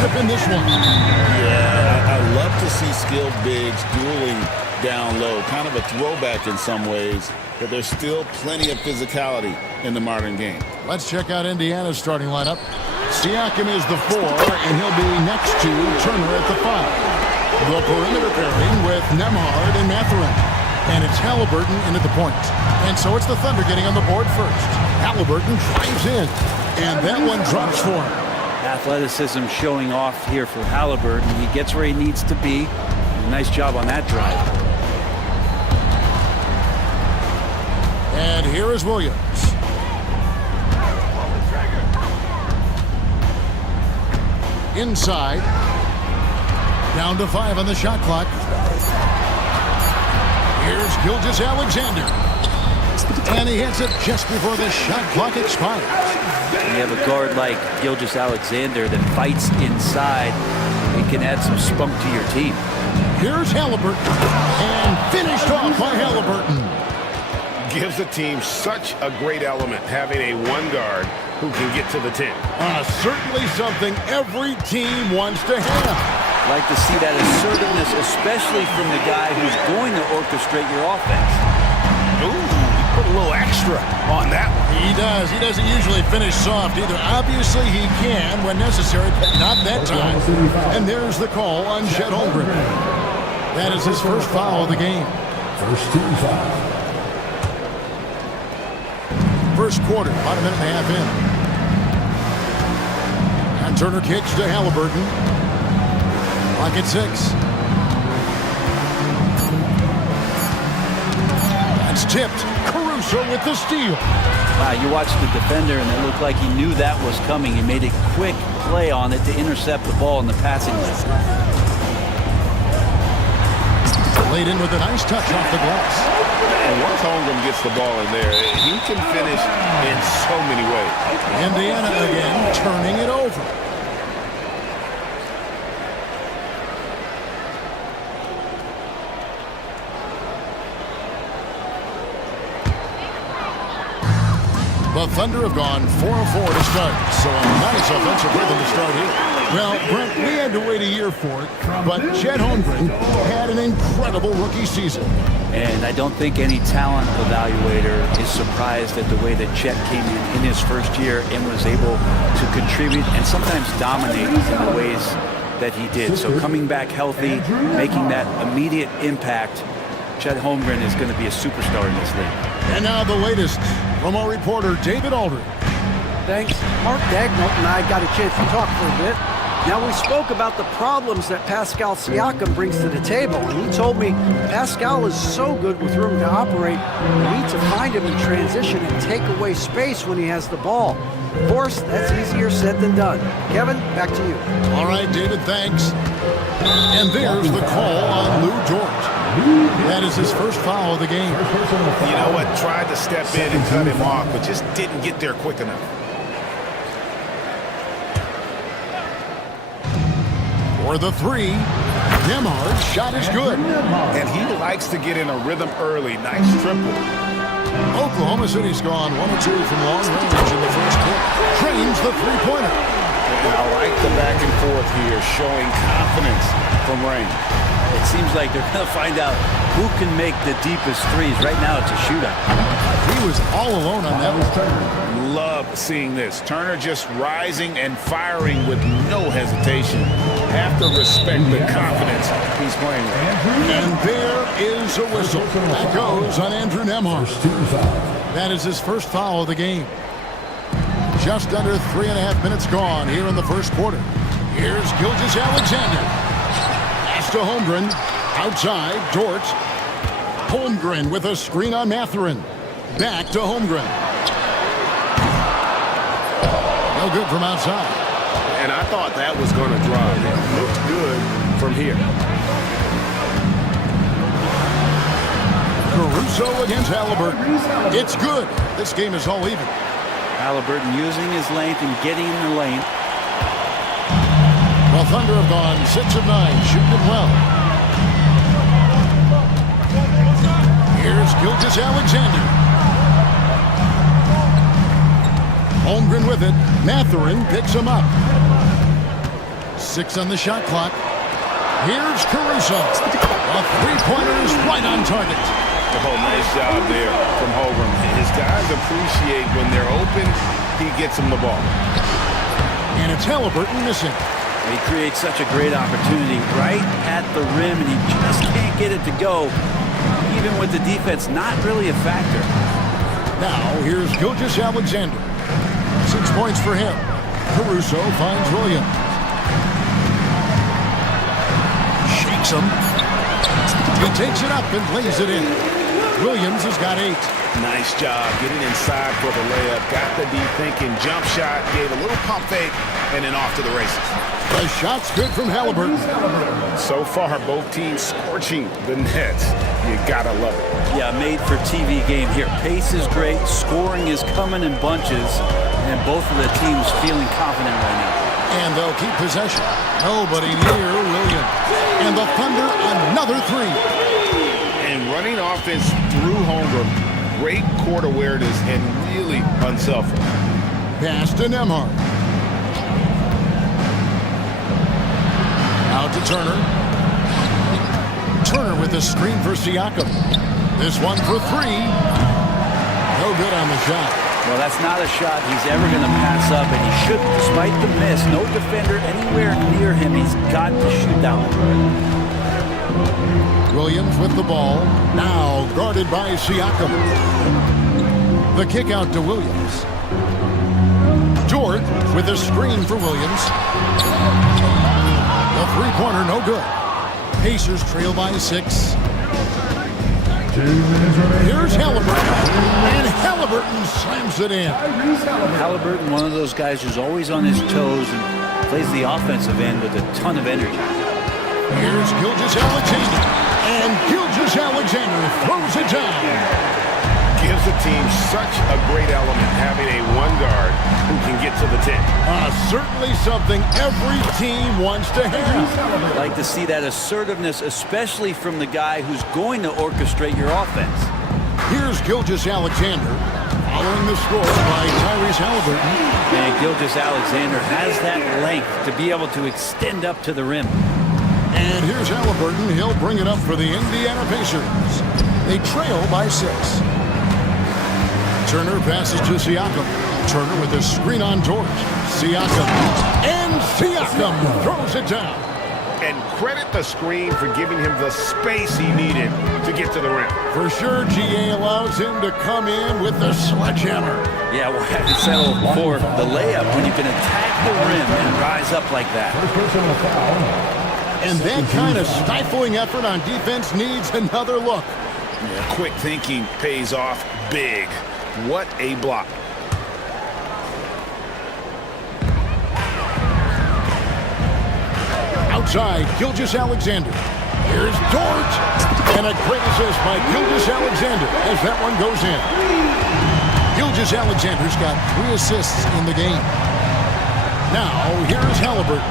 matchup in this one. Yeah, I love to see skilled bigs dueling down low. Kind of a throwback in some ways, but there's still plenty of physicality in the modern game. Let's check out Indiana's starting lineup. Siakam is the 4, and he'll be next to Turner at the 5. The perimeter pairing with Nembhard and Mathurin. And it's Halliburton in at the point. And so it's the Thunder getting on the board first. Halliburton drives in, and that one drops for him. Athleticism showing off here for Halliburton. He gets where he needs to be. Nice job on that drive. And here is Williams. Inside. Down to 5 on the shot clock. Here's Gilgeous-Alexander. And he hits it just before the shot clock expires. You have a guard like Gilgeous-Alexander that fights inside. It can add some spunk to your team. Here's Halliburton. And finished off by Halliburton. Gives the team such a great element having a one guard who can get to the 10. Certainly something every team wants to have. Like to see that assertiveness, especially from the guy who's going to orchestrate your offense. Ooh, he put a little extra on that one. He does. He doesn't usually finish soft either. Obviously, he can when necessary, but not that time. And there's the call on Chet Holmgren. That is his first foul of the game. First team foul. First quarter, about a minute and a half in. And Turner kicks to Halliburton. Clock at 6. That's tipped. Caruso with the steal. Wow, you watched the defender, and it looked like he knew that was coming. He made a quick play on it to intercept the ball in the passing lane. Laid in with a nice touch off the glass. And once Holmgren gets the ball in there, he can finish in so many ways. Indiana again turning it over. The Thunder have gone 4-4 to start, so a nice offensive rhythm to start here. Well, Brent, we had to wait a year for it, but Chet Holmgren had an incredible rookie season. And I don't think any talent evaluator is surprised at the way that Chet came in his first year and was able to contribute and sometimes dominate in the ways that he did. So coming back healthy, making that immediate impact, Chet Holmgren is going to be a superstar in this league. And now the latest from our reporter, David Aldridge. Thanks. Mark Dagnall and I got a chance to talk for a bit. Now, we spoke about the problems that Pascal Siakam brings to the table, and he told me Pascal is so good with room to operate, we need to find him in transition and take away space when he has the ball. Of course, that's easier said than done. Kevin, back to you. All right, David, thanks. And there's the call on Lou Dort. That is his first foul of the game. You know what? Tried to step in and cut him off, but just didn't get there quick enough. For the 3, Nembhard's shot is good. And he likes to get in a rhythm early. Nice triple. Oklahoma City's gone 1 or 2 from long range in the first quarter. Trains the three-pointer. And I like the back and forth here, showing confidence from Rain. It seems like they're going to find out who can make the deepest threes. Right now, it's a shootout. He was all alone on that one. Love seeing this. Turner just rising and firing with no hesitation. Have to respect the confidence he's playing with. And there is a whistle. That goes on Andrew Nembhard. That is his first foul of the game. Just under 3.5 minutes gone here in the first quarter. Here's Gilgeous-Alexander. Pass to Holmgren. Outside, Dort. Holmgren with a screen on Mathurin. Back to Holmgren. No good from outside. And I thought that was going to drive. It looked good from here. Caruso against Halliburton. It's good. This game is all even. Halliburton using his length and getting in the lane. Well, Thunder have gone 6 of 9, shooting it well. Here's Gilgeous-Alexander. Holmgren with it. Mathurin picks him up. 6 on the shot clock. Here's Caruso. A three-pointer is right on target. Oh, nice job there from Holmgren. His guys appreciate when they're open, he gets them the ball. And it's Halliburton missing. He creates such a great opportunity right at the rim, and he just can't get it to go, even with the defense not really a factor. Now, here's Gilgeous-Alexander. 6 points for him. Caruso finds Williams. Shakes him. He takes it up and lays it in. Williams has got 8. Nice job getting inside for the layup. Got the deep thinking jump shot, gave a little pump fake, and then off to the races. The shot's good from Halliburton. So far, both teams scorching the nets. You gotta love it. Yeah, made for TV game here. Pace is great, scoring is coming in bunches, and both of the teams feeling confident right now. And they'll keep possession. Nobody near Williams. And the Thunder, another 3. And running offense through Holmgren, great court awareness and really unselfish. Pass to Nembhard. Out to Turner. Turner with the screen for Siakam. This one for 3. No good on the shot. Well, that's not a shot he's ever going to pass up, and he should, despite the miss. No defender anywhere near him. He's got to shoot down. Williams with the ball. Now guarded by Siakam. The kick out to Williams. George with a screen for Williams. The three-pointer, no good. Pacers trail by 6. 2 minutes remaining. Here's Halliburton. And Halliburton slams it in. Halliburton, one of those guys who's always on his toes and plays the offensive end with a ton of energy. Here's Gilgeous-Alexander. And Gilgeous-Alexander throws it down. Gives the team such a great element having a one guard who can get to the 10. Certainly something every team wants to have. I'd like to see that assertiveness, especially from the guy who's going to orchestrate your offense. Here's Gilgeous-Alexander following the score by Tyrese Halliburton. And Gilgeous-Alexander has that length to be able to extend up to the rim. And here's Halliburton. He'll bring it up for the Indiana Pacers. They trail by 6. Turner passes to Siakam. Turner with a screen on George. Siakam. And Siakam throws it down. And credit the screen for giving him the space he needed to get to the rim. For sure, GA allows him to come in with the sledgehammer. Yeah, we'll have to settle for the layup when you can attack the rim and rise up like that. First personal foul. And that kind of stifling effort on defense needs another look. Yeah, quick thinking pays off big. What a block. Outside, Gilgeous-Alexander. Here's Dort. And a great assist by Gilgeous-Alexander as that one goes in. Gilgeous-Alexander's got 3 assists in the game. Now, here's Halliburton.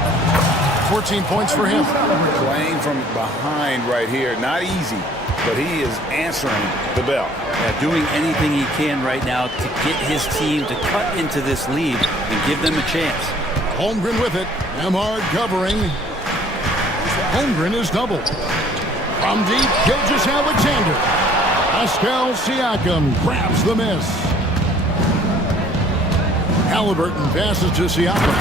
14 points for him. Playing from behind right here. Not easy, but he is answering the bell. Yeah, doing anything he can right now to get his team to cut into this lead and give them a chance. Holmgren with it. Nembhard covering. Holmgren is doubled. From deep, Gilgeous-Alexander. Pascal Siakam grabs the miss. Halliburton passes to Siakam.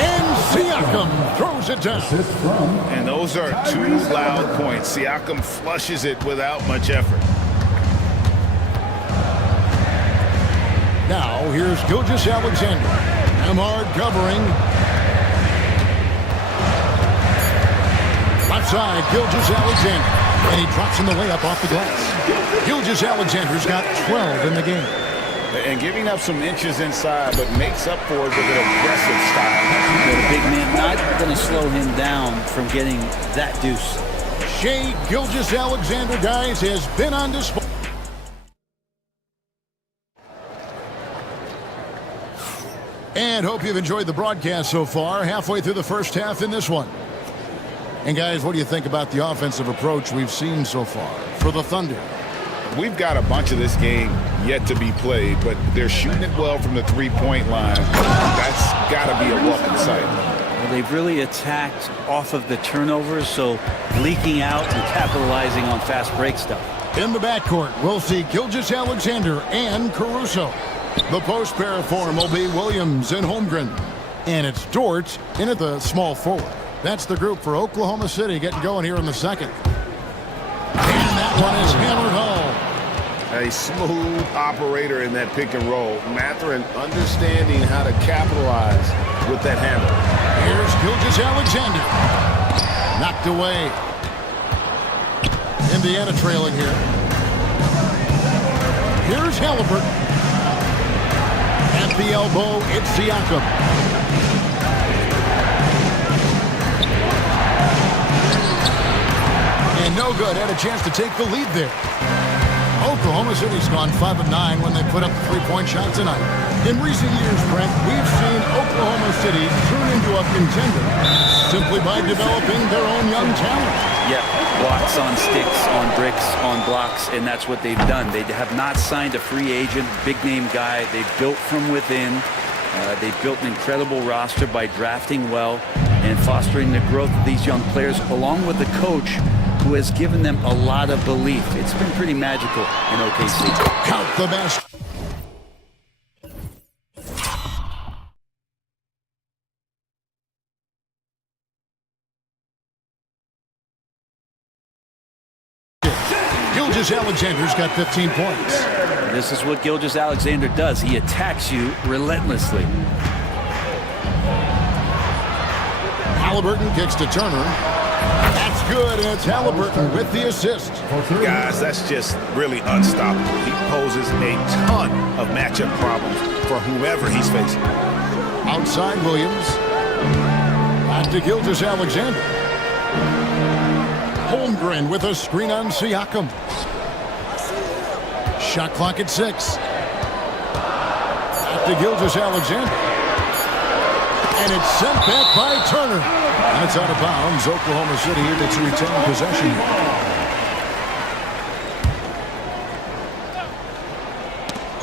And Siakam throws it down. And those are 2 loud points. Siakam flushes it without much effort. Now, here's Gilgeous-Alexander. Nembhard covering. Left side, Gilgeous-Alexander. And he drops in the layup off the glass. Gilgeous-Alexander's got 12 in the game. And giving up some inches inside, but makes up for it with an aggressive style. The big man not going to slow him down from getting that deuce. Shai Gilgeous-Alexander, guys, has been on display. And hope you've enjoyed the broadcast so far. Halfway through the first half in this one. And guys, what do you think about the offensive approach we've seen so far for the Thunder? We've got a bunch of this game yet to be played, but they're shooting it well from the three-point line. That's got to be a welcome sight. Well, they've really attacked off of the turnovers, so leaking out and capitalizing on fast break stuff. In the backcourt, we'll see Gilgeous-Alexander and Caruso. The post pair form will be Williams and Holmgren. And it's Dort in at the small forward. That's the group for Oklahoma City getting going here in the second. And that one is hammered home. A smooth operator in that pick and roll. Mathurin understanding how to capitalize with that hammer. Here's Gilgeous-Alexander. Knocked away. Indiana trailing here. Here's Halliburton. At the elbow, it's Siakam. And no good. Had a chance to take the lead there. Oklahoma City's gone 5-9 when they put up the three-point shot tonight. In recent years, Brent, we've seen Oklahoma City turn into a contender simply by developing their own young talent. Yeah, blocks on sticks, on bricks, on blocks, and that's what they've done. They have not signed a free agent, big-name guy. They've built from within. They've built an incredible roster by drafting well and fostering the growth of these young players, along with the coach who has given them a lot of belief. It's been pretty magical in OKC. Count the best. Gilgeous-Alexander's got 15 points. This is what Gilgeous-Alexander does. He attacks you relentlessly. Halliburton kicks to Turner. That's good, and it's Halliburton with the assist. Guys, that's just really unstoppable. He poses a ton of matchup problems for whoever he's facing. Outside Williams. Back to Gilgeous-Alexander. Holmgren with a screen on Siakam. Shot clock at 6. Back to Gilgeous-Alexander. And it's sent back by Turner. That's out of bounds. Oklahoma City able to retain possession.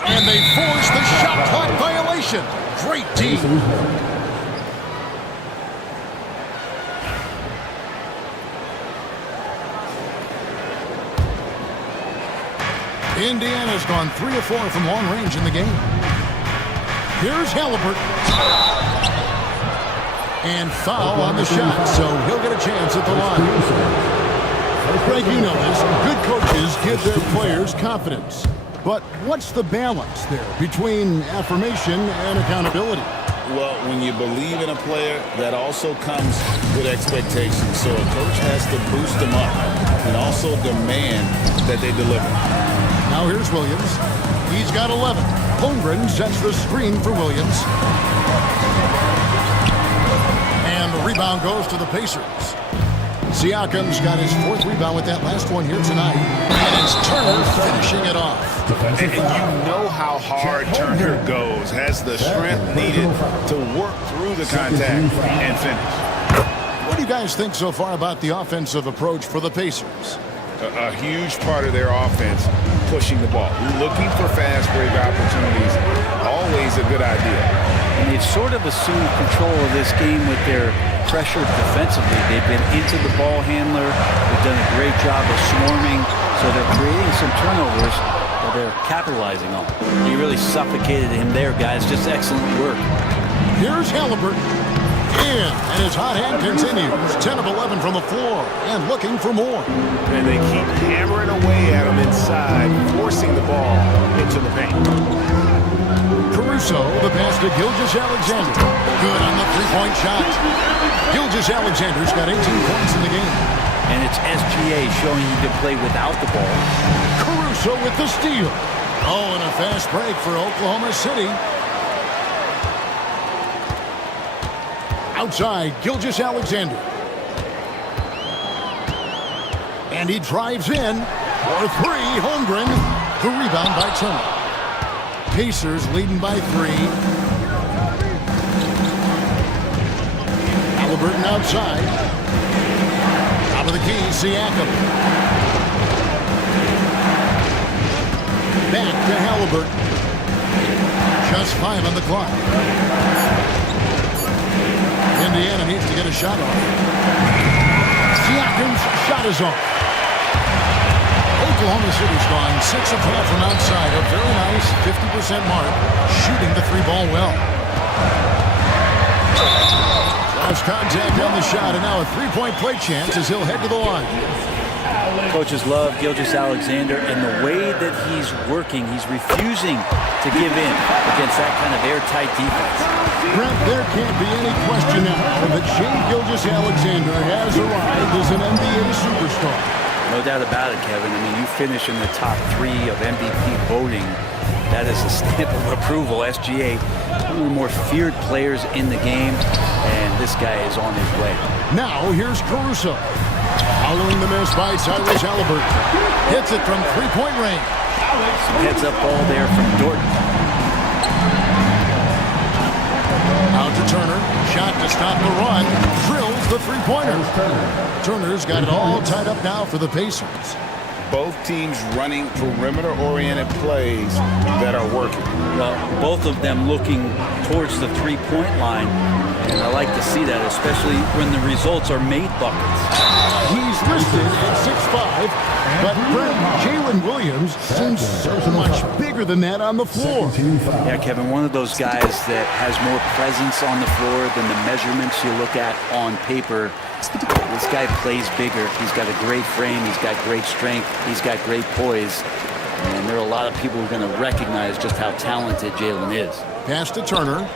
And they force the shot clock violation. Great team. Indiana's gone 3 of 4 from long range in the game. Here's Halliburton. And foul on the shot, so he'll get a chance at the line. Greg, you know this. Good coaches give their players confidence. But what's the balance there between affirmation and accountability? Well, when you believe in a player, that also comes with expectations. So a coach has to boost them up and also demand that they deliver. Now here's Williams. He's got 11. Holmgren sets the screen for Williams. And the rebound goes to the Pacers. Siakam's got his 4th rebound with that last one here tonight. And it's Turner finishing it off. And you know how hard Turner goes, has the strength needed to work through the contact and finish. What do you guys think so far about the offensive approach for the Pacers? A huge part of their offense, pushing the ball, looking for fast break opportunities, always a good idea. And they've sort of assumed control of this game with their pressure defensively. They've been into the ball handler. They've done a great job of swarming, so they're creating some turnovers that they're capitalizing on. You really suffocated him there, guys. Just excellent work. Here's Halliburton. In, and his hot hand continues. 10 of 11 from the floor, and looking for more. And they keep hammering away at him inside, forcing the ball into the paint. Caruso, the pass to Gilgeous-Alexander. Good on the three-point shot. Gilgeous-Alexander's got 18 points in the game. And it's SGA showing he can play without the ball. Caruso with the steal. Oh, and a fast break for Oklahoma City. Outside, Gilgeous-Alexander. And he drives in for 3. Holmgren. The rebound by Turner. Pacers leading by 3. Halliburton outside. Top of the key, Siakam. Back to Halliburton. Just 5 on the clock. Indiana needs the shot off. Siakam's shot is off. Oklahoma City's gone 6 of 12 from outside. A very nice 50% mark, shooting the three ball well. Lost contact on the shot, and now a three-point play chance as he'll head to the line. Coaches love Gilgeous-Alexander, and the way that he's working, he's refusing to give in against that kind of airtight defense. Brent, there can't be any question now that Shai Gilgeous-Alexander has arrived as an NBA superstar. No doubt about it, Kevin. I mean, you finish in the top 3 of MVP voting. That is a stamp of approval. SGA, one of the more feared players in the game, and this guy is on his way. Now, here's Caruso. Following the miss by Tyrese Halliburton. Hits it from three-point range. Some heads-up ball there from Dorton. Out to Turner. Shot to stop the run. Drills the three-pointer. Turner's got it all tied up now for the Pacers. Both teams running perimeter-oriented plays that are working. Well, both of them looking towards the three-point line. And I like to see that, especially when the results are made buckets. He's listed at 6'5", but Jalen Williams seems so much bigger than that on the floor. Yeah, Kevin, one of those guys that has more presence on the floor than the measurements you look at on paper. This guy plays bigger. He's got a great frame. He's got great strength. He's got great poise. And there are a lot of people who are going to recognize just how talented Jalen is. Pass to Turner.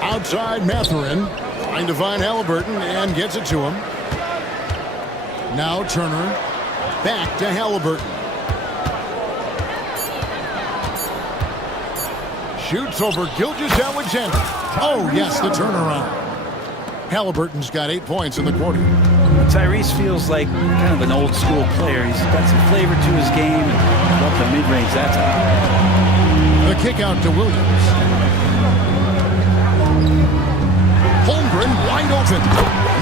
Outside Mathurin. Trying to find Halliburton and gets it to him. Now Turner. Back to Halliburton. Shoots over Gilgeous-Alexander. Oh, yes, the turnaround. Halliburton's got 8 points in the quarter. Tyrese feels like kind of an old-school player. He's got some flavor to his game and love the mid-range that time. The kick out to Williams. Holmgren wide open.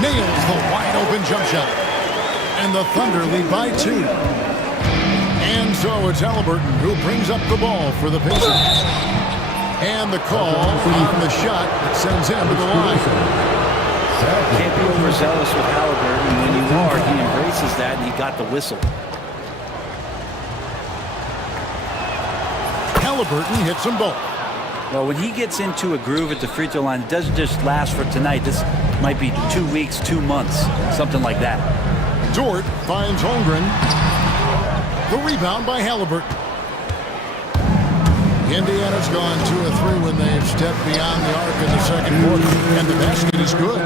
Nails the wide-open jump shot. And the Thunder lead by 2. And so it's Halliburton who brings up the ball for the Pacers. And the call on the shot that sends him to the line. Can't be overzealous with Halliburton. When you are, he embraces that, and he got the whistle. Halliburton hits them both. Well, when he gets into a groove at the free throw line, it doesn't just last for tonight. This might be 2 weeks, 2 months, something like that. Dort finds Holmgren. The rebound by Halliburton. Indiana's gone 2 of 3 when they've stepped beyond the arc in the second quarter, and the basket is good.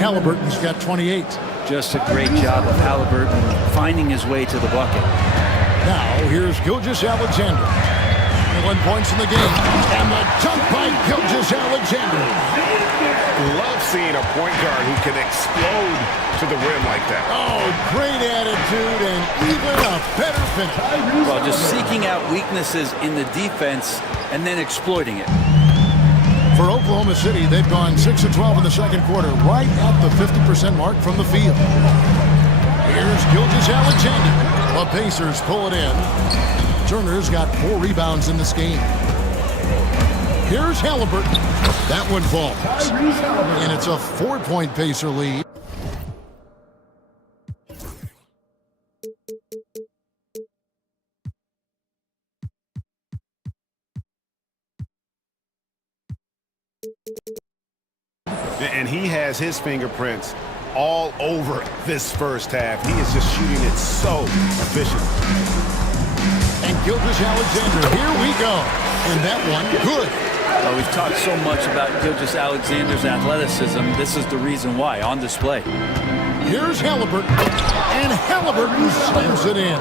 Halliburton's got 28. Just a great job of Halliburton finding his way to the bucket. Now, here's Gilgeous-Alexander. 1 points in the game, and the dunk by Gilgeous-Alexander. Love seeing a point guard who can explode to the rim like that. Oh, great attitude and even a better finish. Well, just seeking out weaknesses in the defense and then exploiting it. For Oklahoma City, they've gone 6 of 12 in the second quarter, right at the 50% mark from the field. Here's Gilgeous-Alexander. The Pacers pull it in. Turner's got 4 rebounds in this game. Here's Halliburton. That one falls. And it's a 4-point Pacer lead. And he has his fingerprints all over this first half. He is just shooting it so efficient. And Gilgeous-Alexander, here we go. And that one, good. Well, we've talked so much about Gilgeous-Alexander's athleticism. This is the reason why, on display. Here's Halliburton. And Halliburton slams it in.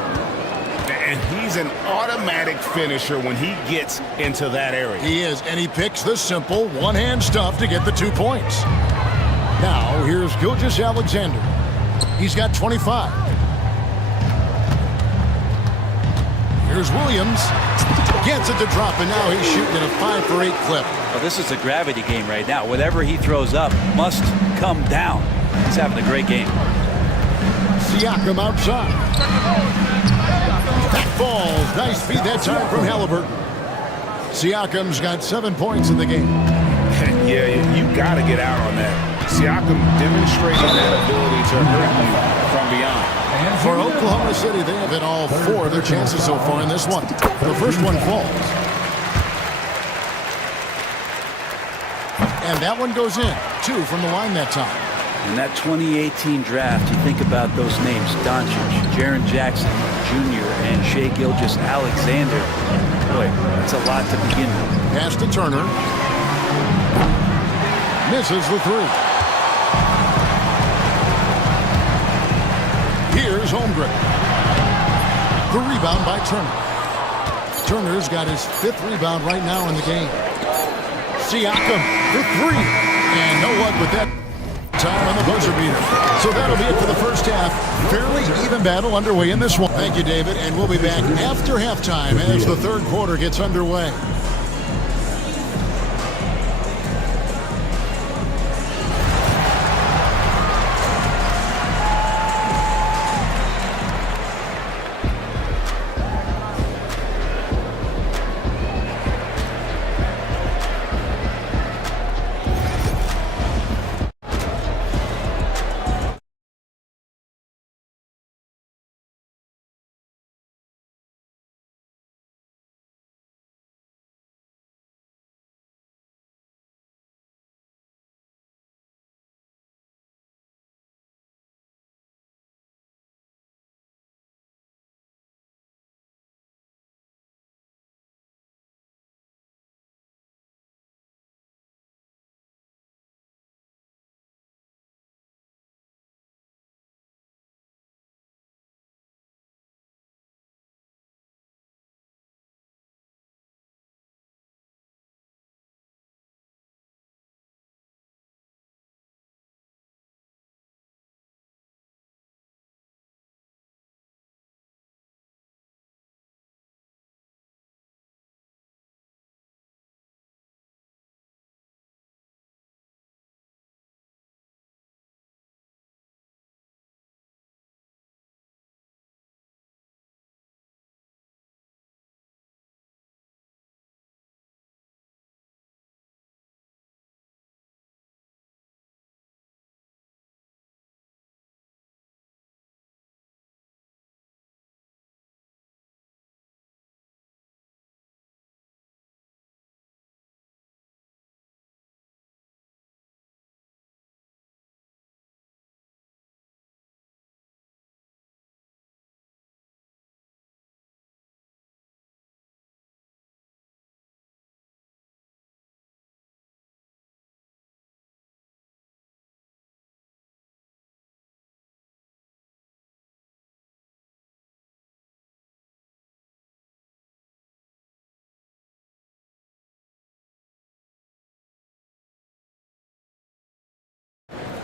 And he's an automatic finisher when he gets into that area. He is, and he picks the simple one-hand stuff to get the 2 points. Now, here's Gilgeous-Alexander. He's got 25. Here's Williams. Gets it to drop, and now he's shooting at a 5 for 8 clip. Well, this is a gravity game right now. Whatever he throws up must come down. He's having a great game. Siakam outside. That falls. Nice feed that time from Halliburton. Siakam's got 7 points in the game. Yeah, you got to get out on that. Siakam demonstrating that ability to hurt you from beyond. For Oklahoma City, they have hit all 4 of their chances so far in this one. The first one falls. And that one goes in. 2 from the line that time. In that 2018 draft, you think about those names, Doncic, Jaren Jackson Jr., and Shai Gilgeous-Alexander. Boy, that's a lot to begin with. Pass to Turner. Misses the 3. Here's Holmgren. The rebound by Turner. Turner's got his 5th rebound right now in the game. Siakam, the 3. And no luck with that time on the buzzer beater. So that'll be it for the first half. Fairly even battle underway in this one. Thank you, David, and we'll be back after halftime as the third quarter gets underway.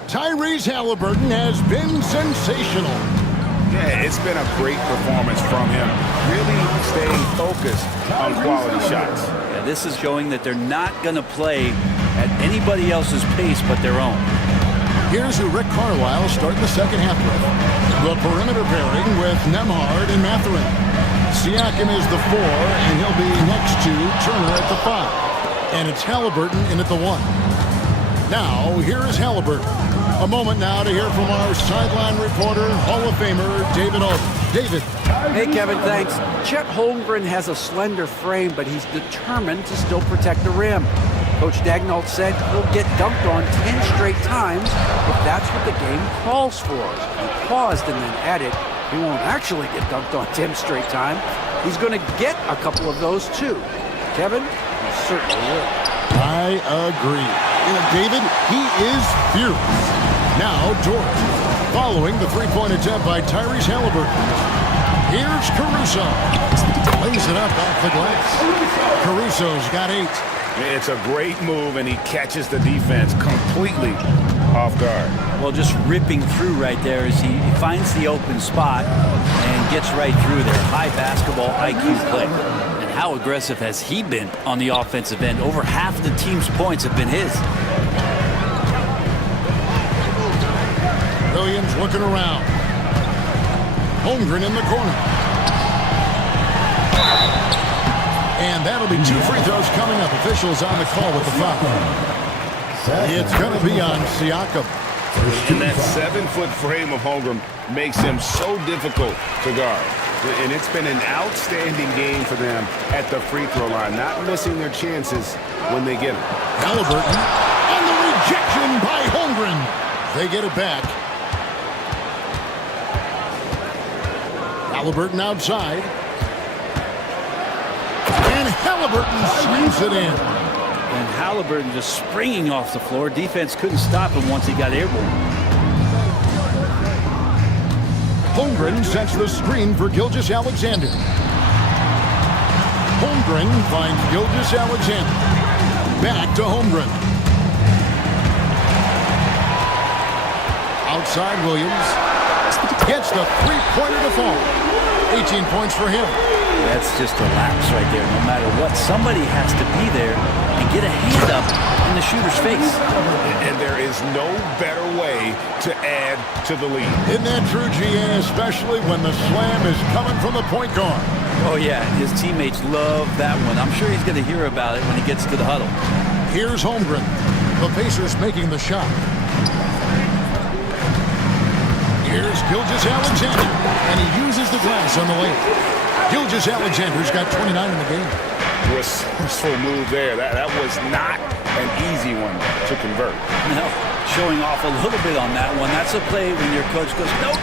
Tyrese Halliburton has been sensational. Yeah, it's been a great performance from him. Really staying focused on quality shots. Yeah, this is showing that they're not going to play at anybody else's pace but their own. Here's who Rick Carlisle starting the second half with. The perimeter pairing with Nembhard and Mathurin. Siakam is the 4, and he'll be next to Turner at the 5. And it's Halliburton in at the 1. Now, here is Halliburton. A moment now to hear from our sideline reporter, Hall of Famer, David Alden. David. Hey, Kevin, thanks. Chet Holmgren has a slender frame, but he's determined to still protect the rim. Coach Daigneault said he'll get dunked on 10 straight times if that's what the game calls for. He paused and then added, he won't actually get dunked on 10 straight times. He's going to get a couple of those, too. Kevin, he certainly will. I agree. David, he is fierce. Now, George, following the three-point attempt by Tyrese Halliburton. Here's Caruso. Lays it up off the glass. Caruso's got 8. It's a great move, and he catches the defense completely off guard. Well, just ripping through right there as he finds the open spot and gets right through there. High basketball IQ play. And how aggressive has he been on the offensive end? Over half the team's points have been his. Williams looking around. Holmgren in the corner. And that'll be 2 free throws coming up. Officials on the call with the foul. It's going to be on Siakam. And that 7-foot frame of Holmgren makes him so difficult to guard. And it's been an outstanding game for them at the free throw line, not missing their chances when they get them. Halliburton, and the rejection by Holmgren. They get it back. Halliburton outside. And Halliburton swings it in. And Halliburton just springing off the floor. Defense couldn't stop him once he got airborne. Holmgren sets the screen for Gilgeous-Alexander. Holmgren finds Gilgeous-Alexander. Back to Holmgren. Outside Williams. Gets the three-pointer to fall. 18 points for him. That's just a lapse right there. No matter what, somebody has to be there and get a hand up in the shooter's face. And there is no better way to add to the lead. Isn't that true, GA, especially when the slam is coming from the point guard? Oh, yeah, his teammates love that one. I'm sure he's going to hear about it when he gets to the huddle. Here's Holmgren. The Pacers making the shot. Here's Gilgeous-Alexander, and he uses the glass on the lane. Gilgeous-Alexander's got 29 in the game. Resourceful move there. That was not an easy one to convert. No, showing off a little bit on that one. That's a play when your coach goes, no.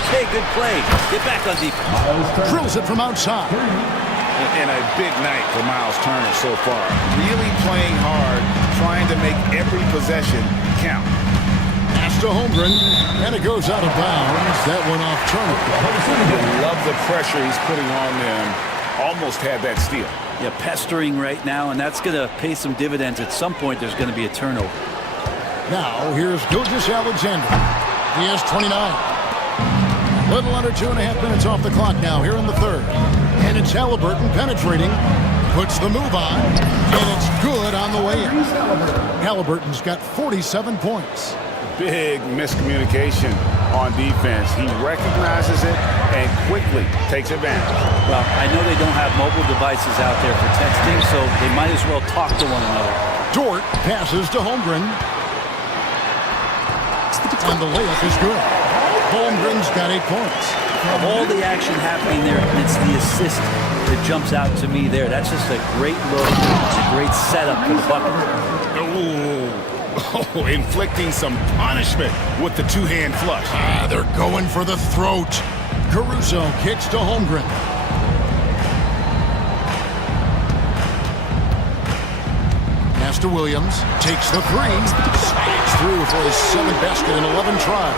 Okay, good play. Get back on defense. Drills it from outside. And a big night for Miles Turner so far. Really playing hard, trying to make every possession count. Pass to Holmgren, and it goes out of bounds. That went off Turner. I love the pressure he's putting on them. Almost had that steal. Yeah, pestering right now, and that's going to pay some dividends. At some point, there's going to be a turnover. Now, here's Gilgeous-Alexander. He has 29. Little under 2.5 minutes off the clock now here in the third. And it's Halliburton penetrating. Puts the move on, and it's good on the way in. Halliburton's got 47 points. Big miscommunication on defense. He recognizes it and quickly takes advantage. Well, I know they don't have mobile devices out there for texting, so they might as well talk to one another. Dort passes to Holmgren. And the layup is good. Holmgren's got 8 points. Of all the action happening there, it's the assist that jumps out to me there. That's just a great look, a great setup for the bucket. Oh, inflicting some punishment with the two-hand flush. They're going for the throat. Caruso kicks to Holmgren. Pass to Williams. Takes the three. Slides through for his 7th basket in 11 tries.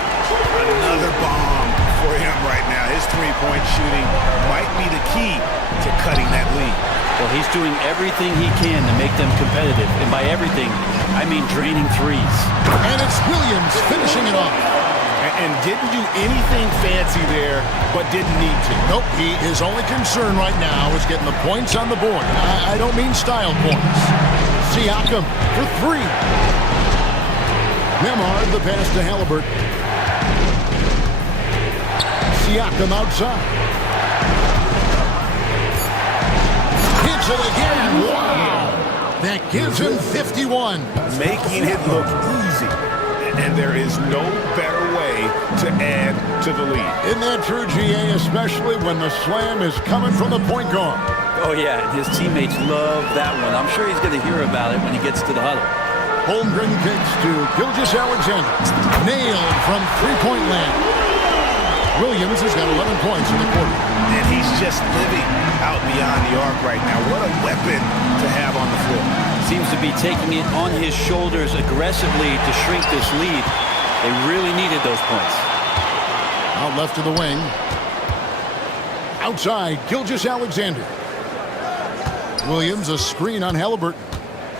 Another bomb for him right now. His three-point shooting might be the key to cutting that lead. Well, he's doing everything he can to make them competitive. And by everything, I mean draining threes. And it's Williams finishing it off. And didn't do anything fancy there, but didn't need to. Nope, his only concern right now is getting the points on the board. I don't mean style points. Siakam for 3. Nemhard the pass to Halliburton. Siakam outside. Hits it again. Wow. That gives him 51. Making it look easy. And there is no better way to add to the lead. Isn't that true, GA, especially when the slam is coming from the point guard? Oh, yeah, his teammates love that one. I'm sure he's going to hear about it when he gets to the huddle. Holmgren kicks to Gilgeous-Alexander. Nailed from three-point land. Williams has got 11 points in the quarter. And he's just living out beyond the arc right now. What a weapon to have on the floor. Seems to be taking it on his shoulders aggressively to shrink this lead. They really needed those points. Out left of the wing. Outside, Gilgeous-Alexander. Williams, a screen on Halliburton.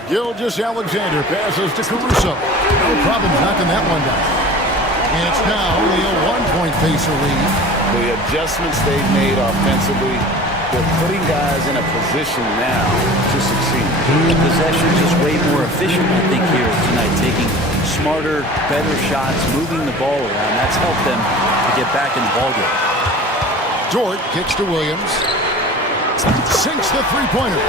Gilgeous-Alexander passes to Caruso. No problem knocking that one down. And it's now only a 1-point Pacer lead. The adjustments they've made offensively, they're putting guys in a position now to succeed. The possession is way more efficient, I think, here tonight, taking smarter, better shots, moving the ball around. That's helped them to get back in the ballgame. Dort kicks to Williams. Sinks the three-pointer.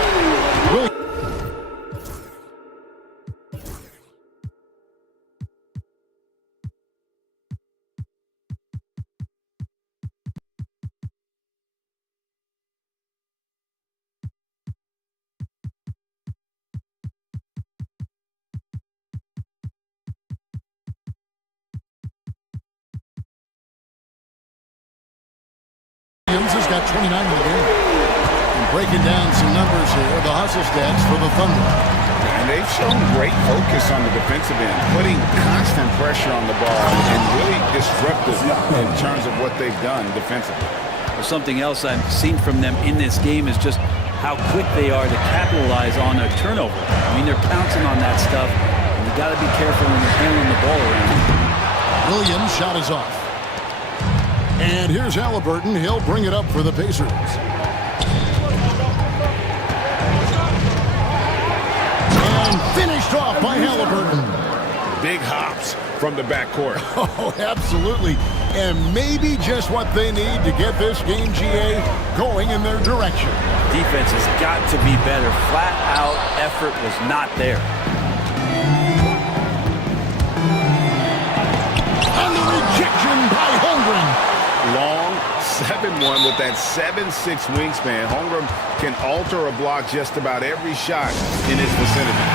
got 29 in the game. And breaking down some numbers here, the hustle stats for the Thunder. And they've shown great focus on the defensive end, putting constant pressure on the ball and really disruptive in terms of what they've done defensively. Something else I've seen from them in this game is just how quick they are to capitalize on a turnover. I mean, they're pouncing on that stuff. And you got to be careful when you're handling the ball around. Williams' shot is off. And here's Halliburton. He'll bring it up for the Pacers. And finished off by Halliburton. Big hops from the backcourt. Oh, absolutely. And maybe just what they need to get this game, GA, going in their direction. Defense has got to be better. Flat out effort was not there. And the rejection by Holmgren. Long 7-1 with that 7'6" wingspan. Holmgren can alter a block just about every shot in his vicinity.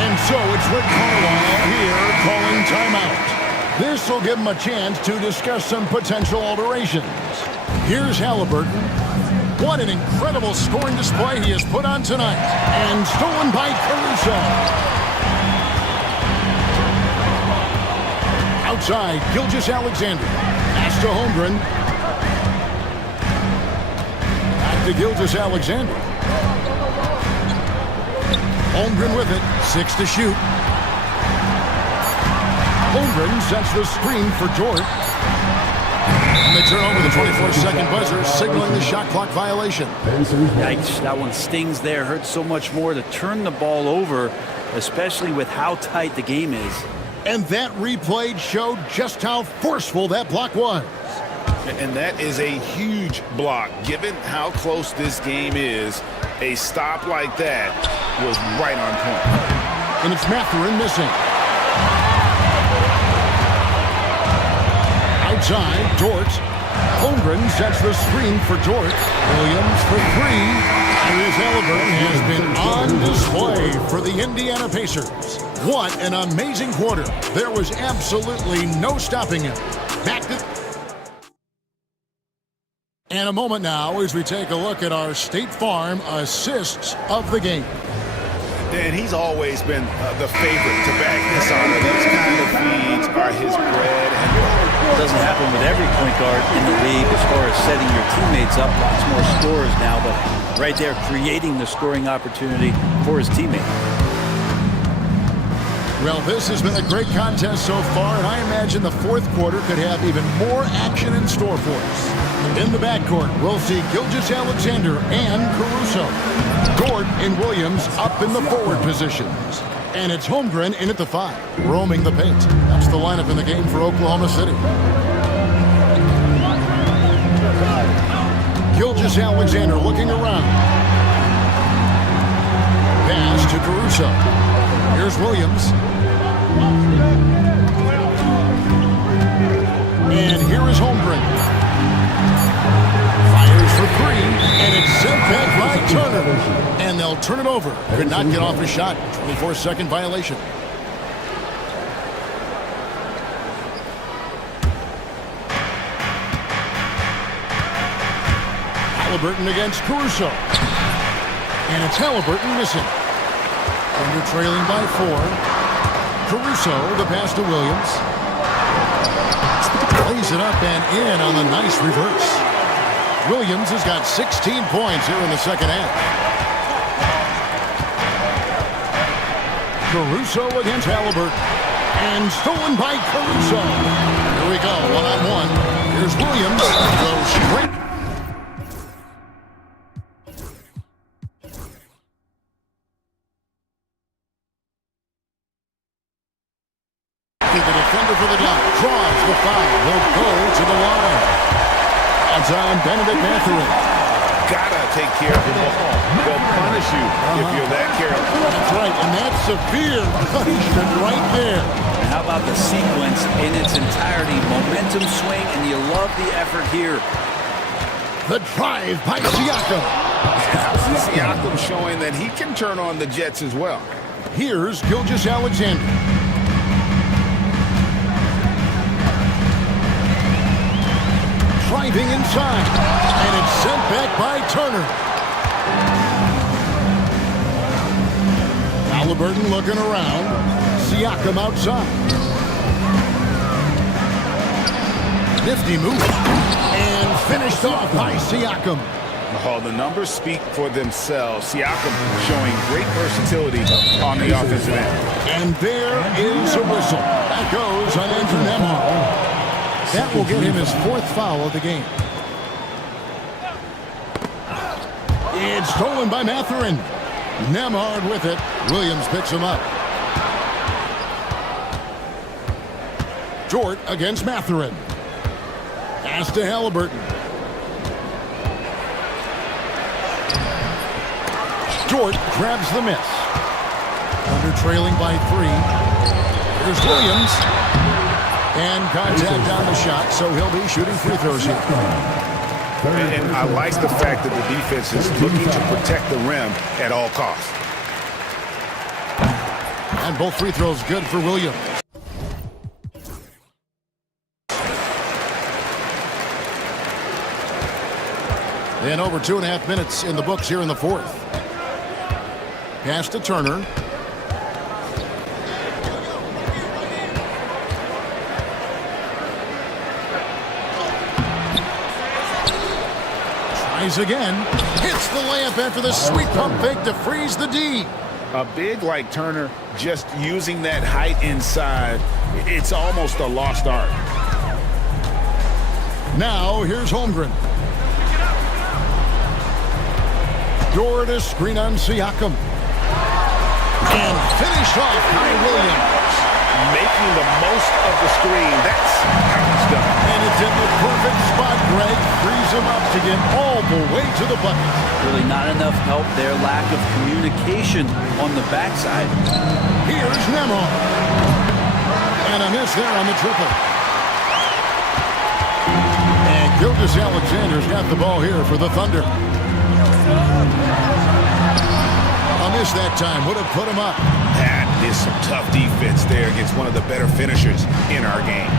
And so it's Rick Carlisle here calling timeout. This will give him a chance to discuss some potential alterations. Here's Halliburton. What an incredible scoring display he has put on tonight. And stolen by Caruso. Outside, Gilgeous-Alexander. Pass to Holmgren. Back to Gilgeous-Alexander. Holmgren with it. 6 to shoot. Holmgren sets the screen for Jordan. And they turn over the 24-second buzzer, signaling the shot clock violation. Yikes, that one stings there. Hurts so much more to turn the ball over, especially with how tight the game is. And that replay showed just how forceful that block was. And that is a huge block. Given how close this game is, a stop like that was right on point. And it's Mathurin missing. Outside, Dort. Holmgren sets the screen for Dort. Williams for 3. And his Halliburton has been on display for the Indiana Pacers. What an amazing quarter. There was absolutely no stopping him. Back to... And a moment now as we take a look at our State Farm assists of the game. And he's always been the favorite to back this on. These kind of feeds are his bread and butter. It doesn't happen with every point guard in the league as far as setting your teammates up. Lots more scorers now, but right there creating the scoring opportunity for his teammate. Well, this has been a great contest so far, and I imagine the fourth quarter could have even more action in store for us. In the backcourt, we'll see Gilgeous-Alexander and Caruso. Dort and Williams up in the forward positions. And it's Holmgren in at the 5, roaming the paint. That's the lineup in the game for Oklahoma City. Gilgeous-Alexander looking around. Pass to Caruso. Here's Williams. And here is Holmgren. Fires for 3, and it's sent back by Turner. And they'll turn it over. Could not get off a shot. 24-second violation. Halliburton against Caruso. And it's Halliburton missing. Thunder trailing by 4. Caruso, the pass to Williams. Plays it up and in on the nice reverse. Williams has got 16 points here in the second half. Caruso against Halliburton. And stolen by Caruso. Here we go, one-on-one. Here's Williams. Goes straight. The defender for the dot draws the foul. He'll go to the line. Odds on Benedict Mathurin. Gotta take care of the ball. They'll punish you if you're that careless. That's right, and that's severe punishment right there. And how about the sequence in its entirety? Momentum swing, and you love the effort here. The drive by Siakam. Siakam showing that he can turn on the Jets as well. Here's Gilgeous-Alexander. driving inside. And it's sent back by Turner. Halliburton looking around. Siakam outside. Nifty move. And finished off by Siakam. Oh, the numbers speak for themselves. Siakam showing great versatility on the offensive end. And there is a whistle. That goes on Andrew Nembhard. That will get him his 4th foul of the game. It's stolen by Mathurin. Nembhard with it. Williams picks him up. Jort against Mathurin. Pass to Halliburton. Jort grabs the miss. Under trailing by 3. Here's Williams. And contact on the shot, so he'll be shooting free throws here. And I like the fact that the defense is looking to protect the rim at all costs. And both free throws good for Williams. And over 2.5 minutes in the books here in the 4th. Pass to Turner. Tries again. Hits the layup after the sweet pump fake to freeze the D. A big like Turner, just using that height inside, it's almost a lost art. Now here's Holmgren. Door to screen on Siakam. And finished off by Williams. Making the most of the screen. That's how it's done. And it's in the perfect spot. Greg frees him up to get all the way to the bucket. Really not enough help there. Lack of communication on the backside. Here's Nembhard. And a miss there on the triple. And Gilgeous-Alexander's got the ball here for the Thunder. A miss that time would have put him up. That is some tough defense there against one of the better finishers in our game.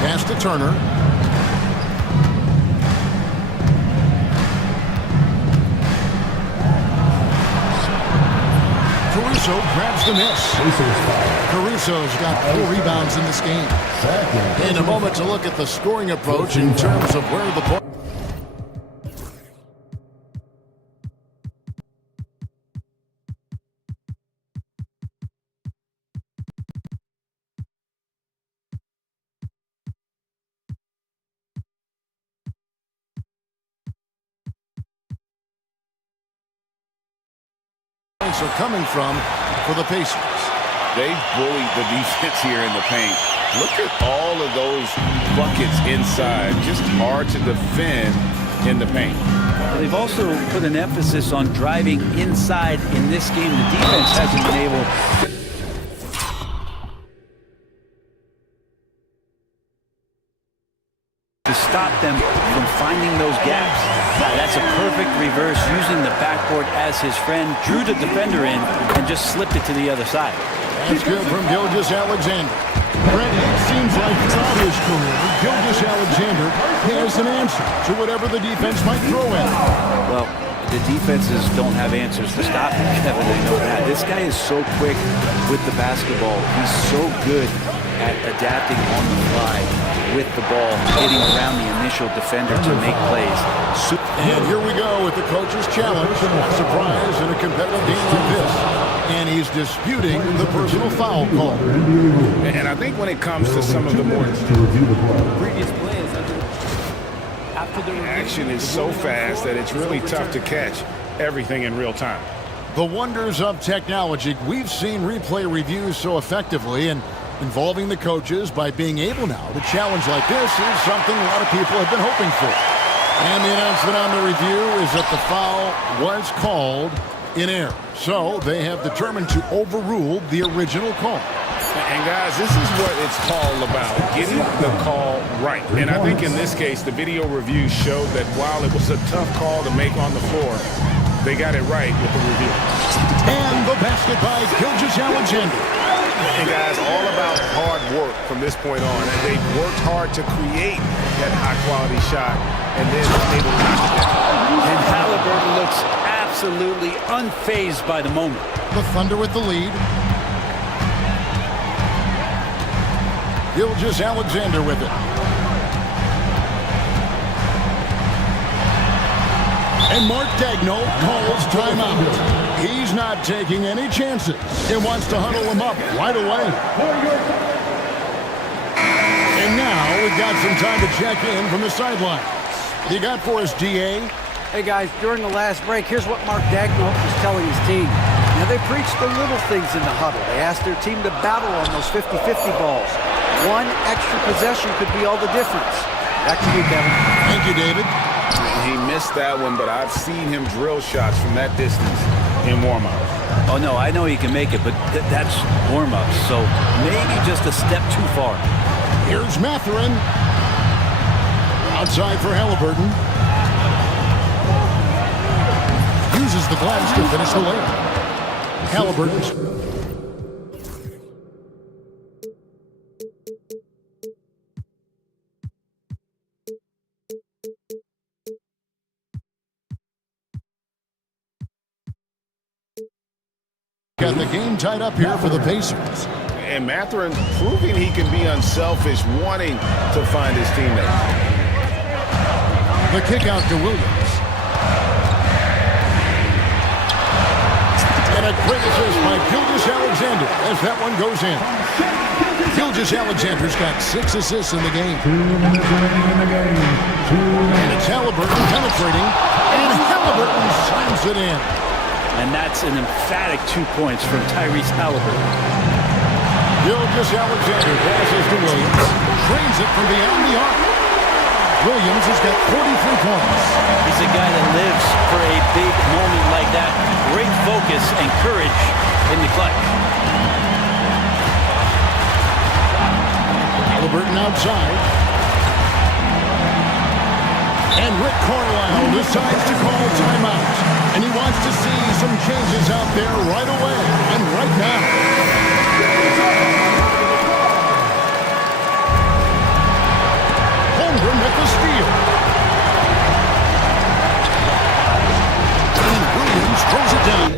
Pass to Turner. Caruso grabs the miss. Caruso's got 4 rebounds in this game. In a moment to look at the scoring approach in terms of where the ball... are coming from for the Pacers. They bullied the defense here in the paint. Look at all of those buckets inside. Just hard to defend in the paint. They've also put an emphasis on driving inside in this game. The defense hasn't been able to stop them from finding those gaps. That's a perfect reverse, using the backboard as his friend, drew the defender in, and just slipped it to the other side. That's good from Gilgeous-Alexander. Brent, it seems like throughout his career, Gilgeous-Alexander has an answer to whatever the defense might throw at him. Well, the defenses don't have answers to stop him, Kevin. They know that. This guy is so quick with the basketball. He's so good at adapting on the fly with the ball, getting around the initial defender to make plays. And here we go with the coach's challenge. Not surprised in a competitive game like this. And he's disputing the personal foul call. And I think when it comes to some of the more previous plays, after the action is so fast that it's really tough to catch everything in real time. The wonders of technology. We've seen replay reviews so effectively, and involving the coaches by being able now to challenge like this is something a lot of people have been hoping for. And the announcement on the review is that the foul was called in error. So they have determined to overrule the original call. And guys, this is what it's all about, getting the call right. And I think in this case, the video review showed that while it was a tough call to make on the floor, They got it right with the review. And the basket by Gilgeous-Alexander. And guys, all about hard work from this point on. And they've worked hard to create that high-quality shot and then able to knock it down. And Halliburton looks absolutely unfazed by the moment. The Thunder with the lead. Gilgeous-Alexander with it. And Mark Daigneault calls timeout. He's not taking any chances. He wants to huddle him up right away. And now we've got some time to check in from the sideline. You got for us, DA? Hey guys, during the last break, here's what Mark Daigneault was telling his team. Now they preached the little things in the huddle. They asked their team to battle on those 50-50 balls. One extra possession could be all the difference. Back to you, Kevin. Thank you, David. He missed that one, but I've seen him drill shots from that distance in warm-up. Oh, no, I know he can make it, but that's warm-up, so maybe just a step too far. Here's Mathurin. Outside for Halliburton. Uses the glass to finish the layup. Halliburton. Got the game tied up here for the Pacers. And Mathurin proving he can be unselfish, wanting to find his teammates. The kick out to Williams. And a great assist by Gilgeous-Alexander as that one goes in. Gilgeous-Alexander's got 6 assists in the game. 2 minutes remaining in the game. And it's Halliburton penetrating. And Halliburton slams it in. And that's an emphatic 2 points from Tyrese Halliburton. Gilgeous-Alexander passes to Williams. Trains it from beyond the arc. Williams has got 43 points. He's a guy that lives for a big moment like that. Great focus and courage in the clutch. Halliburton outside. And Rick Carlisle decides to call timeout. And he wants to see some changes out there right away and right now. Holmgren with the steal. And Williams throws it down.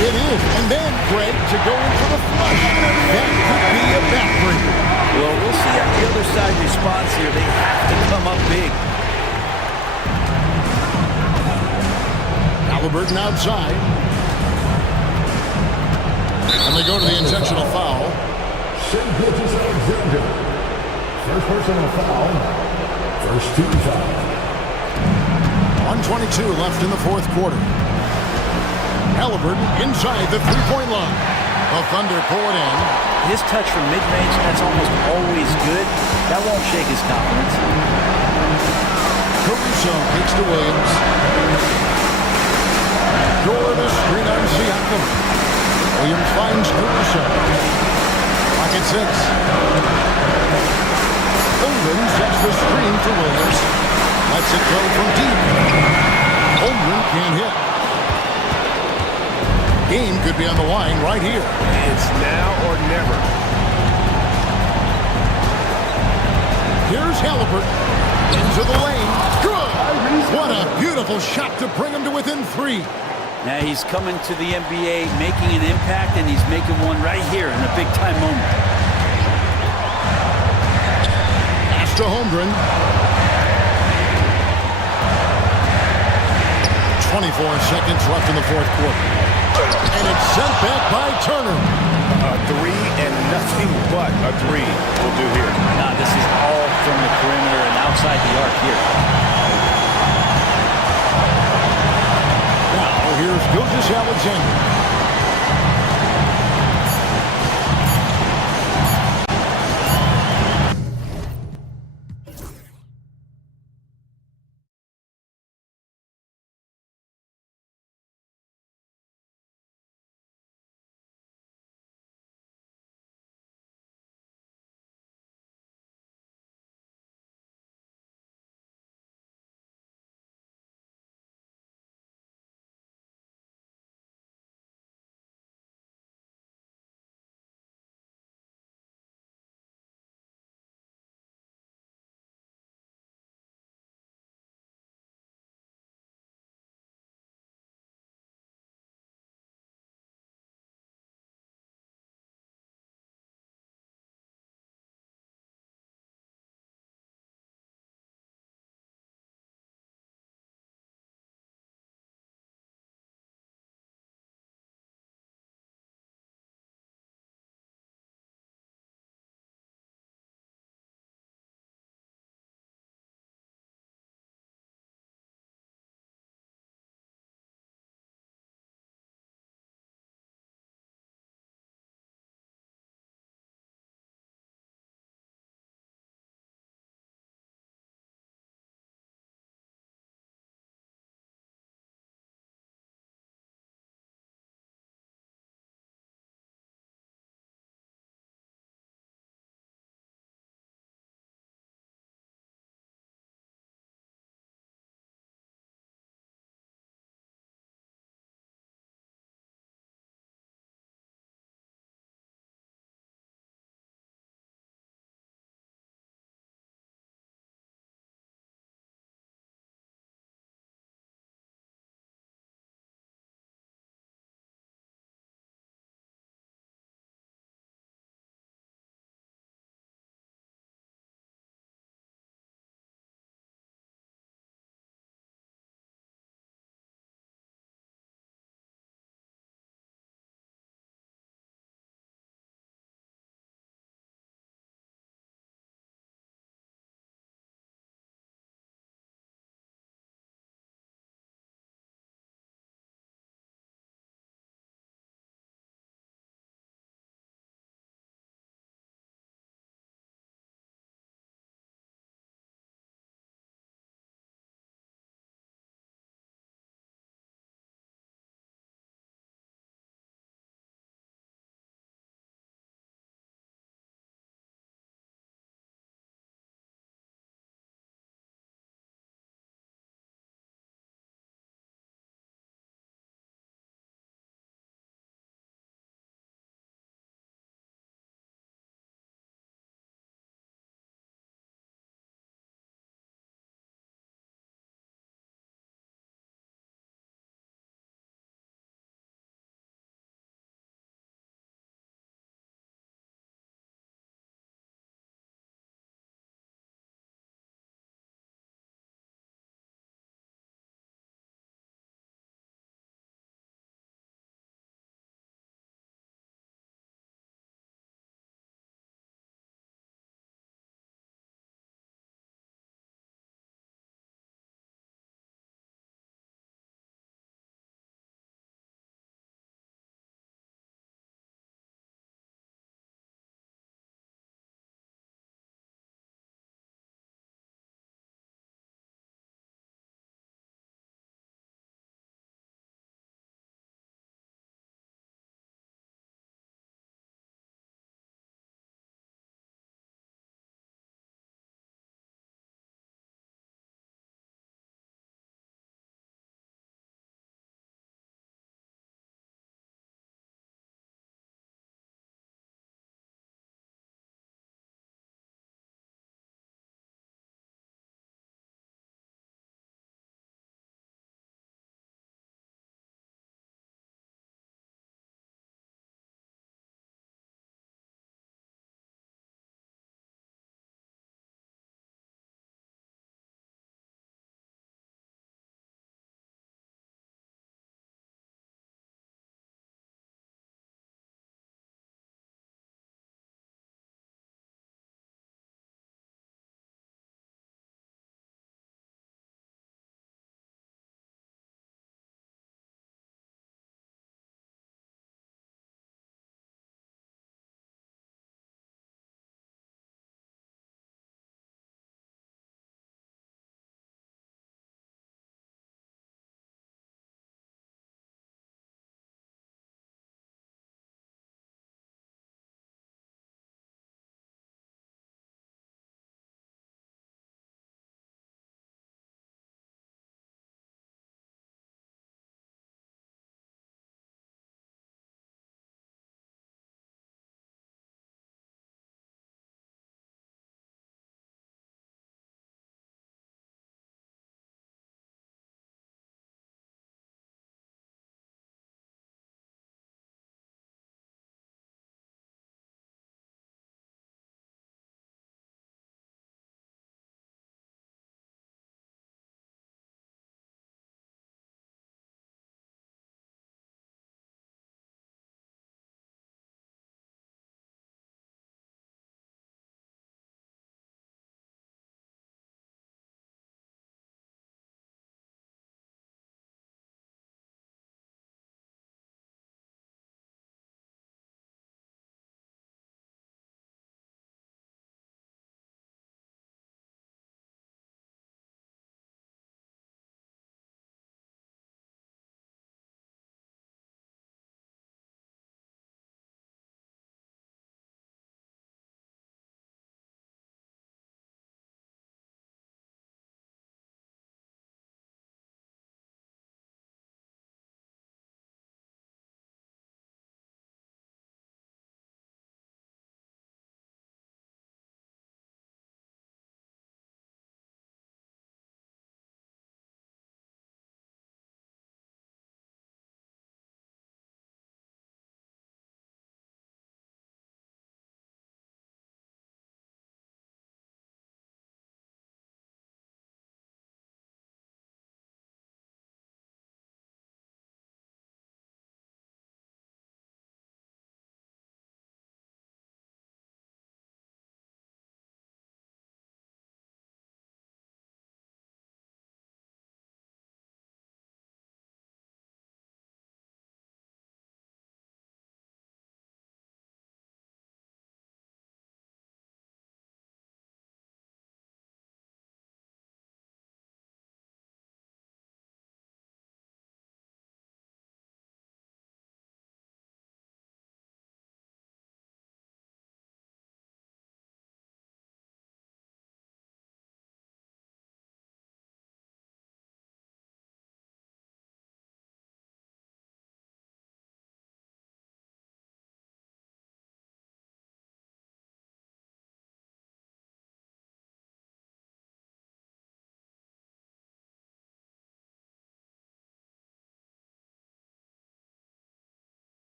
It is. And then, Greg, to go in for the flush. That could be a backbreaker. Well, we'll see how the other side responds here. They have to come up big. Halliburton outside. And they go to the intentional foul. Gilgeous-Alexander. First personal foul. First team foul. 1:22 left in the fourth quarter. Halliburton inside the three-point line. The Thunder pull it in. His touch from mid-range, that's almost always good. That won't shake his confidence. Caruso kicks to Williams. Door the screen on Siakam. Williams finds Caruso. Pocket 6. Holmgren sets the screen to Williams. Lets it go from deep. Holmgren can't hit. Game could be on the line right here. It's now or never. Here's Halliburton. Into the lane. Good! What a beautiful shot to bring him to within 3. Now he's coming to the NBA, making an impact, and he's making one right here in a big-time moment. Pass to Holmgren. 24 seconds left in the fourth quarter. And it's sent back by Turner. A 3 and nothing but a 3 will do here. Now this is all from the perimeter and outside the arc here. Now here's Gilgeous-Alexander.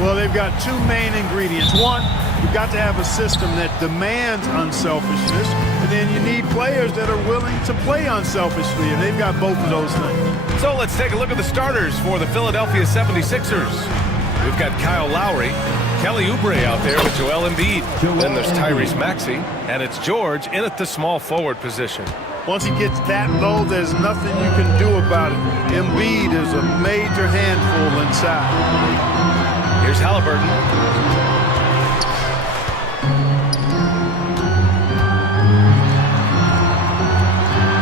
Well, they've got two main ingredients. One, you've got to have a system that demands unselfishness, and then you need players that are willing to play unselfishly, and they've got both of those things. So let's take a look at the starters for the Philadelphia 76ers. We've got Kyle Lowry, Kelly Oubre out there with Joel Embiid. Then there's Tyrese Maxey, and it's George in at the small forward position. Once he gets that low, there's nothing you can do about it. Embiid is a major handful inside. Here's Halliburton.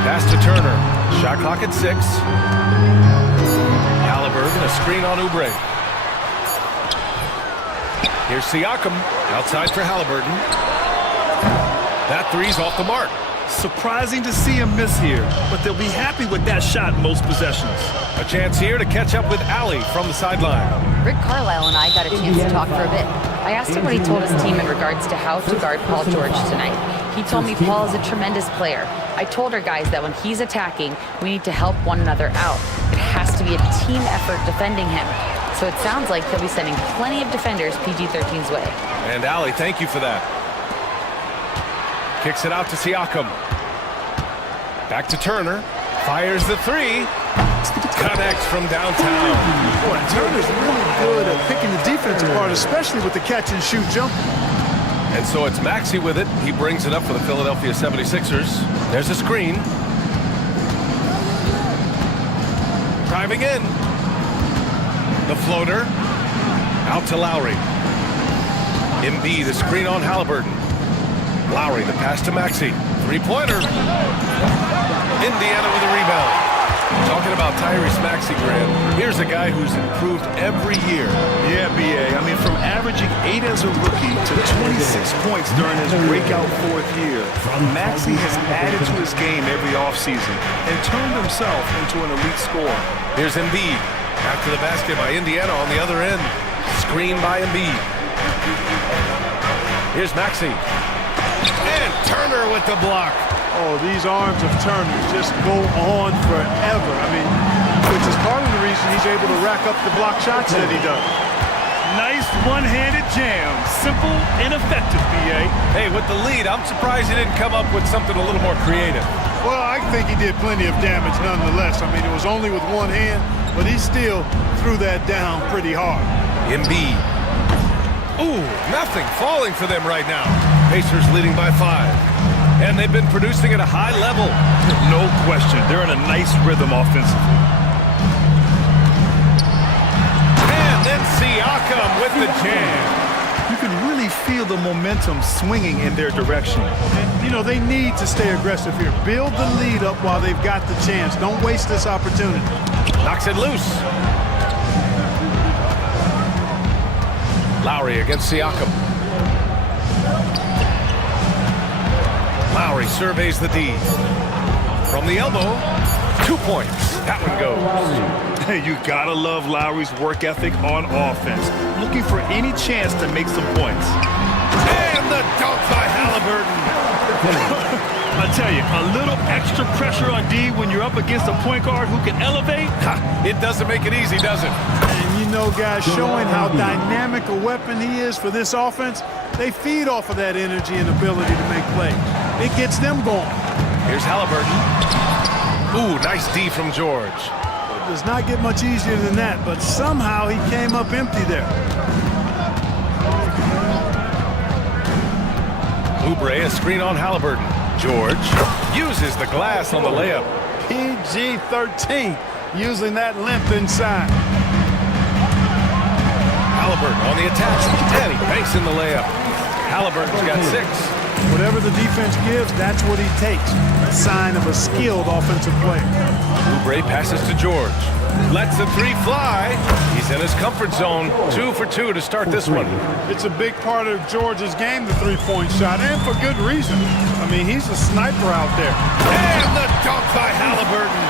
Pass to Turner. Shot clock at 6. Halliburton, a screen on Oubre. Here's Siakam, outside for Halliburton. That three's off the mark. Surprising to see him miss here, but they'll be happy with that shot in most possessions. A chance here to catch up with Allie from the sideline. Rick Carlisle and I got a chance to talk for a bit. I asked him what he told his team in regards to how to guard Paul George tonight. He told me Paul is a tremendous player. I told our guys that when he's attacking, we need to help one another out. It has to be a team effort defending him. So it sounds like he'll be sending plenty of defenders PG-13's way. And Allie, thank you for that. Kicks it out to Siakam. Back to Turner. Fires the three. Connects from downtown. Boy, Turner's really good at picking the defense apart, especially with the catch-and-shoot jumper. And so it's Maxey with it. He brings it up for the Philadelphia 76ers. There's a screen. Driving in. The floater. Out to Lowry. Embiid, a screen on Halliburton. Lowry, the pass to Maxey. Three-pointer. Indiana with a rebound. Talking about Tyrese Maxey, Graham, here's a guy who's improved every year. Yeah, B.A. I mean, from averaging 8 as a rookie to 26 points during his breakout 4th year, Maxey has added to his game every offseason and turned himself into an elite scorer. Here's Embiid. After the basket by Indiana on the other end. Screen by Embiid. Here's Maxey. And Turner with the block. Oh, these arms of Turner just go on forever. I mean, which is part of the reason he's able to rack up the block shots that he does. Nice one-handed jam. Simple and effective, B.A. Hey, with the lead, I'm surprised he didn't come up with something a little more creative. Well, I think he did plenty of damage nonetheless. I mean, it was only with one hand, but he still threw that down pretty hard. Embiid. Ooh, nothing falling for them right now. Pacers leading by 5. And they've been producing at a high level. No question. They're in a nice rhythm offensively. And then Siakam with the jam. You can really feel the momentum swinging in their direction. And, you know, they need to stay aggressive here. Build the lead up while they've got the chance. Don't waste this opportunity. Knocks it loose. Lowry against Siakam. Lowry surveys the D. From the elbow, 2 points. That one goes. Hey, you gotta love Lowry's work ethic on offense. Looking for any chance to make some points. And the dunk by Halliburton. I tell you, a little extra pressure on D when you're up against a point guard who can elevate. It doesn't make it easy, does it? And you know, guys, showing how dynamic a weapon he is for this offense, they feed off of that energy and ability to make plays. It gets them going. Here's Halliburton. Ooh, nice D from George. It does not get much easier than that, but somehow he came up empty there. Oubre, a screen on Halliburton. George uses the glass on the layup. PG-13, using that length inside. Halliburton on the attack. And he banks in the layup. Halliburton's got 6. Whatever the defense gives, that's what he takes. A sign of a skilled offensive player. Oubre passes to George. Lets the 3 fly. He's in his comfort zone. 2 for 2 to start this one. It's a big part of George's game, the three-point shot, and for good reason. I mean, he's a sniper out there. And the dunk by Halliburton.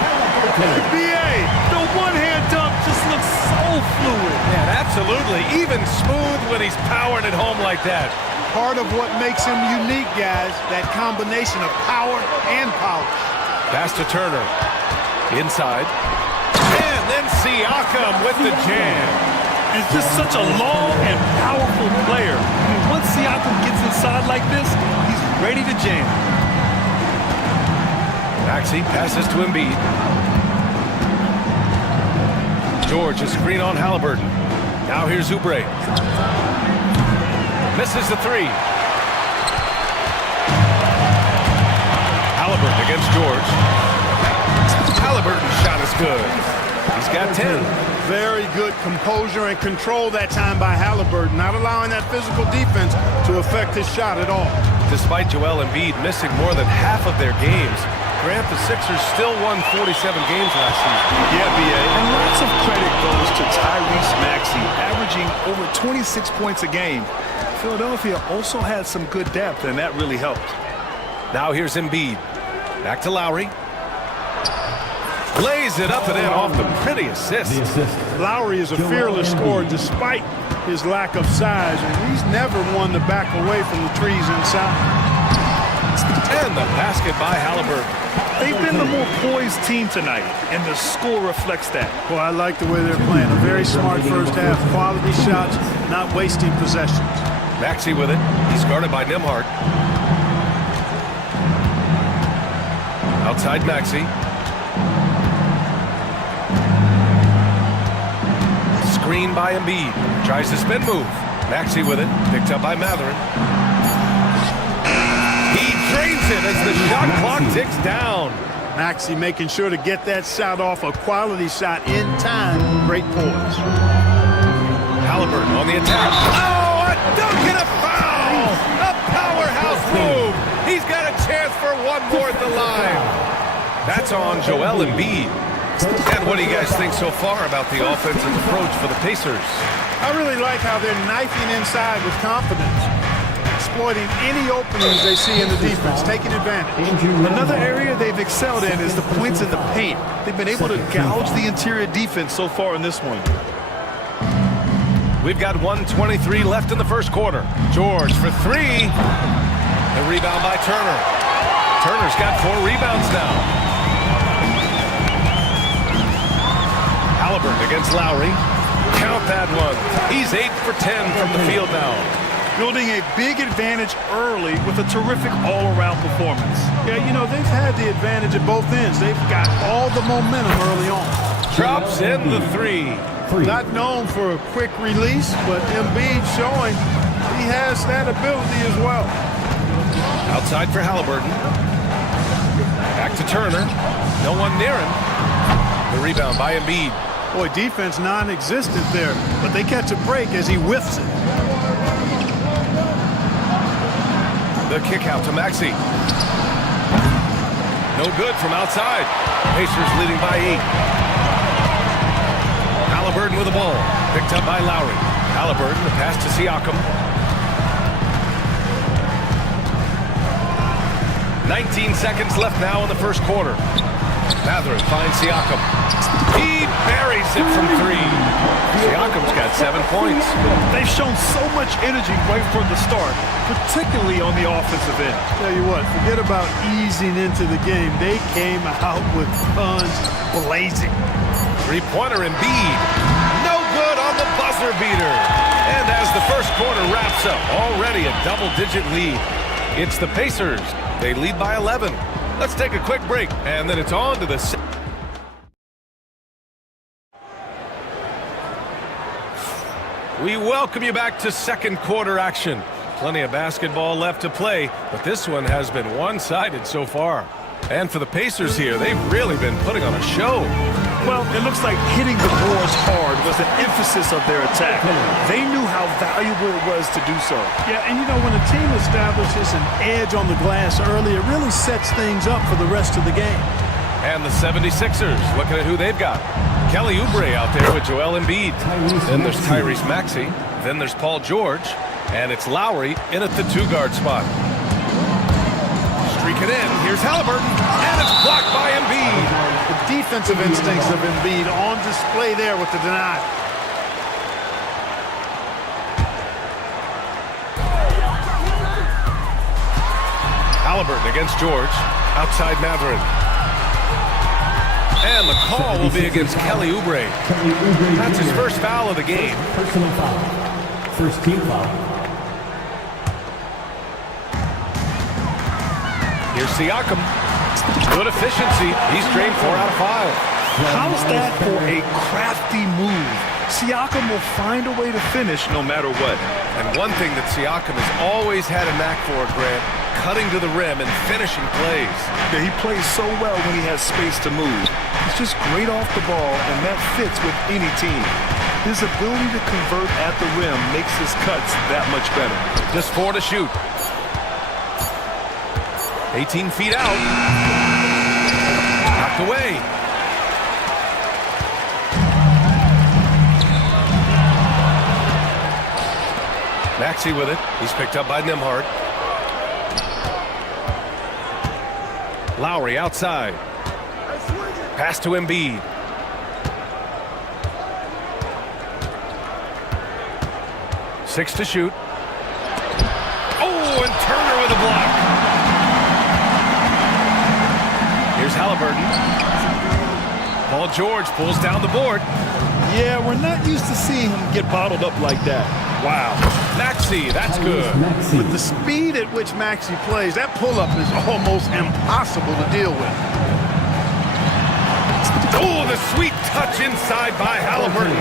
BA, the one-hand dunk just looks so fluid. Yeah, absolutely. Even smooth when he's powering it home like that. Part of what makes him unique, guys, that combination of power and polish. Pass to Turner. Inside. And then Siakam with the jam. And just such a long and powerful player. I mean, once Siakam gets inside like this, he's ready to jam. Maxey passes to Embiid. George, a screen on Halliburton. Now here's Oubre. Misses the three. Halliburton against George. Halliburton's shot is good. He's got 10. Very good composure and control that time by Halliburton, not allowing that physical defense to affect his shot at all. Despite Joel Embiid missing more than half of their games, Grant, the Sixers still won 47 games last season. Yeah, B.A., and lots of credit goes to Tyrese Maxey, averaging over 26 points a game. Philadelphia also had some good depth, and that really helped. Now here's Embiid. Back to Lowry. Lays it up and in off the pretty assist. Lowry is a fearless scorer despite his lack of size, and he's never one to back away from the trees inside. And the basket by Halliburton. They've been the more poised team tonight, and the score reflects that. Well, I like the way they're playing. A very smart first half. Quality shots, not wasting possessions. Maxey with it. He's guarded by Nembhard. Outside Maxey. Screen by Embiid. Tries to spin move. Maxey with it. Picked up by Matherin. He drains it as the shot clock ticks down. Maxey making sure to get that shot off, a quality shot in time. Great poise. Halliburton on the attack. Oh, a dunk and a foul! A powerhouse move. He's got a chance for one more at the line. That's on Joel Embiid. And what do you guys think so far about the offensive approach for the Pacers? I really like how they're knifing inside with confidence, exploiting any openings they see in the defense, taking advantage. Another area they've excelled in is the points in the paint. They've been able to gouge the interior defense so far in this one. We've got 1:23 left in the first quarter. George for three. The rebound by Turner. Turner's got 4 rebounds now. Halliburton against Lowry. Count that one. He's 8 for 10 from the field now. Building a big advantage early with a terrific all-around performance. Yeah, you know, they've had the advantage at both ends. They've got all the momentum early on. Drops in the three. Not known for a quick release, but Embiid showing he has that ability as well. Outside for Halliburton. Back to Turner. No one near him. The rebound by Embiid. Boy, defense non-existent there, but they catch a break as he whiffs it. The kick out to Maxey. No good from outside. Pacers leading by 8. Halliburton with the ball. Picked up by Lowry. Halliburton, the pass to Siakam. 19 seconds left now in the first quarter. Matherin finds Siakam. He buries it from 3. Siakam's got 7 points. They've shown so much energy right from the start, particularly on the offensive end. Tell you what, forget about easing into the game. They came out with guns blazing. Three-pointer Embiid. No good on the buzzer beater. And as the first quarter wraps up, already a double-digit lead. It's the Pacers. They lead by 11. Let's take a quick break, and then it's on to the... We welcome you back to second quarter action. Plenty of basketball left to play, but this one has been one-sided so far. And for the Pacers here, they've really been putting on a show. Well, it looks like hitting the boards hard was an emphasis of their attack. They knew how valuable it was to do so. Yeah, and you know, when a team establishes an edge on the glass early, it really sets things up for the rest of the game. And the 76ers, looking at who they've got. Kelly Oubre out there with Joel Embiid. Then there's Tyrese Maxey. Then there's Paul George. And it's Lowry in at the 2-guard spot. Streak it in. Here's Halliburton. And it's blocked by Embiid. The defensive instincts of Embiid on display there with the denial. Halliburton against George. Outside Matherin. And the call will be against Kelly Oubre. That's his first foul of the game. Personal foul. First team foul. Here's Siakam. Good efficiency. He's trained 4 out of 5. How's that for a crafty move? Siakam will find a way to finish no matter what. And one thing that Siakam has always had a knack for, Grant, cutting to the rim and finishing plays. Yeah, he plays so well when he has space to move. He's just great off the ball, and that fits with any team. His ability to convert at the rim makes his cuts that much better. Just 4 to shoot. 18 feet out. Knocked away. Maxey with it. He's picked up by Nembhard. Lowry outside. Pass to Embiid. Six to shoot. Oh, and Turner with a block. Here's Halliburton. Paul George pulls down the board. Yeah, we're not used to seeing him get bottled up like that. Wow. Maxey, that's good. With the speed at which Maxey plays, that pull-up is almost impossible to deal with. Oh, the sweet touch inside by Halliburton.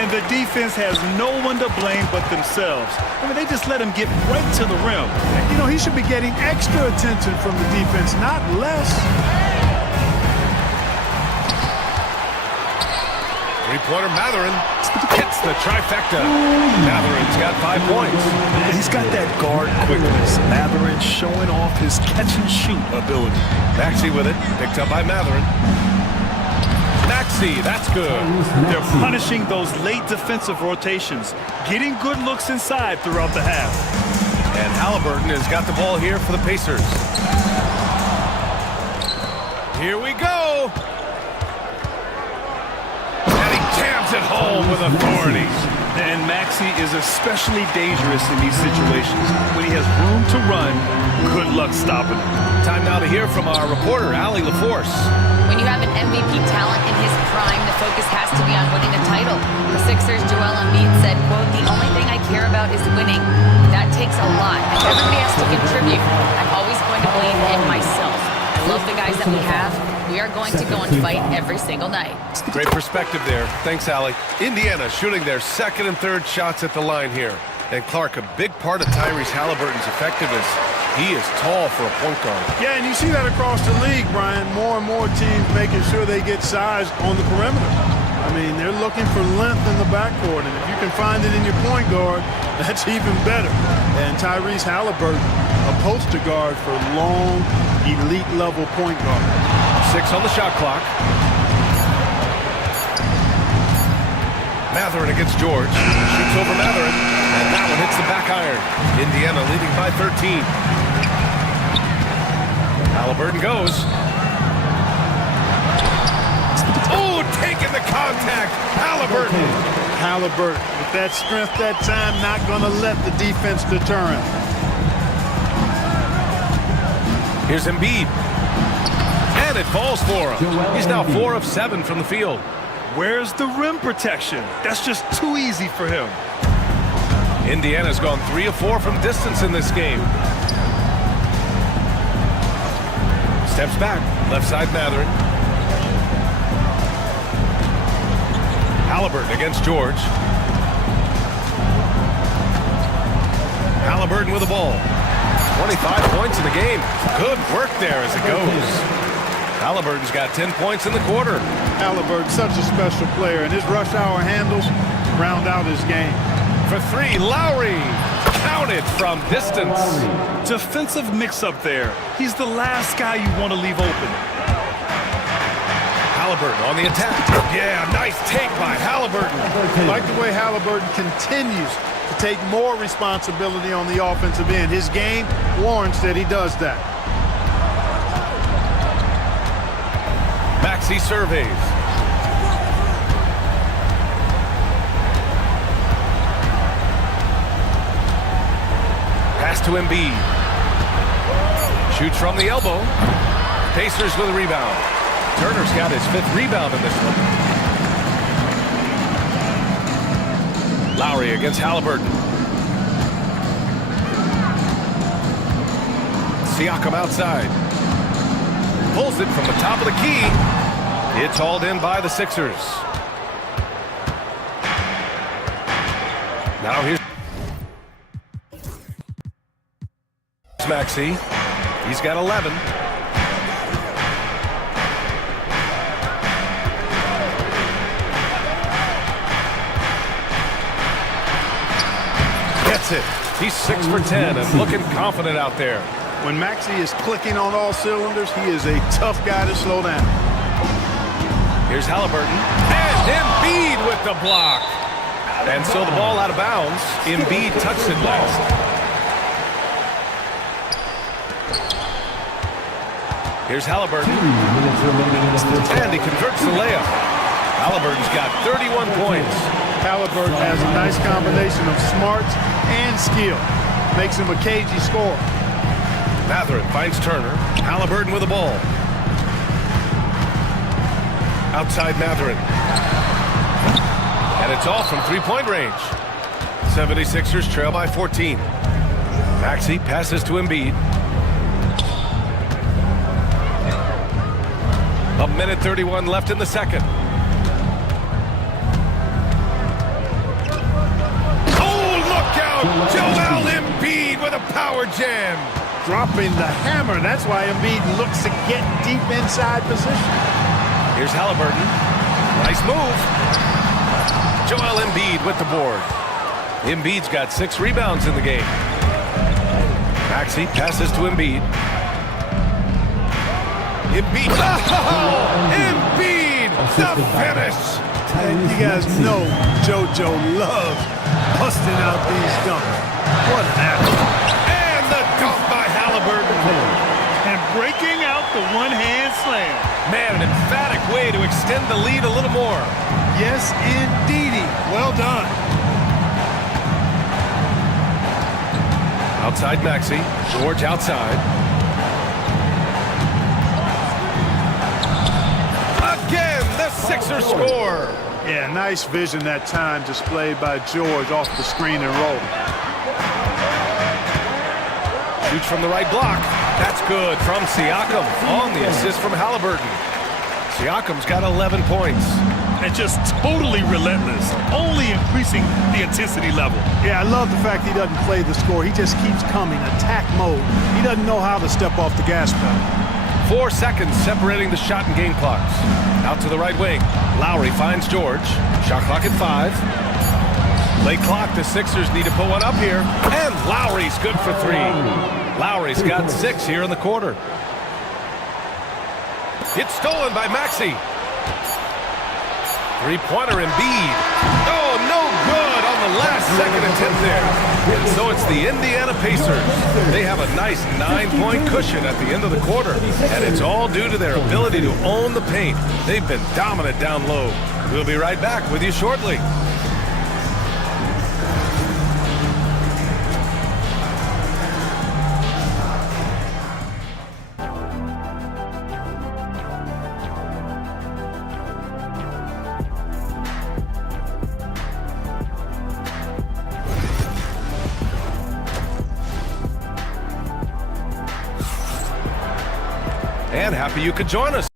And the defense has no one to blame but themselves. I mean, they just let him get right to the rim. You know, he should be getting extra attention from the defense, not less. Three-pointer Mathurin hits the trifecta. Mathurin's got 5 points. He's got that guard quickness. Mathurin showing off his catch-and-shoot ability. Maxey with it, picked up by Mathurin. Maxey, that's good. They're punishing those late defensive rotations, getting good looks inside throughout the half. And Halliburton has got the ball here for the Pacers. Here we go. Jams it home with authority. And Maxey is especially dangerous in these situations. When he has room to run, good luck stopping him. Time now to hear from our reporter, Allie LaForce. When you have an MVP talent in his prime, the focus has to be on winning the title. The Sixers' Joel Embiid said, quote, "The only thing I care about is winning. That takes a lot. Everybody has to contribute. I'm always going to believe in myself. I love the guys that we have. We are going to go and fight every single night." Great perspective there. Thanks, Allie. Indiana shooting their second and third shots at the line here. And Clark, a big part of Tyrese Halliburton's effectiveness. He is tall for a point guard. Yeah, and you see that across the league, Brian. More and more teams making sure they get size on the perimeter. I mean, they're looking for length in the backcourt, and if you can find it in your point guard, that's even better. And Tyrese Halliburton, a poster guard for long, elite-level point guard. 6 on the shot clock. Mathurin against George. Shoots over Mathurin. And that one hits the back iron. Indiana leading by 13. Halliburton goes. Oh, taking the contact. Halliburton. Halliburton, with that strength that time, not going to let the defense deter him. Here's Embiid. And it falls for him. He's now 4 of 7 from the field. Where's the rim protection? That's just too easy for him. Indiana's gone 3 of 4 from distance in this game. Steps back. Left side Mathurin. Halliburton against George. Halliburton with the ball. 25 points in the game. Good work there as it goes. Halliburton's got 10 points in the quarter. Halliburton's such a special player, and his rush hour handles round out his game. For 3, Lowry. Counted from distance. Defensive mix-up there. He's the last guy you want to leave open. Halliburton on the attack. Yeah, nice take by Halliburton. I like the way Halliburton continues to take more responsibility on the offensive end. His game warrants that he does that. Maxey surveys. Pass to Embiid. Shoots from the elbow. Pacers with a rebound. Turner's got his 5th rebound in this one. Lowry against Halliburton. Siakam outside. Pulls it from the top of the key. It's hauled in by the Sixers. Now here's Maxey. He's got 11. Gets it. He's 6 for 10 and looking confident out there. When Maxey is clicking on all cylinders, he is a tough guy to slow down. Here's Halliburton. And Embiid with the block. And so the ball out of bounds. Embiid touched it last. Here's Halliburton. And he converts the layup. Halliburton's got 31 points. Halliburton has a nice combination of smarts and skill. Makes him a cagey scorer. Mathurin finds Turner. Halliburton with the ball. Outside Mathurin. And it's off from three-point range. 76ers trail by 14. Maxey passes to Embiid. A minute 31 left in the second. Oh, look out! Joel Embiid with a power jam. Dropping the hammer. That's why Embiid looks to get deep inside position. Here's Halliburton. Nice move. Joel Embiid with the board. Embiid's got 6 rebounds in the game. Maxey passes to Embiid. Embiid. Oh, Embiid! The finish! And you guys know JoJo loves busting out these dunks. What an athlete. And the dunk by Halliburton. And breaking out the one-hand slam. Man, an emphatic way to extend the lead a little more. Yes, indeedy. Well done. Outside Maxey. George outside. Again, the Sixers score. Yeah, nice vision that time displayed by George off the screen and roll. Shoots from the right block. That's good from Siakam on the assist from Halliburton. Siakam's got 11 points. And just totally relentless, only increasing the intensity level. Yeah, I love the fact he doesn't play the score. He just keeps coming, attack mode. He doesn't know how to step off the gas pedal. 4 seconds separating the shot and game clocks. Out to the right wing. Lowry finds George. Shot clock at 5. Late clock, the Sixers need to put one up here. And Lowry's good for 3. Lowry's got 6 here in the quarter. It's stolen by Maxey. Three-pointer Embiid. Oh, no good on the last second attempt there. And so it's the Indiana Pacers. They have a nice 9-point cushion at the end of the quarter. And it's all due to their ability to own the paint. They've been dominant down low. We'll be right back with you shortly. And happy you could join us.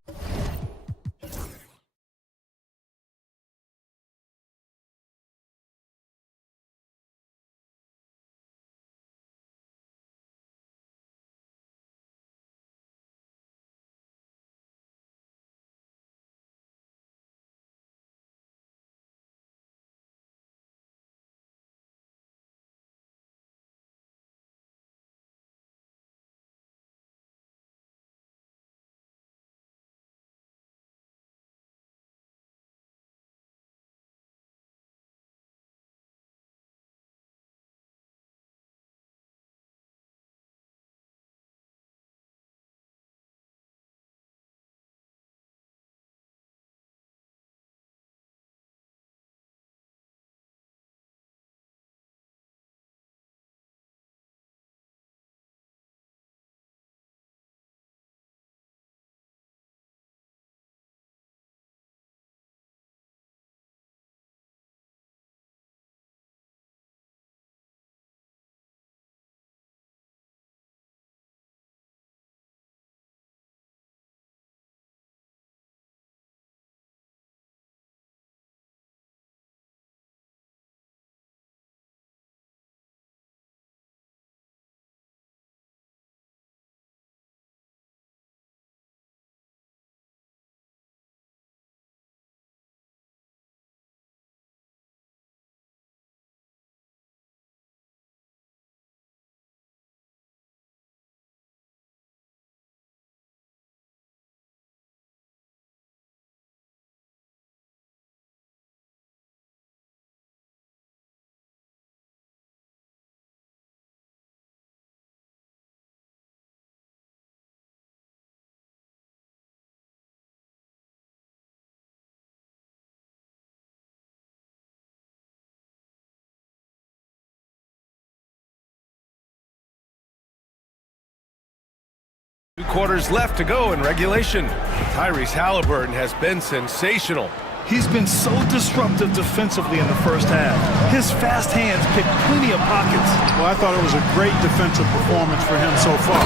2 quarters left to go in regulation. Tyrese Halliburton has been sensational. He's been so disruptive defensively in the first half. His fast hands pick plenty of pockets. Well, I thought it was a great defensive performance for him so far.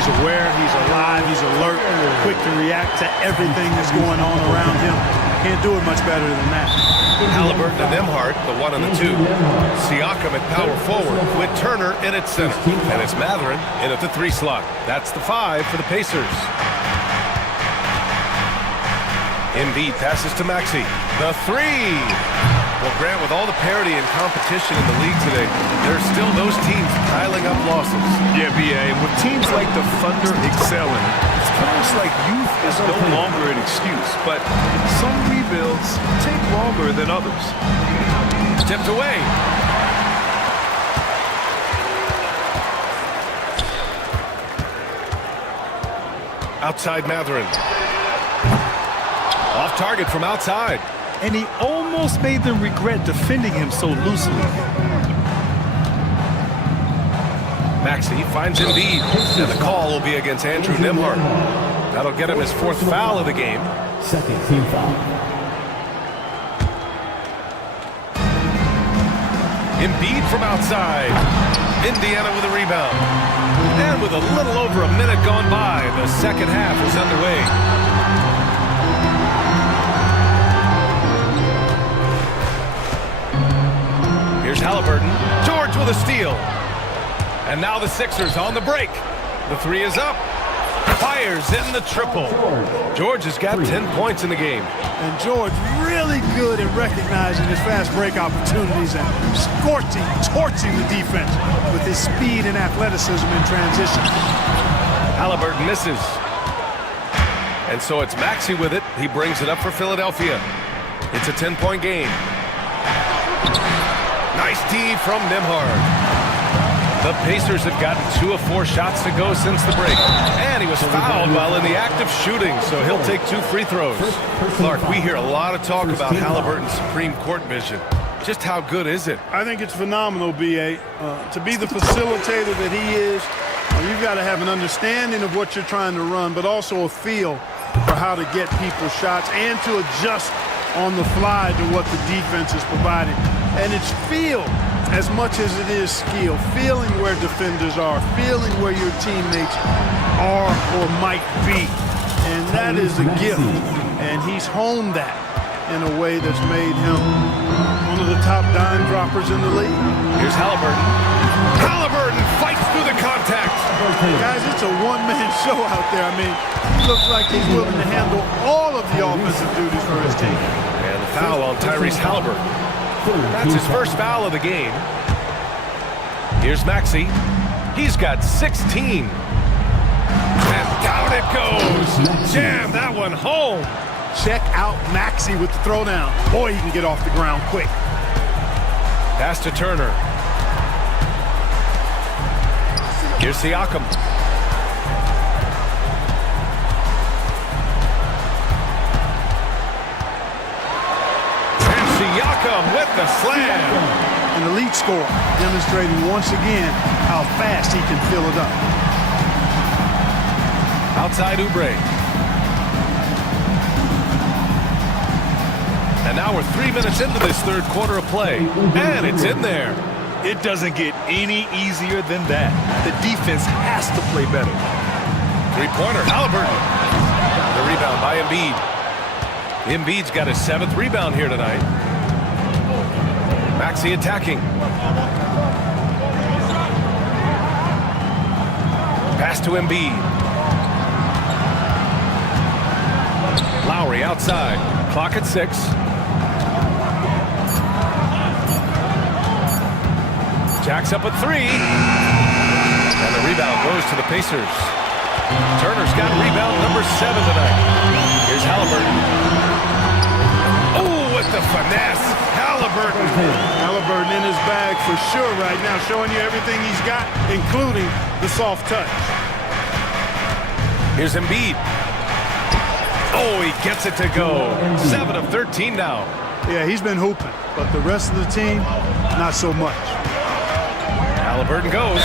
He's aware, he's alive, he's alert, quick to react to everything that's going on around him. Can't do it much better than that. Halliburton and Nembhard, the 1 and the 2. Siakam at power forward with Turner in at center. And it's Mathurin in at the 3 slot. That's the 5 for the Pacers. Embiid passes to Maxey. The 3! Well, Grant, with all the parity and competition in the league today, there's still those teams piling up losses. Yeah, B.A. With teams like the Thunder excelling, it's almost like youth is no longer an excuse. But some rebuilds take longer than others. Tipped away. Outside Mathurin. Off target from outside. And he almost made them regret defending him so loosely. Maxey finds Embiid, and the call will be against Andrew Nembhard. That'll get him his 4th foul of the game. Second team foul. Embiid from outside. Indiana with a rebound. And with a little over a minute gone by, the second half is underway. Here's Halliburton. George with a steal. And now the Sixers on the break. The 3 is up. Fires in the triple. George has got 10 points in the game. And George really good at recognizing his fast break opportunities and torching the defense with his speed and athleticism in transition. Halliburton misses. And so it's Maxey with it. He brings it up for Philadelphia. It's a 10-point game. Nice D from Nembhard. The Pacers have gotten 2 of 4 shots to go since the break. And he was fouled while in the act of shooting, so he'll take 2 free throws. Clark, we hear a lot of talk about Halliburton's Supreme Court vision. Just how good is it? I think it's phenomenal, B.A. To be the facilitator that he is, you've got to have an understanding of what you're trying to run, but also a feel for how to get people's shots and to adjust on the fly to what the defense is providing. And it's feel as much as it is skill, feeling where defenders are, feeling where your teammates are or might be. And that is a gift. And he's honed that in a way that's made him one of the top dime droppers in the league. Here's Halliburton. Halliburton fights through the contact. Guys, it's a one-man show out there. I mean, he looks like he's willing to handle all of the offensive duties for his team. And the foul on Tyrese Halliburton. That's his first foul of the game. Here's Maxey. He's got 16. And down it goes. Jam that one home. Check out Maxey with the throwdown. Boy, he can get off the ground quick. Pass to Turner. Here's Siakam. And Siakam with the slam. An elite scorer, demonstrating once again how fast he can fill it up. Outside Oubre. And now we're 3 minutes into this third quarter of play. And it's in there. It doesn't get any easier than that. The defense has to play better. Three-pointer, Halliburton. The rebound by Embiid. Embiid's got his 7th rebound here tonight. Maxey attacking. Pass to Embiid. Lowry outside. Clock at 6. Jacks up at 3. And the rebound goes to the Pacers. Turner's got rebound number 7 tonight. Here's Halliburton. Oh, with the finesse. Halliburton. Halliburton in his bag for sure right now, showing you everything he's got, including the soft touch. Here's Embiid. Oh, he gets it to go. 7 of 13 now. Yeah, he's been hooping, but the rest of the team, not so much. Halliburton goes.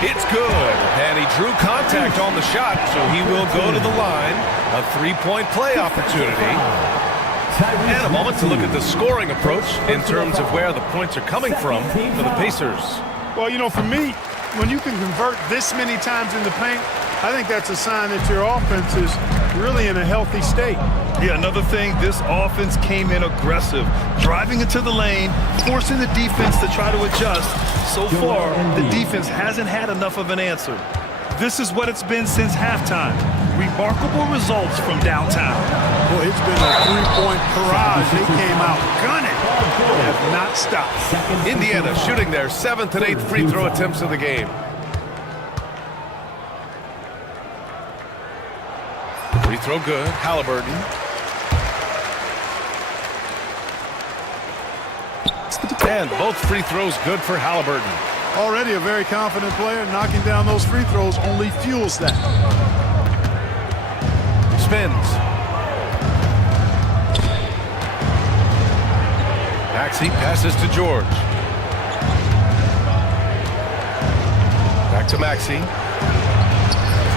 It's good. And he drew contact on the shot, so he will go to the line. A three-point play opportunity. And a moment to look at the scoring approach in terms of where the points are coming from for the Pacers. Well, you know, for me, when you can convert this many times in the paint, I think that's a sign that your offense is really in a healthy state. Yeah, another thing, this offense came in aggressive, driving into the lane, forcing the defense to try to adjust. So far, the defense hasn't had enough of an answer. This is what it's been since halftime. Remarkable results from downtown. Well, it's been a three-point barrage. They came out gunning. They have not stopped. Indiana shooting their 7th and 8th free throw attempts of the game. Free throw good. Halliburton. And both free throws good for Halliburton. Already a very confident player. Knocking down those free throws only fuels that. Spins. Maxey passes to George. Back to Maxey.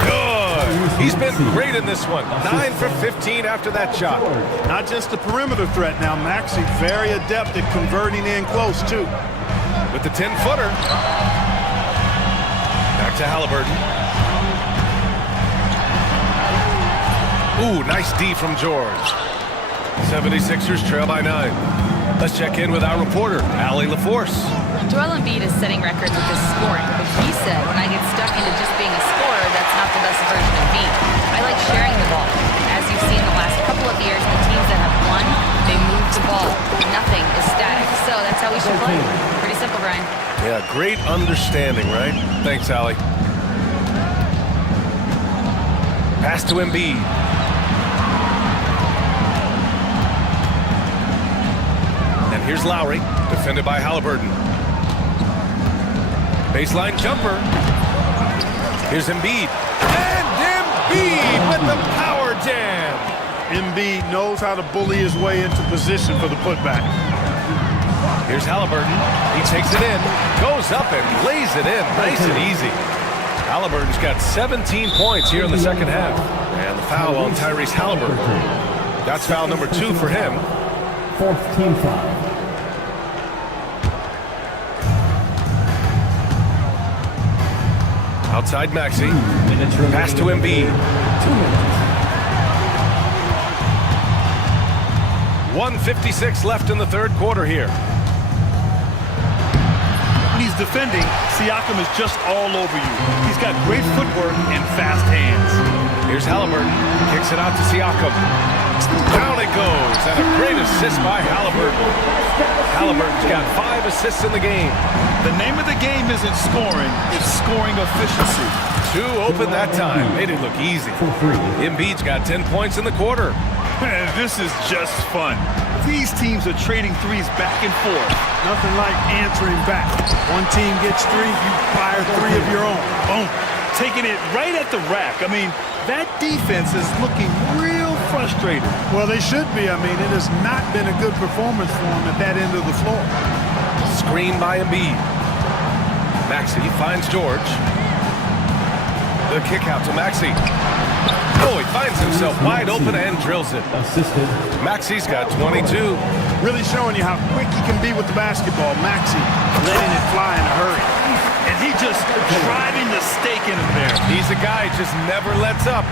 Good. He's been great in this one. 9 for 15 after that shot. Not just a perimeter threat now. Maxey very adept at converting in close, too. With the 10-footer. Back to Halliburton. Ooh, nice D from George. 76ers trail by 9. Let's check in with our reporter, Allie LaForce. Joel Embiid is setting records with his scoring, but he said, when I get stuck into just being a scorer, that's not the best version of me. I like sharing the ball. As you've seen the last couple of years, the teams that have won, they move the ball. Nothing is static. So that's how we should play. Pretty simple, Brian. Yeah, great understanding, right? Thanks, Allie. Pass to Embiid. And here's Lowry, defended by Halliburton. Baseline jumper. Here's Embiid. And Embiid with the power jam. Embiid knows how to bully his way into position for the putback. Here's Halliburton. He takes it in, goes up and lays it in. Nice and easy. Halliburton's got 17 points here in the second half. And the foul on Tyrese Halliburton. That's foul number 2 for him. Fourth team foul. Outside Maxey. Pass to Embiid. 1:56 left in the third quarter here. When he's defending, Siakam is just all over you. He's got great footwork and fast hands. Here's Halliburton. Kicks it out to Siakam. Down it goes. And a great assist by Halliburton. Halliburton's got 5 assists in the game. The name of the game isn't scoring, it's scoring efficiency. 2 open that time. Made it look easy. Embiid's got 10 points in the quarter. Man, this is just fun. These teams are trading threes back and forth. Nothing like answering back. One team gets 3, you fire 3 of your own. Boom. Taking it right at the rack. I mean, that defense is looking real frustrated. Well, they should be. I mean, it has not been a good performance for them at that end of the floor. Screen by Embiid. Maxey finds George. The kick out to Maxey. Oh, he finds himself wide open and drills it. Assisted. Maxey's got 22. Really showing you how quick he can be with the basketball. Maxey letting it fly in a hurry. And he just driving the stake in him there. He's a guy who just never lets up.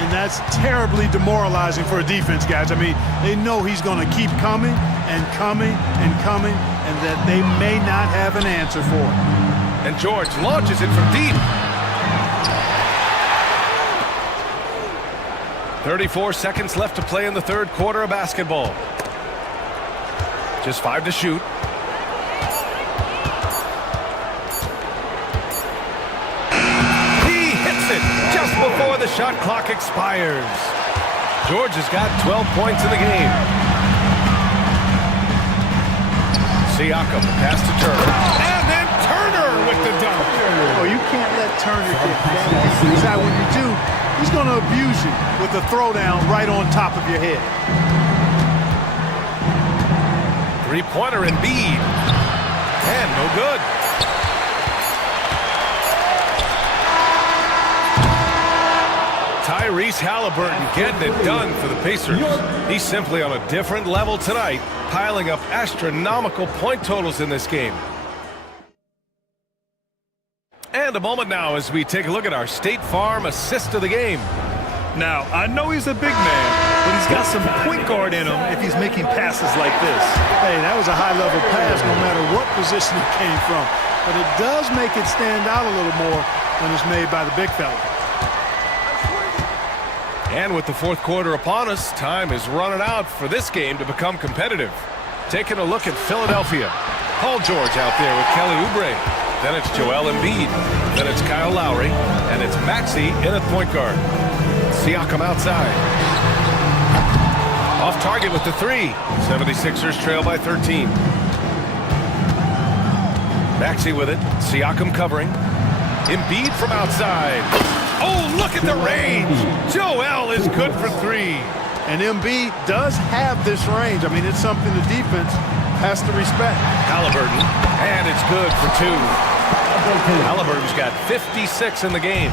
And that's terribly demoralizing for a defense, guys. I mean, they know he's going to keep coming and coming and coming, and that they may not have an answer for it. And George launches it from deep. 34 seconds left to play in the third quarter of basketball. Just 5 to shoot. He hits it just before the shot clock expires. George has got 12 points in the game. Siakam, pass to Turner. And then Turner with the dunk. Oh, you can't let Turner get that. Inside, when you do, he's going to abuse you with a throwdown right on top of your head. Three-pointer Embiid. And no good. Tyrese Halliburton getting it done for the Pacers. He's simply on a different level tonight, piling up astronomical point totals in this game. And a moment now as we take a look at our State Farm assist of the game. Now, I know he's a big man, but he's got some point guard in him if he's making passes like this. Hey, that was a high-level pass no matter what position it came from. But it does make it stand out a little more when it's made by the big fella. And with the fourth quarter upon us, time is running out for this game to become competitive. Taking a look at Philadelphia. Paul George out there with Kelly Oubre. Then it's Joel Embiid. Then it's Kyle Lowry. And it's Maxey in at point guard. Siakam outside. Off target with the three. 76ers trail by 13. Maxey with it. Siakam covering. Embiid from outside. Oh, look at the range. Joel is good for three. And Embiid does have this range. I mean, it's something the defense has to respect. Halliburton. And it's good for two. Halliburton's got 56 in the game.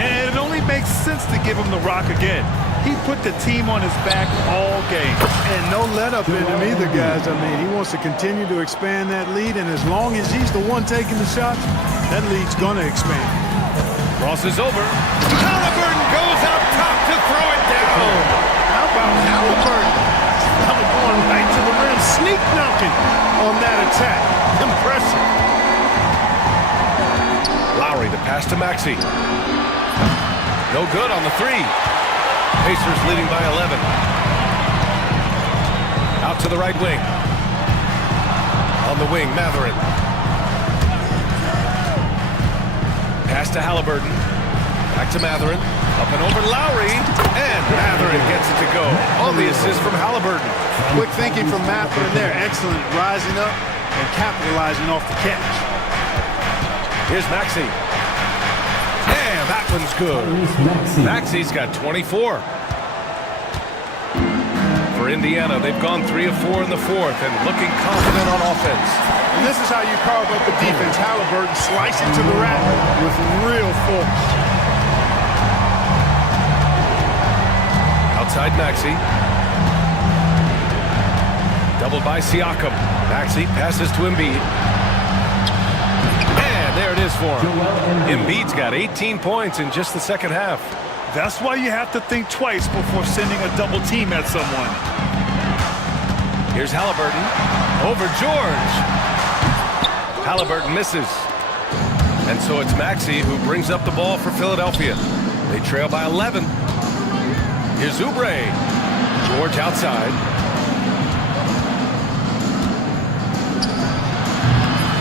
And it only makes sense to give him the rock again. He put the team on his back all game. And no let-up in him either, guys. I mean, he wants to continue to expand that lead, and as long as he's the one taking the shots, that lead's going to expand. Cross is over. Halliburton goes up top to throw it down. How about Halliburton? Going right to the rim, sneak knocking on that attack. Impressive. Lowry, the pass to Maxey. No good on the three. Pacers leading by 11. Out to the right wing. On the wing, Matherin. Pass to Halliburton. Back to Matherin. Up and over Lowry. And Matherin gets it to go. On the assist from Halliburton. Quick thinking from Matherin there. Excellent. Rising up and capitalizing off the catch. Here's Maxey. And that one's good. Maxey's got 24. For Indiana, they've gone 3 of 4 in the fourth and looking confident on offense. And this is how you carve up the defense. Halliburton slicing to the rack with real force. Outside Maxey. Doubled by Siakam. Maxey passes to Embiid. And there it is for him. Embiid's got 18 points in just the second half. That's why you have to think twice before sending a double team at someone. Here's Halliburton. Over George. Halliburton misses. And so it's Maxey who brings up the ball for Philadelphia. They trail by 11. Here's Oubre. George outside.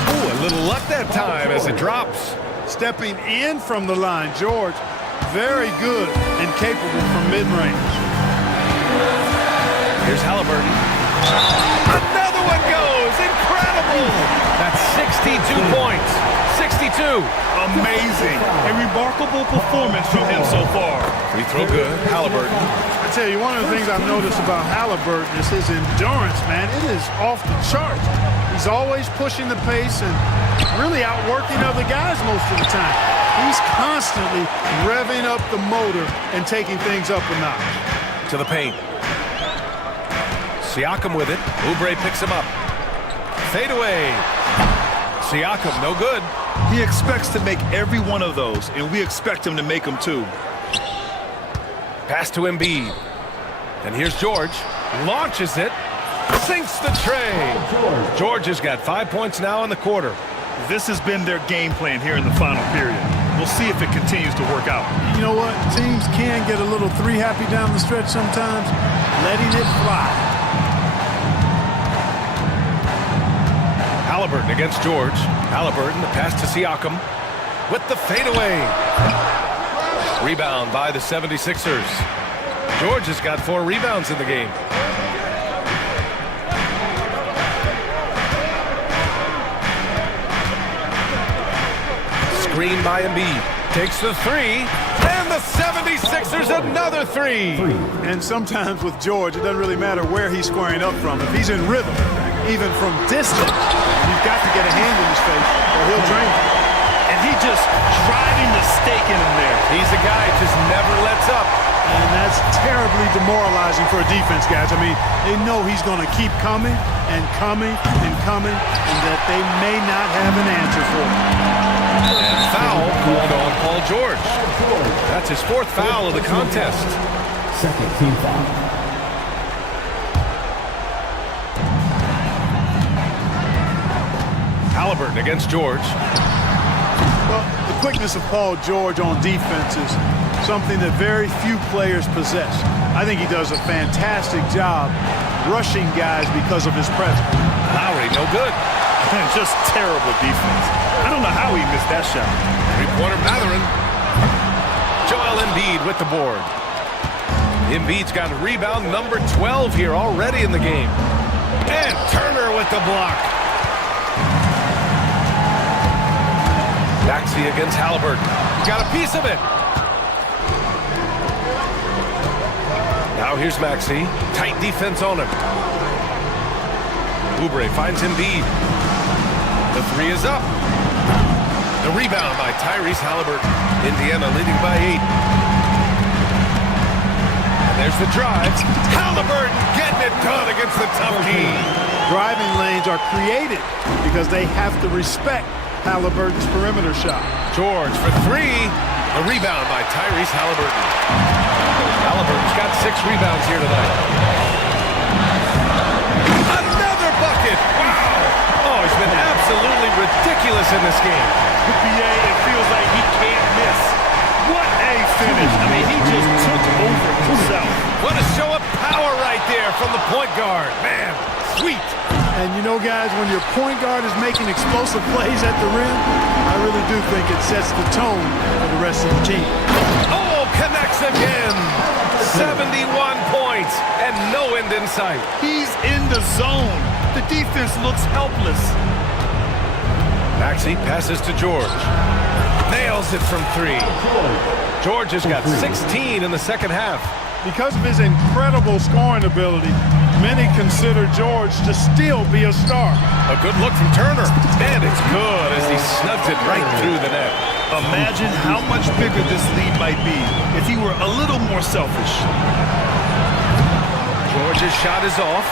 Ooh, a little luck that time as it drops. Stepping in from the line, George. Very good and capable from mid-range. Here's Halliburton. Another one goes. Incredible. That's 62 points. 62. Amazing. A remarkable performance from him so far. Free throw good. Halliburton. I tell you, one of the things I've noticed about Halliburton is his endurance, man. It is off the charts. He's always pushing the pace and really outworking other guys most of the time. He's constantly revving up the motor and taking things up a notch. To the paint. Siakam with it. Oubre picks him up. Fade away. Siakam, no good. He expects to make every one of those, and we expect him to make them too. Pass to Embiid. And here's George. Launches it. Sinks the tray. George has got 5 points now in the quarter. This has been their game plan here in the final period. We'll see if it continues to work out. You know what? Teams can get a little three-happy down the stretch sometimes. Letting it fly. Halliburton against George. Halliburton, the pass to Siakam. With the fadeaway. Rebound by the 76ers. George has got 4 rebounds in the game. Screen by Embiid. Takes the three. And the 76ers another three. And sometimes with George, it doesn't really matter where he's squaring up from. If he's in rhythm, even from distance, you've got to get a hand in his face or he'll drain you. And he just driving the stake in him there. He's a guy who just never lets up. And that's terribly demoralizing for a defense, guys. I mean, they know he's going to keep coming and coming and coming, and that they may not have an answer for it. And foul called on Paul George. That's his fourth foul of the contest. Second team foul. Halliburton against George. Well, the quickness of Paul George on defense is something that very few players possess. I think he does a fantastic job rushing guys because of his presence. Lowry, no good. Just terrible defense. I don't know how he missed that shot. Three-pointer Mathurin. Joel Embiid with the board. Embiid's got rebound number 12 here already in the game. And Turner with the block. Maxey against Halliburton. Got a piece of it. Now here's Maxey. Tight defense on him. Oubre finds Embiid. The three is up. The rebound by Tyrese Halliburton. Indiana leading by 8. And there's the drive. Halliburton getting it done against the tough key. Driving lanes are created because they have to respect Halliburton's perimeter shot. George for three. The rebound by Tyrese Halliburton. Halliburton's got 6 rebounds here tonight. Another bucket! Wow! Oh, he's been absolutely ridiculous in this game. BA, it feels like he can't miss. What a finish. I mean, he just took over himself. What a show of power right there from the point guard. Man, sweet. And you know, guys, when your point guard is making explosive plays at the rim, I really do think it sets the tone for the rest of the team. Oh, connects again. 71 points and no end in sight. He's in the zone. The defense looks helpless. Maxey passes to George. Nails it from 3. George has got 16 in the second half. Because of his incredible scoring ability, many consider George to still be a star. A good look from Turner. And it's good as he snugs it right through the net. Imagine how much bigger this lead might be if he were a little more selfish. George's shot is off.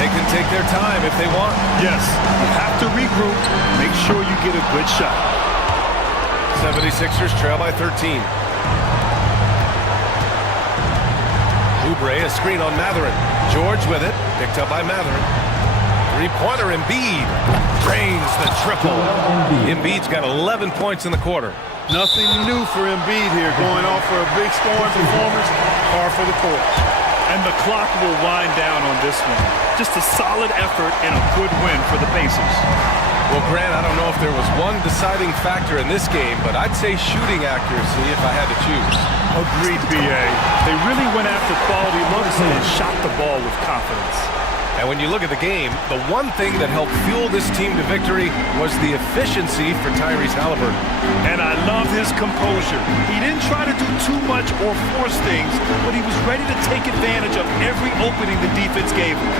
They can take their time if they want. Yes, you have to regroup. Make sure you get a good shot. 76ers trail by 13. Oubre, a screen on Mathurin. George with it. Picked up by Mathurin. Three-pointer Embiid. Drains the triple. Embiid's got 11 points in the quarter. Nothing new for Embiid here, going off for a big scoring performance, par for the course. And the clock will wind down on this one. Just a solid effort and a good win for the Pacers. Well, Grant, I don't know if there was one deciding factor in this game, but I'd say shooting accuracy if I had to choose. Agreed, BA. They really went after quality looks and shot the ball with confidence. And when you look at the game, the one thing that helped fuel this team to victory was the efficiency for Tyrese Halliburton. And I love his composure. He didn't try to do too much or force things, but he was ready to take advantage of every opening the defense gave him.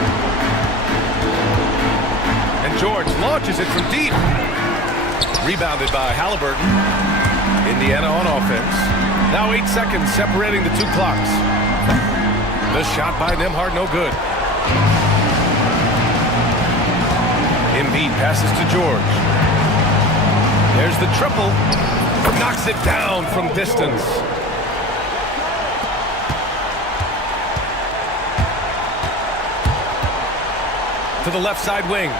And George launches it from deep. Rebounded by Halliburton. Indiana on offense. Now 8 seconds separating the 2 clocks. The shot by Nembhard, no good. Embiid passes to George. There's the triple. Knocks it down from distance. To the left side wing.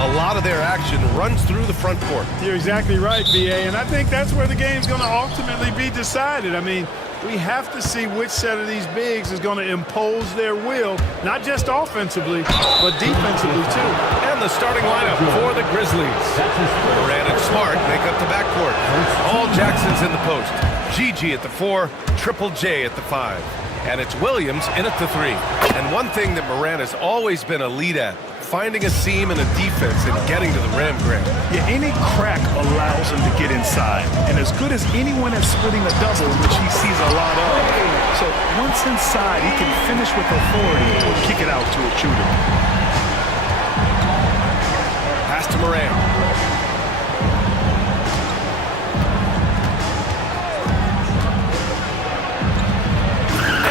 a lot of their action runs through the front court. You're exactly right, B.A., and I think that's where the game's going to ultimately be decided. I mean, we have to see which set of these bigs is going to impose their will, not just offensively, but defensively, too. And the starting lineup for the Grizzlies. Morant and Smart make up the backcourt. All Jackson's in the post. Gigi at the 4, Triple J at the 5. And it's Williams in at the 3. And one thing that Morant has always been a lead at, finding a seam in a defense and getting to the rim, Grant. Yeah, any crack allows him to get inside. And as good as anyone at splitting a double, which he sees a lot of. So once inside, he can finish with authority or kick it out to a shooter. Pass to Morant.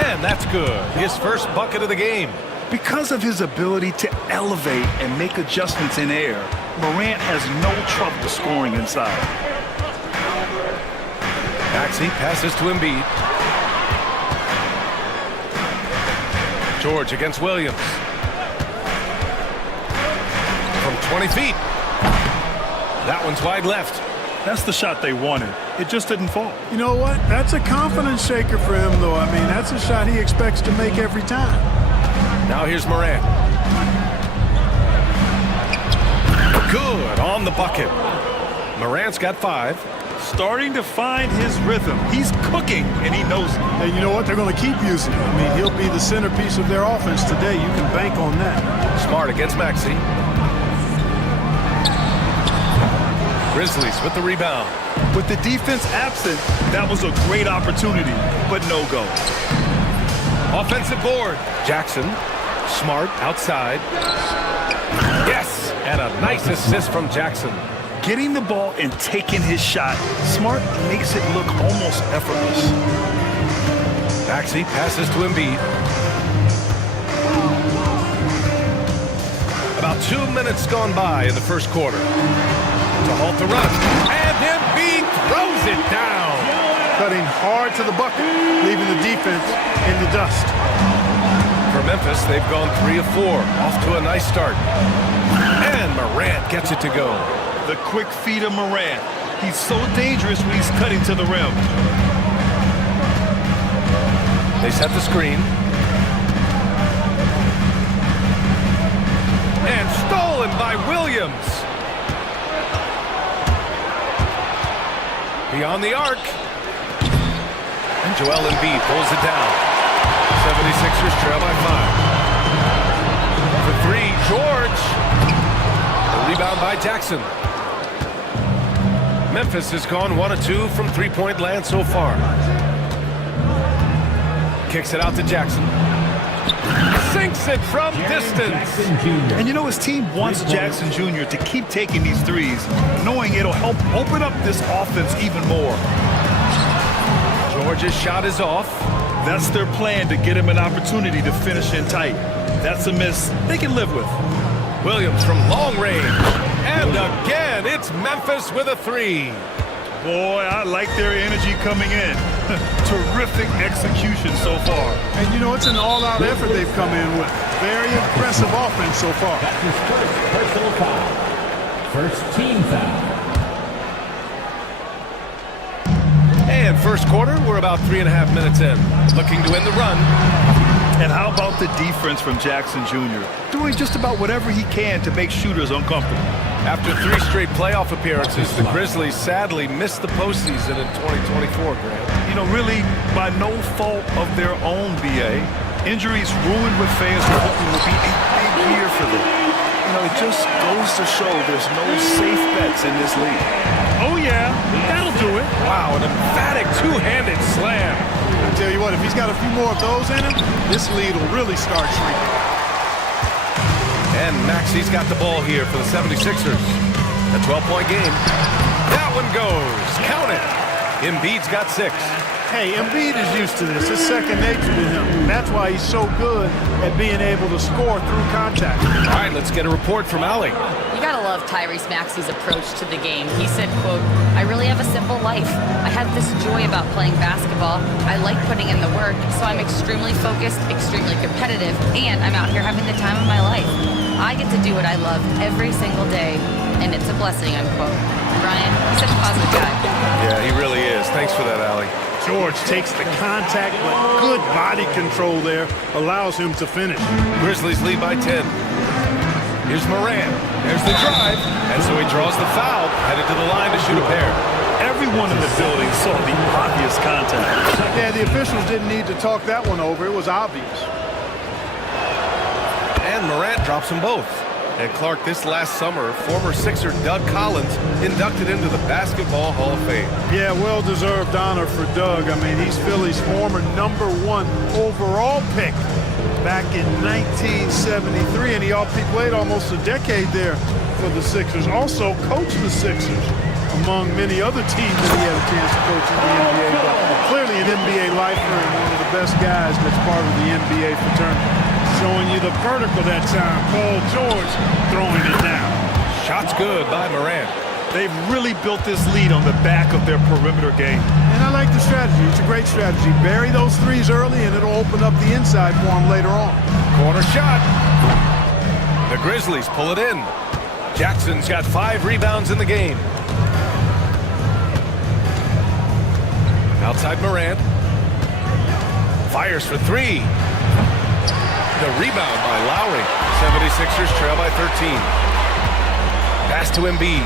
And that's good. His first bucket of the game. Because of his ability to elevate and make adjustments in air, Morant has no trouble scoring inside. Maxey passes to Embiid. George against Williams. From 20 feet. That one's wide left. That's the shot they wanted. It just didn't fall. You know what? That's a confidence shaker for him, though. I mean, that's a shot he expects to make every time. Now here's Morant. Good on the bucket. Morant's got 5. Starting to find his rhythm. He's cooking, and he knows it. And you know what? They're going to keep using him. I mean, he'll be the centerpiece of their offense today. You can bank on that. Smart against Maxey. Grizzlies with the rebound. With the defense absent, that was a great opportunity, but no go. Offensive board. Jackson. Smart outside. Yes! And a nice assist from Jackson. Getting the ball and taking his shot, Smart makes it look almost effortless. Maxey passes to Embiid. About 2 minutes gone by in the first quarter. To halt the run. And Embiid throws it down. Cutting hard to the bucket, leaving the defense in the dust. For Memphis, they've gone 3 of 4. Off to a nice start. And Morant gets it to go. The quick feed of Morant. He's so dangerous when he's cutting to the rim. They set the screen. And stolen by Williams. Beyond the arc. And Joel Embiid pulls it down. 76ers trail by 5. For 3, George. A rebound by Jackson. Memphis has gone 1 of 2 from three-point land so far. Kicks it out to Jackson. Sinks it from distance. And you know, his team wants Jackson Jr. to keep taking these threes, knowing it'll help open up this offense even more. George's shot is off. That's their plan, to get him an opportunity to finish in tight. That's a miss they can live with. Williams from long range. And again, it's Memphis with a 3. Boy, I like their energy coming in. Terrific execution so far. And you know, it's an all-out effort they've come in with. Very impressive offense so far. That's his first personal foul. First team foul. And first quarter, we're about 3.5 minutes in. Looking to end the run. And how about the defense from Jackson Jr.? Doing just about whatever he can to make shooters uncomfortable. After 3 straight playoff appearances, the Grizzlies sadly missed the postseason in 2024, Grant. You know, really, by no fault of their own, B.A. Injuries ruined what fans were hoping would be a big year for them. You know, it just goes to show there's no safe bets in this league. Oh, yeah, that'll do it. Wow, an emphatic two-handed slam. I tell you what, if he's got a few more of those in him, this lead will really start shrinking. And Maxey's got the ball here for the 76ers. A 12-point game. That one goes. Count it. Embiid's got 6. Hey, Embiid is used to this. It's second nature to him. That's why he's so good at being able to score through contact. All right, let's get a report from Ali. You gotta love Tyrese Maxey's approach to the game. He said, quote, "I really have a simple life. I have this joy about playing basketball. I like putting in the work, so I'm extremely focused, extremely competitive, and I'm out here having the time of my life." I get to do what I love every single day, and it's a blessing, unquote. Brian, he's such a positive guy. Yeah, he really is. Thanks for that, Allie. George takes the contact, but good body control there allows him to finish. Grizzlies lead by 10. Here's Morant. There's the drive. And so he draws the foul, headed to the line to shoot a pair. Everyone in the building saw the obvious contact. Yeah, the officials didn't need to talk that one over. It was obvious. And Morant drops them both. And Clark, this last summer, former Sixer Doug Collins inducted into the Basketball Hall of Fame. Yeah, well-deserved honor for Doug. I mean, he's Philly's former #1 overall pick back in 1973, and he played almost a decade there for the Sixers. Also coached the Sixers, among many other teams that he had a chance to coach in the NBA. But clearly an NBA lifer and one of the best guys that's part of the NBA fraternity. Showing you the vertical that time. Paul George throwing it down. Shots good by Morant. They've really built this lead on the back of their perimeter game. And I like the strategy. It's a great strategy. Bury those threes early, and it'll open up the inside for them later on. Corner shot. The Grizzlies pull it in. Jackson's got 5 rebounds in the game. Outside Morant. Fires for 3. The rebound by Lowry. 76ers trail by 13. Pass to Embiid.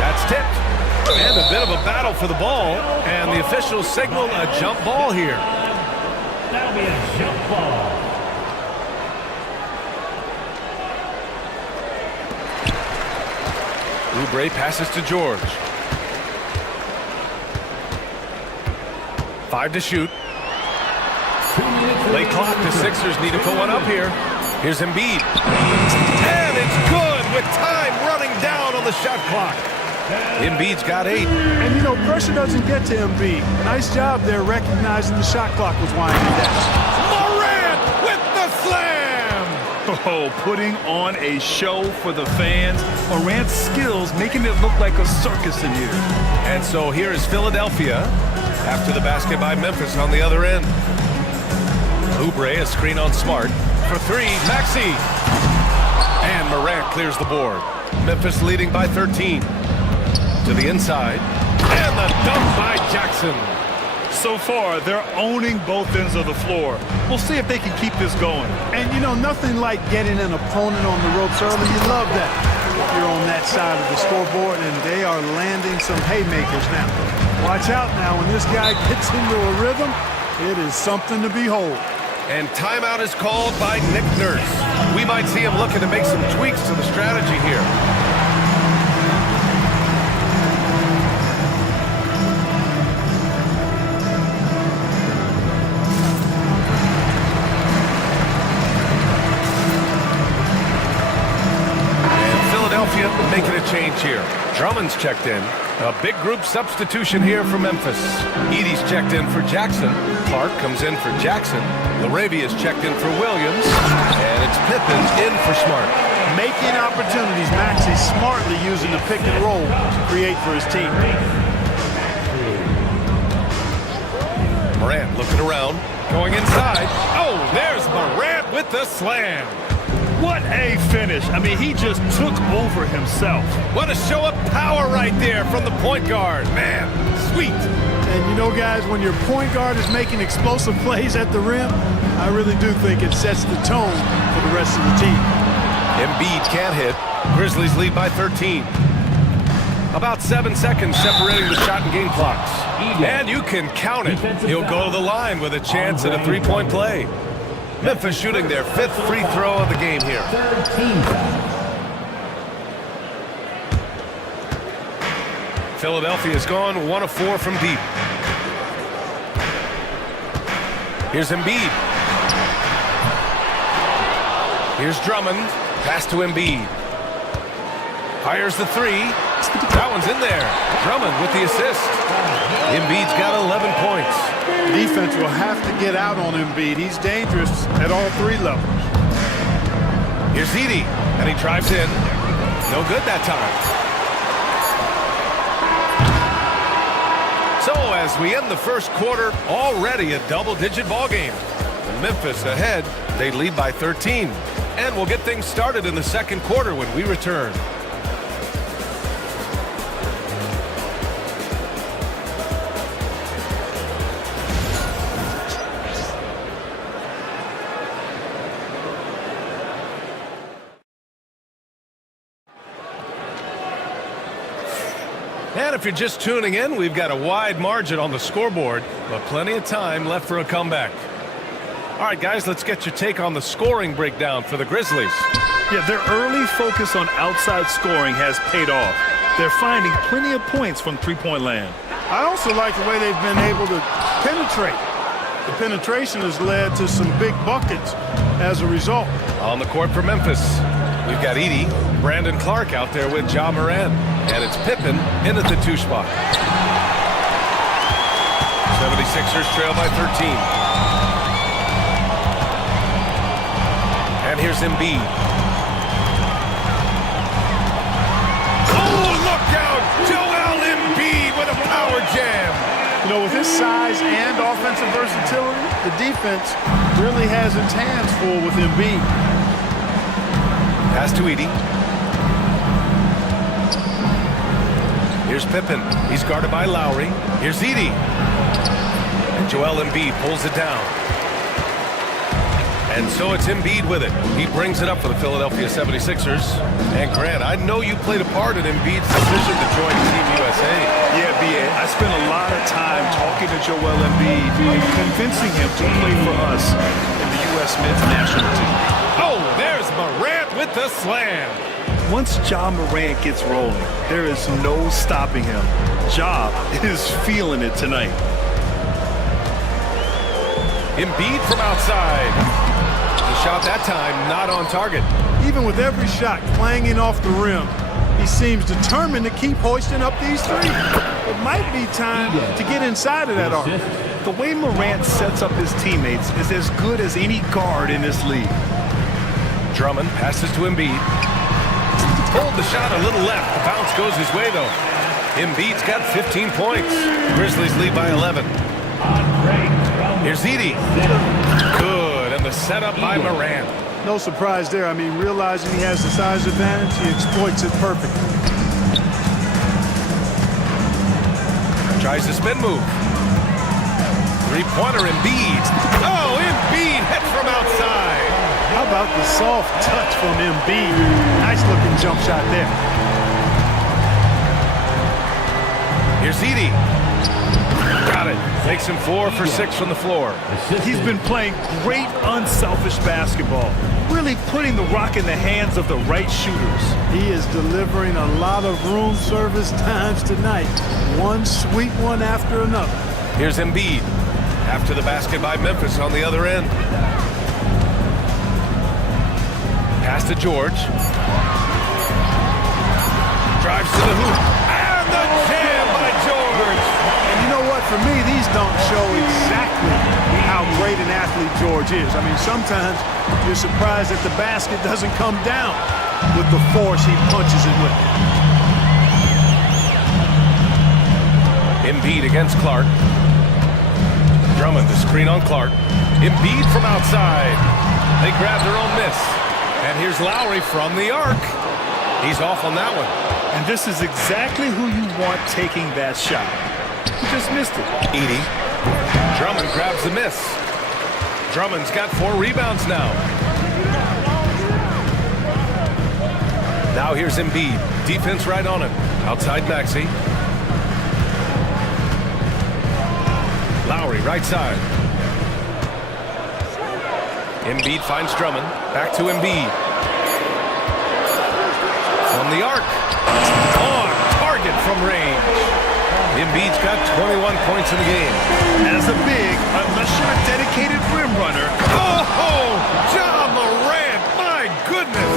That's tipped. And a bit of a battle for the ball. And the officials signal a jump ball here. That'll be a jump ball. Oubre passes to George. 5 to shoot. Late clock, the Sixers need to put one up here. Here's Embiid. And it's good with time running down on the shot clock. Embiid's got 8. And, you know, pressure doesn't get to Embiid. Nice job there recognizing the shot clock was winding down. Morant with the slam! Oh, putting on a show for the fans. Morant's skills making it look like a circus in here. And so here is Philadelphia after the basket by Memphis on the other end. Oubre, a screen on Smart. For 3, Maxey. And Morant clears the board. Memphis leading by 13. To the inside. And the dunk by Jackson. So far, they're owning both ends of the floor. We'll see if they can keep this going. And, you know, nothing like getting an opponent on the ropes early. You love that if you're on that side of the scoreboard, and they are landing some haymakers now. Watch out now. When this guy gets into a rhythm, it is something to behold. And timeout is called by Nick Nurse. We might see him looking to make some tweaks to the strategy here. Making a change here. Drummond's checked in. A big group substitution here for Memphis. Edey's checked in for Jackson. Clark comes in for Jackson. Laravia's checked in for Williams. And it's Pippen in for Smart. Making opportunities. Maxey smartly using the pick and roll to create for his team. Morant looking around. Going inside. Oh, there's Morant with the slam. What a finish. I mean, he just took over himself. What a show of power right there from the point guard. Man, sweet. And you know, guys, when your point guard is making explosive plays at the rim, I really do think it sets the tone for the rest of the team. Embiid can't hit. Grizzlies lead by 13. About 7 seconds separating the shot and game clocks. And you can count it. He'll go to the line with a chance at a 3-point play. Memphis shooting their 5th free throw of the game here. Philadelphia's gone 1 of 4 from deep. Here's Embiid. Here's Drummond. Pass to Embiid. Fires the 3. That one's in there. Drummond with the assist. Embiid's got 11 points. Defense will have to get out on Embiid. He's dangerous at all 3 levels. Here's Edey, and he drives in. No good that time. So as we end the first quarter, already a double-digit ball game. Memphis ahead. They lead by 13. And we'll get things started in the second quarter when we return. And if you're just tuning in, we've got a wide margin on the scoreboard, but plenty of time left for a comeback. All right, guys, let's get your take on the scoring breakdown for the Grizzlies. Yeah, their early focus on outside scoring has paid off. They're finding plenty of points from three-point land. I also like the way they've been able to penetrate. The penetration has led to some big buckets as a result. On the court for Memphis, we've got Edey, Brandon Clark out there with Ja Morant. And it's Pippen in at the 2 spot. 76ers trail by 13. And here's Embiid. Oh, look out! Joel Embiid with a power jam. You know, with his size and offensive versatility, the defense really has its hands full with Embiid. Pass to Edey. Here's Pippen. He's guarded by Lowry. Here's Edey. And Joel Embiid pulls it down. And so it's Embiid with it. He brings it up for the Philadelphia 76ers. And Grant, I know you played a part in Embiid's decision to join Team USA. Yeah, B.A., I spent a lot of time talking to Joel Embiid, convincing him to play for us in the U.S. men's national team. Oh, there's Morant with the slam. Once Ja Morant gets rolling, there is no stopping him. Ja is feeling it tonight. Embiid from outside. The shot that time not on target. Even with every shot clanging off the rim, he seems determined to keep hoisting up these threes. It might be time to get inside of that arc. The way Morant sets up his teammates is as good as any guard in this league. Drummond passes to Embiid. Pulled the shot a little left. The bounce goes his way, though. Embiid's got 15 points. Grizzlies lead by 11. Here's Edey. Good, and the setup by Morant. No surprise there. I mean, realizing he has the size advantage, he exploits it perfectly. Tries the spin move. Three-pointer Embiid. Oh, Embiid hits from outside. How about the soft touch from Embiid? Nice-looking jump shot there. Here's Edey. Got it. Makes him 4 for 6 from the floor. He's been playing great unselfish basketball, really putting the rock in the hands of the right shooters. He is delivering a lot of room service times tonight. One sweet one after another. Here's Embiid. After the basket by Memphis on the other end. Pass to George. Drives to the hoop. And the jam by George. And you know what? For me, these don't show exactly how great an athlete George is. I mean, sometimes you're surprised that the basket doesn't come down with the force he punches it with. Embiid against Clark. Drummond, the screen on Clark. Embiid from outside. They grab their own miss. And here's Lowry from the arc. He's off on that one. And this is exactly who you want taking that shot. He just missed it. Edey. Drummond grabs the miss. Drummond's got 4 rebounds now. Now here's Embiid. Defense right on him. Outside Maxey. Lowry, right side. Embiid finds Drummond. Back to Embiid. From the arc. On target from range. Embiid's got 21 points in the game. As a big, unless you're a dedicated rim runner. Oh, Ja Morant, my goodness.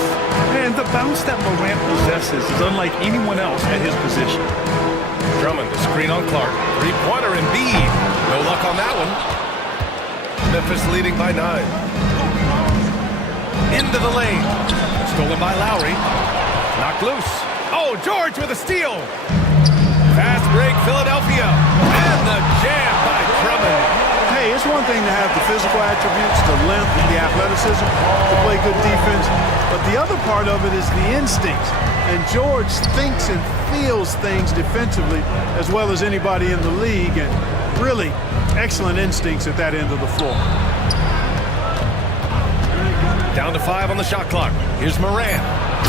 And the bounce that Morant possesses is unlike anyone else at his position. Drummond, the screen on Clark. Three-pointer Embiid. No luck on that one. Memphis leading by 9. Into the lane. Stolen by Lowry. Knocked loose. Oh, George with a steal. Fast break, Philadelphia. And the jam by Drummond. Hey, Hey, it's one thing to have the physical attributes, the length and the athleticism to play good defense, but the other part of it is the instincts. And George thinks and feels things defensively as well as anybody in the league, and really excellent instincts at that end of the floor. Down to 5 on the shot clock. Here's Moran.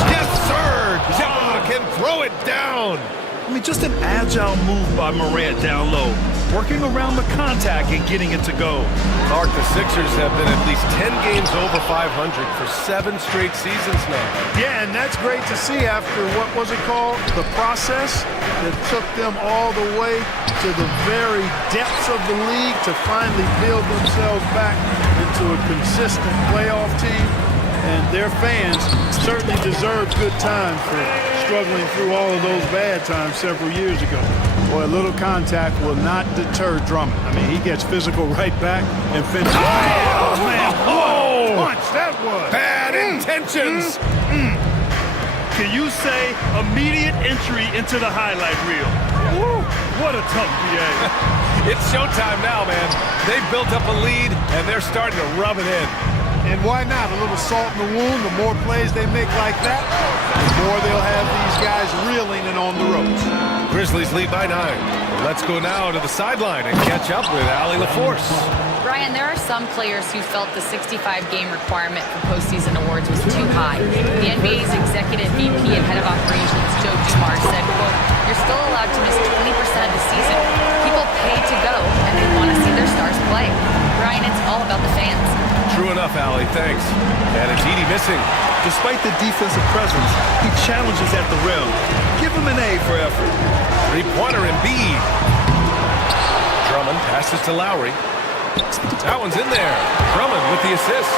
Yes, sir! Ja can throw it down. I mean, just an agile move by Morant down low, working around the contact and getting it to go. Clark, the Sixers have been at least 10 games over 500 for 7 straight seasons now. Yeah, and that's great to see after, what was it called? The process that took them all the way to the very depths of the league to finally build themselves back into a consistent playoff team. And their fans certainly deserve good time for struggling through all of those bad times several years ago. Boy, a little contact will not deter Drummond. I mean, he gets physical right back and finishes. Oh, man! Oh, punch that was. Bad intentions. Can you say immediate entry into the highlight reel? Woo, what a tough PA. It's showtime now, man. They've built up a lead, and they're starting to rub it in. And why not? A little salt in the wound. The more plays they make like that, the more they'll have these guys reeling and on the ropes. Grizzlies lead by 9. Let's go now to the sideline and catch up with Allie LaForce. Brian, there are some players who felt the 65-game requirement for postseason awards was too high. The NBA's executive VP and head of operations, Joe Dumars, said, quote, "You're still allowed to miss 20% of the season. People pay to go, and they want to see their stars play." Brian, it's all about the fans. True enough, Allie. Thanks. And it's Edie missing. Despite the defensive presence, he challenges at the rim. Give him an A for effort. Three-pointer Embiid. Drummond passes to Lowry. That one's in there. Drummond with the assist.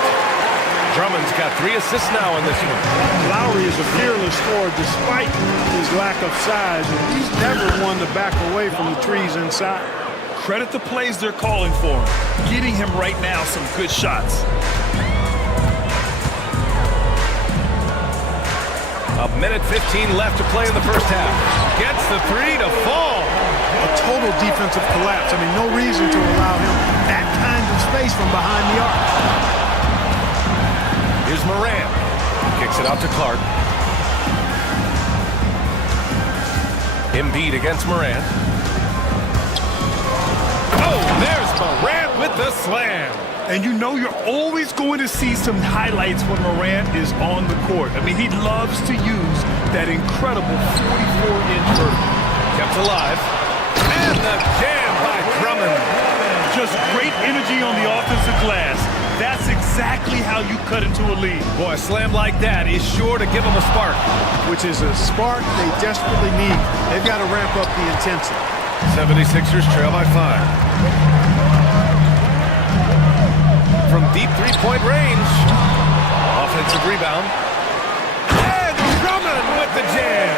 Drummond's got 3 assists now in this one. Lowry is a fearless scorer despite his lack of size, and he's never one to back away from the trees inside. Credit the plays they're calling for him. Getting him right now some good shots. A minute 15 left to play in the first half. Gets the 3 to fall. A total defensive collapse. I mean, no reason to allow him that kind of space from behind the arc. Here's Moran. Kicks it out to Clark. Embiid against Moran. Oh, there's Moran with the slam. And you know you're always going to see some highlights when Morant is on the court. I mean, he loves to use that incredible 44-inch vertical. Kept alive. And the jam by Drummond. Just great energy on the offensive glass. That's exactly how you cut into a lead. Boy, a slam like that is sure to give them a spark. Which is a spark they desperately need. They've got to ramp up the intensity. 76ers trail by 5. From deep three-point range. Offensive rebound. And Drummond with the jam.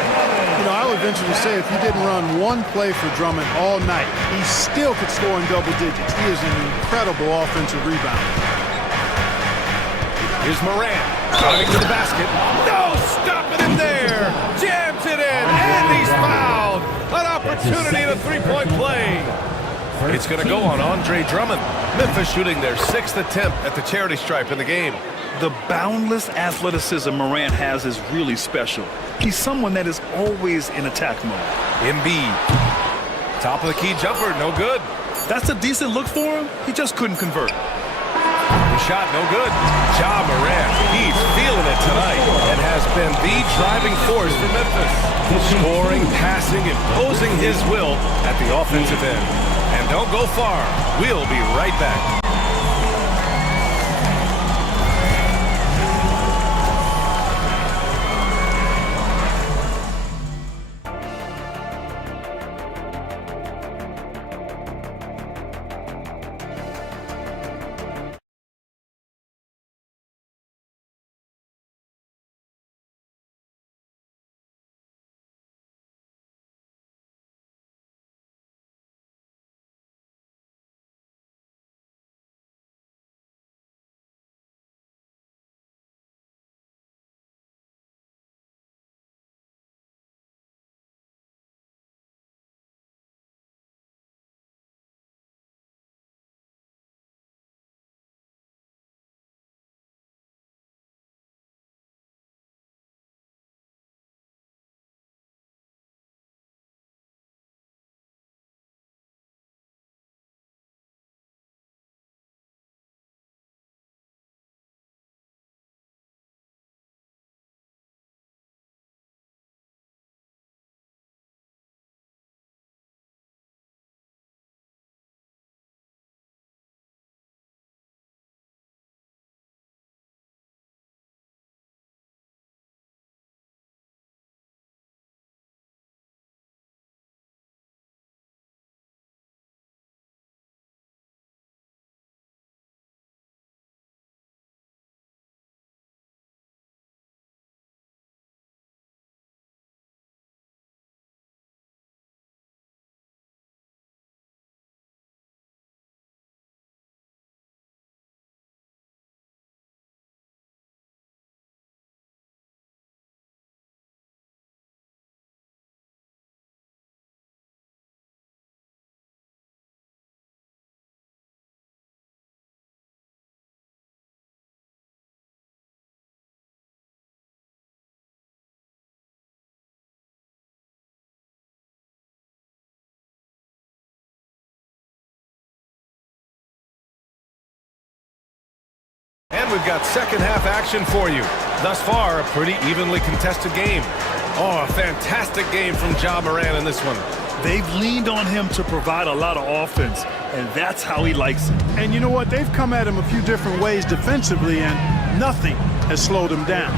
You know, I would venture to say if you didn't run one play for Drummond all night, he still could score in double digits. He is an incredible offensive rebounder. Here's Moran. Driving to the basket. No, stop it in there. Jams it in. And he's fouled. An opportunity to three-point play. It's going to go on Andre Drummond. Memphis shooting their 6th attempt at the charity stripe in the game. The boundless athleticism Morant has is really special. He's someone that is always in attack mode. Embiid. Top of the key jumper, no good. That's a decent look for him. He just couldn't convert. The shot, no good. Ja Morant, he's feeling it tonight and has been the driving force for Memphis. Scoring, passing, imposing his will at the offensive end. And don't go far. We'll be right back. we've got second half action for you. Thus far, a pretty evenly contested game. Oh, a fantastic game from Ja Morant in this one. They've leaned on him to provide a lot of offense, and that's how he likes it. And you know what? They've come at him a few different ways defensively, and nothing has slowed him down.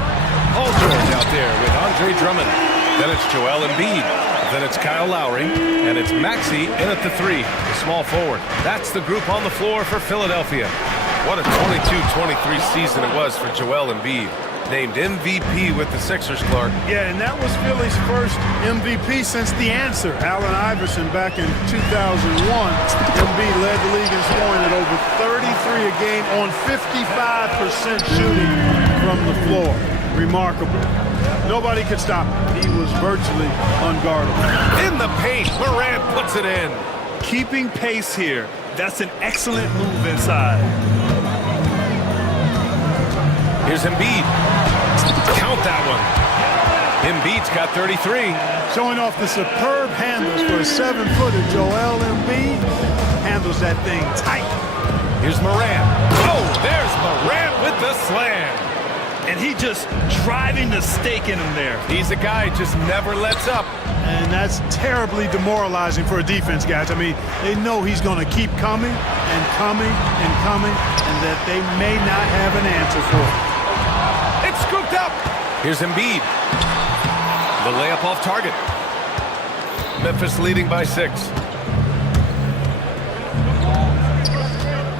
Paul George out there with Andre Drummond. Then it's Joel Embiid. Then it's Kyle Lowry. And it's Maxey in at the 3, the small forward. That's the group on the floor for Philadelphia. What a 22-23 season it was for Joel Embiid. Named MVP with the Sixers, Clark. Yeah, and that was Philly's first MVP since the answer, Allen Iverson, back in 2001. Embiid led the league in scoring at over 33 a game on 55% shooting from the floor. Remarkable. Nobody could stop him. He was virtually unguardable. In the paint, Morant puts it in. Keeping pace here. That's an excellent move inside. Here's Embiid. Count that one. Embiid's got 33. Showing off the superb handles for a 7-footer. Joel Embiid handles that thing tight. Here's Morant. Oh, there's Morant with the slam. And he just driving the stake in him there. He's a guy who just never lets up. And that's terribly demoralizing for a defense, guys. I mean, they know he's going to keep coming and coming and coming, and that they may not have an answer for it. It's scooped up. Here's Embiid. The layup off target. Memphis leading by 6.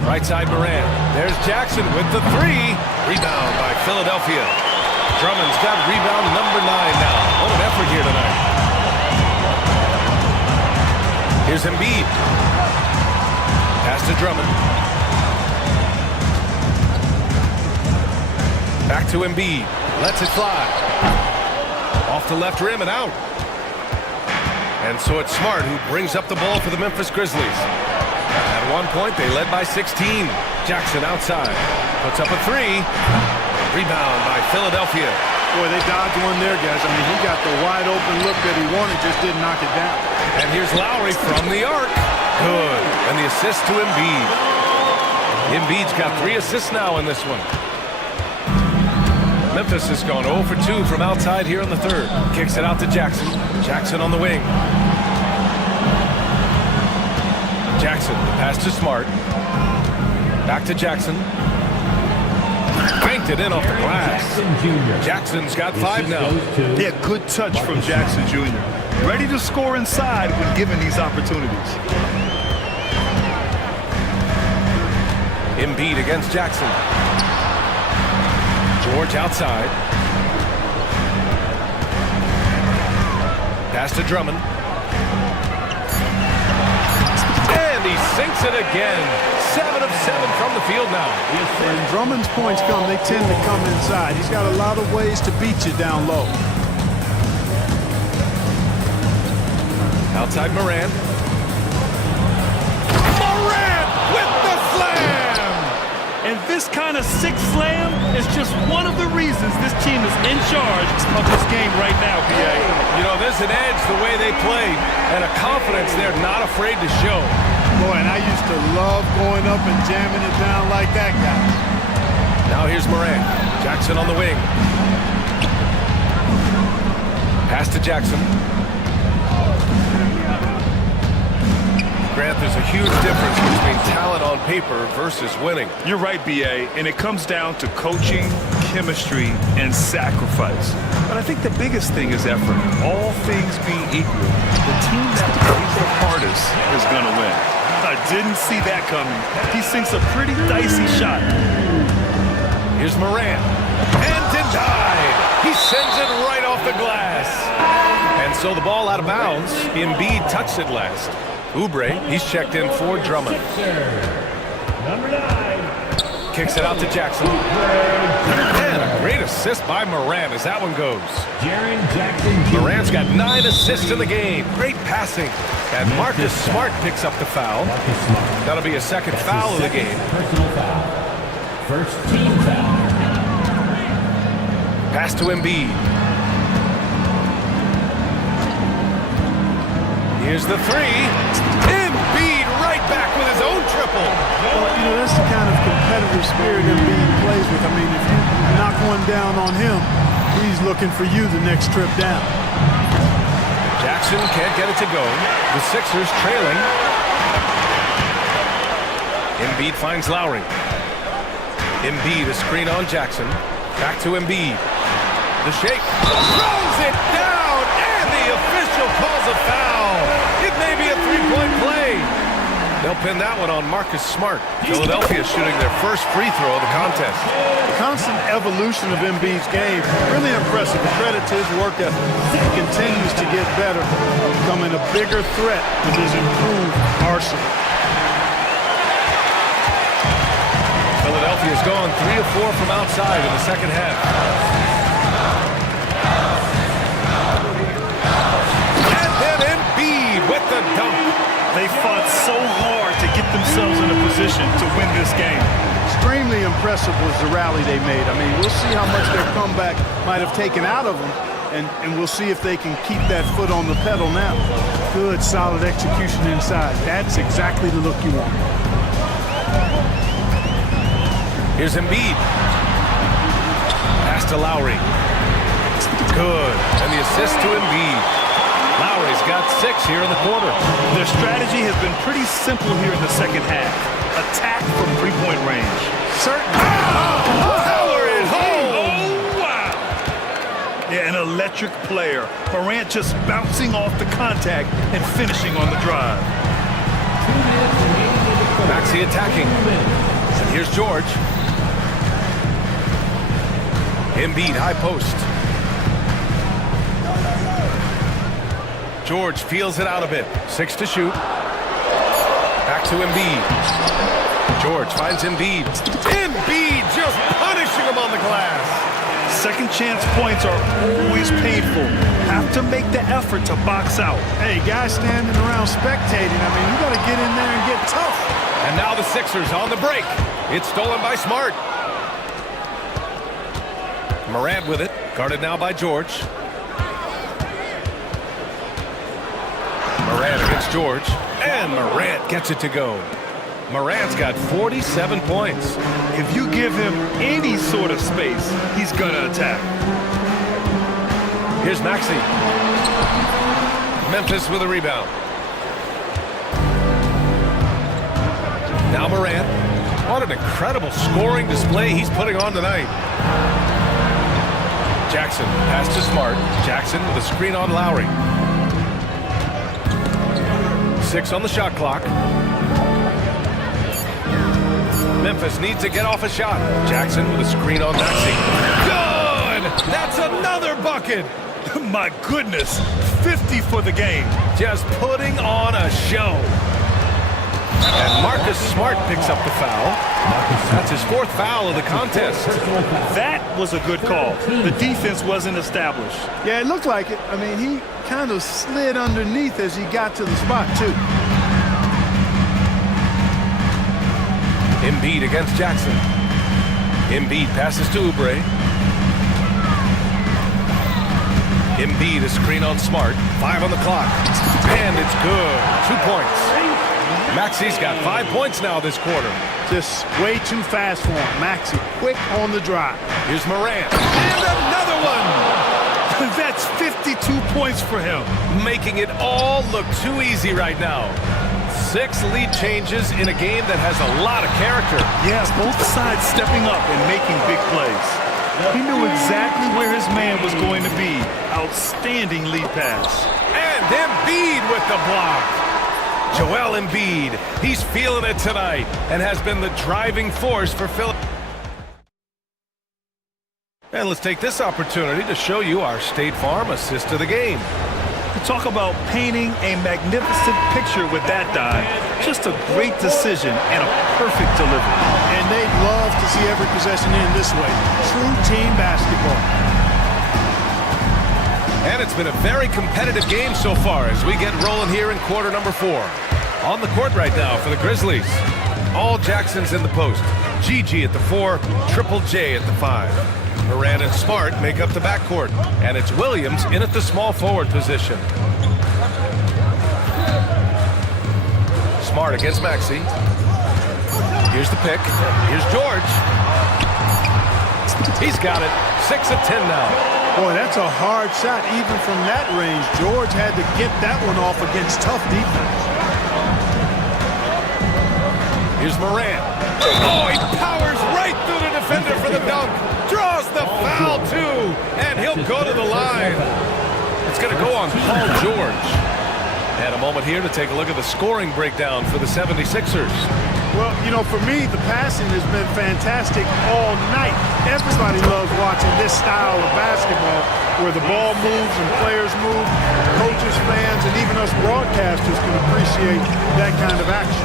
Right side Morant. There's Jackson with the 3. Rebound by Philadelphia. Drummond's got rebound number 9 now. What an effort here tonight. Here's Embiid. Pass to Drummond. Back to Embiid. Lets it fly. Off the left rim and out. And so it's Smart who brings up the ball for the Memphis Grizzlies. At one point, they led by 16. Jackson outside. Puts up a 3. Rebound by Philadelphia. Boy, they dodged one there, guys. I mean, he got the wide open look that he wanted, just didn't knock it down. And here's Lowry from the arc. Good. And the assist to Embiid. Embiid's got 3 assists now in this one. Memphis has gone 0 for 2 from outside here in the 3rd. Kicks it out to Jackson. Jackson on the wing. Jackson, the pass to Smart. Back to Jackson. Banked it in off the glass. Jackson's got 5 now. Yeah, good touch from Jackson Jr. Ready to score inside when given these opportunities. Embiid against Jackson. George outside. Pass to Drummond. And he sinks it again. 7 of 7 from the field now. When Drummond's points come, they tend to come inside. He's got a lot of ways to beat you down low. Outside Morant. Morant with the slam! And this kind of sick slam is just one of the reasons this team is in charge of this game right now, BA. You know, there's an edge the way they play and a confidence they're not afraid to show. Boy, and I used to love going up and jamming it down like that guy. Now here's Morant. Jackson on the wing. Pass to Jackson. Grant, there's a huge difference between talent on paper versus winning. You're right, BA, and it comes down to coaching, chemistry, and sacrifice. But I think the biggest thing is effort. All things being equal, the team that plays the hardest is going to win. I didn't see that coming. He sinks a pretty dicey shot. Here's Morant. And denied. He sends it right off the glass. And so the ball out of bounds. Embiid touched it last. Oubre, he's checked in for Drummond. Number 9. Kicks it out to Jackson. And a great assist by Morant as that one goes. Morant's got 9 assists in the game. Great passing. And Marcus Smart picks up the foul. That'll be a second foul of the game. Personal foul. First team foul. Pass to Embiid. Here's the 3. Embiid right back with his own triple. Well, you know, that's the kind of competitive spirit Embiid plays with. I mean, if you knock one down on him, he's looking for you the next trip down. Jackson can't get it to go. The Sixers trailing. Embiid finds Lowry. Embiid, a screen on Jackson. Back to Embiid. The shake. Throws it down, and the official calls a foul. It may be a three-point play. They'll pin that one on Marcus Smart. Philadelphia shooting their first free throw of the contest. The constant evolution of Embiid's game, really impressive. A credit to his work ethic. He continues to get better, becoming a bigger threat with his improved arsenal. Philadelphia's gone 3 of 4 from outside in the second half. And then Embiid with the dunk. They fought so hard to get themselves in a position to win this game. Extremely impressive was the rally they made. I mean, we'll see how much their comeback might have taken out of them, and we'll see if they can keep that foot on the pedal now. Good, solid execution inside. That's exactly the look you want. Here's Embiid. Pass to Lowry. Good. And the assist to Embiid. Lowry's got 6 here in the quarter. Their strategy has been pretty simple here in the second half. Attack from three-point range. Certainly. Power it home! Oh, wow! Yeah, an electric player. Morant just bouncing off the contact and finishing on the drive. Maxey attacking. And here's George. Embiid, high post. George feels it out a bit. 6 to shoot. Back to Embiid. George finds Embiid. Embiid just punishing him on the glass. Second chance points are always painful. Have to make the effort to box out. Hey, guys standing around spectating, I mean, you got to get in there and get tough. And now the Sixers on the break. It's stolen by Smart. Morant with it. Guarded now by George. Morant against George. And Morant gets it to go. Morant's got 47 points. If you give him any sort of space, he's gonna attack. Here's Maxey. Memphis with a rebound. Now Morant. What an incredible scoring display he's putting on tonight. Jackson pass to Smart. Jackson with a screen on Lowry. 6 on the shot clock. Memphis needs to get off a shot. Jackson with a screen on Maxey. Good! That's another bucket! My goodness, 50 for the game. Just putting on a show. And Marcus Smart picks up the foul. That's his 4th foul of the contest. That was a good call. The defense wasn't established. Yeah, it looked like it. I mean, he kind of slid underneath as he got to the spot, too. Embiid against Jackson. Embiid passes to Oubre. Embiid, a screen on Smart. 5 on the clock. And it's good. 2 points. Maxey's got 5 points now this quarter. Just way too fast for him. Maxey, quick on the drive. Here's Morant. And another one! That's 52 points for him. Making it all look too easy right now. 6 lead changes in a game that has a lot of character. Yes, both sides stepping up and making big plays. He knew exactly where his man was going to be. Outstanding lead pass. And Embiid with the block. Joel Embiid, he's feeling it tonight and has been the driving force for Philly. And let's take this opportunity to show you our State Farm assist of the game. Talk about painting a magnificent picture with that dive. Just a great decision and a perfect delivery. And they'd love to see every possession end this way. True team basketball. And it's been a very competitive game so far as we get rolling here in quarter number 4. On the court right now for the Grizzlies. All Jacksons in the post. GG at the 4, Triple J at the 5. Morant and Smart make up the backcourt, and it's Williams in at the small forward position. Smart against Maxey. Here's the pick. Here's George. He's got it. 6 of 10 now. Boy, that's a hard shot even from that range. George had to get that one off against tough defense. Here's Morant. Oh, he powers right through the defender for the dunk. Draws the foul, too. And he'll go to the line. It's going to go on Paul George. And a moment here to take a look at the scoring breakdown for the 76ers. Well, you know, for me, the passing has been fantastic all night. Everybody loves watching this style of basketball where the ball moves and players move. Coaches, fans, and even us broadcasters can appreciate that kind of action.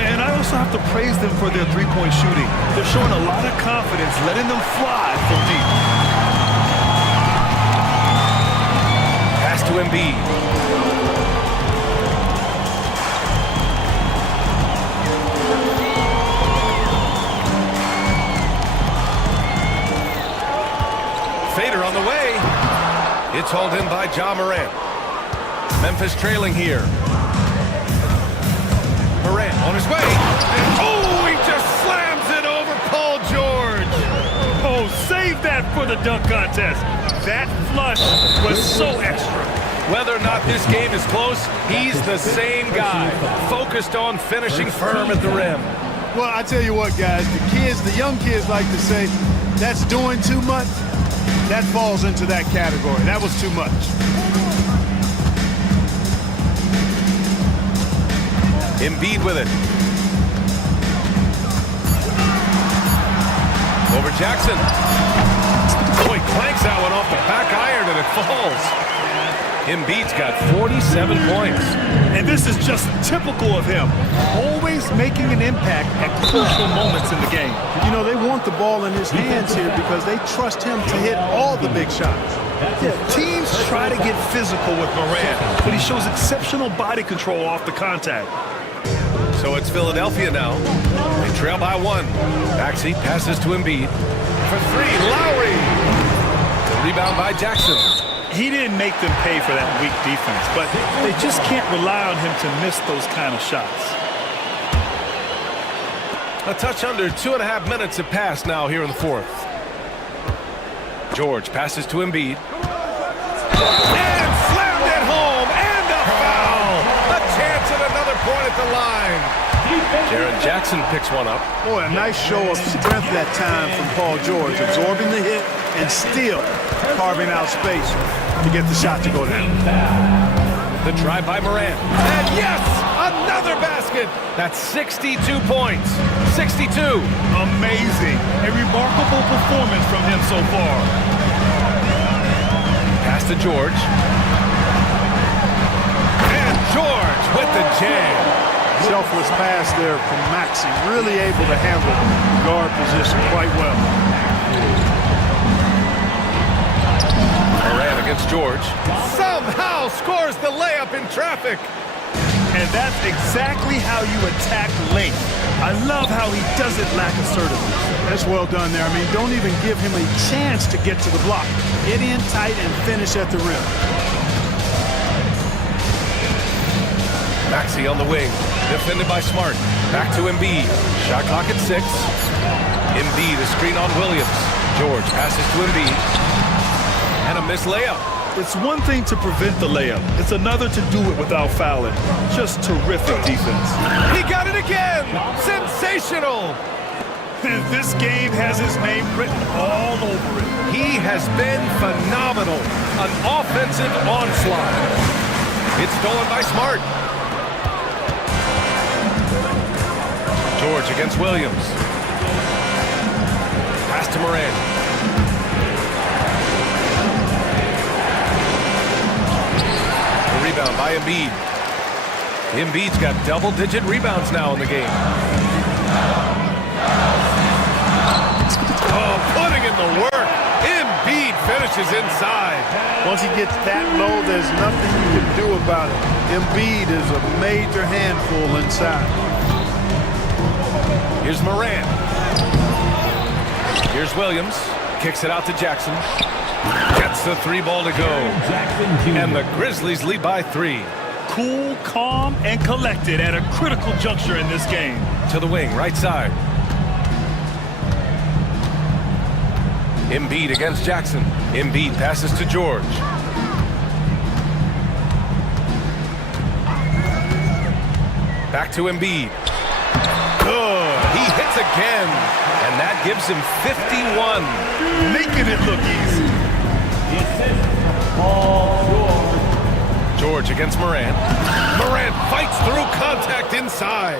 And I also have to praise them for their three-point shooting. They're showing a lot of confidence, letting them fly from deep. Pass to Embiid. Fader on the way. It's hauled in by Ja Morant. Memphis trailing here. Morant on his way. Oh, he just slams it over Paul George. Oh, save that for the dunk contest. That flush was so extra. Whether or not this game is close, he's the same guy, focused on finishing firm at the rim. Well, I tell you what, guys, the young kids like to say, that's doing too much. That falls into that category. That was too much. Embiid with it. Over Jackson. Oh, he clanks that one off the back iron and it falls. Embiid's got 47 points. And this is just typical of him. Always making an impact at crucial moments in the game. You know, they want the ball in his hands here because they trust him to hit all the big shots. Yeah, teams try to get physical with Morant, but he shows exceptional body control off the contact. So it's Philadelphia now. They trail by 1. Maxey passes to Embiid. For 3, Lowry. The rebound by Jackson. He didn't make them pay for that weak defense, but they just can't rely on him to miss those kind of shots. A touch under 2.5 minutes have passed now here in the 4th. George passes to Embiid. And slammed it home, and a foul! A chance at another point at the line. Jaren Jackson picks one up. Boy, a nice show of strength that time from Paul George, absorbing the hit and still carving out space to get the shot to go down. The try by Morant. And yes, another basket. That's 62 points. 62. Amazing. A remarkable performance from him so far. Pass to George. And George with the jam. Selfless pass there from Maxey. Really able to handle the guard position quite well. Morant against George. Somehow scores the layup in traffic. And that's exactly how you attack late. I love how he doesn't lack assertiveness. That's well done there. I mean, don't even give him a chance to get to the block. Get in tight and finish at the rim. Maxey on the wing. Defended by Smart. Back to Embiid. Shot clock at 6. Embiid, a screen on Williams. George passes to Embiid. And a missed layup. It's one thing to prevent the layup. It's another to do it without fouling. Just terrific defense. He got it again! Sensational! This game has his name written all over it. He has been phenomenal. An offensive onslaught. It's stolen by Smart. George against Williams. Pass to Morant. The rebound by Embiid. Embiid's got double-digit rebounds now in the game. Oh, putting in the work. Embiid finishes inside. Once he gets that low, there's nothing you can do about it. Embiid is a major handful inside. Here's Morant. Here's Williams. Kicks it out to Jackson. Gets the 3 ball to go. And the Grizzlies lead by 3. Cool, calm, and collected at a critical juncture in this game. To the wing, right side. Embiid against Jackson. Embiid passes to George. Back to Embiid. Good. He hits again. And that gives him 51. Making it look easy. George against Morant. Morant fights through contact inside.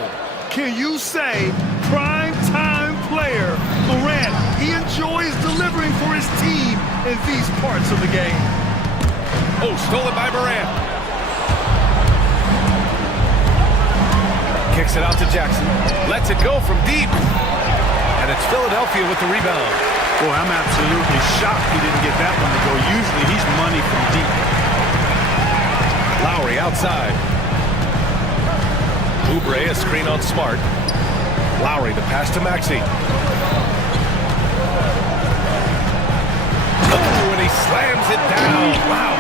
Can you say prime-time player Morant? He enjoys delivering for his team in these parts of the game. Oh, stolen by Morant. Kicks it out to Jackson. Lets it go from deep. And it's Philadelphia with the rebound. Boy, I'm absolutely shocked he didn't get that one to go. Usually he's money from deep. Lowry outside. Oubre, a screen on Smart. Lowry, the pass to Maxey. Oh, and he slams it down. Wow.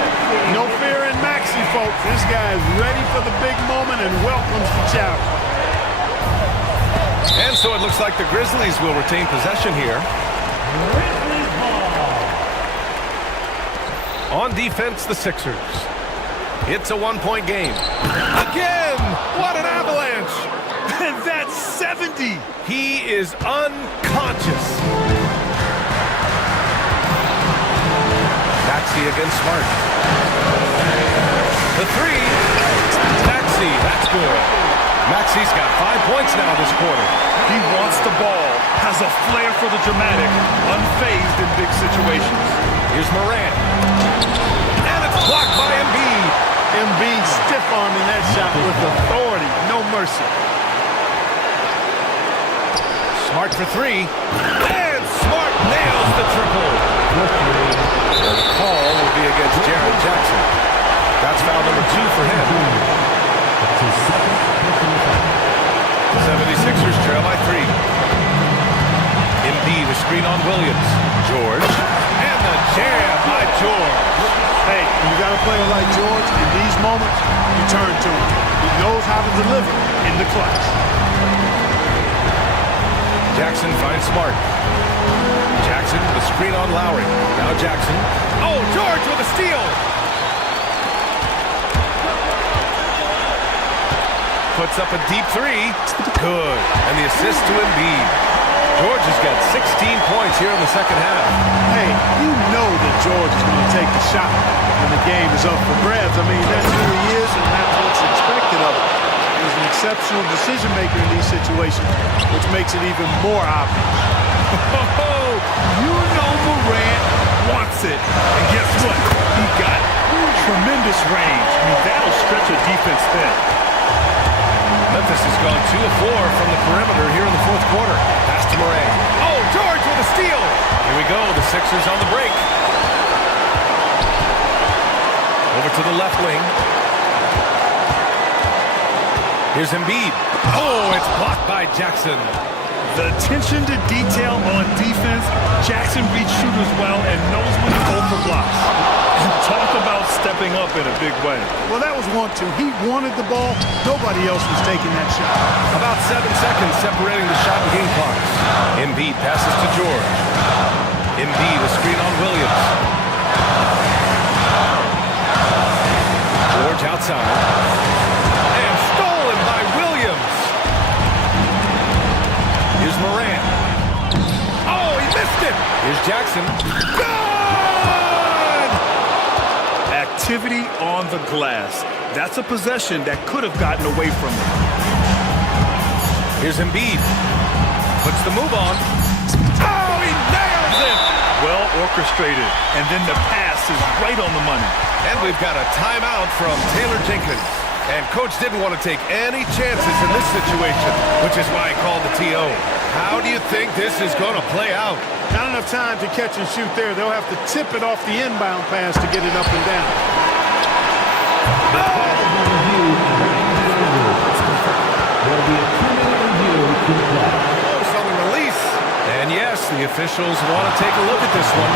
No fear in Maxey, folks. This guy is ready for the big moment and welcomes the challenge. And so it looks like the Grizzlies will retain possession here. On defense, the Sixers. It's a one-point game. Again! What an avalanche! And that's 70. He is unconscious. Maxey against Smart. The three. Maxey, that's good. Maxey's got 5 points now this quarter. He wants the ball, has a flair for the dramatic, unfazed in big situations. Here's Morant. And it's blocked by Embiid. Embiid stiff-arming that shot with authority. No mercy. Smart for three. And Smart nails the triple. The call will be against Jaren Jackson. That's foul number 2 for him. 76ers trail by 3. Embiid, a screen on Williams. George. And the jam by George. Hey, you got a player like George, in these moments, you turn to him. He knows how to deliver in the clutch. Jackson finds Smart. Jackson, the screen on Lowry. Now Jackson. Oh, George with a steal. Puts up a deep three. Good. And the assist to Embiid. George has got 16 points here in the second half. Hey, you know that George is going to take the shot when the game is up for grabs. I mean, that's who he is, and that's what's expected of him. He's an exceptional decision maker in these situations, which makes it even more obvious. You know Morant wants it. And guess what? He got tremendous range. I mean, that'll stretch a defense thin. Memphis has gone 2 of 4 from the perimeter here in the fourth quarter. Pass to Morant. Oh, George with a steal. Here we go. The Sixers on the break. Over to the left wing. Here's Embiid. Oh, it's blocked by Jackson. The attention to detail on defense. Jackson reads shooters well and knows when to go for blocks. And talk about stepping up in a big way. Well, that was 1-2. He wanted the ball. Nobody else was taking that shot. About 7 seconds separating the shot and game clocks. Embiid passes to George. Embiid, a screen on Williams. George outside. And stolen by Williams. Here's Morant. Oh, he missed it. Here's Jackson. Good! Activity on the glass. That's a possession that could have gotten away from him. Here's Embiid. Puts the move on. Oh, he nails it! Well orchestrated. And then the pass is right on the money. And we've got a timeout from Taylor Jenkins. And Coach didn't want to take any chances in this situation, which is why he called the TO. How do you think this is going to play out? Not enough time to catch and shoot there. They'll have to tip it off the inbound pass to get it up and down. Close on the release. And yes, the officials want to take a look at this one.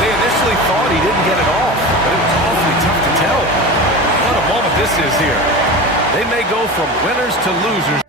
They initially thought he didn't get it off, but it was awfully tough to tell. What a moment this is here. They may go from winners to losers.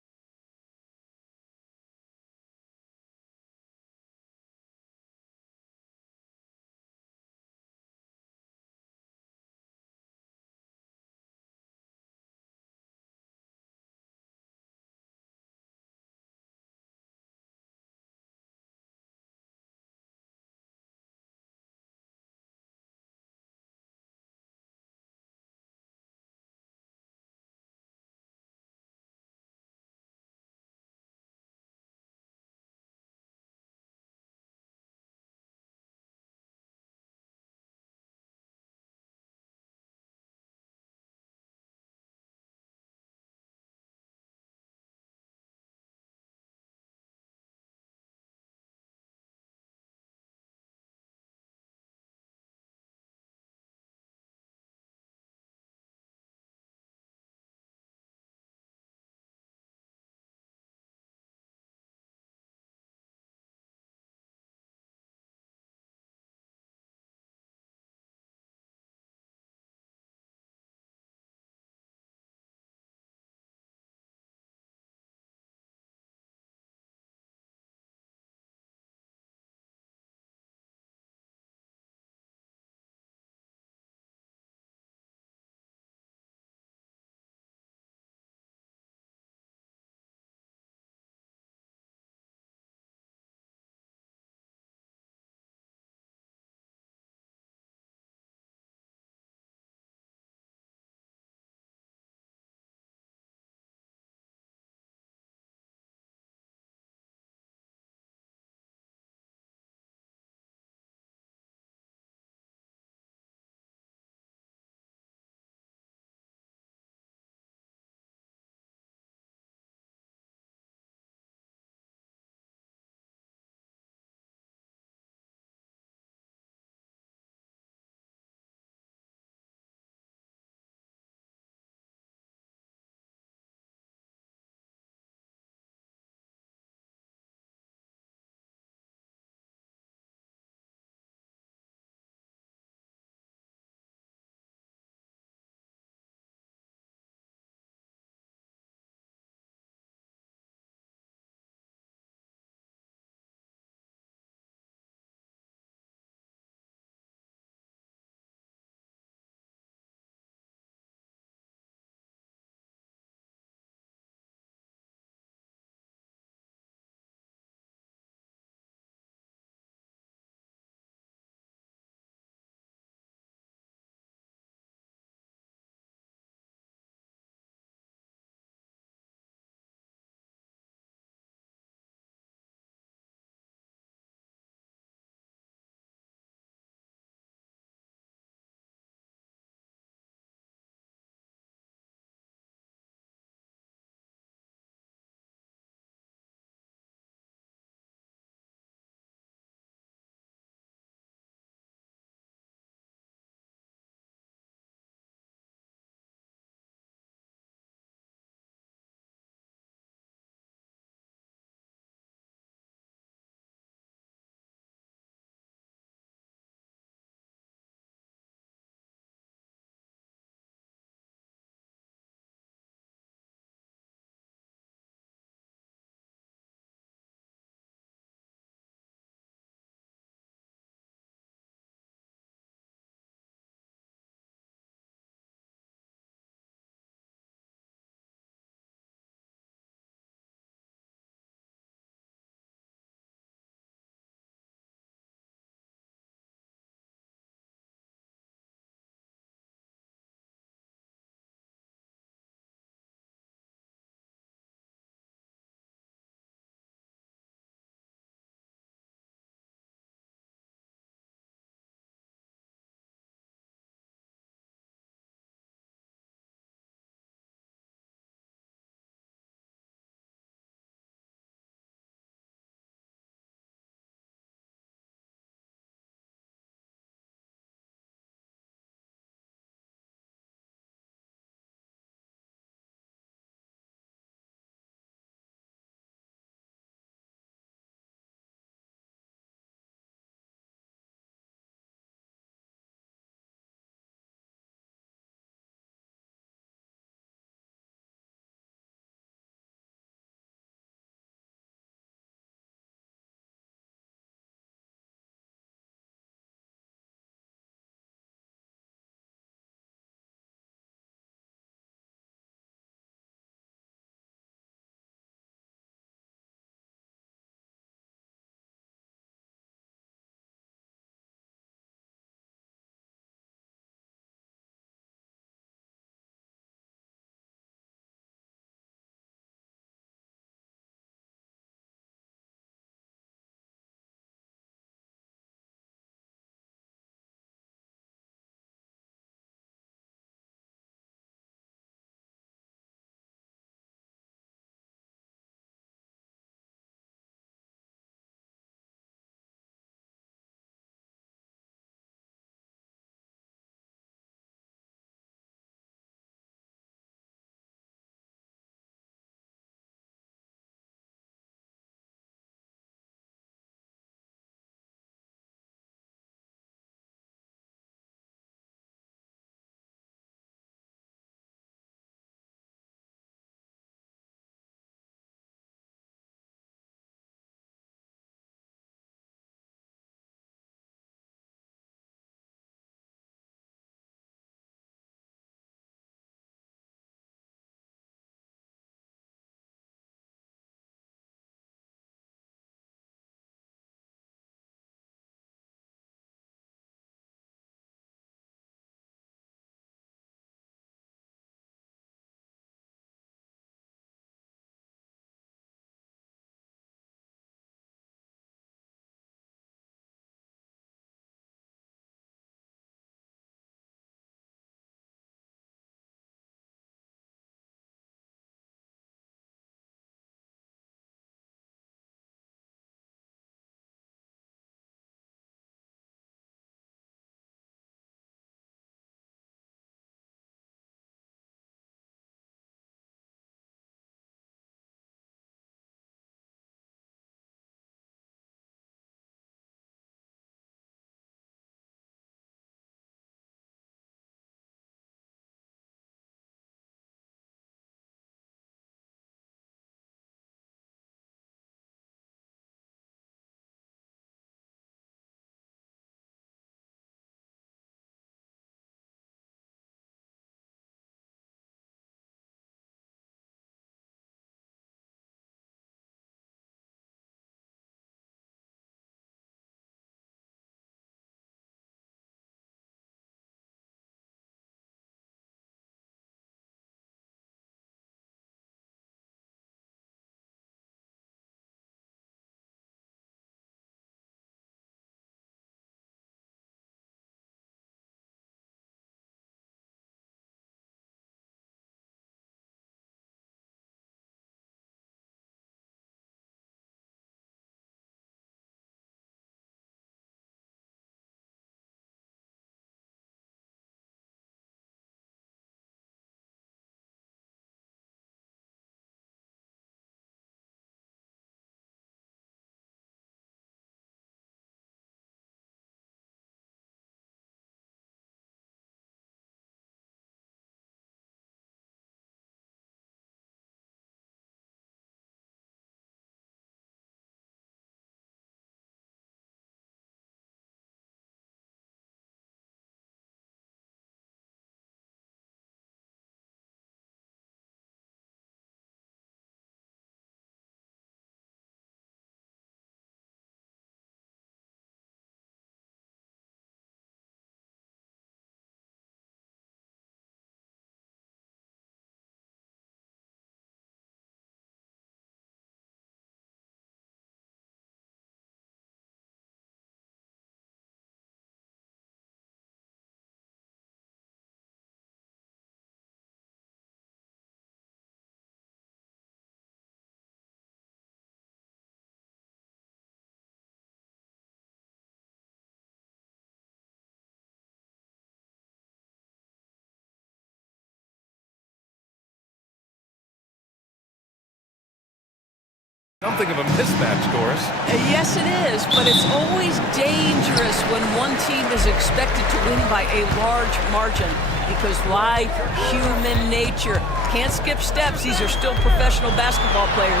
Something of a mismatch, Doris. Yes, it is, but it's always dangerous when one team is expected to win by a large margin because like human nature, can't skip steps. These are still professional basketball players.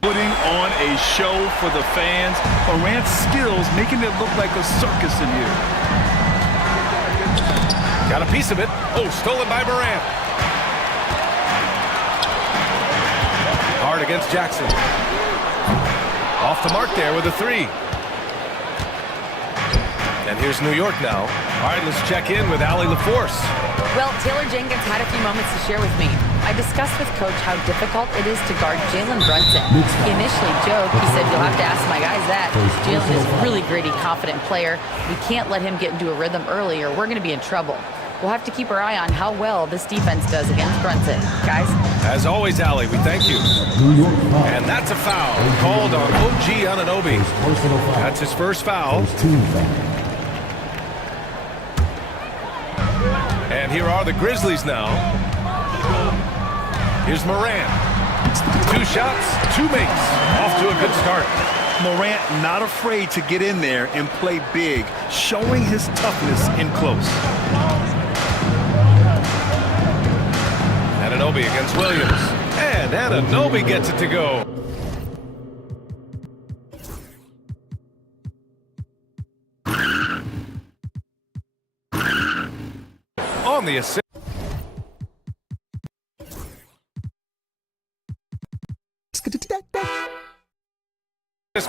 Putting on a show for the fans. Morant's skills making it look like a circus in here. Got a piece of it. Oh, stolen by Morant. Hard against Jackson. Off the mark there with a three. And here's New York now. All right, let's check in with Allie LaForce. Well, Taylor Jenkins had a few moments to share with me. I discussed with Coach how difficult it is to guard Jalen Brunson. He initially joked. He said, you'll have to ask my guys that. Jalen is a really gritty, confident player. We can't let him get into a rhythm early or we're going to be in trouble. We'll have to keep our eye on how well this defense does against Brunson. Guys? As always, Allie, we thank you. And that's a foul called on OG Anunoby. That's his first foul. And here are the Grizzlies now. Here's Morant. 2 shots, 2 makes. Off to a good start. Morant not afraid to get in there and play big, showing his toughness in close. Anunoby against Williams. And Anunoby gets it to go. On the assist.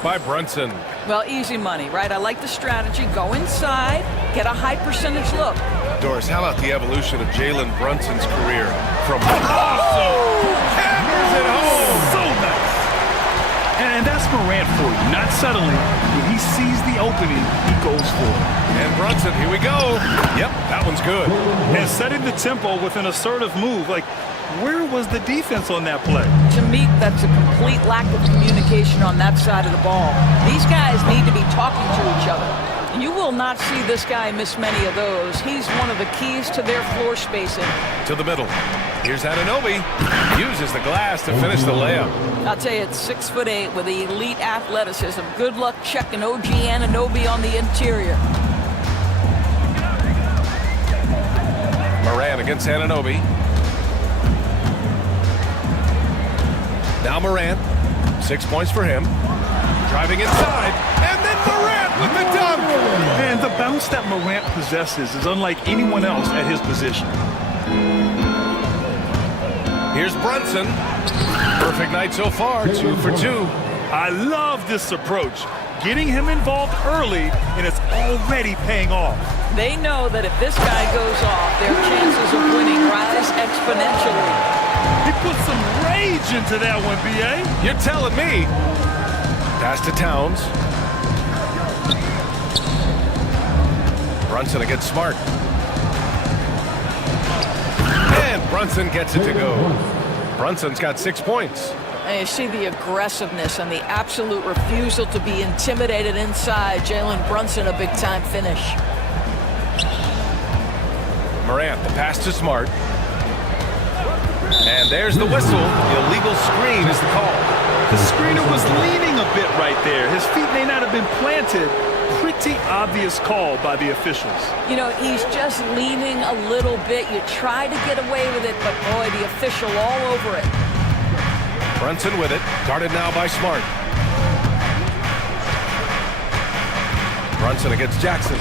By Brunson. Well, easy money, right? I like the strategy. Go inside, get a high percentage look. Doris, how about the evolution of Jalen Brunson's career from hammers it home. So nice. And that's Morant for you. Not settling. When he sees the opening, he goes for it. And Brunson, here we go. Yep, that one's good. And setting the tempo with an assertive move. Like, where was the defense on that play? To me, that's a complete lack of communication on that side of the ball. These guys need to be talking to each other. You will not see this guy miss many of those. He's one of the keys to their floor spacing. To the middle. Here's Anunoby. Uses the glass to finish the layup. I'll tell you, it's 6'8" with elite athleticism. Good luck checking OG Anunoby on the interior. Morant against Anunoby. Now Morant, 6 points for him. Driving inside, and then Morant with the dunk! And the bounce that Morant possesses is unlike anyone else at his position. Here's Brunson. Perfect night so far, 2 for 2. I love this approach. Getting him involved early, and it's already paying off. They know that if this guy goes off, their chances of winning rise exponentially. He put some rage into that one, B.A. You're telling me. Pass to Towns. Brunson against Smart. And Brunson gets it to go. Brunson's got 6 points. And you see the aggressiveness and the absolute refusal to be intimidated inside. Jalen Brunson, a big-time finish. Morant, the pass to Smart. And there's the whistle. The illegal screen is the call. The screener was leaning a bit right there. His feet may not have been planted. Pretty obvious call by the officials. You know, he's just leaning a little bit. You try to get away with it, but boy, the official all over it. Brunson with it. Guarded now by Smart. Brunson against Jackson.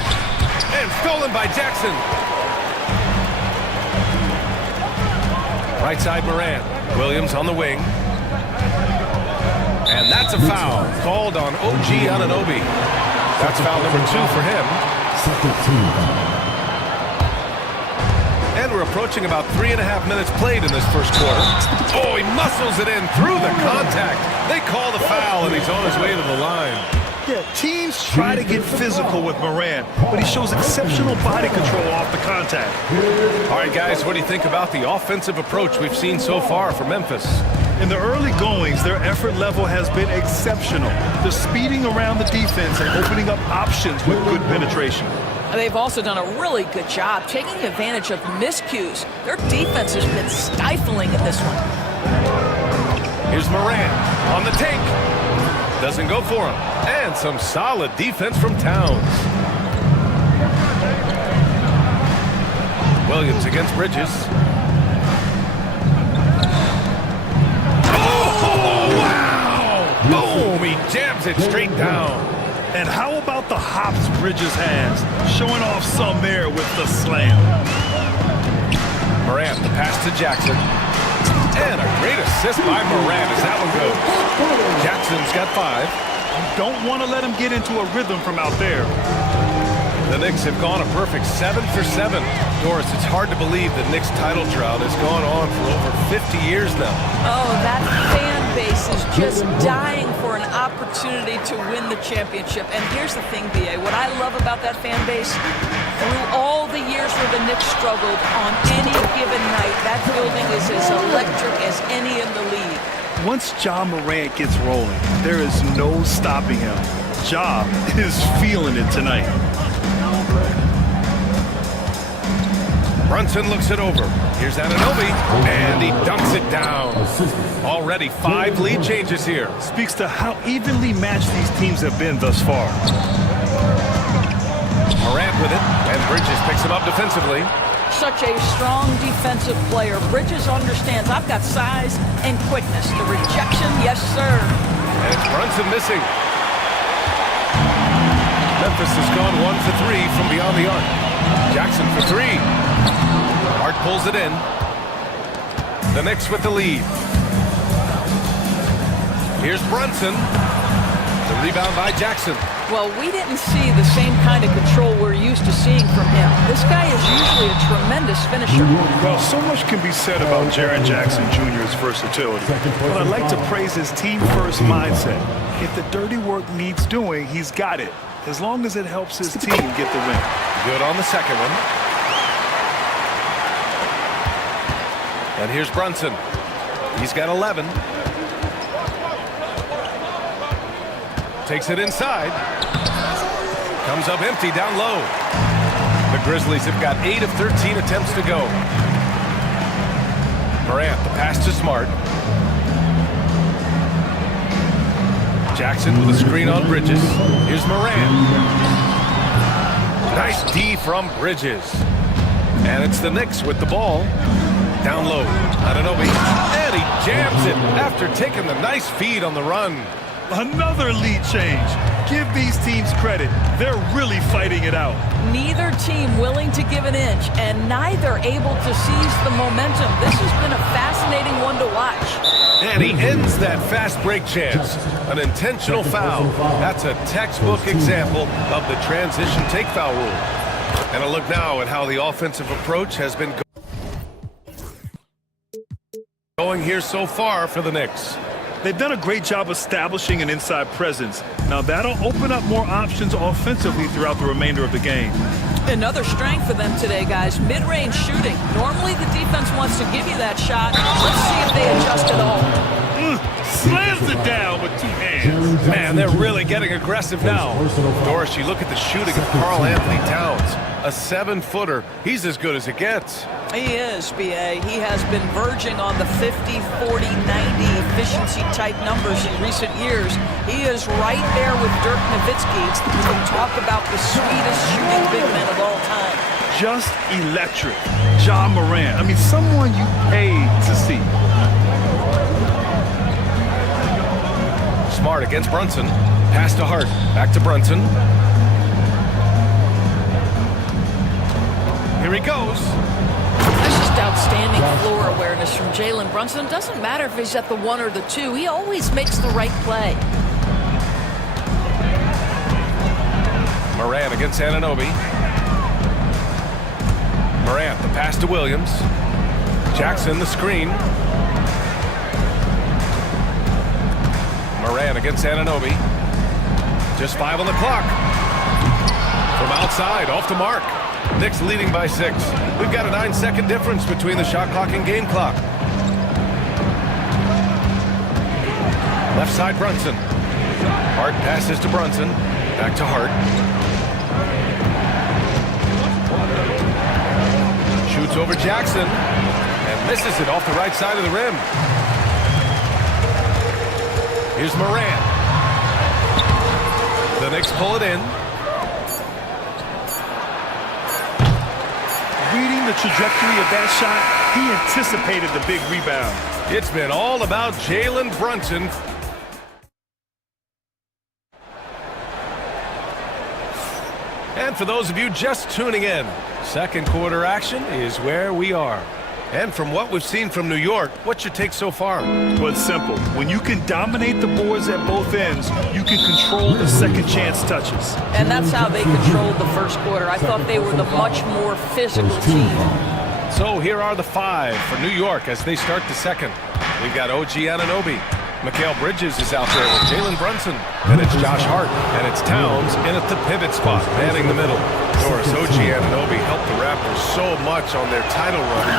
And stolen by Jackson. Right side Morant. Williams on the wing. And that's a foul called on OG Anunoby. That's foul number 2 for him. And we're approaching about 3.5 minutes played in this first quarter. Oh, he muscles it in through the contact. They call the foul, and he's on his way to the line. Yeah, teams try to get physical with Morant, but he shows exceptional body control off the contact. All right, guys, what do you think about the offensive approach we've seen so far from Memphis? In the early goings, their effort level has been exceptional. They're speeding around the defense and opening up options with good penetration. They've also done a really good job taking advantage of miscues. Their defense has been stifling in this one. Here's Morant on the take. Doesn't go for him. And some solid defense from Towns. Williams against Bridges. Oh, wow! Boom! He jams it straight down. And how about the hops Bridges has? Showing off some there with the slam. Morant, the pass to Jackson. And a great assist by Morant as that one goes. Jackson's got 5. Don't want to let him get into a rhythm from out there. The Knicks have gone a perfect 7 for 7. Doris, it's hard to believe the Knicks title drought has gone on for over 50 years now. Oh, that fan base is just dying for an opportunity to win the championship. And here's the thing, B.A., what I love about that fan base, through all the years where the Knicks struggled, on any given night, that building is as electric as any in the league. Once Ja Morant gets rolling, there is no stopping him. Ja is feeling it tonight. Brunson looks it over. Here's Anunoby, and he dunks it down. Already 5 lead changes here. Speaks to how evenly matched these teams have been thus far. Morant with it, and Bridges picks him up defensively. Such a strong defensive player. Bridges understands I've got size and quickness. The rejection, yes, sir. And it's Brunson missing. Memphis has gone 1 for 3 from beyond the arc. Jackson for 3. Hart pulls it in. The Knicks with the lead. Here's Brunson. The rebound by Jackson. Well, we didn't see the same kind of control we're used to seeing from him. This guy is usually a tremendous finisher. Well, so much can be said about Jaren Jackson Jr.'s versatility. But I'd like to praise his team-first mindset. If the dirty work needs doing, he's got it. As long as it helps his team get the win. Good on the second one. And here's Brunson. He's got 11. Takes it inside. Comes up empty down low. The Grizzlies have got 8 of 13 attempts to go. Morant, the pass to Smart. Jackson with a screen on Bridges. Here's Morant. Nice D from Bridges. And it's the Knicks with the ball. Down low. Anunoby. And he jams it after taking the nice feed on the run. Another lead change. Give these teams credit. They're really fighting it out. Neither team willing to give an inch, and neither able to seize the momentum. This has been a fascinating one to watch. And he ends that fast break chance. An intentional foul. That's a textbook example of the transition take foul rule. And a look now at how the offensive approach has been going here so far for the Knicks. They've done a great job establishing an inside presence. Now that'll open up more options offensively throughout the remainder of the game. Another strength for them today, guys. Mid-range shooting. Normally the defense wants to give you that shot. Let's see if they adjust at all. Slams it down with 2 hands. Man, they're really getting aggressive now. Doris, you look at the shooting of Karl Anthony Towns. A 7-footer. He's as good as it gets. He is, B.A. He has been verging on the 50, 40, 90 efficiency type numbers in recent years. He is right there with Dirk Nowitzki when we talk about the sweetest shooting big men of all time. Just electric. Ja Morant. I mean, someone you paid to see. Smart against Brunson. Pass to Hart. Back to Brunson. Here he goes. That's just outstanding floor awareness from Jalen Brunson. It doesn't matter if he's at the 1 or the 2. He always makes the right play. Morant against Anunoby. Morant, the pass to Williams. Jackson, the screen. Morant against Anunoby. Just 5 on the clock. From outside, off to Mark. Knicks leading by 6. We've got a 9-second difference between the shot clock and game clock. Left side, Brunson. Hart passes to Brunson. Back to Hart. Shoots over Jackson and misses it off the right side of the rim. Here's Morant. The Knicks pull it in. Reading the trajectory of that shot, he anticipated the big rebound. It's been all about Jalen Brunson. And for those of you just tuning in, second quarter action is where we are. And from what we've seen from New York, what's your take so far? Well, it's simple. When you can dominate the boards at both ends, you can control the second chance touches. And that's how they controlled the first quarter. I thought they were the much more physical team. So here are the five for New York as they start the second. We've got OG Anunoby. Mikal Bridges is out there with Jalen Brunson. And it's Josh Hart. And it's Towns in at the pivot spot, manning the middle. Doris, OG Anunoby helped the Raptors so much on their title run in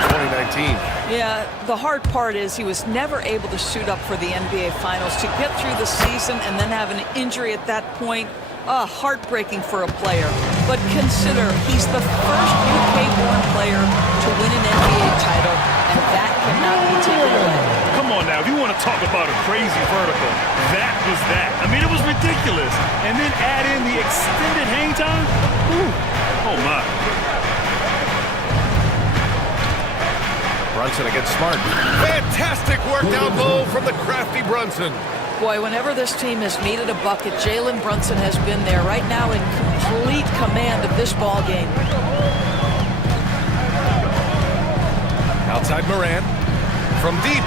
2019. Yeah, the hard part is he was never able to suit up for the NBA Finals. To get through the season and then have an injury at that point, heartbreaking for a player. But consider, he's the first UK-born player to win an NBA title, and that cannot be taken away. Come on now, if you want to talk about a crazy vertical, that was that. I mean, it was ridiculous. And then add in the extended hang time. Ooh. Oh, my. Brunson against Smart. Fantastic work down low from the crafty Brunson. Boy, whenever this team has needed a bucket, Jalen Brunson has been there right now in complete command of this ball game. Outside Morant. From deep.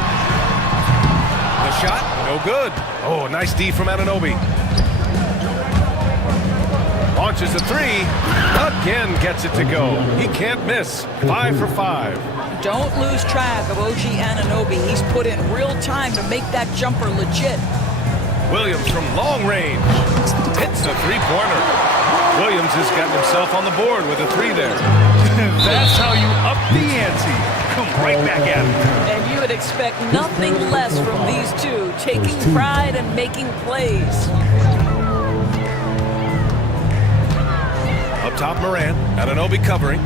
The shot, no good. Oh, nice D from Anunoby. Launches a three. Again gets it to go. He can't miss. 5 for 5. Don't lose track of OG Anunoby. He's put in real time to make that jumper legit. Williams from long range. Hits a three-pointer. Williams has gotten himself on the board with a three there. That's how you up the ante. Come right back at him. And you would expect nothing less from these two, taking pride and making plays. Up top, Morant. Anunoby covering.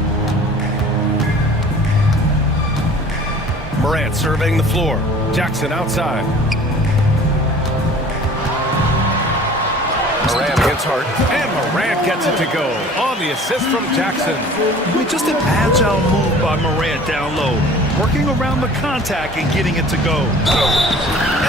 Morant surveying the floor. Jackson outside. Morant against Hart. And Morant gets it to go on the assist from Jackson. I mean, just an agile move by Morant down low. Working around the contact and getting it to go.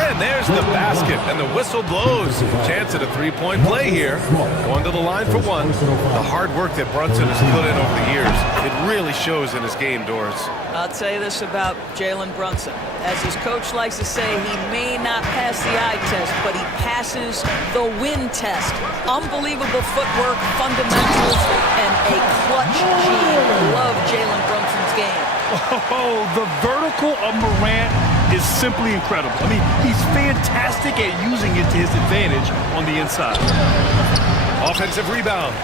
And there's the basket, and the whistle blows. Chance at a three-point play here. Going to the line for one. The hard work that Brunson has put in over the years, it really shows in his game, Doris. I'll tell you this about Jalen Brunson. As his coach likes to say, he may not pass the eye test, but he passes the win test. Unbelievable footwork, fundamentals, and a clutch gene. Love Jalen Brunson's game. Oh, the vertical of Morant is simply incredible. I mean, he's fantastic at using it to his advantage on the inside. Offensive rebound.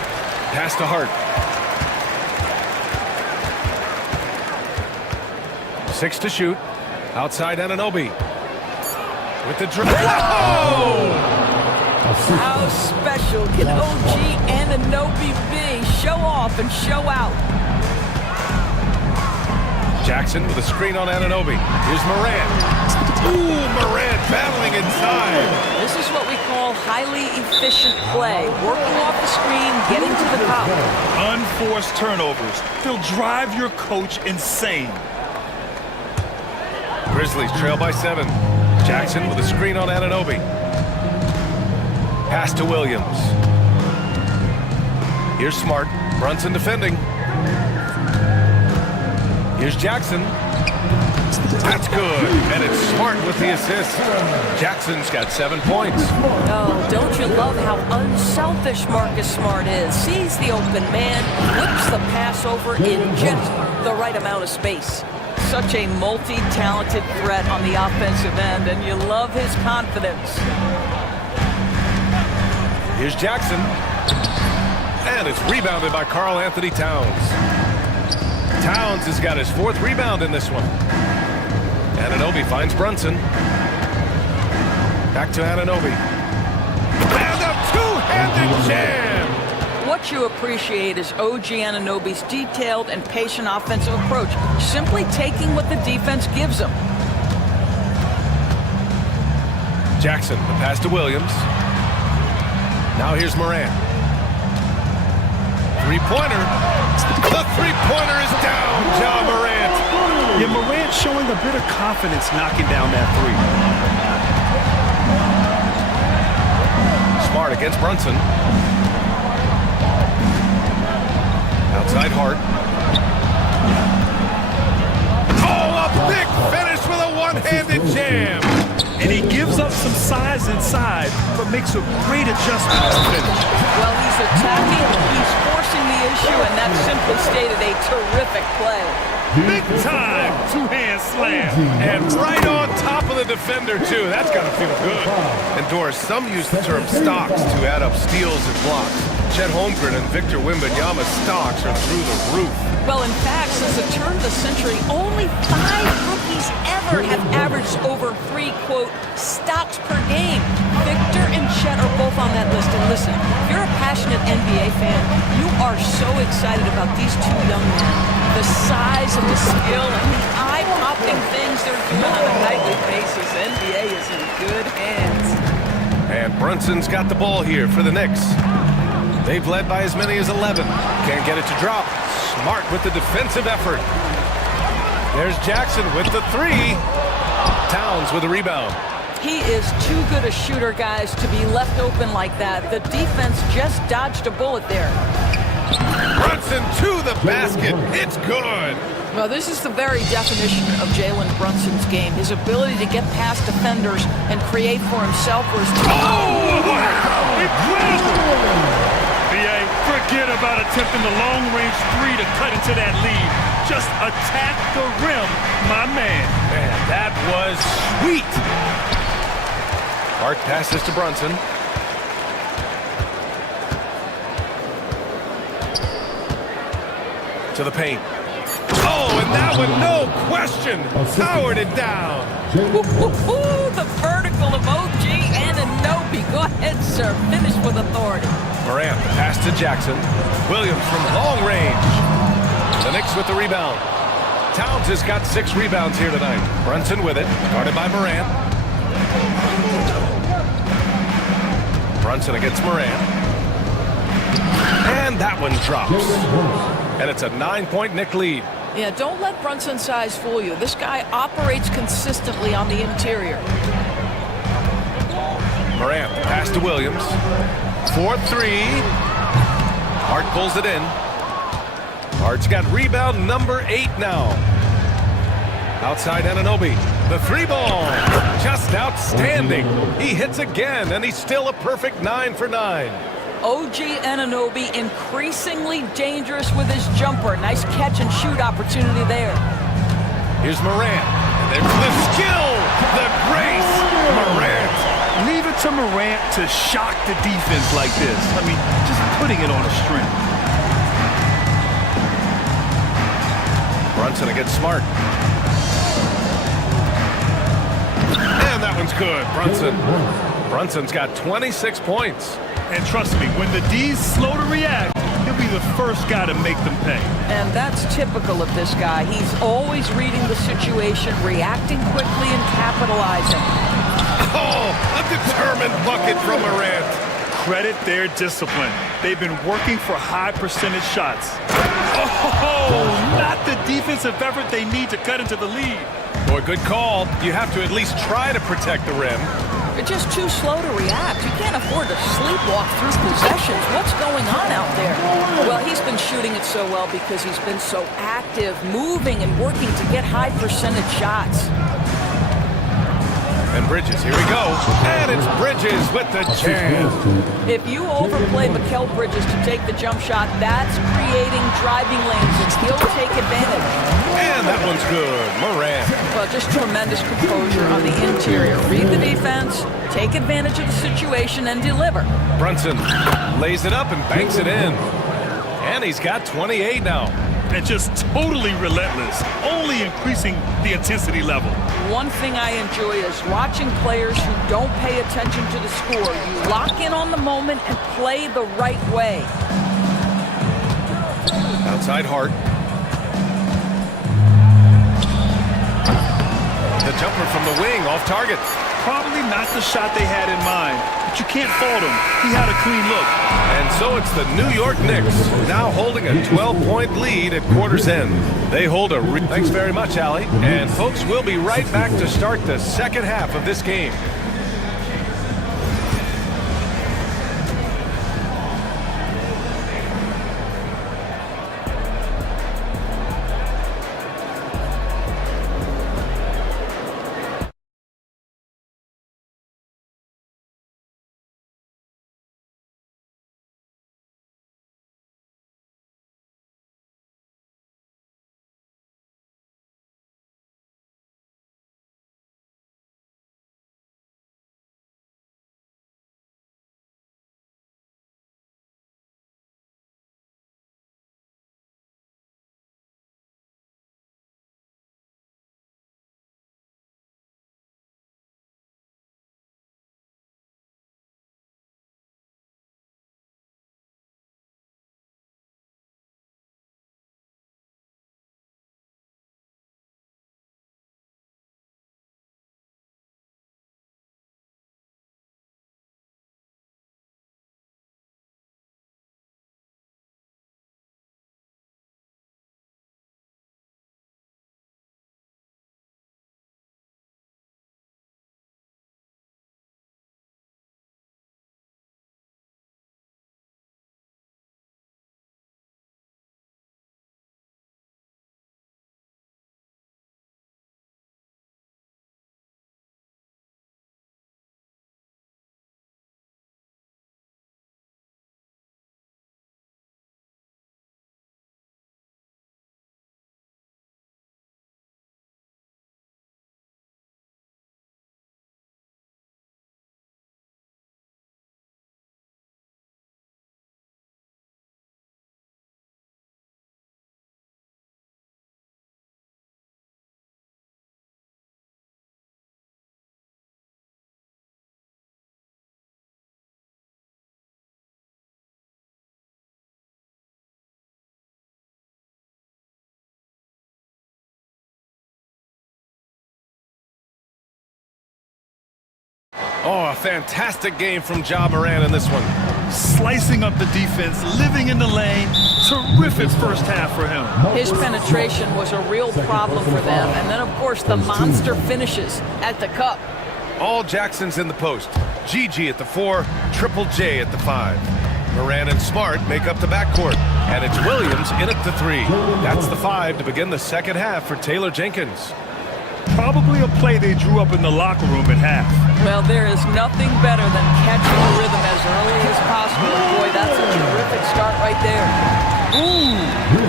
Pass to Hart. 6 to shoot. Outside Anunoby. With the dribble. Whoa! How special can OG Anunoby be? Show off and show out. Jackson with a screen on Anunoby. Here's Morant. Ooh, Morant battling inside. This is what we call highly efficient play. Working off the screen, getting to the cup. Unforced turnovers. They'll drive your coach insane. Grizzlies trail by 7. Jackson with a screen on Anunoby. Pass to Williams. Here's Smart. Brunson defending. Here's Jackson. That's good. And it's Smart with the assist. Jackson's got 7 points. Oh, don't you love how unselfish Marcus Smart is? Sees the open man, whips the pass over in just the right amount of space. Such a multi-talented threat on the offensive end, and you love his confidence. Here's Jackson. And it's rebounded by Karl Anthony Towns. Towns has got his 4th rebound in this one. Anunoby finds Brunson. Back to Anunoby. And a two-handed jam! What what you appreciate is OG Anunoby's detailed and patient offensive approach, simply taking what the defense gives him. Jackson, the pass to Williams. Now here's Morant. Three-pointer. The three-pointer is down, Ja Morant. Yeah, Morant showing a bit of confidence knocking down that three. Smart against Brunson. Outside Hart. Oh, a big finish with a one-handed jam. And he gives up some size inside, but makes a great adjustment to finish. Well, he's attacking, he's forcing the issue, and that simply stated a terrific play. Big time two-hand slam. And right on top of the defender, too. That's got to feel good. And Doris, some use the term stocks to add up steals and blocks. Chet Holmgren and Victor Wembanyama's stocks are through the roof. Well, in fact, since the turn of the century, only 5 rookies ever have averaged over 3, quote, stocks per game. Victor and Chet are both on that list. And listen, if you're a passionate NBA fan, you are so excited about these two young men. The size and the skill and the eye-popping things they're doing on a nightly basis. NBA is in good hands. And Brunson's got the ball here for the Knicks. They've led by as many as 11. Can't get it to drop. Smart with the defensive effort. There's Jackson with the three. Towns with the rebound. He is too good a shooter, guys, to be left open like that. The defense just dodged a bullet there. Brunson to the basket. It's good. Well, this is the very definition of Jalen Brunson's game. His ability to get past defenders and create for himself or his team. Oh! Incredible! BA, forget about attempting the long-range three to cut into that lead. Just attack the rim, my man. Man, that was sweet. Hart passes to Brunson. To the paint. Oh, and that one, no question, powered it down. The vertical of OG Anunoby. Go ahead, sir. Finish with authority. Morant, pass to Jackson. Williams from long range. The Knicks with the rebound. Towns has got 6 rebounds here tonight. Brunson with it, guarded by Morant. Brunson against Morant. And that one drops. And it's a 9-point Knick lead. Yeah, don't let Brunson's size fool you. This guy operates consistently on the interior. Morant, pass to Williams. 4-3. Hart pulls it in. Hart's got rebound number 8 now. Outside Anunoby. The 3-ball. Just outstanding. He hits again, and he's still a perfect 9 for 9. OG Anunoby increasingly dangerous with his jumper. Nice catch and shoot opportunity there. Here's Morant. And there's the skill, the grace. Morant. Leave it to Morant to shock the defense like this. I mean, just putting it on a string. Brunson against Smart. And that one's good. Brunson's got 26 points. And trust me, when the D's slow to react, he'll be the first guy to make them pay. And that's typical of this guy. He's always reading the situation, reacting quickly, and capitalizing. Oh, a determined bucket from Morant. Credit their discipline. They've been working for high percentage shots. Oh, not the defensive effort they need to cut into the lead. Boy, good call. You have to at least try to protect the rim. You're just too slow to react. You can't afford to sleepwalk through possessions. What's going on out there? Well, he's been shooting it so well because he's been so active, moving and working to get high percentage shots. And Bridges, here we go. And it's Bridges with the jam. If you overplay Mikal Bridges to take the jump shot, that's creating driving lanes, and he'll take advantage. And that one's good. Morant. Well, just tremendous composure on the interior. Read the defense, take advantage of the situation, and deliver. Brunson lays it up and banks it in. And he's got 28 now. And just totally relentless, only increasing the intensity level. One thing I enjoy is watching players who don't pay attention to the score. You lock in on the moment and play the right way. Outside Hart. The jumper from the wing, off target. Probably not the shot they had in mind, but you can't fault him. He had a clean look. And so it's the New York Knicks, now holding a 12-point lead at quarter's end. They hold a... Thanks very much, Allie. And folks, we'll be right back to start the second half of this game. Oh, a fantastic game from Ja Morant in this one. Slicing up the defense, living in the lane. Terrific first half for him. His penetration was a real problem for them. And then, of course, the monster finishes at the cup. All Jackson's in the post. Gigi at the 4, Triple J at the 5. Morant and Smart make up the backcourt. And it's Williams in at the 3. That's the 5 to begin the second half for Taylor Jenkins. Probably a play they drew up in the locker room at half. Well, there is nothing better than catching the rhythm as early as possible. Boy, that's a terrific start right there. Ooh,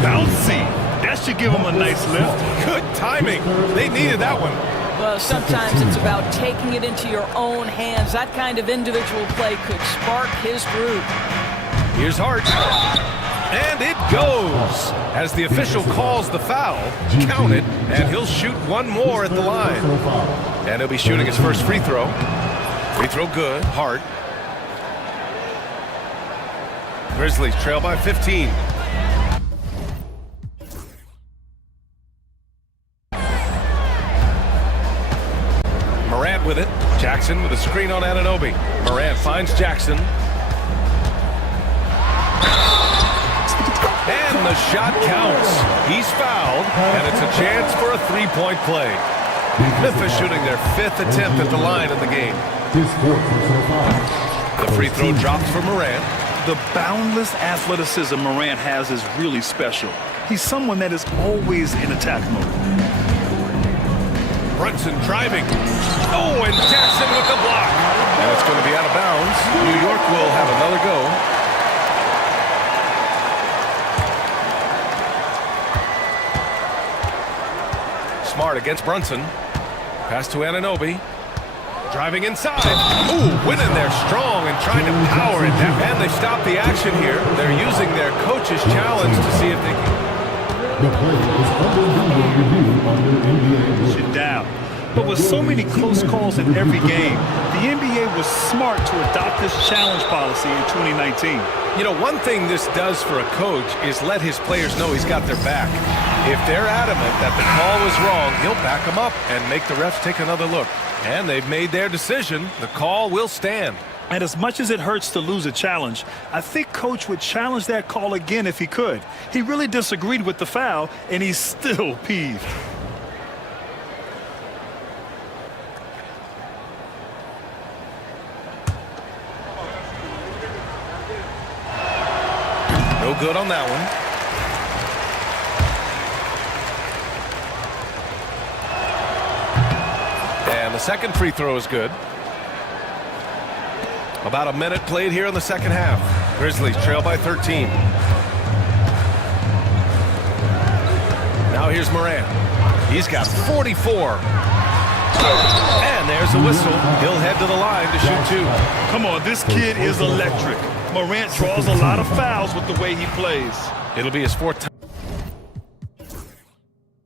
bouncy. That should give them a nice lift. Good timing. They needed that one. Well, sometimes it's about taking it into your own hands. That kind of individual play could spark his groove. Here's Hart. And it goes. As the official calls the foul, count it, and he'll shoot one more at the line. And he'll be shooting his first free throw. Free throw good. Hart. Grizzlies trail by 15. Morant with it. Jackson with a screen on Anunoby. Morant finds Jackson. And the shot counts. He's fouled, and it's a chance for a three-point play. Memphis shooting their 5th attempt at the line in the game. The free throw drops for Morant. The boundless athleticism Morant has is really special. He's someone that is always in attack mode. Brunson driving. Oh, and Jackson with the block. And it's going to be out of bounds. New York will have another go. Smart against Brunson. Pass to Anunoby. Driving inside. Ooh, winning there strong and trying to power it down. And they stop the action here. They're using their coach's challenge to see if they can. The play is under review under NBA. Sit down. But with so many close calls in every game, the NBA was smart to adopt this challenge policy in 2019. You know, one thing this does for a coach is let his players know he's got their back. If they're adamant that the call was wrong, he'll back them up and make the refs take another look. And they've made their decision. The call will stand. And as much as it hurts to lose a challenge, I think Coach would challenge that call again if he could. He really disagreed with the foul, and he's still peeved. No good on that one. And the second free throw is good. About a minute played here in the second half. Grizzlies trail by 13. Now here's Morant. He's got 44. And there's a whistle. He'll head to the line to shoot two. Come on, this kid is electric. Morant draws a lot of fouls with the way he plays. It'll be his fourth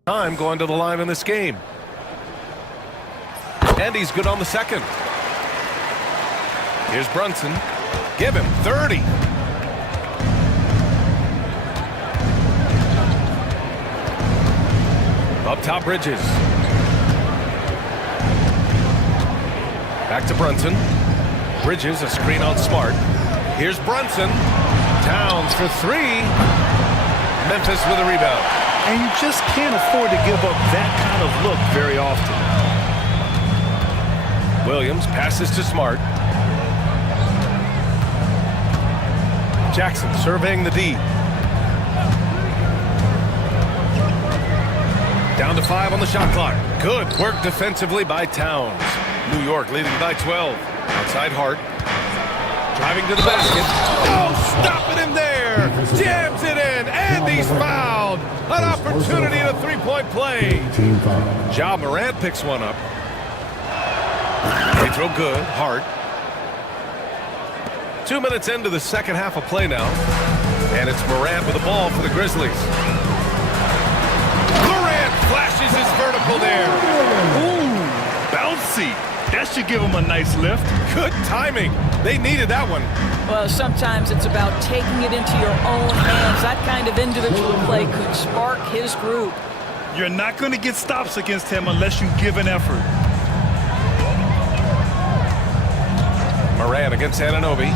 time going to the line in this game. And he's good on the second. Here's Brunson. Give him 30. Up top, Bridges. Back to Brunson. Bridges, a screen on Smart. Here's Brunson. Towns for three. Memphis with a rebound. And you just can't afford to give up that kind of look very often. Williams passes to Smart. Jackson surveying the D. Down to 5 on the shot clock. Good work defensively by Towns. New York leading by 12. Outside Hart. Driving to the basket. Oh, stopping him there. Jams it in, and he's fouled. An opportunity at a three-point play. Ja Morant picks one up. Free throw good. Hart. 2 minutes into the second half of play now. And it's Morant with the ball for the Grizzlies. Morant flashes his vertical there. Ooh, bouncy. That should give him a nice lift. Good timing. They needed that one. Well, sometimes it's about taking it into your own hands. That kind of individual play could spark his group. You're not going to get stops against him unless you give an effort. Morant against Anunoby.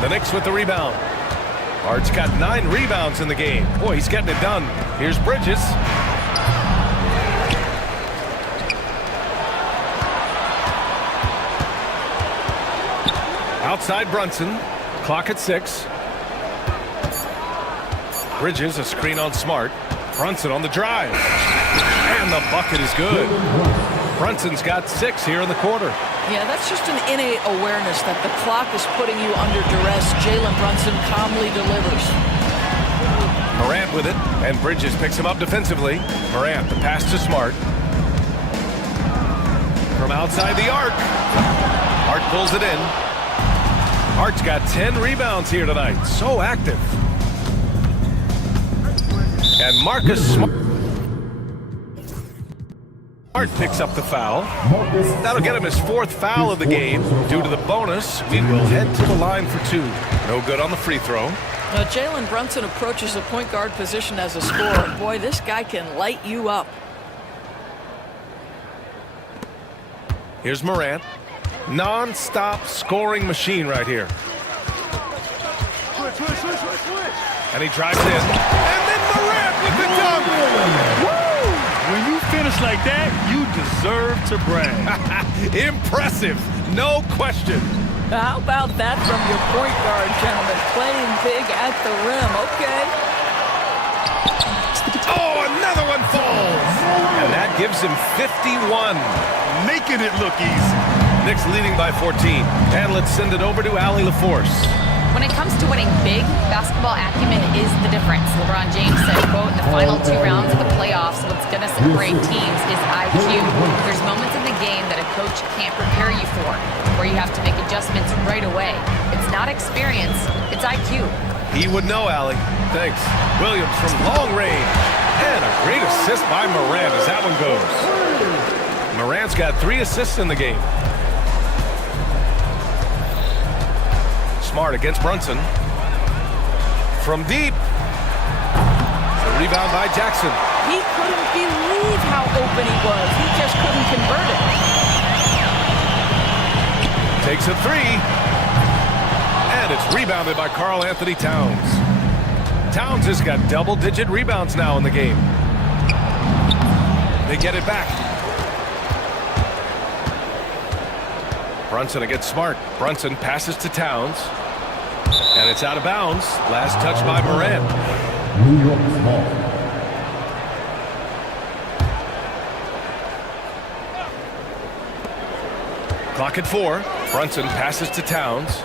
The Knicks with the rebound. Hart's got 9 rebounds in the game. Boy, he's getting it done. Here's Bridges. Outside Brunson. Clock at 6. Bridges, a screen on Smart. Brunson on the drive. And the bucket is good. Brunson's got 6 here in the quarter. Yeah, that's just an innate awareness that the clock is putting you under duress. Jalen Brunson calmly delivers. Morant with it, and Bridges picks him up defensively. Morant, the pass to Smart. From outside the arc. Hart pulls it in. Hart's got 10 rebounds here tonight. So active. And Marcus Smart picks up the foul. That'll get him his 4th foul of the game. Due to the bonus, we will head to the line for 2. No good on the free throw. Now, Jalen Brunson approaches the point guard position as a scorer. Boy, this guy can light you up. Here's Morant. Non-stop scoring machine right here. And he drives in. And then Morant with the dunk. Woo! When you finish like that, you deserve to brag. Impressive, no question. How about that from your point guard, gentlemen? Playing big at the rim, okay. Oh, another one falls. And that gives him 51. Making it look easy. Knicks leading by 14. And let's send it over to Allie LaForce. When it comes to winning big, basketball acumen is the difference. LeBron James said, quote, in the final 2 rounds of the playoffs, what's going to separate teams is IQ. There's moments in the game that a coach can't prepare you for, where you have to make adjustments right away. It's not experience, it's IQ. He would know, Allie. Thanks. Williams from long range. And a great assist by Morant as that one goes. Morant's got 3 assists in the game. Smart against Brunson. From deep. The rebound by Jackson. He couldn't believe how open he was. He just couldn't convert it. Takes a three. And it's rebounded by Karl Anthony Towns. Towns has got double-digit rebounds now in the game. They get it back. Brunson against Smart. Brunson passes to Towns. And it's out of bounds. Last touch by Morant. New York ball. Clock at 4. Brunson passes to Towns.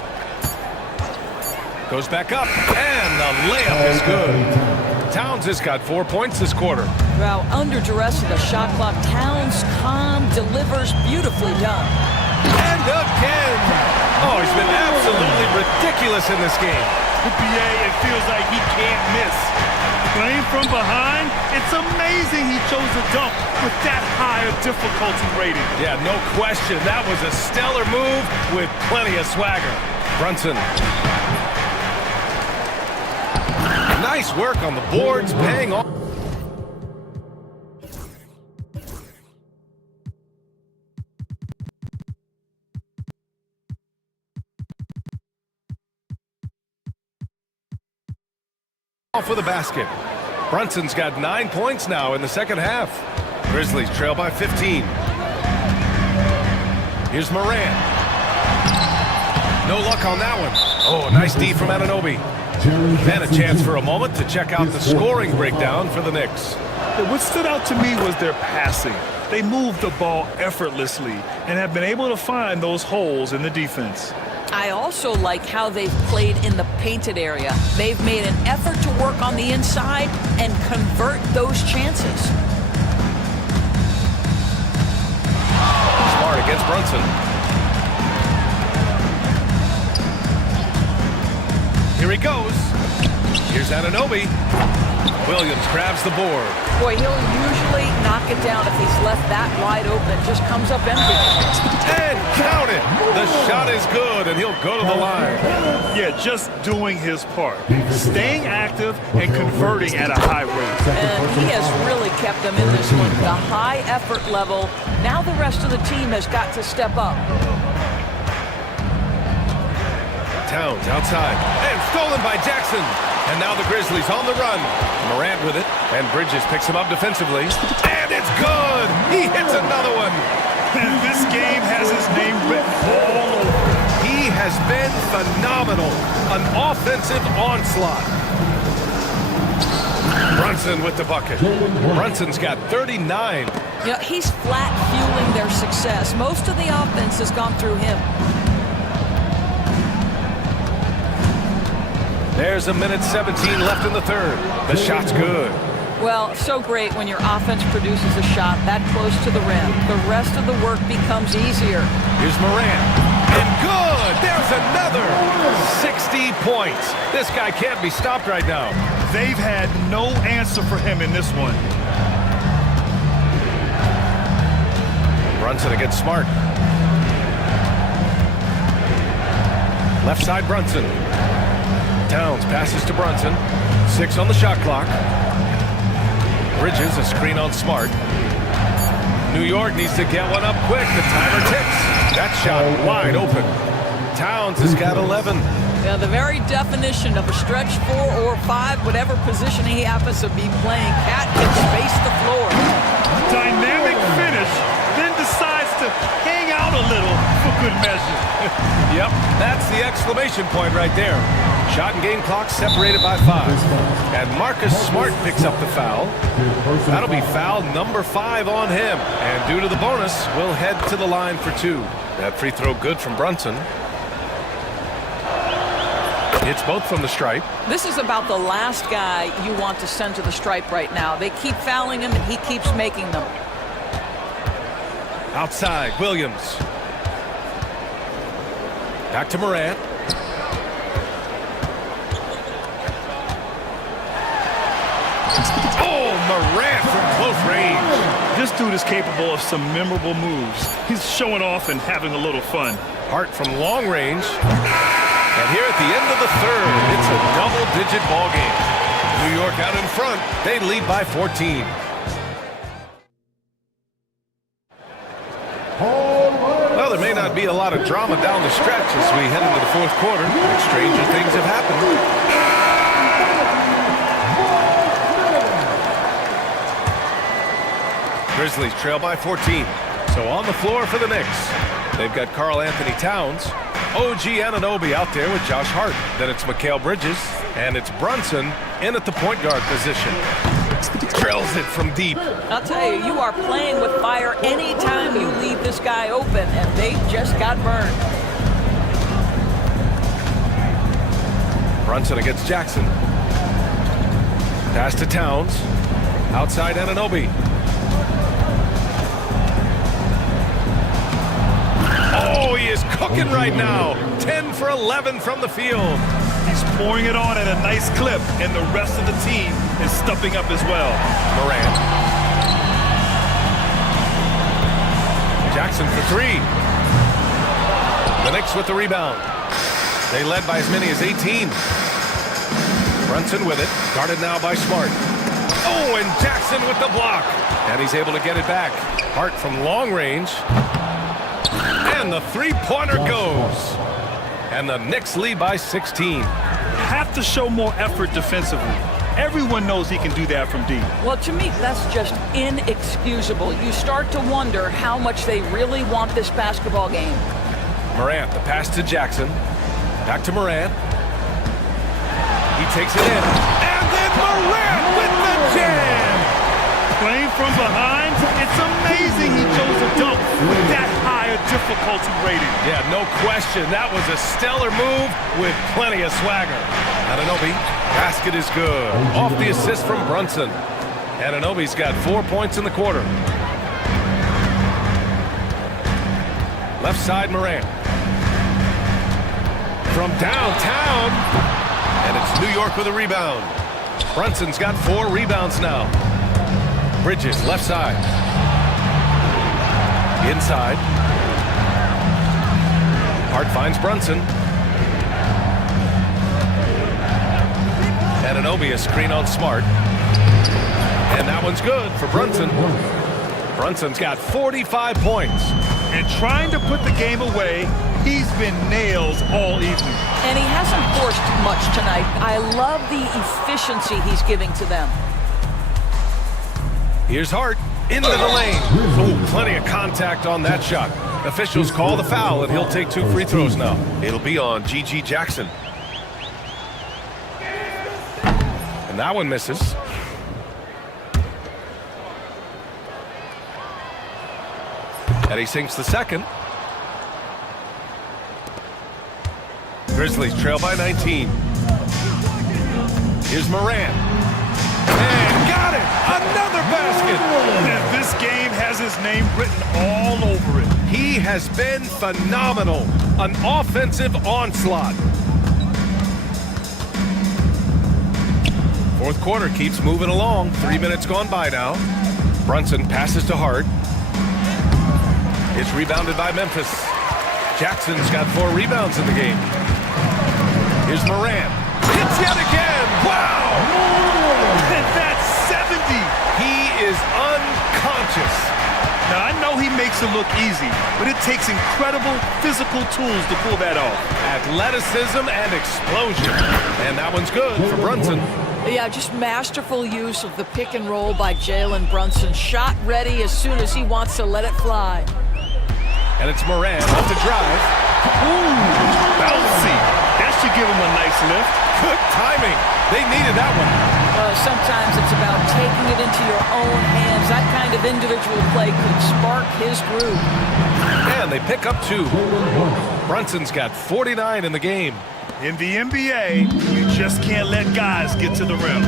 Goes back up. And the layup is good. Towns has got 4 points this quarter. Well, under duress of the shot clock, Towns calm, delivers, beautifully done. And again! Oh, he's been absolutely ridiculous in this game. The BA, it feels like he can't miss. Playing from behind, it's amazing he chose to dunk with that higher difficulty rating. Yeah, no question. That was a stellar move with plenty of swagger. Brunson. Nice work on the boards, paying off. For the basket. Brunson's got 9 points now in the second half. Grizzlies trail by 15. Here's Morant. No luck on that one. Oh, nice D from Anunoby. And a chance for a moment to check out the scoring breakdown for the Knicks. What stood out to me was their passing. They moved the ball effortlessly and have been able to find those holes in the defense. I also like how they've played in the painted area. They've made an effort to work on the inside and convert those chances. Smart against Brunson. Here he goes. Here's Anunoby. Williams grabs the board. Boy, he'll usually knock it down if he's left that wide open. Just comes up empty. And count it. The shot is good, and he'll go to the line. Yeah, just doing his part. Staying active and converting at a high rate. And he has really kept them in this one. The high effort level. Now the rest of the team has got to step up. Towns outside. And stolen by Jackson. And now the Grizzlies on the run. Morant with it. And Bridges picks him up defensively. And it's good! He hits another one. And this game has his name written all over it. He has been phenomenal. An offensive onslaught. Brunson with the bucket. Brunson's got 39. You know, he's flat fueling their success. Most of the offense has gone through him. There's a minute 17 left in the third. The shot's good. Well, so great when your offense produces a shot that close to the rim. The rest of the work becomes easier. Here's Morant. And good! There's another! 60 points. This guy can't be stopped right now. They've had no answer for him in this one. Brunson against Smart. Left side Brunson. Towns passes to Brunson. 6 on the shot clock. Bridges a screen on Smart. New York needs to get one up quick. The timer ticks. That shot wide open. Towns has got 11. Yeah, the very definition of a stretch 4 or 5, whatever position he happens to be playing, Cat can space the floor. Dynamic finish, then decides to hang out a little for good measure. Yep, that's the exclamation point right there. Shot and game clock separated by 5. And Marcus Smart picks up the foul. That'll be foul number 5 on him. And due to the bonus, we'll head to the line for 2. That free throw good from Brunson. It's both from the stripe. This is about the last guy you want to send to the stripe right now. They keep fouling him, and he keeps making them. Outside, Williams. Back to Morant. Oh, Morant from close range. This dude is capable of some memorable moves. He's showing off and having a little fun. Hart from long range. And here at the end of the third, it's a double-digit ball game. New York out in front. They lead by 14. Well, there may not be a lot of drama down the stretch as we head into the fourth quarter, but stranger things have happened. Grizzlies trail by 14. So on the floor for the Knicks, they've got Karl Anthony Towns, OG Anunoby out there with Josh Hart. Then it's Mikal Bridges, and it's Brunson in at the point guard position. Drills it from deep. I'll tell you, you are playing with fire anytime you leave this guy open, and they just got burned. Brunson against Jackson. Pass to Towns. Outside Anunoby. Oh, he is cooking right now. 10 for 11 from the field. He's pouring it on at a nice clip, and the rest of the team is stepping up as well. Morant. Jackson for three. The Knicks with the rebound. They led by as many as 18. Brunson with it. Guarded now by Smart. Oh, and Jackson with the block. And he's able to get it back. Hart from long range. And the three-pointer goes. And the Knicks lead by 16. Have to show more effort defensively. Everyone knows he can do that from deep. Well, to me, that's just inexcusable. You start to wonder how much they really want this basketball game. Morant, the pass to Jackson. Back to Morant. He takes it in. And then Morant with the jam! Playing from behind, it's amazing he chose a dunk with that high a difficulty rating. Yeah, no question. That was a stellar move with plenty of swagger. Anunoby, basket is good. Off the assist from Brunson. Anunoby's got 4 points in the quarter. Left side, Morant. From downtown. And it's New York with a rebound. Brunson's got 4 rebounds now. Bridges, left side. Inside. Hart finds Brunson. Anunoby, a screen on Smart. And that one's good for Brunson. Brunson's got 45 points. And trying to put the game away, he's been nails all evening. And he hasn't forced much tonight. I love the efficiency he's giving to them. Here's Hart into the lane. Oh, plenty of contact on that shot. Officials call the foul, and he'll take 2 free throws now. It'll be on G.G. Jackson. And that one misses. And he sinks the second. Grizzlies trail by 19. Here's Morant. And got it! Another basket! And this game has his name written all over it. He has been phenomenal. An offensive onslaught. Fourth quarter keeps moving along. 3 minutes gone by now. Brunson passes to Hart. It's rebounded by Memphis. Jackson's got 4 rebounds in the game. Here's Morant. Hits yet again! Wow! And that's 70! He is unconscious. Now, I know he makes it look easy, but it takes incredible physical tools to pull that off. Athleticism and explosion. And that one's good for Brunson. Yeah, just masterful use of the pick and roll by Jalen Brunson. Shot ready as soon as he wants to let it fly. And it's Morant off the drive. Ooh, bouncy. That should give him a nice lift. Good timing. They needed that one. Sometimes it's about taking it into your own hands. That kind of individual play could spark his groove. And they pick up 2. Brunson's got 49 in the game. In the NBA, you just can't let guys get to the rim.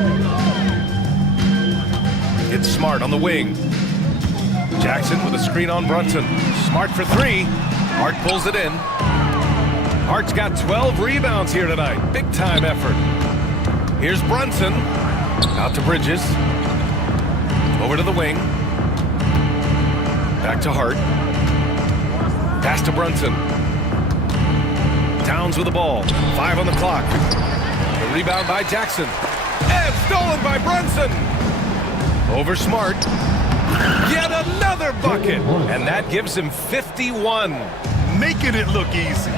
It's Smart on the wing. Jackson with a screen on Brunson. Smart for 3. Hart pulls it in. Hart's got 12 rebounds here tonight. Big time effort. Here's Brunson. Out to Bridges. Over to the wing. Back to Hart. Pass to Brunson. Towns with the ball. 5 on the clock. The rebound by Jackson. And stolen by Brunson. Over Smart. Yet another bucket. And that gives him 51. Making it look easy.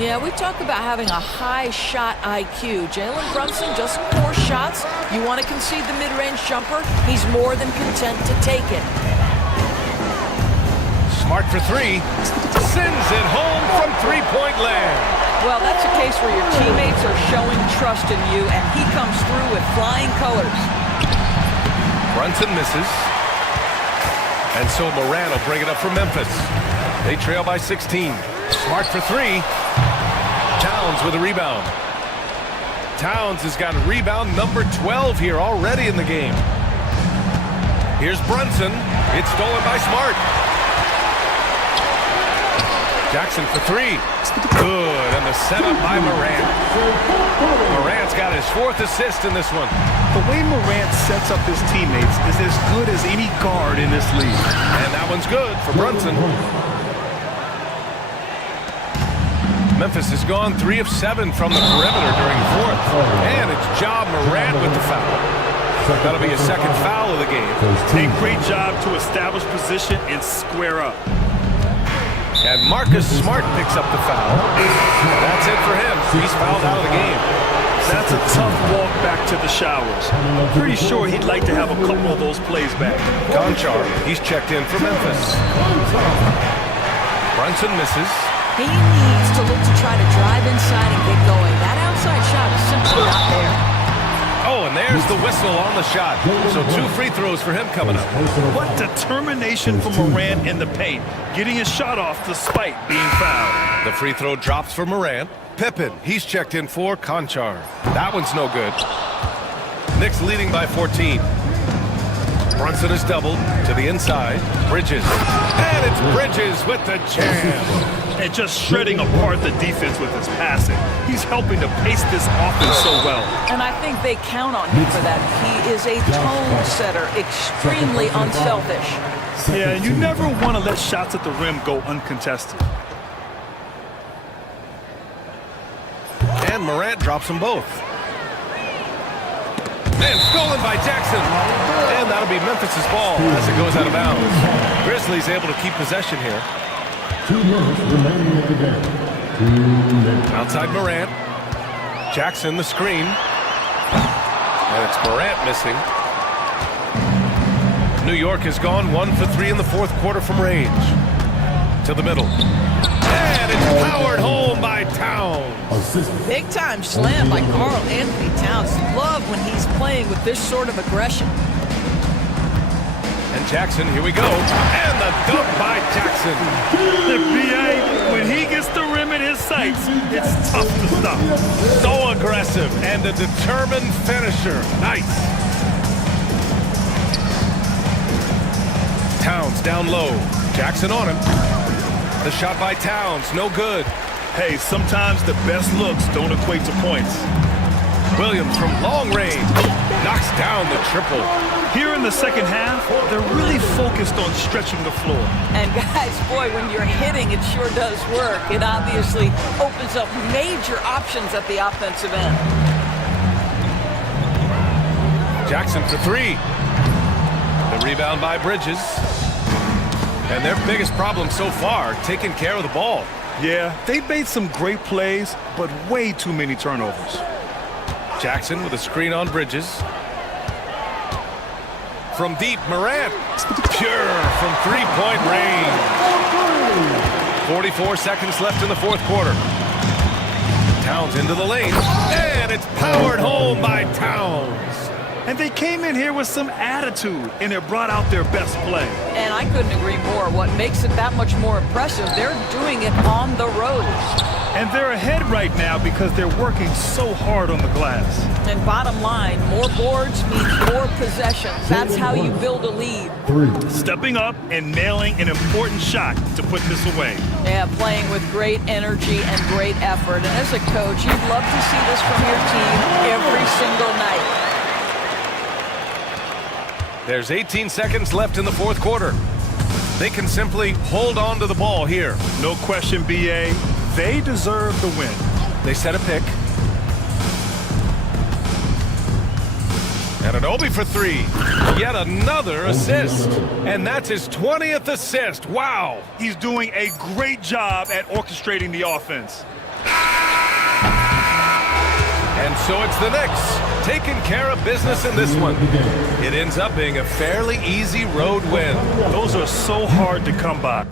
Yeah, we talk about having a high shot IQ. Jalen Brunson just 4 shots. You want to concede the mid-range jumper? He's more than content to take it. Smart for 3. Sends it home from three-point land. Well, that's a case where your teammates are showing trust in you, and he comes through with flying colors. Brunson misses. And so Moran will bring it up for Memphis. They trail by 16. Smart for 3. Towns with a rebound. Towns has got rebound number 12 here already in the game. Here's Brunson. It's stolen by Smart. Jackson for 3. Good, and the setup by Morant. Morant's got his 4th assist in this one. The way Morant sets up his teammates is as good as any guard in this league. And that one's good for Brunson. Memphis has gone 3 of 7 from the perimeter during the 4th. And it's Ja Morant with the foul. That'll be a 2nd foul of the game. A great job to establish position and square up. And Marcus Smart picks up the foul. That's it for him. He's fouled out of the game. That's a tough walk back to the showers. Pretty sure he'd like to have a couple of those plays back. Conchar, he's checked in for Memphis. Brunson misses. He needs to look to try to drive inside and get going. That outside shot is simply not there. Oh, and there's the whistle on the shot. So 2 free throws for him coming up. What determination from Morant in the paint, getting his shot off despite being fouled. The free throw drops for Morant. Pippen, he's checked in for Conchar. That one's no good. Knicks leading by 14. Brunson is doubled to the inside. Bridges. And it's Bridges with the jam. And just shredding apart the defense with his passing. He's helping to pace this offense so well. And I think they count on him for that. He is a tone setter, extremely unselfish. Yeah, and you never want to let shots at the rim go uncontested. And Morant drops them both. And stolen by Jackson. And that'll be Memphis' ball as it goes out of bounds. Grizzlies able to keep possession here. 2 minutes remaining in the game. 2 minutes. Outside Morant. Jackson the screen. And it's Morant missing. New York has gone 1 for 3 in the 4th quarter from range. To the middle. And it's powered home by Towns. Big time slam by Karl Anthony Towns. Love when he's playing with this sort of aggression. And Jackson, here we go. And the dunk by Jackson. The BA, when he gets the rim in his sights, it's tough to stop. So aggressive and a determined finisher. Nice. Towns down low. Jackson on him. The shot by Towns, no good. Hey, sometimes the best looks don't equate to points. Williams from long range knocks down the triple. Here in the second half, they're really focused on stretching the floor. And guys, boy, when you're hitting, it sure does work. It obviously opens up major options at the offensive end. Jackson for 3. The rebound by Bridges. And their biggest problem so far, taking care of the ball. Yeah, they've made some great plays, but way too many turnovers. Jackson with a screen on Bridges. From deep, Morant. Pure from three-point range. 44 seconds left in the 4th quarter. Towns into the lane. And it's powered home by Towns. And they came in here with some attitude, and it brought out their best play. And I couldn't agree more. What makes it that much more impressive, they're doing it on the road. And they're ahead right now because they're working so hard on the glass. And bottom line, more boards means more possessions. That's how you build a lead. 3. Stepping up and nailing an important shot to put this away. Yeah, playing with great energy and great effort. And as a coach, you'd love to see this from your team every single night. There's 18 seconds left in the 4th quarter. They can simply hold on to the ball here. No question, BA. They deserve the win. They set a pick. And an Obi for three. Yet another assist. And that's his 20th assist. Wow. He's doing a great job at orchestrating the offense. And so it's the Knicks taking care of business in this one. It ends up being a fairly easy road win. Those are so hard to come by.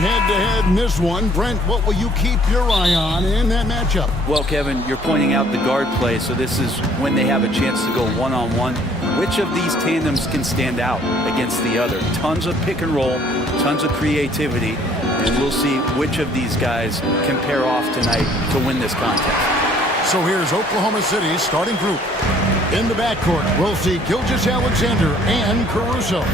head-to-head in this one. Brent, what will you keep your eye on in that matchup? Well, Kevin, you're pointing out the guard play, so this is when they have a chance to go one-on-one. Which of these tandems can stand out against the other? Tons of pick and roll, tons of creativity, and we'll see which of these guys can pair off tonight to win this contest. So here's Oklahoma City's starting group. In the backcourt, we'll see Gilgeous-Alexander and Caruso.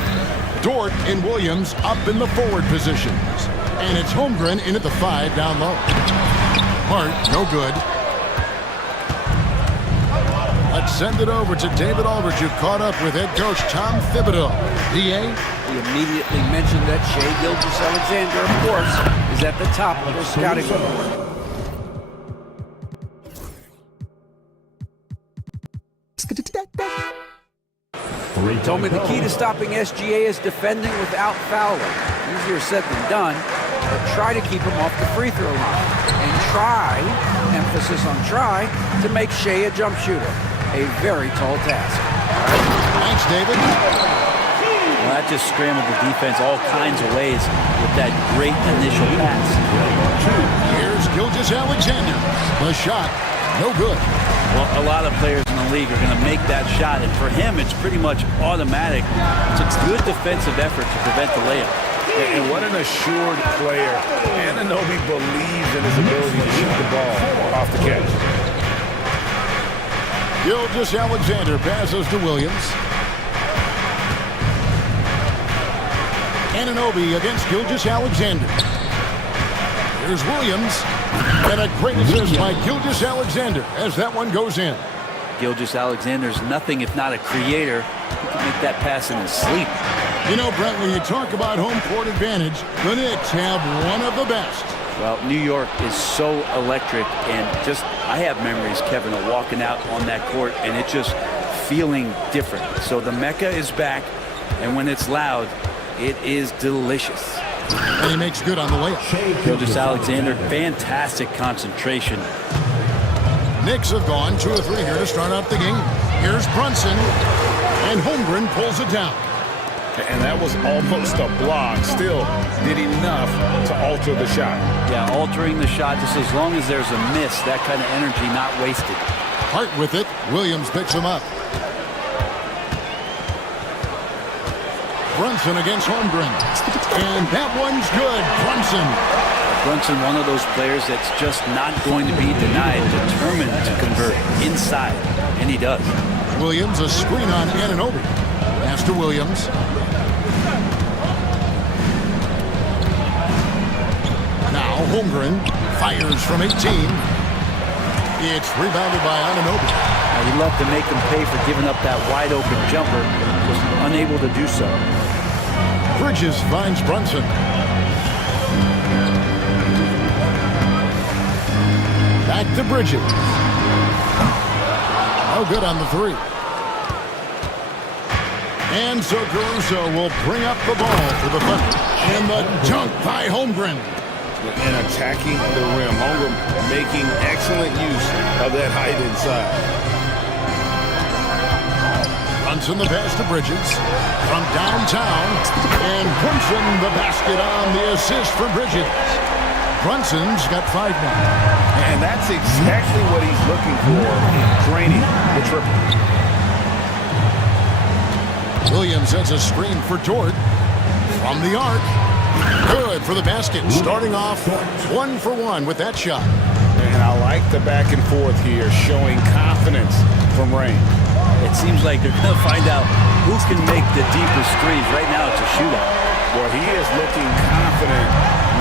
Dort and Williams up in the forward positions. And it's Holmgren in at the 5 down low. Hart, no good. Let's send it over to David Aldridge, who caught up with head coach Tom Thibodeau. DA? He immediately mentioned that Shai Gilgeous-Alexander, of course, is at the top of the scouting report. He told me the key to stopping SGA is defending without fouling. Easier said than done, but try to keep him off the free throw line. And try, emphasis on try, to make Shai a jump shooter. A very tall task. Thanks, David. Well, that just scrambled the defense all kinds of ways with that great initial pass. Here's Gilgeous-Alexander. The shot, no good. Well, a lot of players in the league are going to make that shot, and for him, it's pretty much automatic. It's a good defensive effort to prevent the layup. And what an assured player. Anunoby believes in his ability to shoot the ball off the catch. Gilgeous-Alexander passes to Williams. Anunoby against Gilgeous-Alexander. Here's Williams. And a great assist by Gilgeous-Alexander as that one goes in. Gilgeous-Alexander's nothing if not a creator. He can make that pass in his sleep. You know, Brent, when you talk about home court advantage, the Knicks have one of the best. Well, New York is so electric, and just, I have memories, Kevin, of walking out on that court and it just feeling different. So the Mecca is back, and when it's loud, it is delicious. And he makes good on the layup. Gilgeous-Alexander, fantastic concentration. Knicks have gone 2 or 3 here to start out the game. Here's Brunson, and Holmgren pulls it down. And that was almost a block. Still did enough to alter the shot. Yeah, altering the shot, just as long as there's a miss, that kind of energy not wasted. Hart with it. Williams picks him up. Brunson against Holmgren. And that one's good. Brunson, one of those players that's just not going to be denied, determined to convert inside, and he does. Williams, a screen on Anunoby. Pass to Williams. Now Holmgren fires from 18. It's rebounded by Anunoby. He'd love to make him pay for giving up that wide open jumper. Was unable to do so. Bridges finds Brunson. Back to Bridges. No good on the 3. And so Caruso will bring up the ball for the Thunder. And the dunk by Holmgren. And attacking the rim. Holmgren making excellent use of that height inside. Brunson the pass to Bridges from downtown. And Brunson the basket on the assist for Bridges. Brunson's got 5 now. And that's exactly what he's looking for, draining the triple. Williams has a screen for Dort from the arc. Good for the basket. Starting off 1 for 1 with that shot. And I like the back and forth here, showing confidence from Rain. It seems like they're going to find out who can make the deeper screens. Right now it's a shootout. Well, he is looking confident.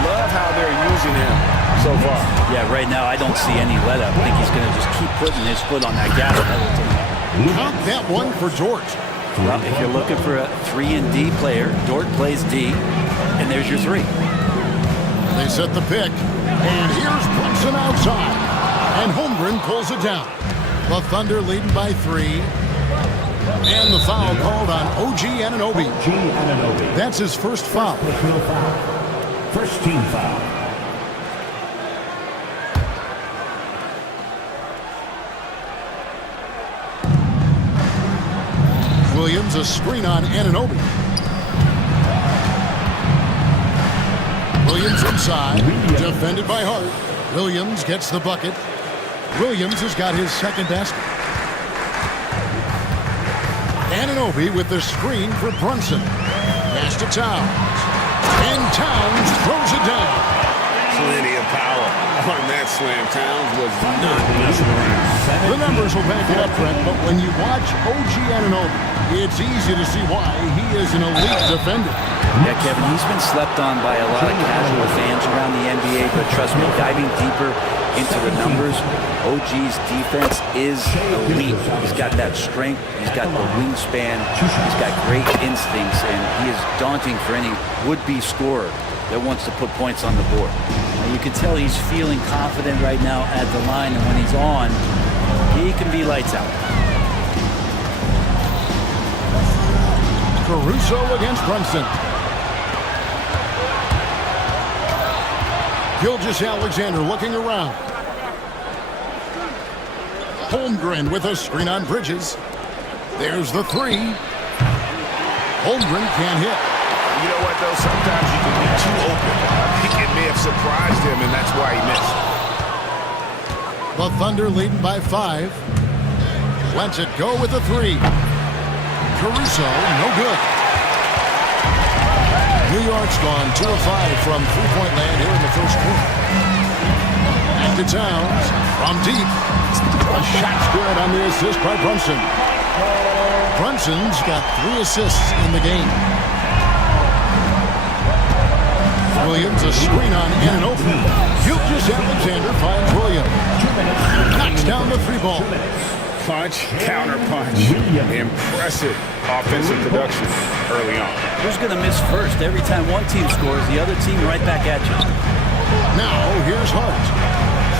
Love how they're using him so far. Yeah, right now I don't see any let up. I think he's going to just keep putting his foot on that gas pedal tonight. Count that one for Dort. Well, if you're looking for a 3 and D player, Dort plays D, and there's your 3. They set the pick, and here's Brunson outside, and Holmgren pulls it down. The Thunder leading by 3, and the foul called on OG Anunoby. That's his first foul. First team foul. Williams, a screen on Anunoby. Williams inside, defended by Hart. Williams gets the bucket. Williams has got his second basket. Anunoby with the screen for Brunson. Pass to Towns. And Towns throws it down. Plenty of power on that slam. Towns was not messing around. The numbers will back it up, Brent, but when you watch OG Anunoby, it's easy to see why he is an elite defender. Yeah, Kevin, he's been slept on by a lot of casual fans around the NBA, but trust me, diving deeper into the numbers, OG's defense is elite. He's got that strength, he's got the wingspan, he's got great instincts, and he is daunting for any would-be scorer that wants to put points on the board. You can tell he's feeling confident right now at the line, and when he's on, he can be lights out. Caruso against Brunson. Gilgeous-Alexander looking around. Holmgren with a screen on Bridges. There's the three. Holmgren can't hit. You know what, though? Sometimes you can be too open. I think it may have surprised him, and that's why he missed. The Thunder leading by 5. Lets it go with the three. Caruso, no good. New York's gone 2 of 5 from three-point land here in the first quarter. Back to Towns from deep. A shot's good on the assist by Brunson. Brunson's got 3 assists in the game. Williams, a screen on Anunoby. Gilgeous-Alexander finds Williams. Knocks down the 3 ball. Punch, counter punch. Impressive offensive production early on. Who's going to miss first? Every time one team scores, the other team right back at you. Now, here's Hart.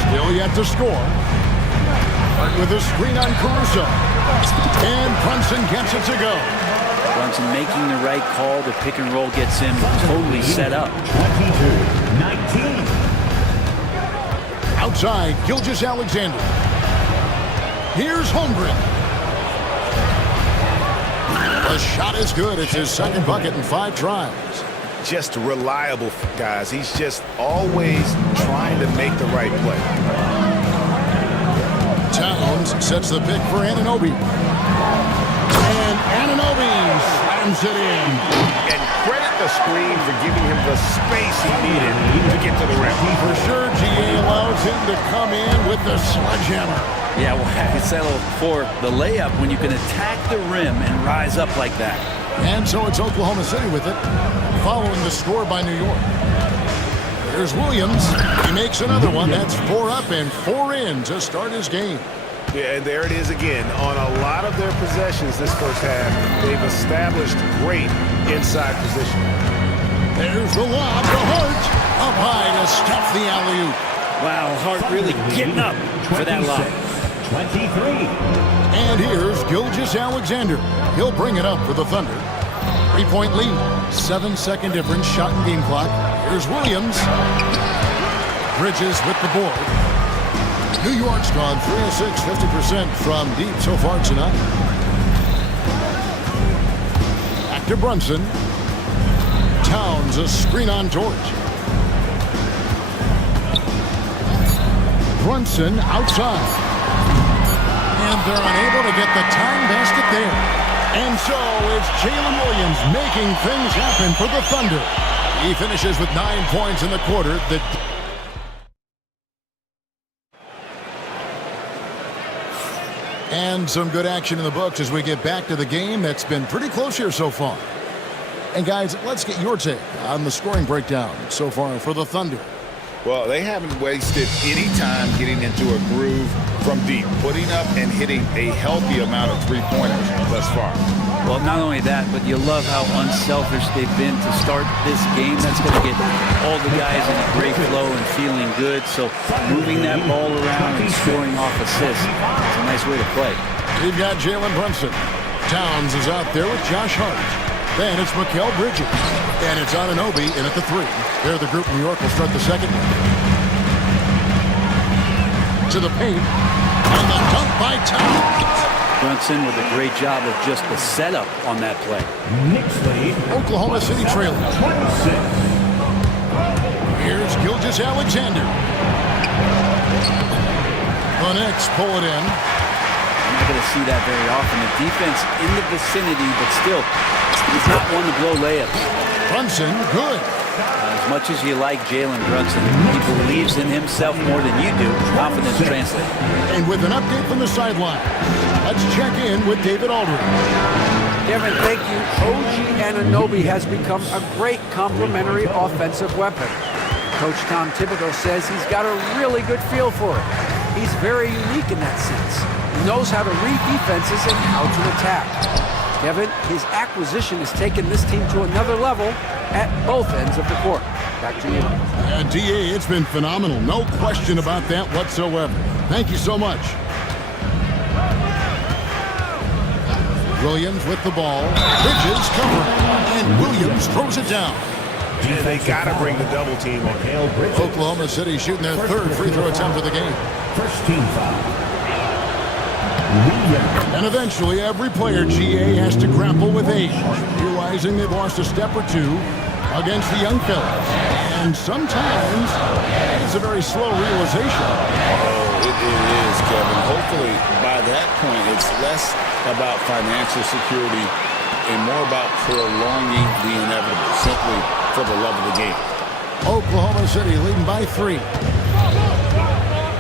Still yet to score. Hart with a screen on Caruso. And Brunson gets it to go. Brunson making the right call. The pick and roll gets him totally set up. 22-19. Outside, Gilgeous-Alexander. Here's Holmgren. The shot is good. It's his second bucket in 5 tries. Just reliable, guys. He's just always trying to make the right play. Towns sets the pick for Anunoby. And Anunoby slams it in. And credit the screen for giving him the space he needed to get to the rim. For sure, GA allows him to come in with the sledgehammer. Yeah, well, I settle for the layup when you can attack the rim and rise up like that. And so it's Oklahoma City with it, following the score by New York. There's Williams. He makes another one. That's 4 up and 4 in to start his game. Yeah, and there it is again. On a lot of their possessions this first half, they've established great inside position. There's the lob to Hart. Up high to stuff the alley-oop. Wow, Hart really getting up for that lob. 23. And here's Gilgeous-Alexander. He'll bring it up for the Thunder. 3-point lead. 7-second difference. Shot and game clock. Here's Williams. Bridges with the board. New York's gone 3 of 6, 50% from deep so far tonight. Back to Brunson. Towns, a screen on George. Brunson outside. And they're unable to get the tying basket there. And so it's Jalen Williams making things happen for the Thunder. He finishes with 9 points in the quarter. And some good action in the books as we get back to the game that's been pretty close here so far. And guys, let's get your take on the scoring breakdown so far for the Thunder. Well, they haven't wasted any time getting into a groove from deep, putting up and hitting a healthy amount of three-pointers thus far. Well, not only that, but you love how unselfish they've been to start this game. That's going to get all the guys in a great flow and feeling good. So moving that ball around and scoring off assists is a nice way to play. We've got Jalen Brunson. Towns is out there with Josh Hart. Then it's Mikal Bridges. And it's Anunoby in at the 3. There the group New York will start the second. To the paint. And the dunk by Towns. Brunson with a great job of just the setup on that play. Knicks lead. Oklahoma City trailing. 26. Here's Gilgeous-Alexander. The Knicks pull it in. You're not going to see that very often. The defense in the vicinity, but still, he's not one to blow layups. Brunson, good. As much as you like Jalen Brunson, he believes in himself more than you do. Confidence translates. And with an update from the sideline, let's check in with David Aldridge. Kevin, thank you. OG Anunoby has become a great complementary offensive weapon. Coach Tom Thibodeau says he's got a really good feel for it. He's very unique in that sense. He knows how to read defenses and how to attack. Kevin, his acquisition has taken this team to another level at both ends of the court. Back to you. DA, it's been phenomenal. No question about that whatsoever. Thank you so much. Williams with the ball. Bridges covering. And Williams throws it down. And they got to bring the double team on him. Oklahoma City shooting their third free throw attempt of the game. First team foul. And eventually, every player, GA, has to grapple with age, realizing they've lost a step or two against the young fellas. And sometimes it's a very slow realization. Oh, it is, Kevin. Hopefully, by that point, it's less about financial security and more about prolonging the inevitable, simply for the love of the game. Oklahoma City leading by 3.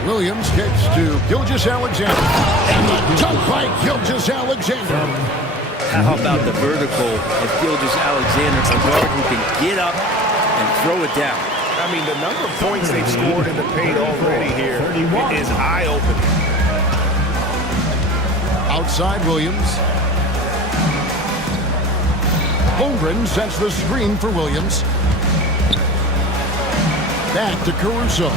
Williams kicks to Gilgeous-Alexander. And the dunk by Gilgeous-Alexander. How about the vertical of Gilgeous-Alexander, a guard who can get up and throw it down? I mean, the number of points they've scored in the paint already here is eye-opening. Outside Williams. Holmgren sets the screen for Williams. Back to Caruso.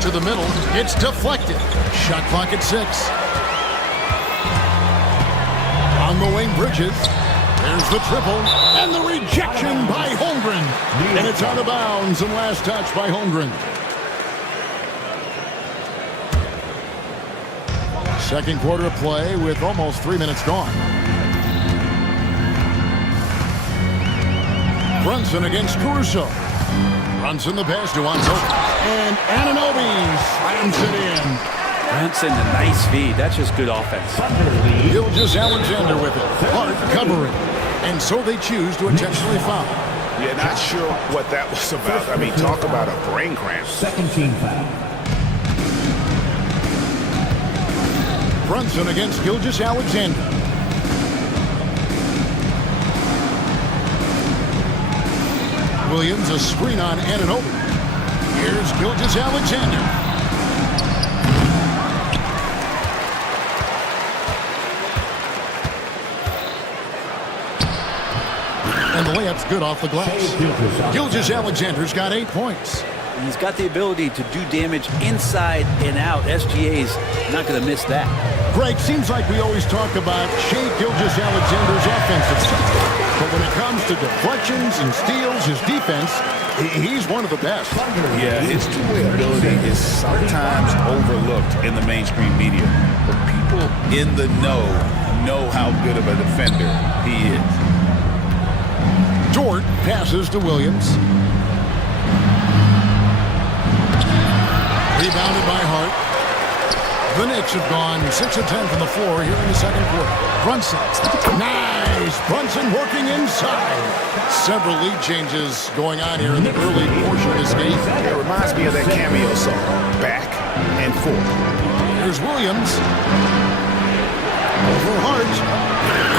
To the middle, it's deflected. Shot clock at 6. On the wing, Bridges. There's the triple, and the rejection by Holmgren. And it's out of bounds, and last touch by Holmgren. Second quarter of play with almost 3 minutes gone. Brunson against Caruso. Brunson the pass to Anzo. And Anunoby slams it in. Brunson, a nice feed. That's just good offense. Gilgeous-Alexander with it. Hart covering. And so they choose to intentionally foul. Yeah, not sure what that was about. I mean, talk about a brain cramp. Second team foul. Brunson against Gilgeous-Alexander. Williams, a screen on Anunoby. Here's Gilgeous-Alexander. And the layup's good off the glass. Gilgeous-Alexander's got 8 points. He's got the ability to do damage inside and out. SGA's not going to miss that. Greg, seems like we always talk about Shai Gilgeous-Alexander's offensive side. But when it comes to deflections and steals, his defense, he's one of the best. Yeah, his two-way ability is sometimes overlooked in the mainstream media. But people in the know how good of a defender he is. Dort passes to Williams. Rebounded by Hart. The Knicks have gone 6 of 10 from the floor here in the second quarter. Brunson. Nice. Brunson working inside. Several lead changes going on here in the early portion of this game. It reminds me of that cameo song, Back and Forth. Here's Williams. Over Hart.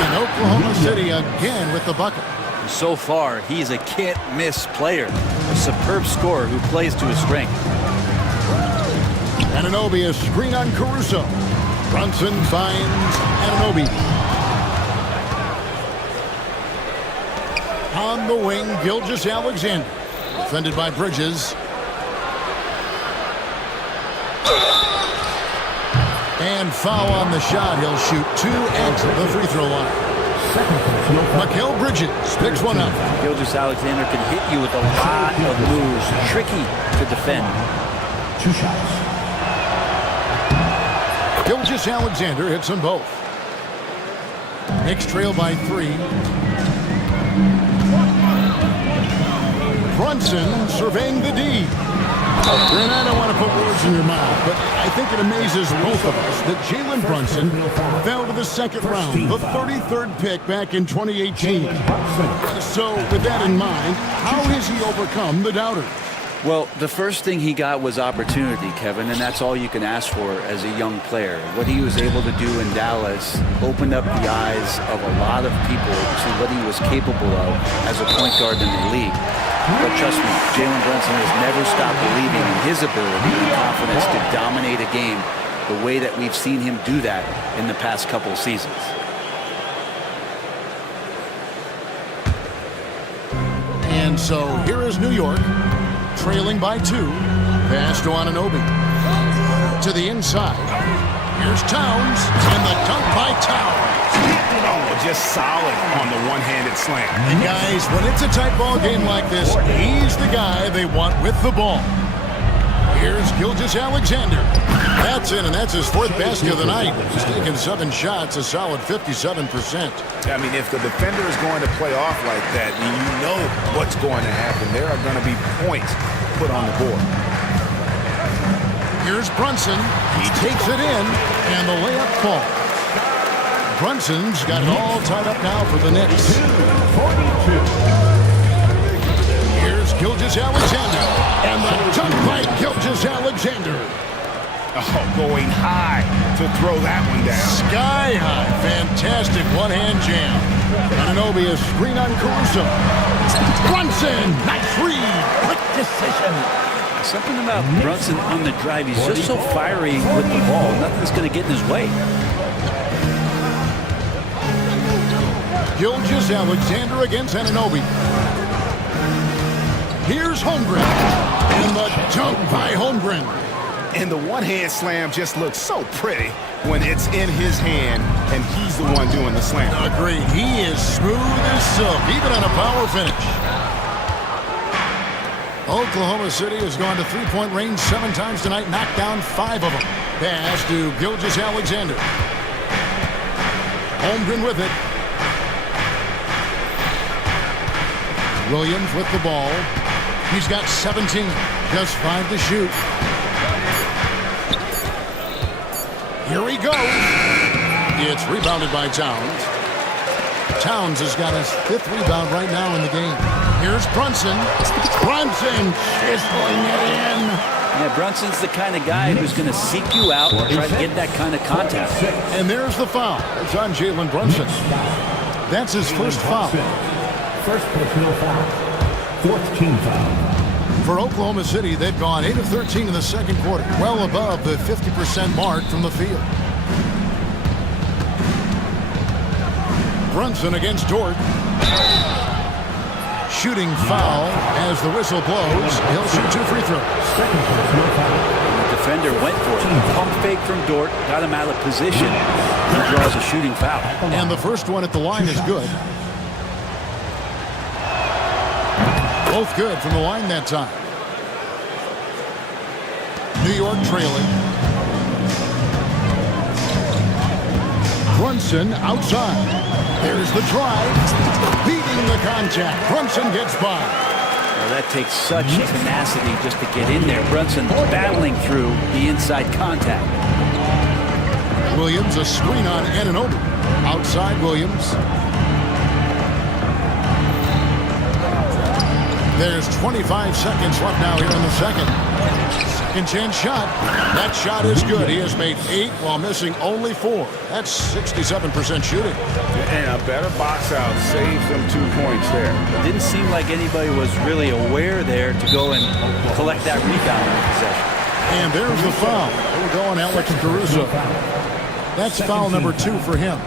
And Oklahoma City again with the bucket. So far, he's a can't-miss player. A superb scorer who plays to his strength. Anunoby, a screen on Caruso. Brunson finds Anunoby. On the wing, Gilgeous-Alexander. Defended by Bridges. And foul on the shot. He'll shoot 2 at the free throw line. Mikal Bridges picks one up. Gilgeous-Alexander can hit you with a lot of moves. Tricky to defend. 2 shots. Gilgeous-Alexander hits them both. Knicks trail by 3. Brunson surveying the D. And I don't want to put words in your mouth, but I think it amazes both of us that Jalen Brunson fell to the second round, the 33rd pick back in 2018. So with that in mind, how has he overcome the doubters? Well, the first thing he got was opportunity, Kevin, and that's all you can ask for as a young player. What he was able to do in Dallas opened up the eyes of a lot of people to what he was capable of as a point guard in the league. But trust me, Jalen Brunson has never stopped believing in his ability and confidence to dominate a game the way that we've seen him do that in the past couple of seasons. And so here is New York, trailing by 2. Pass to Anunoby. To the inside. Here's Towns, and the dunk by Towns. Oh, just solid on the one-handed slam. And guys, when it's a tight ball game like this, he's the guy they want with the ball. Here's Gilgeous-Alexander. That's in, and that's his 4th basket of the night. He's taken 7 shots, a solid 57%. I mean, if the defender is going to play off like that, then you know what's going to happen. There are going to be points put on the board. Here's Brunson. He takes it in, and the layup falls. Brunson's got it all tied up now for the Knicks. 42. Here's Gilgeous-Alexander, and the dunk by Gilgeous-Alexander. Oh, going high to throw that one down. Sky high. Fantastic one-hand jam. Anunoby a screen on Caruso. Brunson, nice read. Quick decision. Something about Brunson on the drive. He's just so fiery with the ball. Nothing's going to get in his way. Gilgeous-Alexander against Anunoby. Here's Holmgren. And the dunk by Holmgren. And the one-hand slam just looks so pretty when it's in his hand and he's the one doing the slam. Agreed. He is smooth as silk, even on a power finish. Oklahoma City has gone to three-point range 7 times tonight, knocked down 5 of them. Pass to Gilgeous-Alexander. Holmgren with it. Williams with the ball. He's got 17, just 5 to shoot. Here he goes. It's rebounded by Towns. Towns has got his 5th rebound right now in the game. Here's Brunson. Brunson chiseling it in. Yeah, Brunson's the kind of guy who's going to seek you out and try to get that kind of contact. And there's the foul. It's on Jalen Brunson. That's his first foul. First personal foul. 4th team foul. For Oklahoma City, they've gone 8 of 13 in the second quarter, well above the 50% mark from the field. Brunson against Dort. Shooting foul as the whistle blows. He'll shoot 2 free throws. The defender went for it. Pump fake from Dort, got him out of position. He draws a shooting foul. And the first one at the line is good. Both good from the line that time. New York trailing. Brunson outside. There's the drive. Beating the contact. Brunson gets by. Well, that takes such tenacity just to get in there. Brunson battling through the inside contact. Williams a screen on Anunoby. Outside Williams. There's 25 seconds left now here in the second. Second chance shot. That shot is good. He has made 8 while missing only 4. That's 67% shooting. And a better box out saves them 2 points there. It didn't seem like anybody was really aware there to go and collect that rebound in possession. And there's the foul. We're going Alex Caruso. That's foul number 2 for him.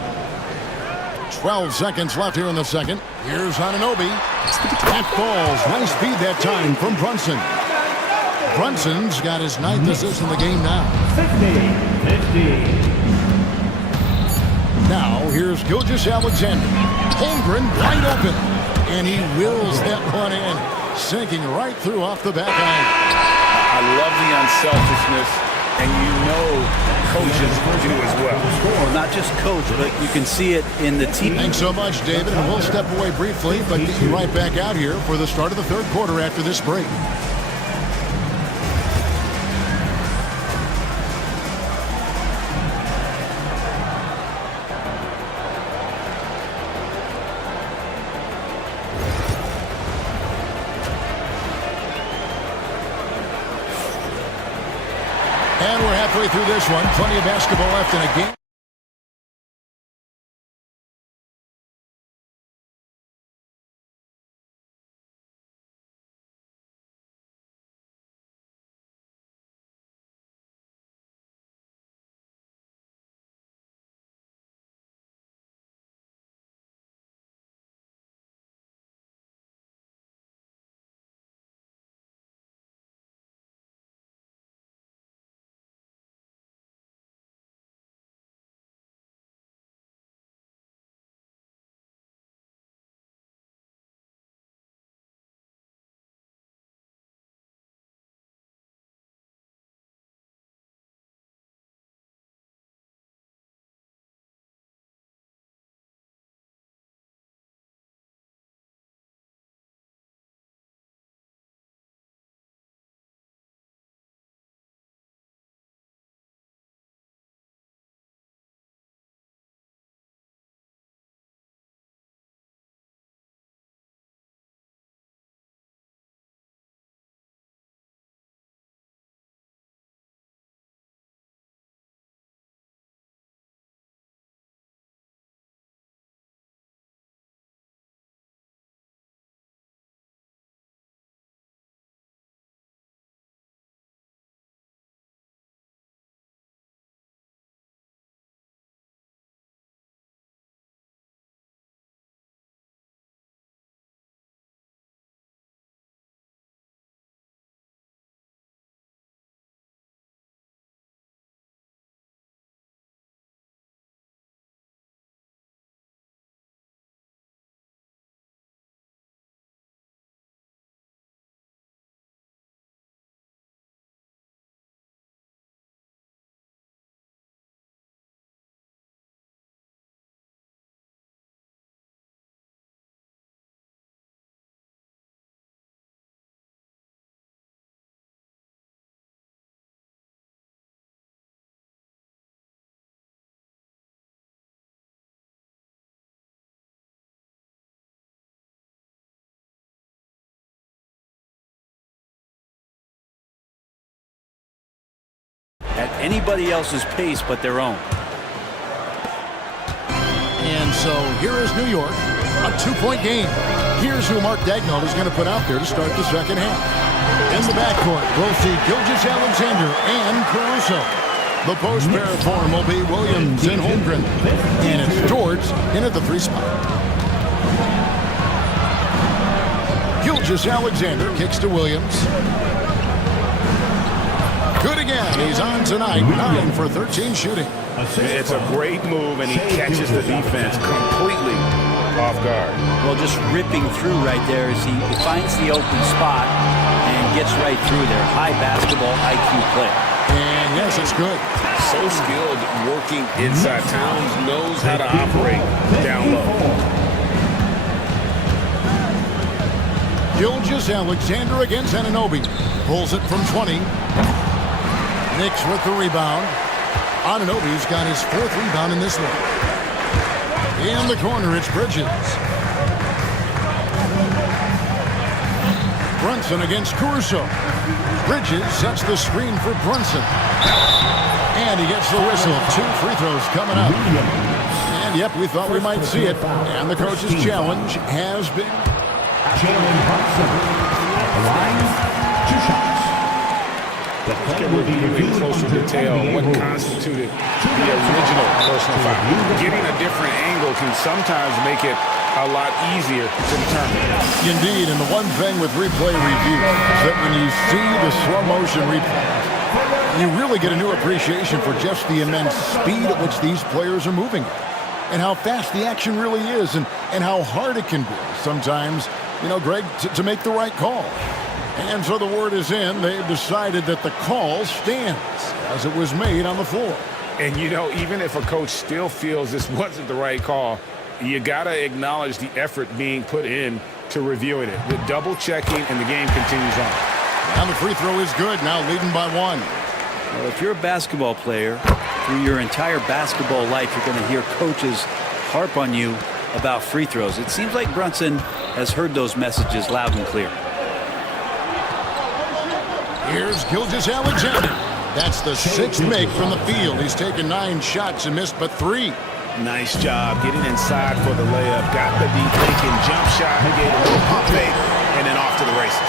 12 seconds left here in the second. Here's Anunoby. That falls. Nice speed that time from Brunson. Brunson's got his 9th assist in the game now. 50. Now here's Gilgeous-Alexander. Holmgren wide open. And he wills that one in. Sinking right through off the back iron. I love the unselfishness. And you know coaches do as well. Well, not just coach, but you can see it in the team. Thanks so much, David. And we'll step away briefly, but get you right back out here for the start of the third quarter after this break. And we're halfway through this one. Plenty of basketball left in a game. At anybody else's pace but their own. And so here is New York, a two-point game. Here's who Mark Daigneault is going to put out there to start the second half. In the backcourt, we'll see Gilgeous-Alexander and Caruso. The post pair form will be Williams and Holmgren. And it's George in at the three spot. Gilgeous-Alexander kicks to Williams. Good again. He's on tonight, 9 for 13 shooting. It's a great move, and he catches the defense completely off guard. Well, just ripping through right there as he finds the open spot and gets right through there. High basketball IQ play. And yes, it's good. So skilled working inside. Towns knows how to operate down low. Gilgeous-Alexander against Anunoby. Pulls it from 20. Knicks with the rebound. Anunoby's got his fourth rebound in this one. In the corner, it's Bridges. Brunson against Caruso. Bridges sets the screen for Brunson. And he gets the whistle. 2 free throws coming up. And yep, we thought we might see it. And the coach's challenge has been... Jalen Brunson. The line, 2 shots. Let's get review in closer detail what constituted the original personal foul. Getting a different angle can sometimes make it a lot easier to determine. Indeed, and the one thing with replay review is that when you see the slow motion replay, you really get a new appreciation for just the immense speed at which these players are moving and how fast the action really is and how hard it can be sometimes, you know, Greg, to make the right call. And so the word is in. They've decided that the call stands as it was made on the floor. And, you know, even if a coach still feels this wasn't the right call, you got to acknowledge the effort being put in to reviewing it. The double checking, and the game continues on. And the free throw is good, now leading by 1. Well, if you're a basketball player, through your entire basketball life, you're going to hear coaches harp on you about free throws. It seems like Brunson has heard those messages loud and clear. Here's Gilgeous-Alexander. That's the 6th make from the field. He's taken 9 shots and missed but 3. Nice job getting inside for the layup. Got the deep thinking jump shot. He gave a little pump fake and then off to the races.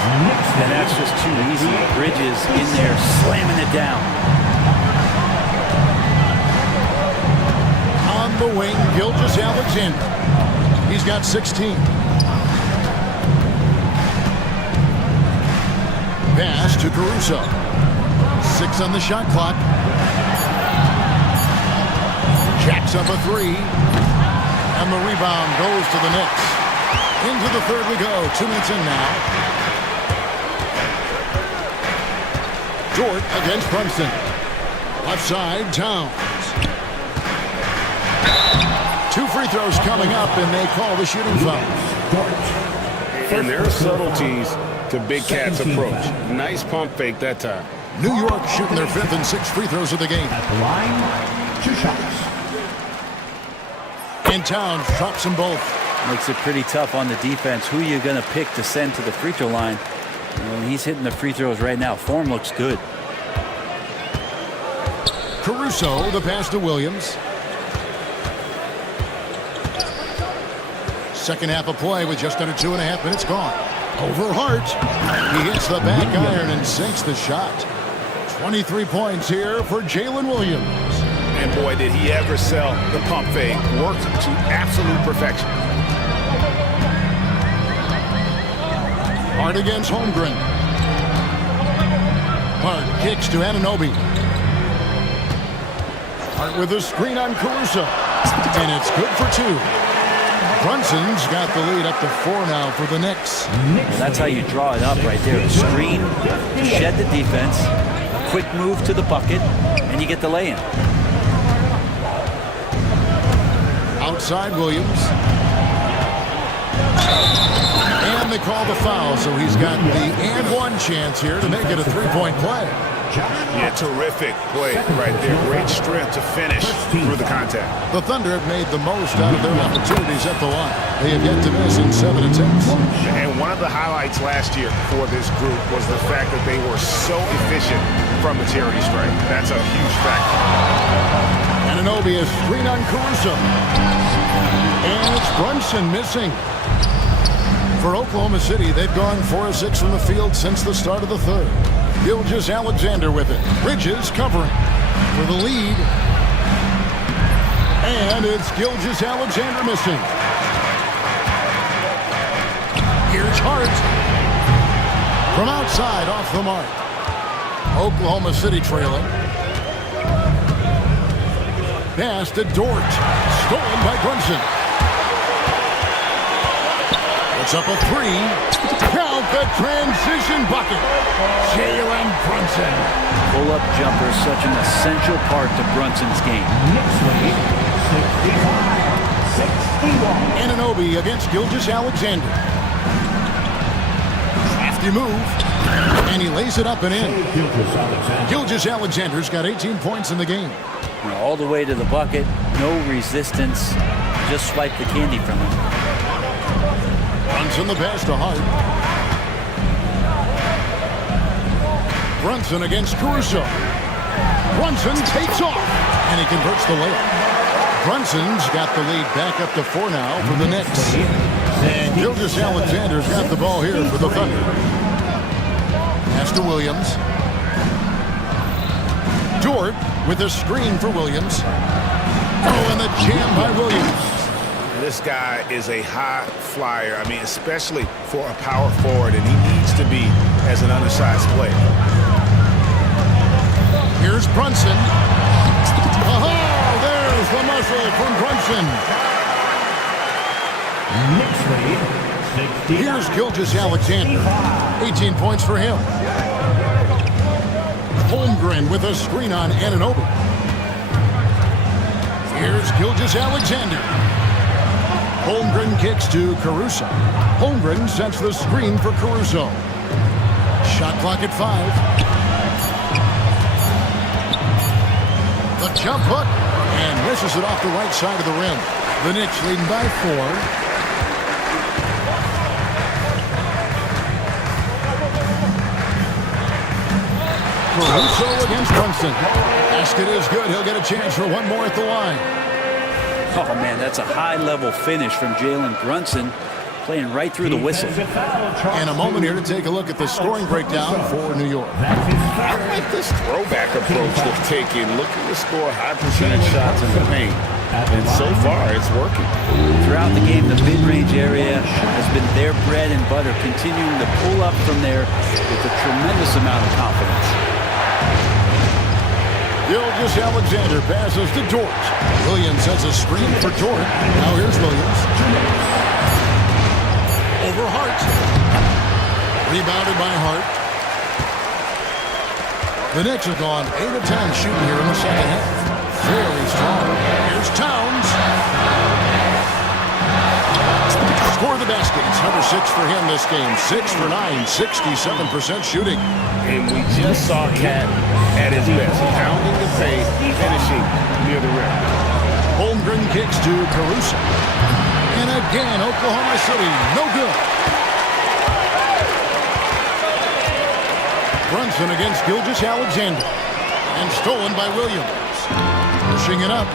And that's just too easy. Bridges in there slamming it down. On the wing, Gilgeous-Alexander. He's got 16. Pass to Caruso. 6 on the shot clock. Jacks up a 3. And the rebound goes to the Knicks. Into the third we go. 2 minutes in now. Dort against Brunson. Left side, Towns. 2 free throws coming up, and they call the shooting foul. And there are subtleties to Big Cat's approach. Nice pump fake that time. New York shooting their 5th and 6th free throws of the game. At the line, 2 shots. And Towns drops them both. Makes it pretty tough on the defense. Who are you going to pick to send to the free throw line? Well, he's hitting the free throws right now. Form looks good. Caruso, the pass to Williams. Second half of play with just under 2.5 minutes gone. Over Hart. He hits the back iron and sinks the shot. 23 points here for Jalen Williams. And boy, did he ever sell the pump fake. Worked to absolute perfection. Hart against Holmgren. Hart kicks to Anunoby. Hart with a screen on Caruso. And it's good for 2. Brunson's got the lead up to 4 now for the Knicks. Well, that's how you draw it up right there. A screen to shed the defense, quick move to the bucket, and you get the lay-in. Outside Williams. And they call the foul, so he's got the and 1 chance here to make it a 3-point play. Yeah, terrific play right there. Great strength to finish through the contact. The Thunder have made the most out of their opportunities at the line. They have yet to miss in 7 attempts. And one of the highlights last year for this group was the fact that they were so efficient from the charity stripe. That's a huge factor. Anunoby is screen on Caruso. And it's Brunson missing. For Oklahoma City, they've gone 4 of 6 from the field since the start of the third. Gilgeous-Alexander with it. Bridges covering for the lead. And it's Gilgeous-Alexander missing. Here's Hart. From outside, off the mark. Oklahoma City trailing. Pass to Dort. Stolen by Brunson. It's up a 3. Count the transition bucket. Jalen Brunson. Pull-up jumper is such an essential part to Brunson's game. Knicks lead, 65-61. Anunoby against Gilgeous-Alexander. Crafty move. And he lays it up and in. Gilgeous-Alexander's got 18 points in the game. All the way to the bucket. No resistance. Just swipe the candy from him. Brunson the pass to Hart. Brunson against Caruso. Brunson takes off, and he converts the layup. Brunson's got the lead back up to 4 now for the Knicks. And Gilgeous-Alexander's got the ball here for the Thunder. Pass to Williams. Dort with a screen for Williams. Oh, and the jam by Williams. This guy is a high flyer. I mean, especially for a power forward, and he needs to be as an undersized player. Here's Brunson. Oh, there's the muscle from Brunson. Here's Gilgeous-Alexander. 18 points for him. Holmgren with a screen on Anunoby. Here's Gilgeous-Alexander. Holmgren kicks to Caruso. Holmgren sets the screen for Caruso. Shot clock at 5. The jump hook, and misses it off the right side of the rim. The Knicks leading by 4. Caruso against Brunson. Basket is good. He'll get a chance for one more at the line. Oh, man, that's a high-level finish from Jalen Brunson, playing right through the whistle. And a moment here to take a look at the scoring breakdown for New York. I like this throwback approach they've taken, looking to score high percentage shots in the paint. And so far, it's working. Throughout the game, the mid-range area has been their bread and butter, continuing to pull up from there with a tremendous amount of confidence. Gilgeous-Alexander passes to Dort. Williams has a screen for Dort. Now here's Williams. Over Hart. Rebounded by Hart. The Knicks have gone 8 of 10 shooting here in the second half. Fairly strong. Here's Towns. Score the basket. It's number 6 for him this game. 6 for 9, 67% shooting. And we just saw Cat at his best, pounding the paint, finishing near the rim. Holmgren kicks to Caruso. And again, Oklahoma City, no good. Brunson against Gilgeous-Alexander. And stolen by Williams. Pushing it up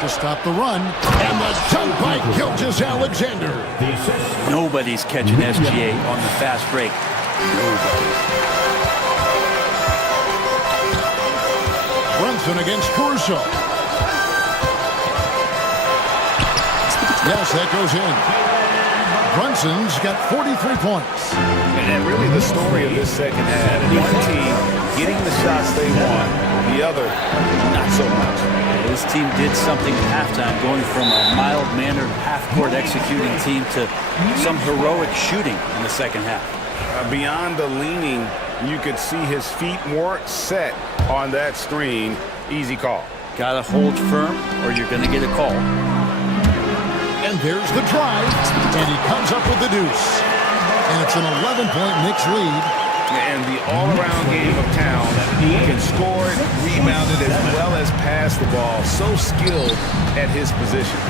to stop the run. And the dunk by Gilgeous-Alexander. Nobody's catching SGA on the fast break. Brunson against Caruso. Yes, that goes in. Brunson's got 43 points. And really the story of this second half. One team getting the shots they want, the other not so much. This team did something at halftime, going from a mild-mannered half-court executing team to some heroic shooting in the second half. Beyond the leaning, you could see his feet more set on that screen. Easy call. Gotta hold firm or you're gonna get a call. And there's the drive, and he comes up with the deuce. And it's an 11-point Knicks lead. And the all-around game of Town, he can score it, rebound it, as well as pass the ball. So skilled at his position.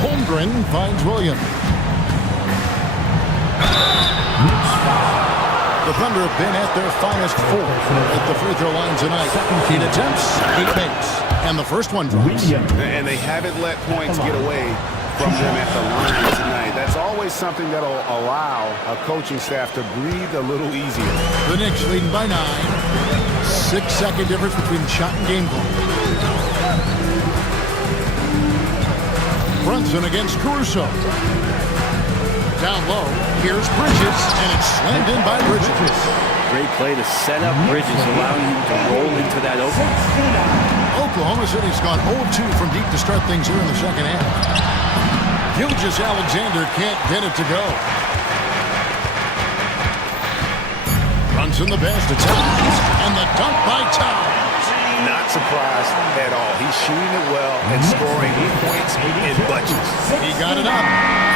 Holmgren finds Williams. The Thunder have been at their finest 4 at the free throw line tonight. 8 attempts, 8 makes. And the first one drops. And they haven't let points get away from them at the line tonight. That's always something that'll allow a coaching staff to breathe a little easier. The Knicks leading by 9. 6-second difference between shot and game clock. Brunson against Caruso. Down low, here's Bridges, and it's slammed in by Bridges. Great play to set up Bridges, allowing him to roll into that opening. Oklahoma City's gone 0-2 from deep to start things here in the second half. Gilgeous-Alexander can't get it to go. Brunson the pass to Towns, and the dunk by Towns. Not surprised at all. He's shooting it well and scoring points in bunches. He got it up.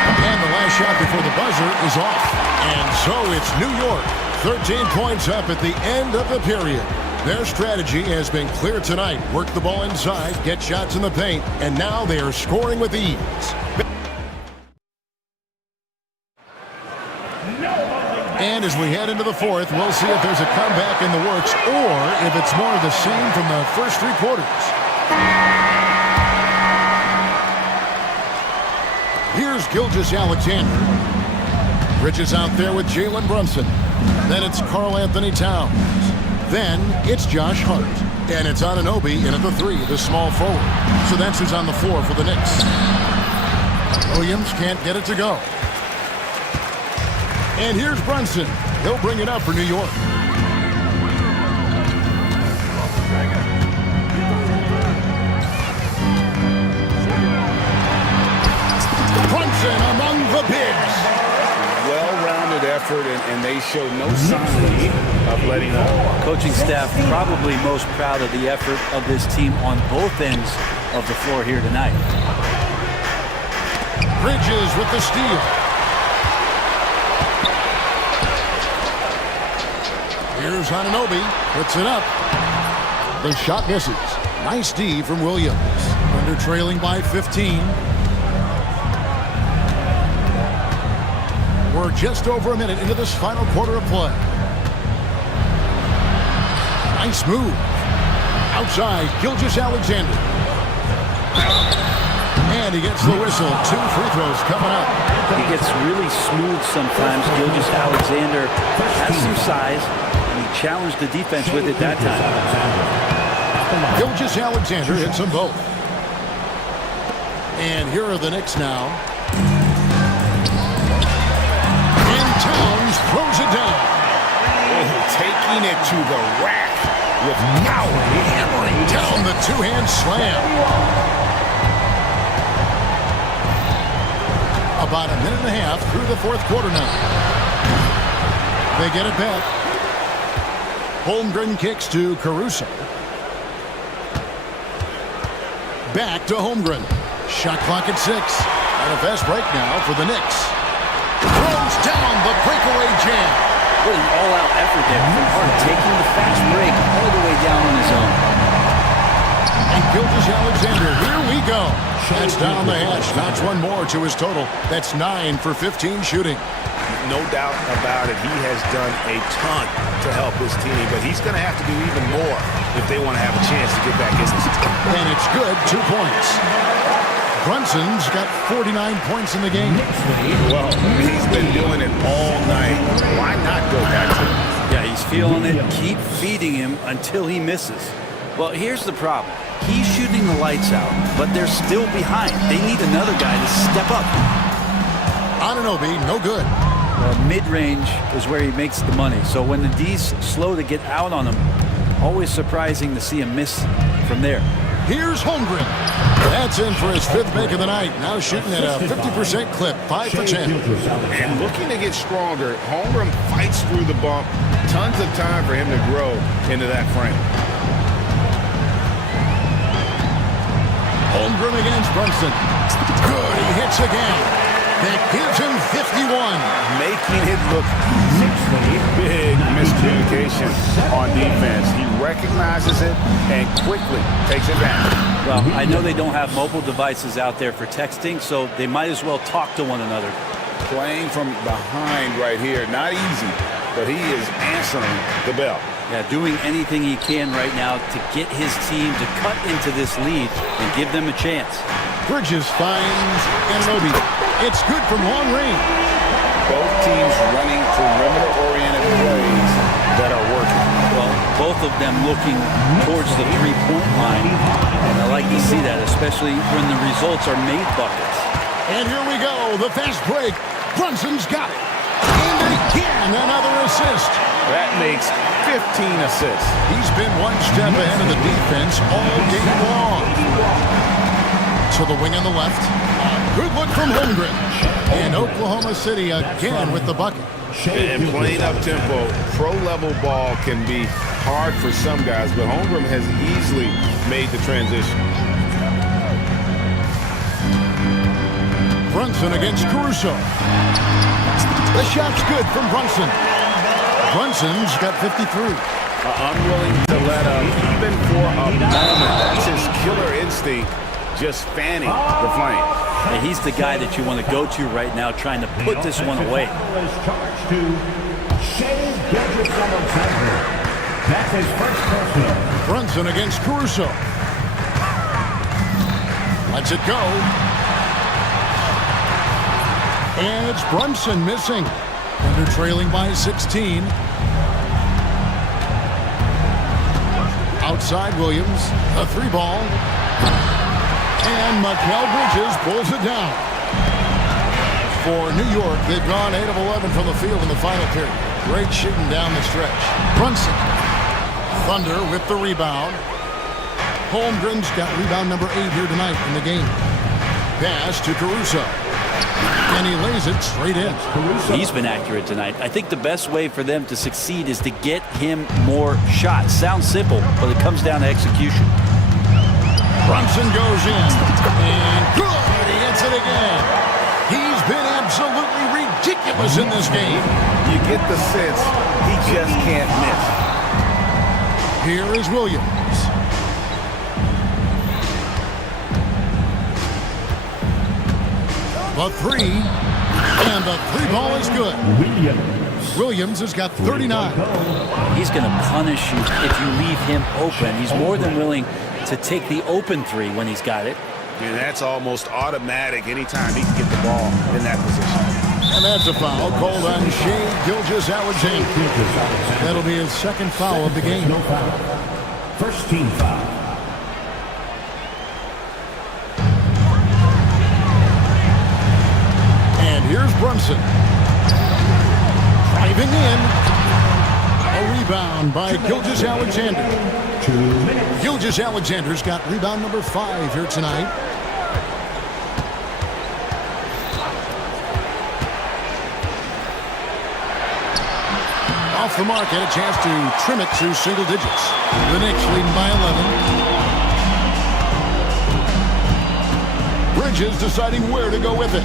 And the last shot before the buzzer is off. And so it's New York. 13 points up at the end of the period. Their strategy has been clear tonight. Work the ball inside, get shots in the paint, and now they are scoring with ease. And as we head into the fourth, we'll see if there's a comeback in the works or if it's more of the same from the first 3 quarters. Here's Gilgeous-Alexander. Bridges out there with Jalen Brunson. Then it's Karl Anthony Towns. Then it's Josh Hart. And it's Anunoby in at the 3, the small forward. So that's who's on the floor for the Knicks. Williams can't get it to go. And here's Brunson. He'll bring it up for New York. Brunson among the bigs. Well-rounded effort effort, and they show no signs of letting up. Coaching staff probably most proud of the effort of this team on both ends of the floor here tonight. Bridges with the steal. Here's Anunoby, puts it up. The shot misses. Nice D from Williams. Under trailing by 15. We're just over a minute into this final quarter of play. Nice move. Outside, Gilgeous-Alexander. And he gets the whistle. 2 free throws coming up. He gets really smooth sometimes. Gilgeous-Alexander has some size, and he challenged the defense with it that time. Gilgeous-Alexander hits them both. And here are the Knicks now. And Towns throws it down. Taking it to the rack with Lowry hammering down the two-hand slam. About a minute and a half through the fourth quarter now. They get it back. Holmgren kicks to Caruso. Back to Holmgren. Shot clock at 6. And a fast break now for the Knicks. Throws down the breakaway jam. Really all-out effort there from Hart, taking the fast break all the way down on his own. And Gilgeous-Alexander, here we go. That's down the hash. Knocks one more to his total. That's 9 for 15 shooting. No doubt about it. He has done a ton to help his team, but he's going to have to do even more if they want to have a chance to get back in this. And it's good. 2 points. Brunson's got 49 points in the game. Well, he's been doing it all night. Why not go back to him? Yeah, he's feeling it. Keep feeding him until he misses. Well, here's the problem. He's shooting the lights out, but they're still behind. They need another guy to step up. Anunoby, no good. Mid-range is where he makes the money. So when the D's slow to get out on him, always surprising to see him miss from there. Here's Holmgren. That's in for his 5th make of the night. Now shooting at a 50% clip, 5 for 10. And looking to get stronger, Holmgren fights through the bump. Tons of time for him to grow into that frame. Holmgren against Brunson. Good, he hits again. That gives him 51. Making it look easy. Big miscommunication on defense. He recognizes it and quickly takes it back. Well, I know they don't have mobile devices out there for texting, so they might as well talk to one another. Playing from behind right here. Not easy, but he is answering the bell. Yeah, doing anything he can right now to get his team to cut into this lead and give them a chance. Bridges finds Anunoby. It's good from long range. Both teams running perimeter-oriented plays that are working. Well, both of them looking towards the three-point line. And I like to see that, especially when the results are made buckets. And here we go, the fast break. Brunson's got it. And again, another assist. That makes 15 assists. He's been one step ahead of the defense all game long. To the wing on the left. Good look from Holmgren. And Oklahoma City again with the bucket. And playing up-tempo, pro-level ball can be hard for some guys, but Holmgren has easily made the transition. Brunson against Caruso. The shot's good from Brunson. Brunson's got 53. Unwilling to let up, even for a moment. That's his killer instinct, just fanning the flame. And he's the guy that you want to go to right now, trying to put this one away. That's his first personal. Brunson against Caruso. Lets it go. And it's Brunson missing. Under trailing by 16. Outside Williams. A 3-ball. And Mikal Bridges pulls it down. For New York, they've gone 8 of 11 from the field in the final period. Great shooting down the stretch. Brunson. Thunder with the rebound. Holmgren's got rebound number 8 here tonight in the game. Pass to Caruso. And he lays it straight in. He's been accurate tonight. I think the best way for them to succeed is to get him more shots. Sounds simple, but it comes down to execution. Brunson goes in. And good. He hits it again. He's been absolutely ridiculous in this game. You get the sense he just can't miss. Here is Williams. The three, and the three ball is good. Williams has got 39. He's going to punish you if you leave him open. He's more than willing to take the open three when he's got it. And that's almost automatic anytime he can get the ball in that position. And that's a foul called on Shea Gilgeous-Alexander. That'll be his second foul of the game. First team foul. Here's Brunson. Driving in. A rebound by Gilgeous-Alexander. Gilgeous-Alexander's got rebound number 5 here tonight. Off the mark and a chance to trim it to single digits. The Knicks leading by 11. Bridges deciding where to go with it.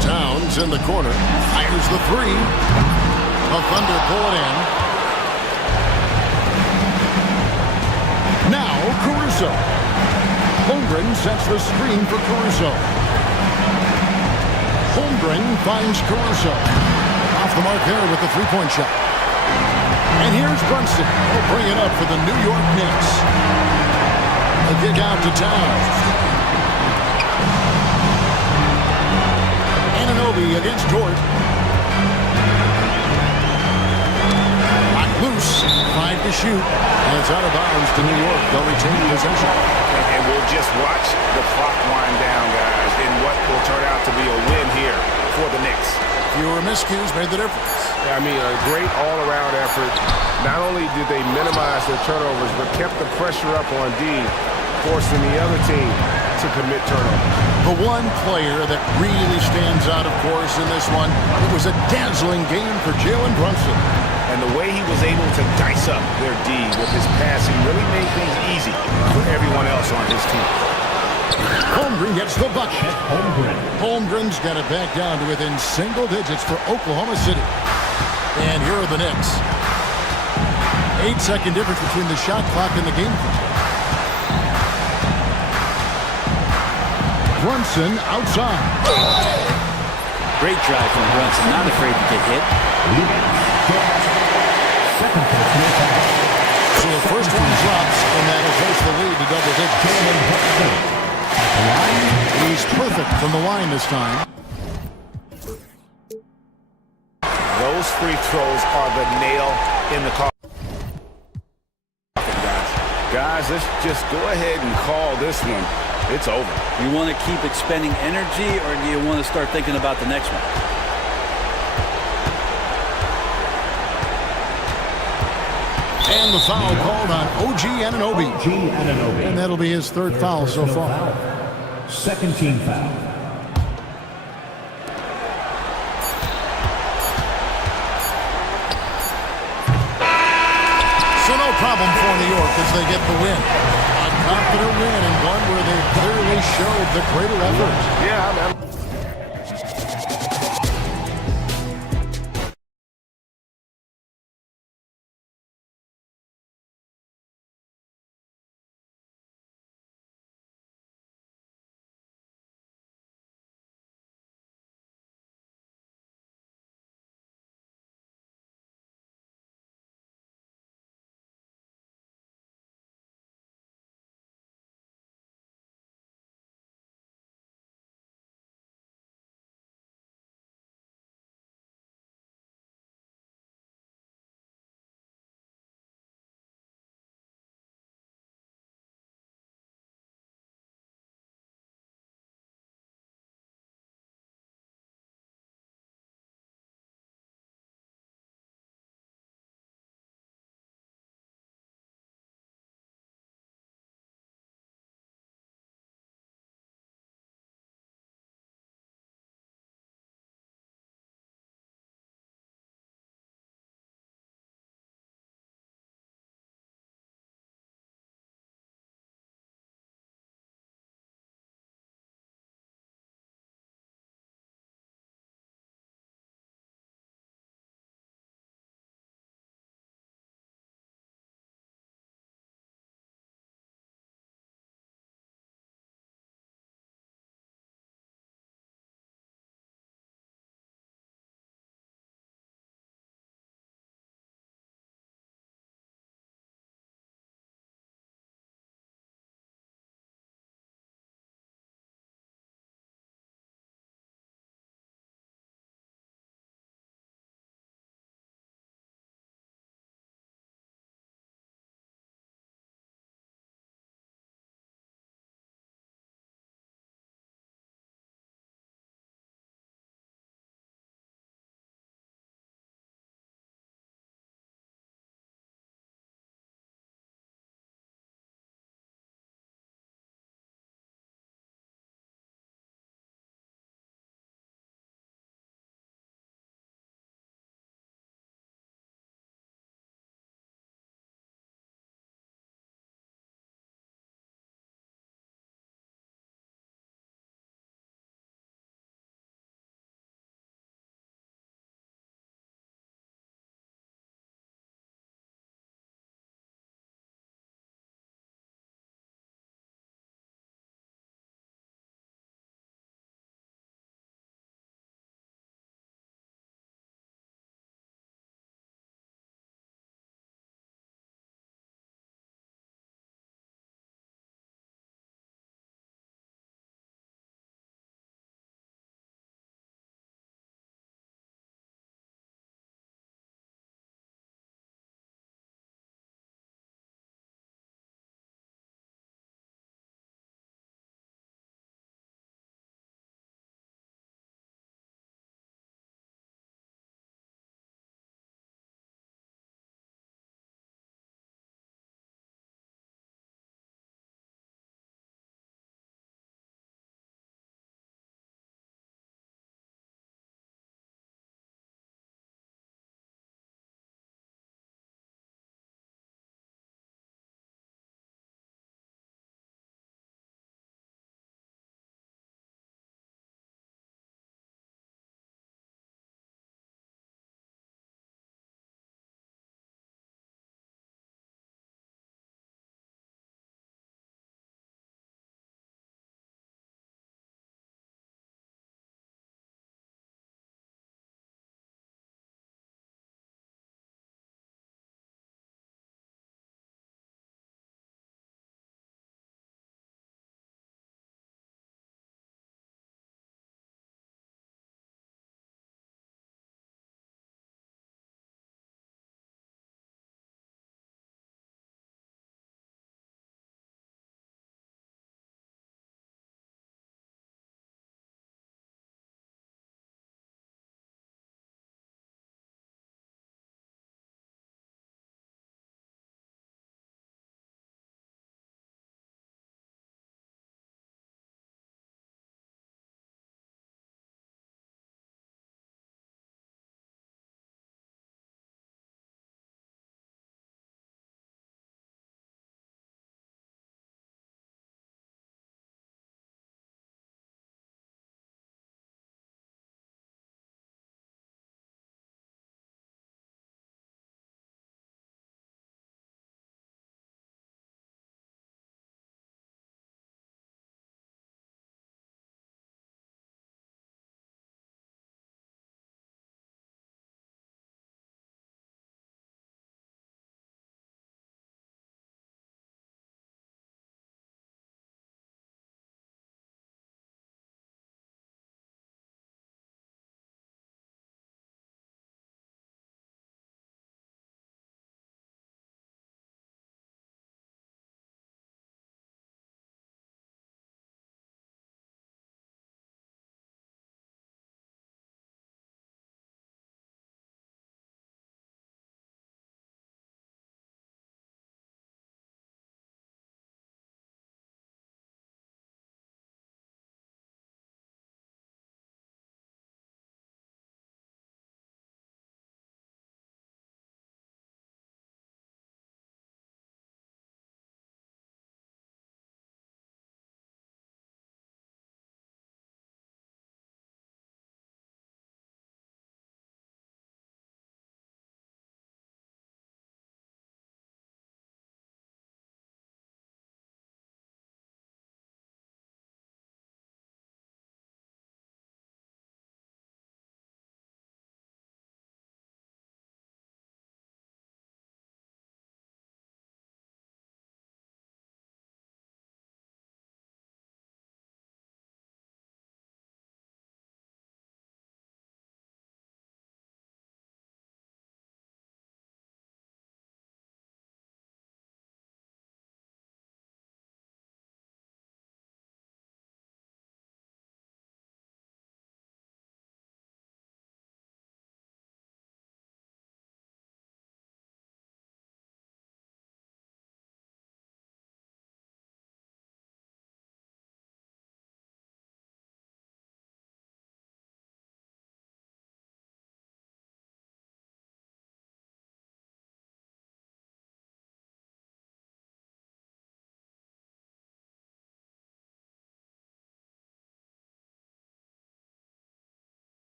Towns in the corner, fires the three. The Thunder pull it in. Now Caruso. Holmgren sets the screen for Caruso. Holmgren finds Caruso. Off the mark there with the three-point shot. And here's Brunson. He'll bring it up for the New York Knicks. A kick out to Towns. Against Dort. Lock loose. 5 to shoot. And it's out of bounds to New York. They'll retain possession. And we'll just watch the clock wind down, guys, in what will turn out to be a win here for the Knicks. Fewer miscues made the difference. I mean, a great all-around effort. Not only did they minimize their turnovers, but kept the pressure up on D, forcing the other team to commit turnovers. The one player that really stands out, of course, in this one, it was a dazzling game for Jalen Brunson. And the way he was able to dice up their D with his passing really made things easy for everyone else on his team. Holmgren gets the bucket. Holmgren's got it back down to within single digits for Oklahoma City. And here are the Knicks. 8-second difference between the shot clock and the game clock. Brunson outside. Great drive from Brunson, not afraid to get hit. So the first one drops, and that'll force the lead to double digits. He's perfect from the line this time. Those free throws are the nail in the coffin. Guys, let's just go ahead and call this one. It's over. You want to keep expending energy, or do you want to start thinking about the next one? And the foul called on OG Anunoby. And that'll be his third foul so far. Second team foul. So no problem for New York as they get the win. A confident win and one where they clearly showed the greater effort. Yeah, man.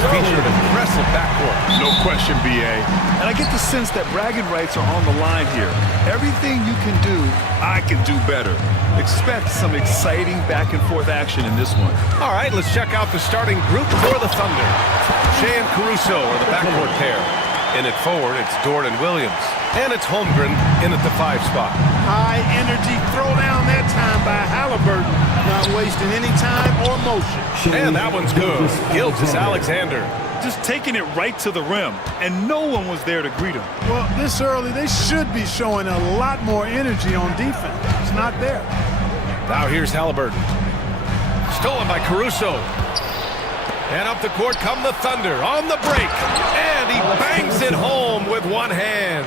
Knicks feature an impressive backcourt. No question, B.A. And I get the sense that bragging rights are on the line here. Everything you can do, I can do better. Expect some exciting back-and-forth action in this one. All right, let's check out the starting group for the Thunder. Shea and Caruso are the backcourt pair. In at forward, it's Dort and Williams. And it's Holmgren in at the 5 spot. High energy throwdown that time by Halliburton. Not wasting any time or motion. And that one's good. Gilgeous-Alexander. Just taking it right to the rim, and no one was there to greet him. Well, this early, they should be showing a lot more energy on defense. It's not there. Now here's Halliburton. Stolen by Caruso. And up the court come the Thunder on the break. And he bangs it home with one hand.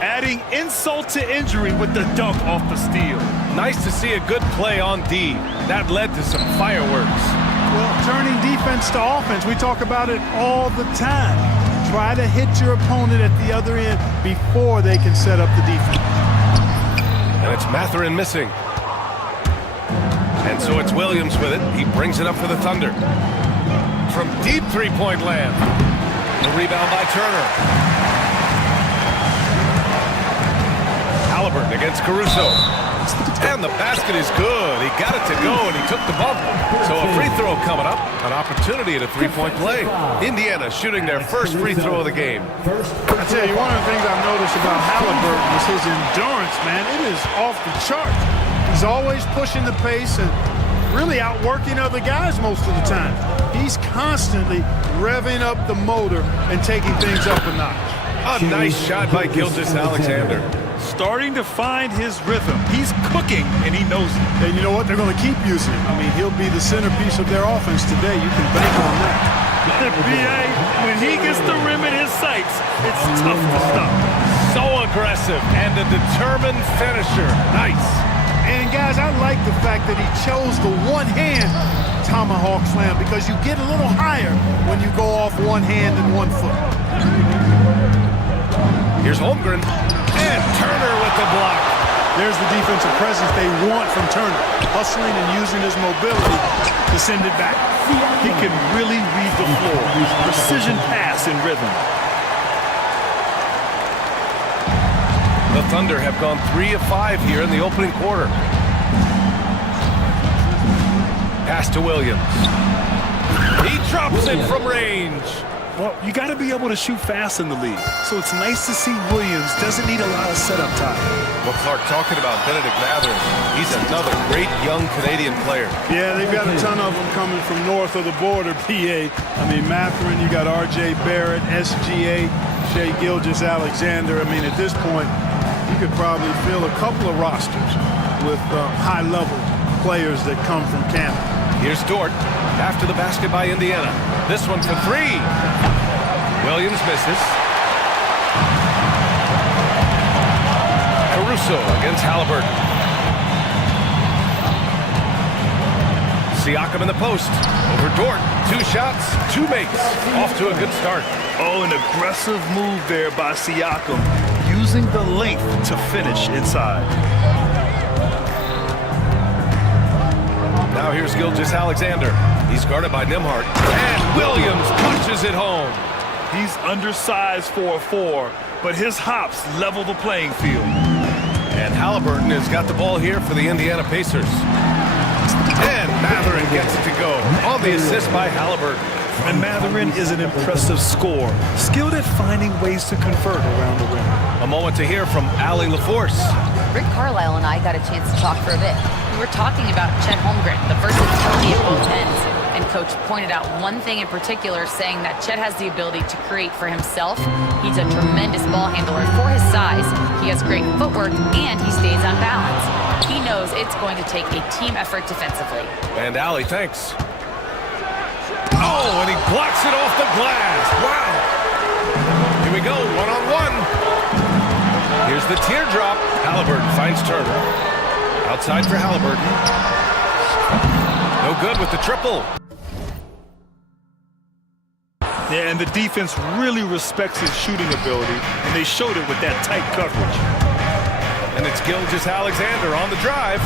Adding insult to injury with the dunk off the steal. Nice to see a good play on D. That led to some fireworks. Well, turning defense to offense, we talk about it all the time. Try to hit your opponent at the other end before they can set up the defense. And it's Mathurin missing. And so it's Williams with it. He brings it up for the Thunder. From deep three-point land. The rebound by Turner. Halliburton against Caruso. And the basket is good. He got it to go, and he took the bump. So a free throw coming up. An opportunity at a three-point play. Indiana shooting their first free throw of the game. I tell you, one of the things I've noticed about Halliburton is his endurance, man. It is off the chart. He's always pushing the pace and really outworking other guys most of the time. He's constantly revving up the motor and taking things up a notch. A nice shot by Gilgeous-Alexander. Starting to find his rhythm. He's cooking, and he knows it. And you know what? They're going to keep using him. I mean, he'll be the centerpiece of their offense today. You can bank on that. B.A., when he gets the rim in his sights, it's tough to stop. So aggressive and a determined finisher. Nice. And guys, I like the fact that he chose the one-hand tomahawk slam because you get a little higher when you go off one hand and 1 foot. Here's Holmgren. And Turner with the block. There's the defensive presence they want from Turner. Hustling and using his mobility to send it back. He can really read the floor. Precision pass in rhythm. The Thunder have gone 3 of 5 here in the opening quarter. Pass to Williams. He drops it from range. Well, you got to be able to shoot fast in the league. So it's nice to see Williams doesn't need a lot of setup time. Well, Clark, talking about Benedict Mathurin, he's another great young Canadian player. Yeah, they've got a ton of them coming from north of the border, PA. I mean, Mathurin, you got R.J. Barrett, SGA, Shea Gilgeous-Alexander. I mean, at this point, you could probably fill a couple of rosters with high-level players that come from Canada. Here's Dort after the basket by Indiana. This one for 3. Williams misses. Caruso against Halliburton. Siakam in the post. Over Dort. 2 shots, 2 makes. Off to a good start. Oh, an aggressive move there by Siakam, using the length to finish inside. Now here's Gilgeous-Alexander. He's guarded by Nembhard. And Williams punches it home. He's undersized for a 4, but his hops level the playing field. And Halliburton has got the ball here for the Indiana Pacers. And Mathurin gets it to go on the assist by Halliburton. And Mathurin is an impressive scorer, skilled at finding ways to convert around the rim. A moment to hear from Allie LaForce. Rick Carlisle and I got a chance to talk for a bit. We were talking about Chet Holmgren, the versatility at both ends. And Coach pointed out one thing in particular, saying that Chet has the ability to create for himself. He's a tremendous ball handler for his size. He has great footwork, and he stays on balance. He knows it's going to take a team effort defensively. And Allie, thanks. Oh, and he blocks it off the glass. Wow. Here we go, one-on-one. Here's the teardrop. Halliburton finds Turner. Outside for Halliburton. No good with the triple. Yeah, and the defense really respects his shooting ability, and they showed it with that tight coverage. And it's Gilgeous-Alexander on the drive.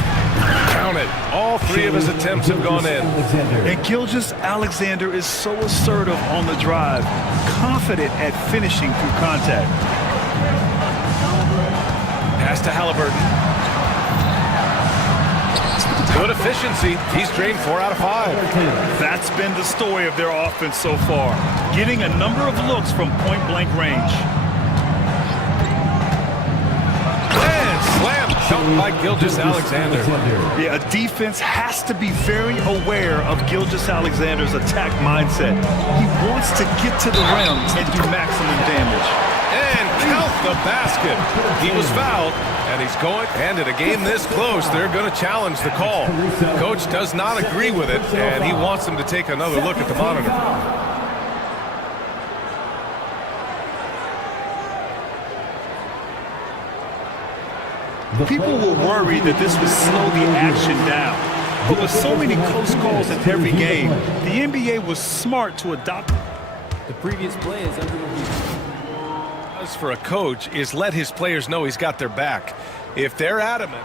Count it. All three of his attempts have gone in. And Gilgeous-Alexander is so assertive on the drive, confident at finishing through contact. Pass to Halliburton. Good efficiency. He's drained 4 out of 5. That's been the story of their offense so far, getting a number of looks from point-blank range. And slam dunk by Gilgeous-Alexander. Yeah, a defense has to be very aware of Gilgeous-Alexander's attack mindset. He wants to get to the rim and do maximum damage. And count the basket. He was fouled, and he's going. And in a game this close, they're going to challenge the call. Coach does not agree with it, and he wants them to take another look at the monitor. People were worried that this would slow the action down. But with so many close calls in every game, the NBA was smart to adopt. The previous play is under review. For a coach is let his players know he's got their back. If they're adamant.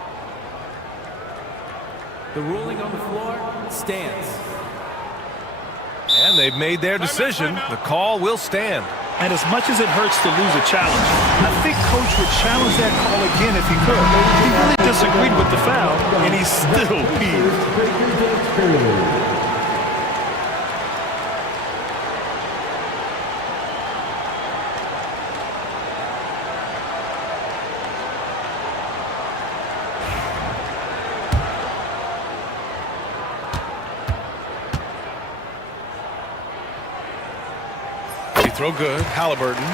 The ruling on the floor stands. And they've made their decision. The call will stand. And as much as it hurts to lose a challenge, I think Coach would challenge that call again if he could. He really disagreed with the foul, and he's still peeved. Throw good. Halliburton.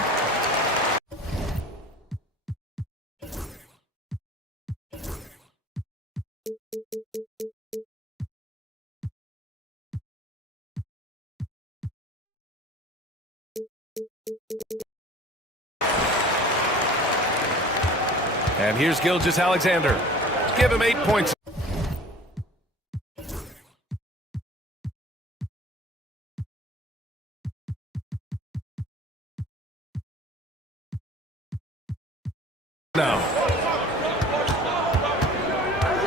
And here's Gilgeous-Alexander. Give him 8 points. Now.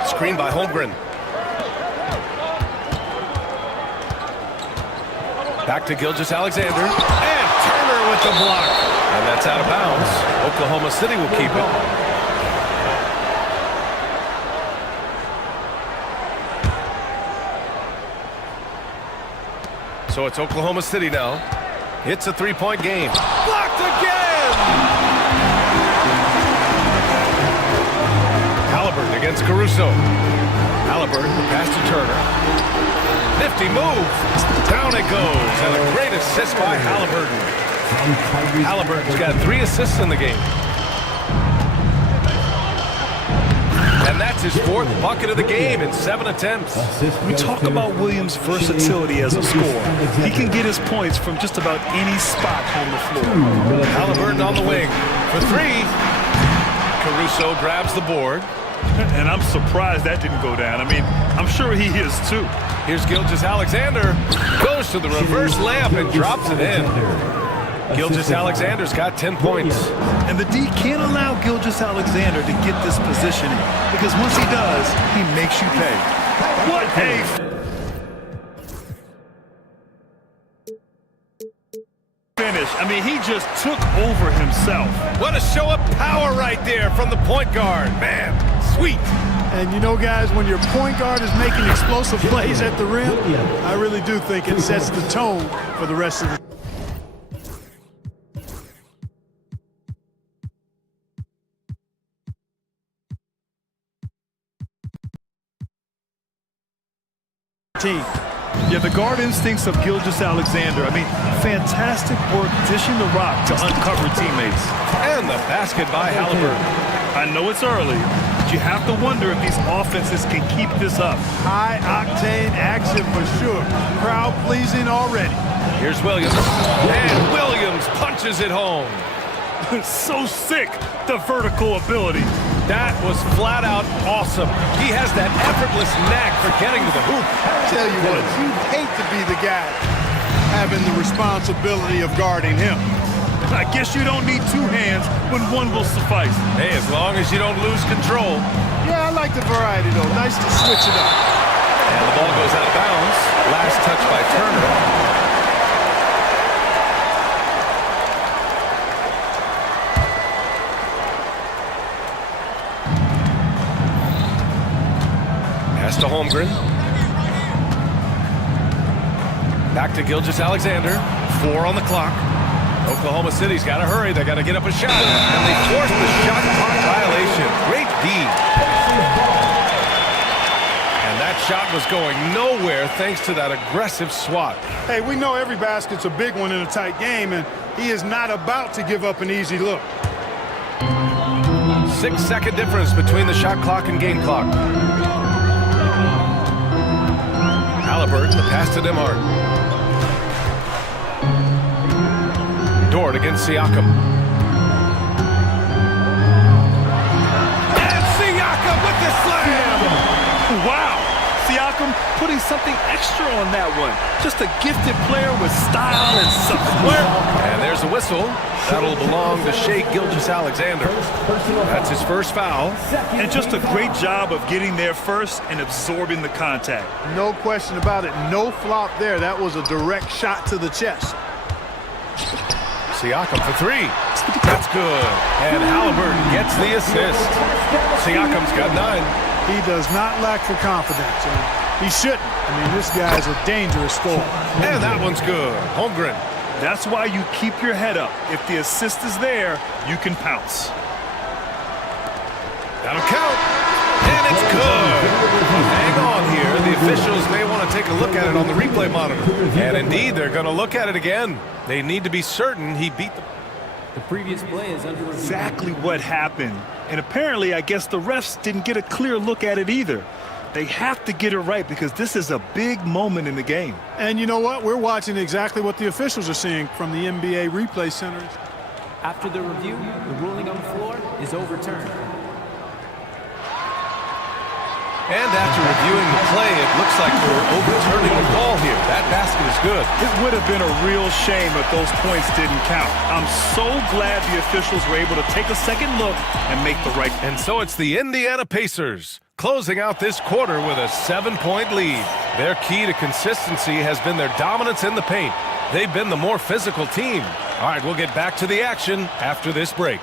Screen by Holmgren. Back to Gilgeous-Alexander. And Turner with the block. And that's out of bounds. Oklahoma City will keep it. So it's Oklahoma City now. It's a 3-point game. Blocked again! Halliburton against Caruso. Halliburton, pass to Turner. Nifty move. Down it goes. And a great assist by Halliburton. Halliburton's got 3 assists in the game. And that's his 4th bucket of the game in 7 attempts. We talk about Williams' versatility as a scorer. He can get his points from just about any spot on the floor. Halliburton on the wing for 3. Caruso grabs the board. And I'm surprised that didn't go down. I mean, I'm sure he is too. Here's Gilgeous-Alexander. Goes to the reverse layup and drops it in. Gilgeous-Alexander's got 10 points. And the D can't allow Gilgeous-Alexander to get this positioning, because once he does, he makes you pay. What a finish. I mean, he just took over himself. What a show of power right there from the point guard. Man, sweet. And you know, guys, when your point guard is making explosive plays at the rim, I really do think it sets the tone for the rest of the team. Yeah, the guard instincts of Gilgeous-Alexander. I mean, fantastic work dishing the rock to uncover teammates. And the basket by Halliburton. I know it's early, but you have to wonder if these offenses can keep this up. high-octane action for sure. Crowd-pleasing already. Here's Williams. And Williams punches it home. So sick, the vertical ability. That was flat out awesome. He has that effortless knack for getting to the hoop. Tell you what, you'd hate to be the guy having the responsibility of guarding him. I guess you don't need two hands when one will suffice. Hey, as long as you don't lose control. Yeah, I like the variety, though. Nice to switch it up. And the ball goes out of bounds. Last touch by Turner. Pass to Holmgren. Back to Gilgeous-Alexander. 4 on the clock. Oklahoma City's got to hurry. They got to get up a shot. And they force the shot clock violation. Great D. And that shot was going nowhere thanks to that aggressive swat. Hey, we know every basket's a big one in a tight game, and he is not about to give up an easy look. 6-second difference between the shot clock and game clock. Halliburton, the pass to Demart. Dort against Siakam. And Siakam with the slam! Wow! Siakam putting something extra on that one. Just a gifted player with style and substance. And there's a whistle. That'll belong to Shai Gilgeous-Alexander. That's his first foul. And just a great job of getting there first and absorbing the contact. No question about it. No flop there. That was a direct shot to the chest. Siakam for 3. That's good. And Halliburton gets the assist. Siakam's got 9. He does not lack for confidence, and he shouldn't. I mean, this guy's a dangerous scorer. And that one's good. Holmgren. That's why you keep your head up. If the assist is there, you can pounce. That'll count. And it's good. Hang on here. The officials may want to take a look at it on the replay monitor. And indeed, they're going to look at it again. They need to be certain he beat them. The previous play is under review. Exactly what happened. And apparently, I guess the refs didn't get a clear look at it either. They have to get it right because this is a big moment in the game. And you know what? We're watching exactly what the officials are seeing from the NBA replay centers. After the review, the ruling on the floor is overturned. And after reviewing the play, it looks like we're overturning the ball here. That basket is good. It would have been a real shame if those points didn't count. I'm so glad the officials were able to take a second look and make the right. And so it's the Indiana Pacers closing out this quarter with a 7-point lead. Their key to consistency has been their dominance in the paint. They've been the more physical team. All right, we'll get back to the action after this break.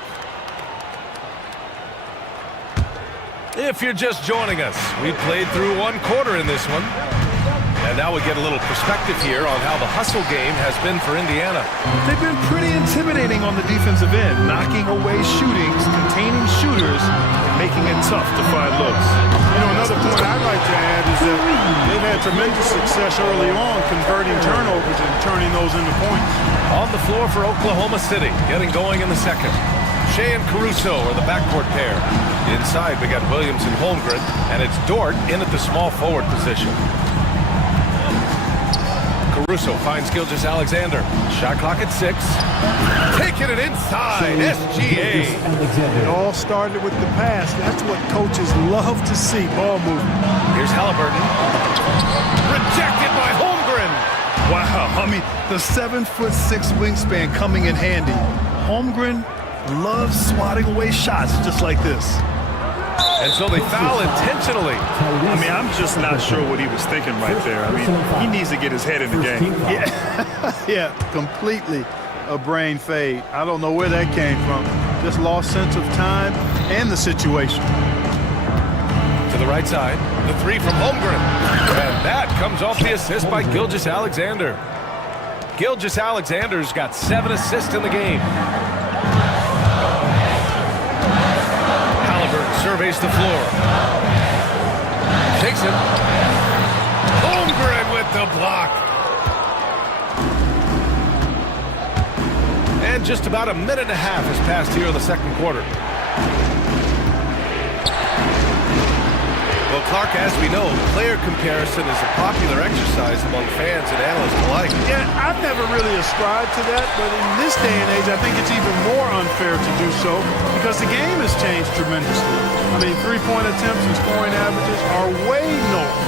If you're just joining us, we played through 1 quarter in this one. And now we get a little perspective here on how the hustle game has been for Indiana. They've been pretty intimidating on the defensive end, knocking away shootings, containing shooters, and making it tough to find looks. You know, another point I'd like to add is that they've had tremendous success early on converting turnovers and turning those into points. On the floor for Oklahoma City, getting going in the second. Shai and Caruso are the backcourt pair. Inside, we got Williams and Holmgren, and it's Dort in at the small forward position. Caruso finds Gilgeous-Alexander. Shot clock at 6. Taking it inside, SGA. It all started with the pass. That's what coaches love to see, ball movement. Here's Halliburton. Rejected by Holmgren. Wow, I mean, the 7'6" wingspan coming in handy. Holmgren loves swatting away shots just like this. And so they foul intentionally. I mean, I'm just not sure what he was thinking right there. I mean, he needs to get his head in the game. Yeah, completely a brain fade. I don't know where that came from. Just lost sense of time and the situation. To the right side, the 3 from Holmgren. And that comes off the assist by Gilgeous-Alexander. Gilgeous-Alexander's got 7 assists in the game. Surveys the floor. Takes it. Holmgren with the block. And just about a minute and a half has passed here in the second quarter. Well, Clark, as we know, player comparison is a popular exercise among fans and analysts alike. Yeah, I've never really ascribed to that, but in this day and age, I think it's even more unfair to do so because the game has changed tremendously. I mean, 3-point attempts and scoring averages are way north,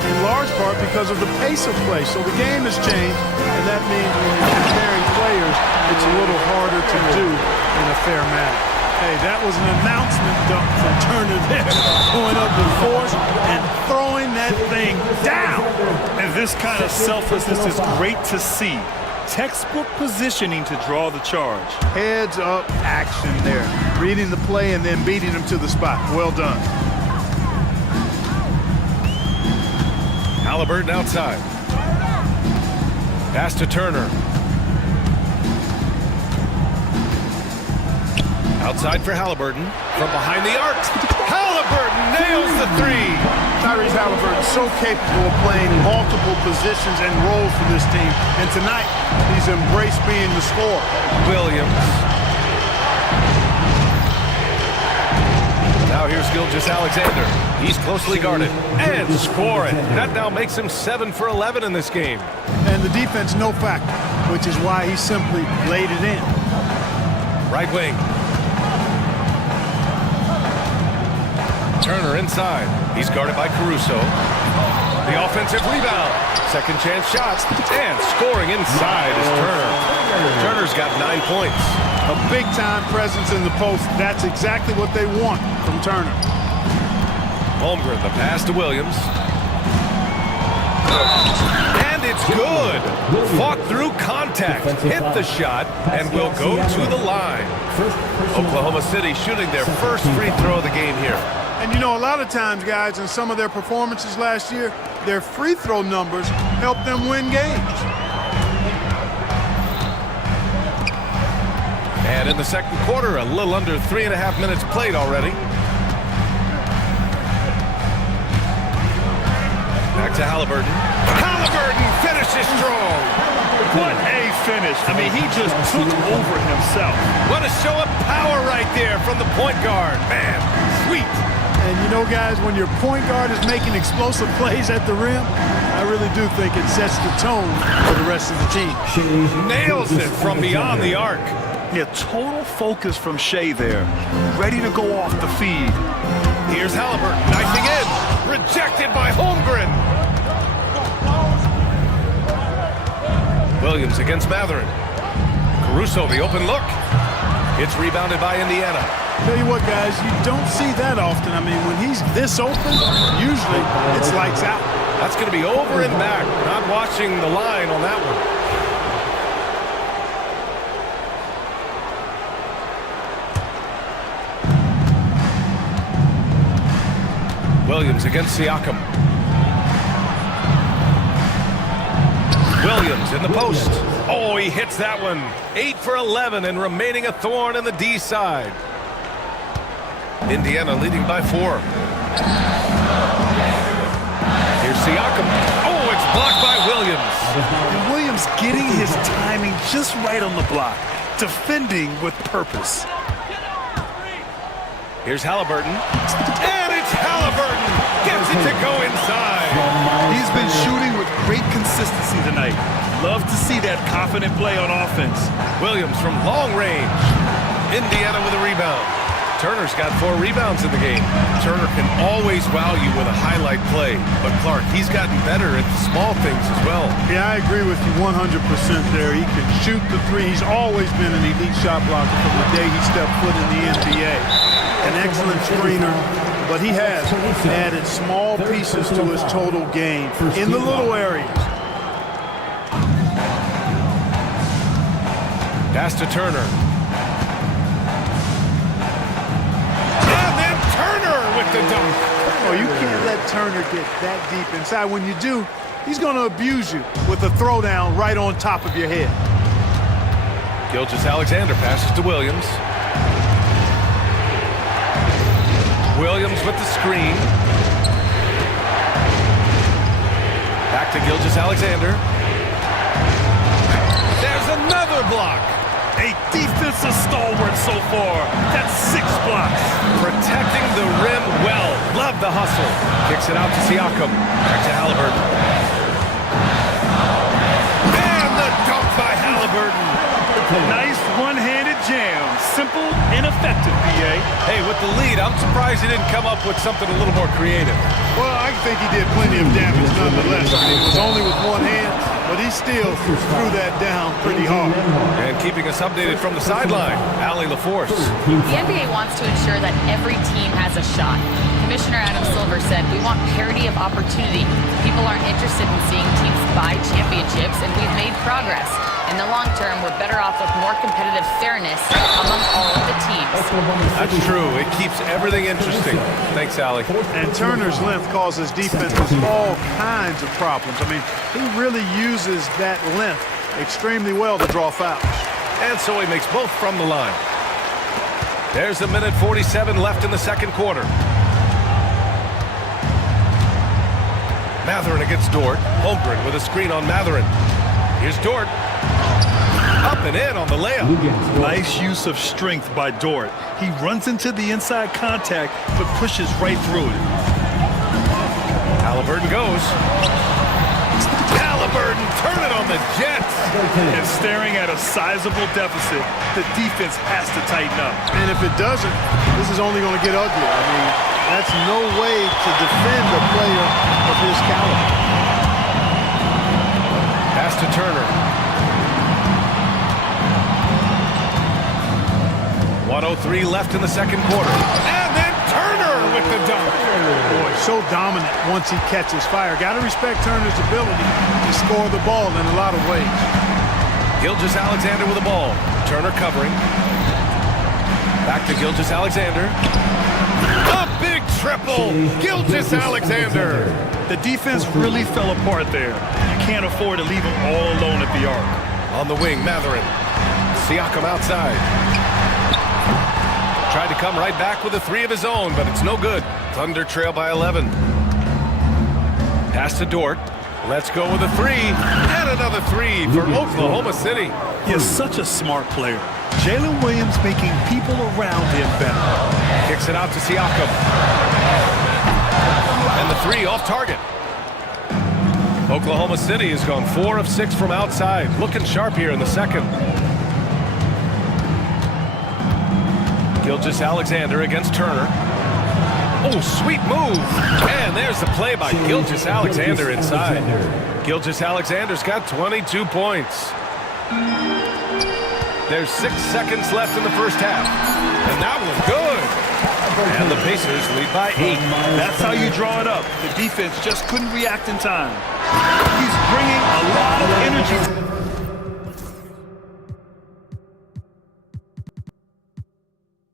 in large part because of the pace of play. So the game has changed, and that means when you're comparing players, it's a little harder to do in a fair manner. Hey, that was an announcement dunk from Turner there, going up the court and throwing that thing down. And this kind of selflessness is great to see. Textbook positioning to draw the charge. Heads up action there. Reading the play and then beating him to the spot. Well done. Halliburton outside. Pass to Turner. Outside for Halliburton. From behind the arc. Halliburton nails the three. Tyrese Halliburton so capable of playing multiple positions and roles for this team. And tonight, he's embraced being the scorer. Williams. Now here's Gilgeous-Alexander. He's closely guarded. And scoring. That now makes him 7 for 11 in this game. And the defense no factor, which is why he simply laid it in. Right wing. Turner inside. He's guarded by Caruso. The offensive rebound. Second chance shots. And scoring inside is Turner. Turner's got 9 points. A big-time presence in the post. That's exactly what they want from Turner. Holmgren, the pass to Williams. And it's good. Fought through contact. Hit the shot and will go to the line. Oklahoma City shooting their first free throw of the game here. And you know, a lot of times, guys, in some of their performances last year, their free throw numbers helped them win games. And in the second quarter, a little under 3.5 minutes played already. Back to Halliburton. Halliburton finishes strong. What a finish. I mean, he just took over himself. What a show of power right there from the point guard. Man, sweet. And you know, guys, when your point guard is making explosive plays at the rim, I really do think it sets the tone for the rest of the team. Nails it from beyond the arc. Yeah, total focus from Shea there. Ready to go off the feed. Here's Halliburton, knifing in. Rejected by Holmgren. Williams against Matherin. Caruso, the open look. It's rebounded by Indiana. Tell you what, guys, you don't see that often. I mean, when he's this open, usually it's lights out. That's going to be over and back. Not watching the line on that one. Williams against Siakam. Williams in the post. Oh, he hits that one. 8 for 11 and remaining a thorn in the D side. Indiana leading by 4. Here's Siakam. Oh, it's blocked by Williams. And Williams getting his timing just right on the block. Defending with purpose. Here's Halliburton. And it's Halliburton. Gets it to go inside. He's been shooting with great consistency tonight. Love to see that confident play on offense. Williams from long range. Indiana with a rebound. Turner's got 4 rebounds in the game. Turner can always wow you with a highlight play. But Clark, he's gotten better at the small things as well. Yeah, I agree with you 100% there. He can shoot the three. He's always been an elite shot blocker from the day he stepped foot in the NBA. An excellent screener, but he has added small pieces to his total game in the little areas. Pass to Turner. With the dunk. Oh, you can't let Turner get that deep inside. When you do, he's going to abuse you with a throwdown right on top of your head. Gilgeous-Alexander passes to Williams. Williams with the screen. Back to Gilgeous-Alexander. There's another block. A defensive stalwart so far. That's 6 blocks. Protecting the rim well. Love the hustle. Kicks it out to Siakam. Back to Halliburton. And the dunk by Halliburton. Nice one-handed jam. Simple and effective, BA. BA. Hey, with the lead, I'm surprised he didn't come up with something a little more creative. Well, I think he did plenty of damage nonetheless. I mean, it was only with one hand, but he still threw that down pretty hard. And keeping us updated from the sideline, Allie LaForce. The NBA wants to ensure that every team has a shot. Commissioner Adam Silver said, "We want parity of opportunity. People aren't interested in seeing teams buy championships, and we've made progress. In the long term, we're better off with more competitive fairness among all of the teams." That's true. It keeps everything interesting. Thanks, Allie. And Turner's length causes defenses all kinds of problems. I mean, he really uses that length extremely well to draw fouls. And so he makes both from the line. There's a minute 47 left in the second quarter. Matherin against Dort. Holmgren with a screen on Matherin. Here's Dort. Up and in on the layup. Nice use of strength by Dort. He runs into the inside contact, but pushes right through it. Halliburton goes. Halliburton, turn it on the Jets. And staring at a sizable deficit, the defense has to tighten up. And if it doesn't, this is only going to get ugly. I mean, that's no way to defend a player of his caliber. Pass to Turner. 1:03 left in the second quarter. And then Turner with the dunk. Boy, so dominant once he catches fire. Got to respect Turner's ability to score the ball in a lot of ways. Gilgeous-Alexander with the ball. Turner covering. Back to Gilgeous-Alexander. A big triple. Gilgeous-Alexander. The defense really fell apart there. You can't afford to leave him all alone at the arc. On the wing, Matherin. Siakam outside. Tried to come right back with a three of his own, but it's no good. Thunder trail by 11. Pass to Dort. Let's go with a three. And another three for Oklahoma City. He is such a smart player. Jalen Williams making people around him better. Kicks it out to Siakam. And the three off target. Oklahoma City has gone 4 of 6 from outside. Looking sharp here in the second. Gilgeous-Alexander against Turner. Oh, sweet move. And there's the play by Gilgeous-Alexander inside. Gilgeous-Alexander's got 22 points. There's 6 seconds left in the first half. And that was good. And the Pacers lead by 8. That's how you draw it up. The defense just couldn't react in time. He's bringing a lot of energy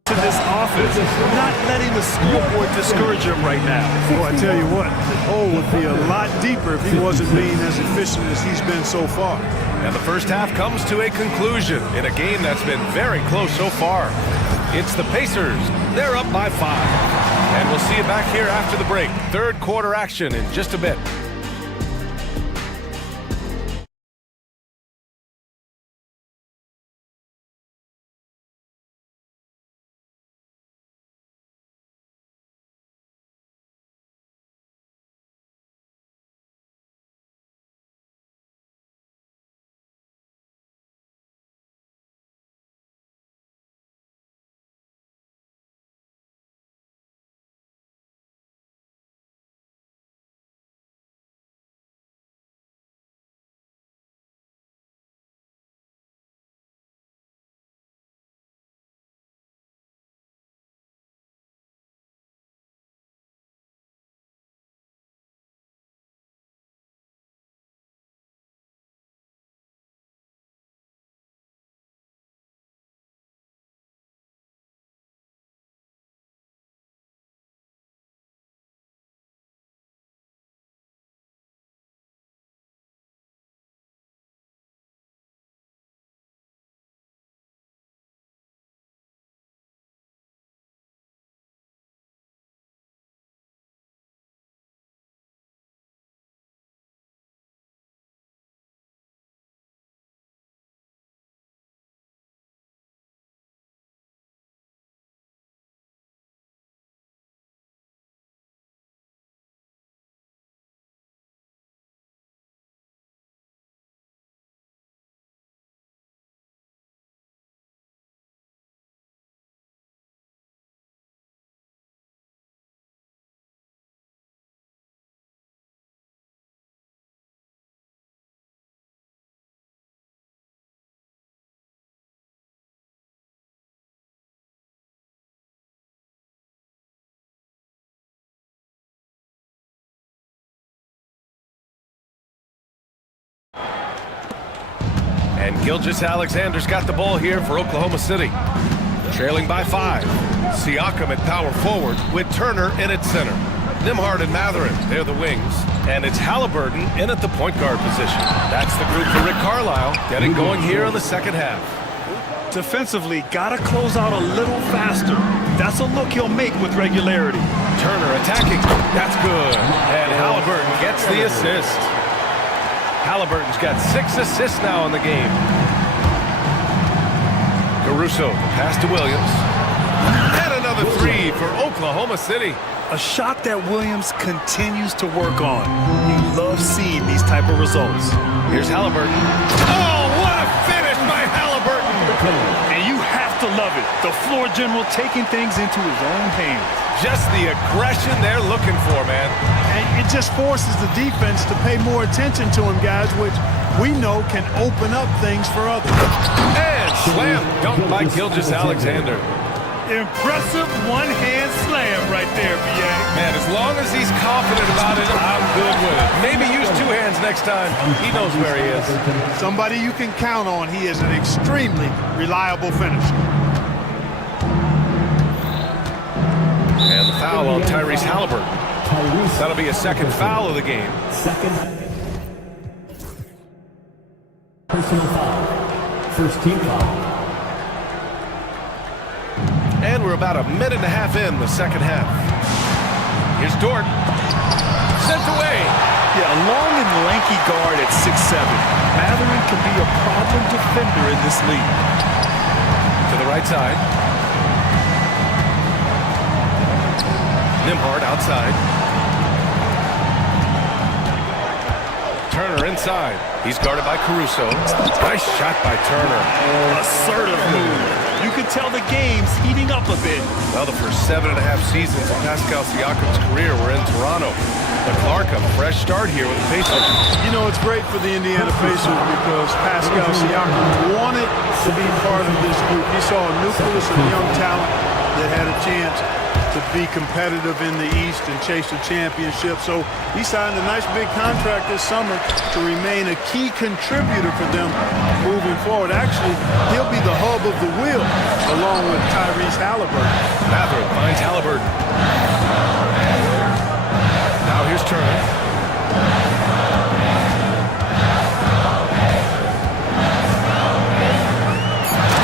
to this offense, not letting the scoreboard discourage him right now. Well, I tell you what, the hole would be a lot deeper if he wasn't being as efficient as he's been so far. And the first half comes to a conclusion in a game that's been very close so far. It's the Pacers. They're up by 5. And we'll see you back here after the break. Third quarter action in just a bit. And Gilgeous-Alexander's got the ball here for Oklahoma City. Trailing by 5. Siakam at power forward with Turner in at center. Nembhard and Mathurin, they're the wings. And it's Halliburton in at the point guard position. That's the group for Rick Carlisle, getting going here in the second half. Defensively, gotta close out a little faster. That's a look he'll make with regularity. Turner attacking. That's good. And Halliburton gets the assist. Halliburton's got 6 assists now in the game. Caruso, the pass to Williams. And another 3 for Oklahoma City. A shot that Williams continues to work on. You love seeing these type of results. Here's Halliburton. Oh, what a finish by Halliburton! And you have to love it. The floor general taking things into his own hands. Just the aggression they're looking for, man. And it just forces the defense to pay more attention to him, guys, which we know can open up things for others. And slam dunk by Gilgeous-Alexander. Impressive one-hand slam right there, B.A. Man, as long as he's confident about it, I'm good with it. Maybe use 2 hands next time. He knows where he is. Somebody you can count on. He is an extremely reliable finisher. And the foul on Tyrese Halliburton. That'll be a second foul of the game. Personal foul. First team foul. And we're about a minute and a half in the second half. Here's Dort. Sent away. Yeah, a long and lanky guard at 6'7". Mathurin can be a problem defender in this league. To the right side. Nembhard outside. Turner inside. He's guarded by Caruso. Nice shot by Turner. Assertive move. You can tell the game's heating up a bit. Well, the first 7.5 seasons of Pascal Siakam's career were in Toronto. But Clark, a fresh start here with the Pacers. You know, it's great for the Indiana Pacers because Pascal Siakam wanted to be part of this group. He saw a nucleus of young talent that had a chance to be competitive in the East and chase the championship. So he signed a nice big contract this summer to remain a key contributor for them moving forward. Actually, he'll be the hub of the wheel along with Tyrese Halliburton. Mathurin finds Halliburton. Now here's Turner.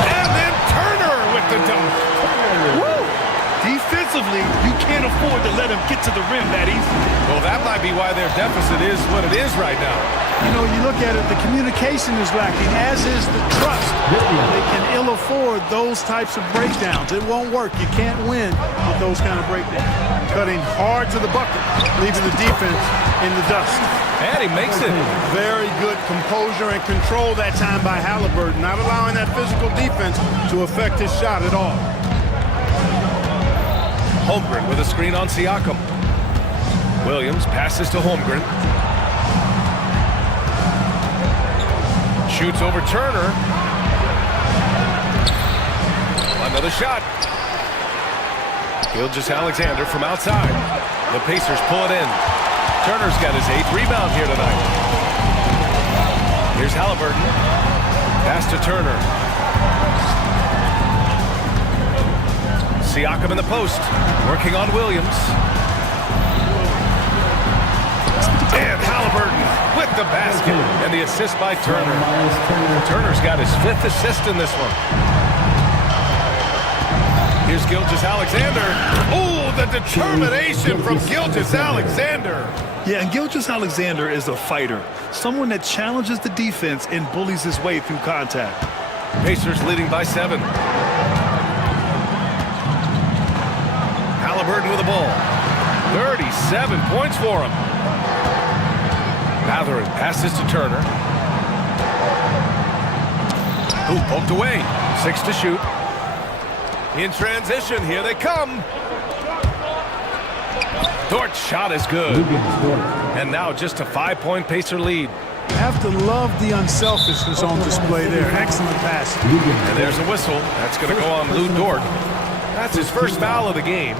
And then Turner with the dunk. Defensively, you can't afford to let him get to the rim that easy. Well, that might be why their deficit is what it is right now. You know, you look at it, the communication is lacking, as is the trust. They can ill afford those types of breakdowns. It won't work. You can't win with those kind of breakdowns. Cutting hard to the bucket, leaving the defense in the dust. And he makes it. Very good composure and control that time by Halliburton, not allowing that physical defense to affect his shot at all. Holmgren with a screen on Siakam. Williams passes to Holmgren. Shoots over Turner. Another shot. Gilgeous-Alexander from outside. The Pacers pull it in. Turner's got his 8th rebound here tonight. Here's Halliburton. Pass to Turner. Siakam in the post, working on Williams. And Halliburton with the basket and the assist by Turner. Turner's got his 5th assist in this one. Here's Gilgeous-Alexander. Oh, the determination from Gilgeous-Alexander. Yeah, and Gilgeous-Alexander is a fighter, someone that challenges the defense and bullies his way through contact. Pacers leading by 7. Halliburton with the ball. 37 points for him. Mathurin passes to Turner. Who poked away. 6 to shoot. In transition, here they come. Dort's shot is good. And now just a 5-point Pacer lead. You have to love the unselfishness on display there. Excellent pass. And there's a whistle. That's going to go on Lou Dort. That's his first foul of the game.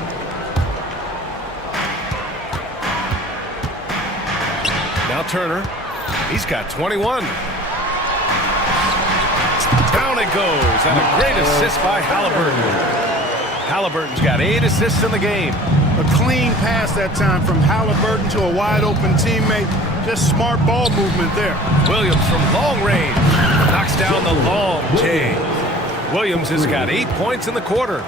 Now Turner. He's got 21. Down it goes, and a great assist by Halliburton. Halliburton's got 8 assists in the game. A clean pass that time from Halliburton to a wide-open teammate. Just smart ball movement there. Williams from long range knocks down the long J. Williams has got 8 points in the quarter.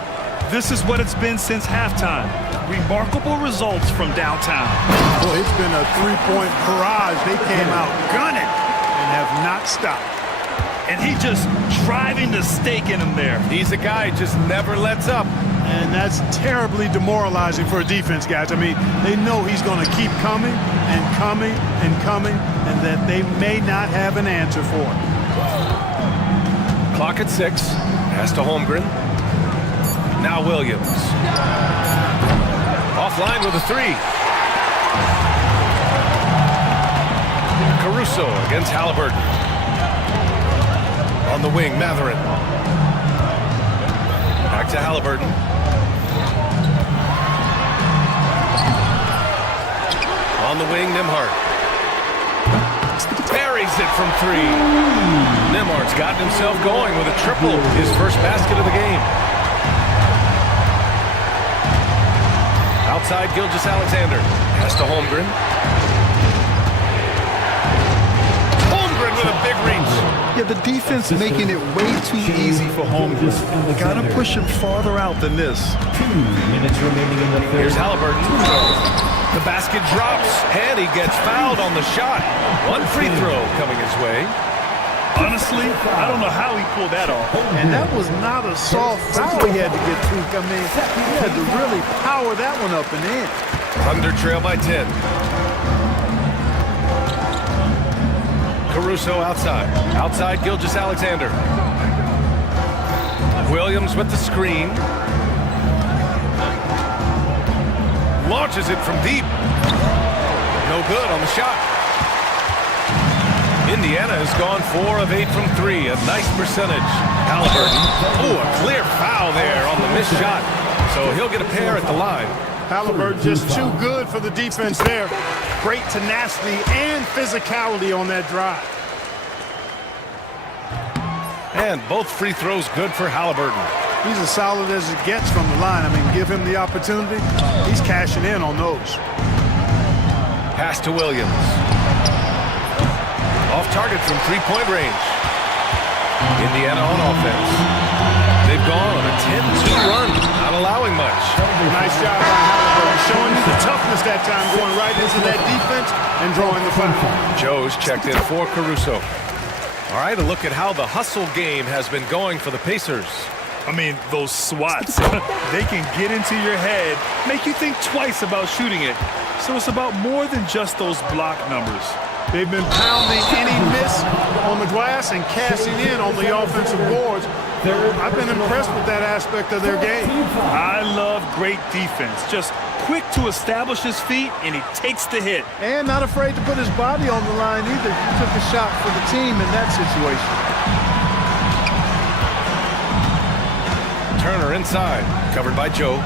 This is what it's been since halftime. Remarkable results from downtown. Well, it's been a three-point barrage. They came out gunning and have not stopped. And he just driving the stake in him there. He's a guy who just never lets up. And that's terribly demoralizing for a defense, guys. I mean, they know he's going to keep coming and coming and coming, and that they may not have an answer for it. Clock at 6. Pass to Holmgren. Now Williams. Offline with a 3. Caruso against Halliburton. On the wing, Matherin. Back to Halliburton. On the wing, Nembhard. Buries it from 3. Nembhard's gotten himself going with a triple, his first basket of the game. Outside, Gilgeous-Alexander. Pass to Holmgren. Holmgren with a big reach. Yeah, the defense making it way too easy for Holmgren. Got to push him farther out than this. 2 minutes remaining in the third. Here's Halliburton. The basket drops, and he gets fouled on the shot. 1 free throw coming his way. Honestly, I don't know how he pulled that off. And that was not a soft foul he had to get to. I mean, he had to really power that one up and in. Thunder trail by 10. Caruso outside. Outside, Gilgeous-Alexander. Williams with the screen. Launches it from deep. No good on the shot. Indiana has gone 4 of 8 from 3. A nice percentage. Halliburton. Oh, a clear foul there on the missed shot. So he'll get a pair at the line. Halliburton just too good for the defense there. Great tenacity and physicality on that drive. And both free throws good for Halliburton. He's as solid as it gets from the line. I mean, give him the opportunity. He's cashing in on those. Pass to Williams. Off target from 3-point range. Indiana on offense. They've gone on a 10-2 run, not allowing much. Nice job by Halliburton, showing you the toughness that time, going right into that defense and drawing the foul. Joe's checked in for Caruso. All right, a look at how the hustle game has been going for the Pacers. I mean, those swats, they can get into your head, make you think twice about shooting it. So it's about more than just those block numbers. They've been pounding any miss on the glass and cashing in on the offensive boards. I've been impressed with that aspect of their game. I love great defense. Just quick to establish his feet, and he takes the hit. And not afraid to put his body on the line either. He took a shot for the team in that situation. Turner inside, covered by Joe.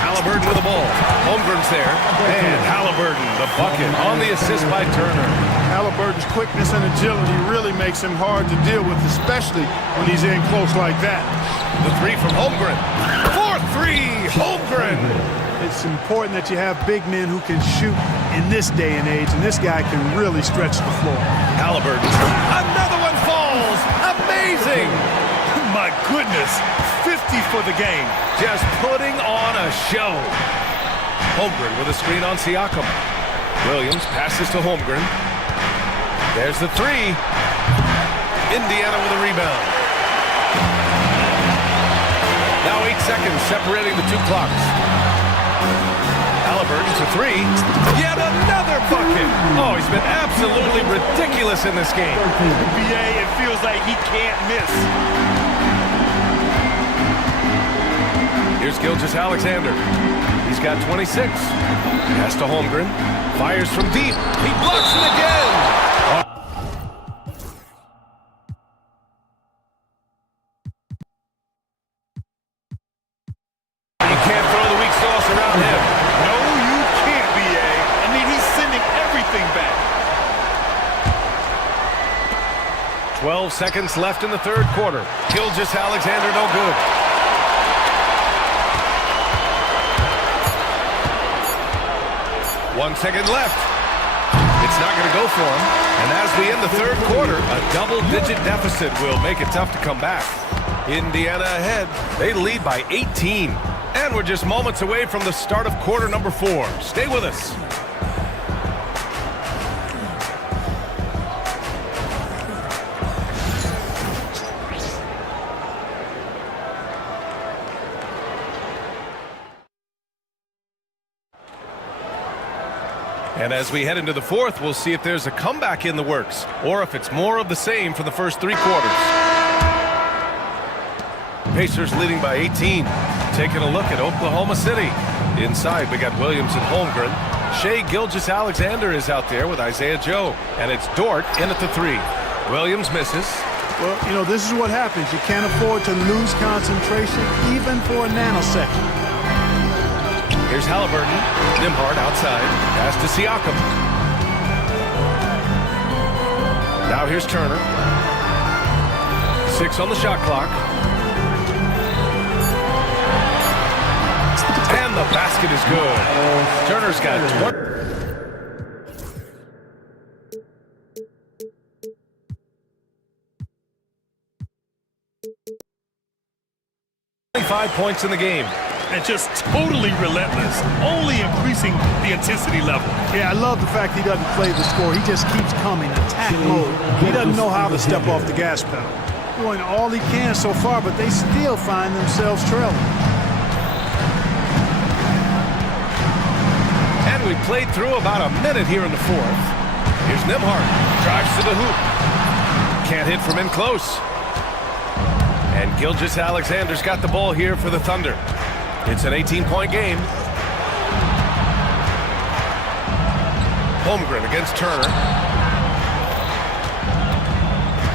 Halliburton with the ball. Holmgren's there. And Halliburton, the bucket on the assist by Turner. Halliburton's quickness and agility really makes him hard to deal with, especially when he's in close like that. The 3 from Holmgren. 4-3, Holmgren. It's important that you have big men who can shoot in this day and age, and this guy can really stretch the floor. Halliburton. Another one falls. Amazing. My goodness. 50 for the game. Just putting on a show. Holmgren with a screen on Siakam. Williams passes to Holmgren. There's the 3. Indiana with a rebound. Now 8 seconds separating the 2 clocks. Halliburton to 3. Yet another bucket. Oh, he's been absolutely ridiculous in this game. BA, it feels like he can't miss. Here's Gilgeous-Alexander. He's got 26. Pass to Holmgren. Fires from deep. He blocks it again. You can't throw the weak sauce around him. No, you can't, BA. I mean, he's sending everything back. 12 seconds left in the third quarter. Gilgeous-Alexander no good. One second left. It's not going to go for him. And as we end the third quarter, a double-digit deficit will make it tough to come back. Indiana ahead. They lead by 18. And we're just moments away from the start of quarter number 4. Stay with us. And as we head into the fourth, we'll see if there's a comeback in the works, or if it's more of the same for the first 3 quarters. Pacers leading by 18. Taking a look at Oklahoma City. Inside, we got Williams and Holmgren. Shai Gilgeous-Alexander is out there with Isaiah Joe. And it's Dort in at the 3. Williams misses. Well, you know, this is what happens. You can't afford to lose concentration, even for a nanosecond. Here's Halliburton. Nembhard outside. Pass to Siakam. Now here's Turner. 6 on the shot clock. And the basket is good. Turner's got 25 points in the game. And just totally relentless, only increasing the intensity level. Yeah, I love the fact he doesn't play the score. He just keeps coming, attack mode. He doesn't know how to step off the gas pedal. Doing all he can so far, but they still find themselves trailing. And we played through about a minute here in the fourth. Here's Nembhard. Drives to the hoop. Can't hit from in close. And Gilgeous-Alexander's got the ball here for the Thunder. It's an 18-point game. Holmgren against Turner.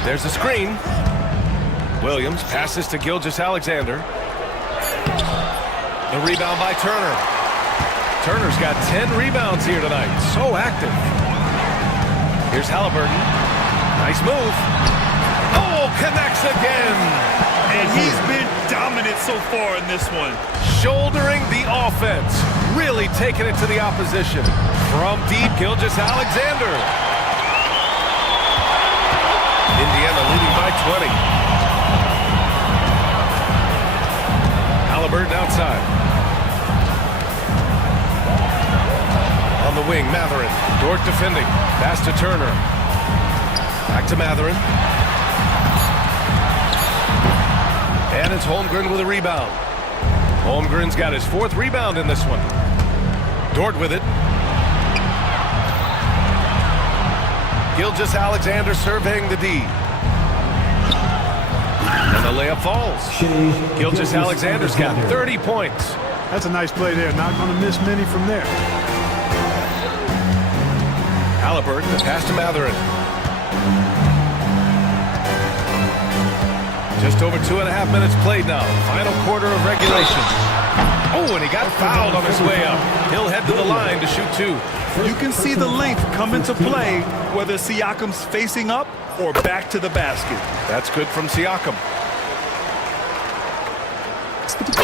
There's a screen. Williams passes to Gilgeous-Alexander. The rebound by Turner. Turner's got 10 rebounds here tonight. So active. Here's Halliburton. Nice move. Oh, connects again. And he's been dominant so far in this one. Shouldering the offense. Really taking it to the opposition. From deep, Gilgeous-Alexander. Indiana leading by 20. Halliburton outside. On the wing, Mathurin. Dort defending. Pass to Turner. Back to Mathurin. And it's Holmgren with a rebound. Holmgren's got his 4th rebound in this one. Dort with it. Gilgeous-Alexander surveying the D. And the layup falls. Gilgeous-Alexander's got 30 points. That's a nice play there. Not going to miss many from there. Halliburton, the pass to Mathurin. Just over 2.5 minutes played now. Final quarter of regulation. Oh, and he got fouled on his way up. He'll head to the line to shoot 2. You can see the length come into play, whether Siakam's facing up or back to the basket. That's good from Siakam.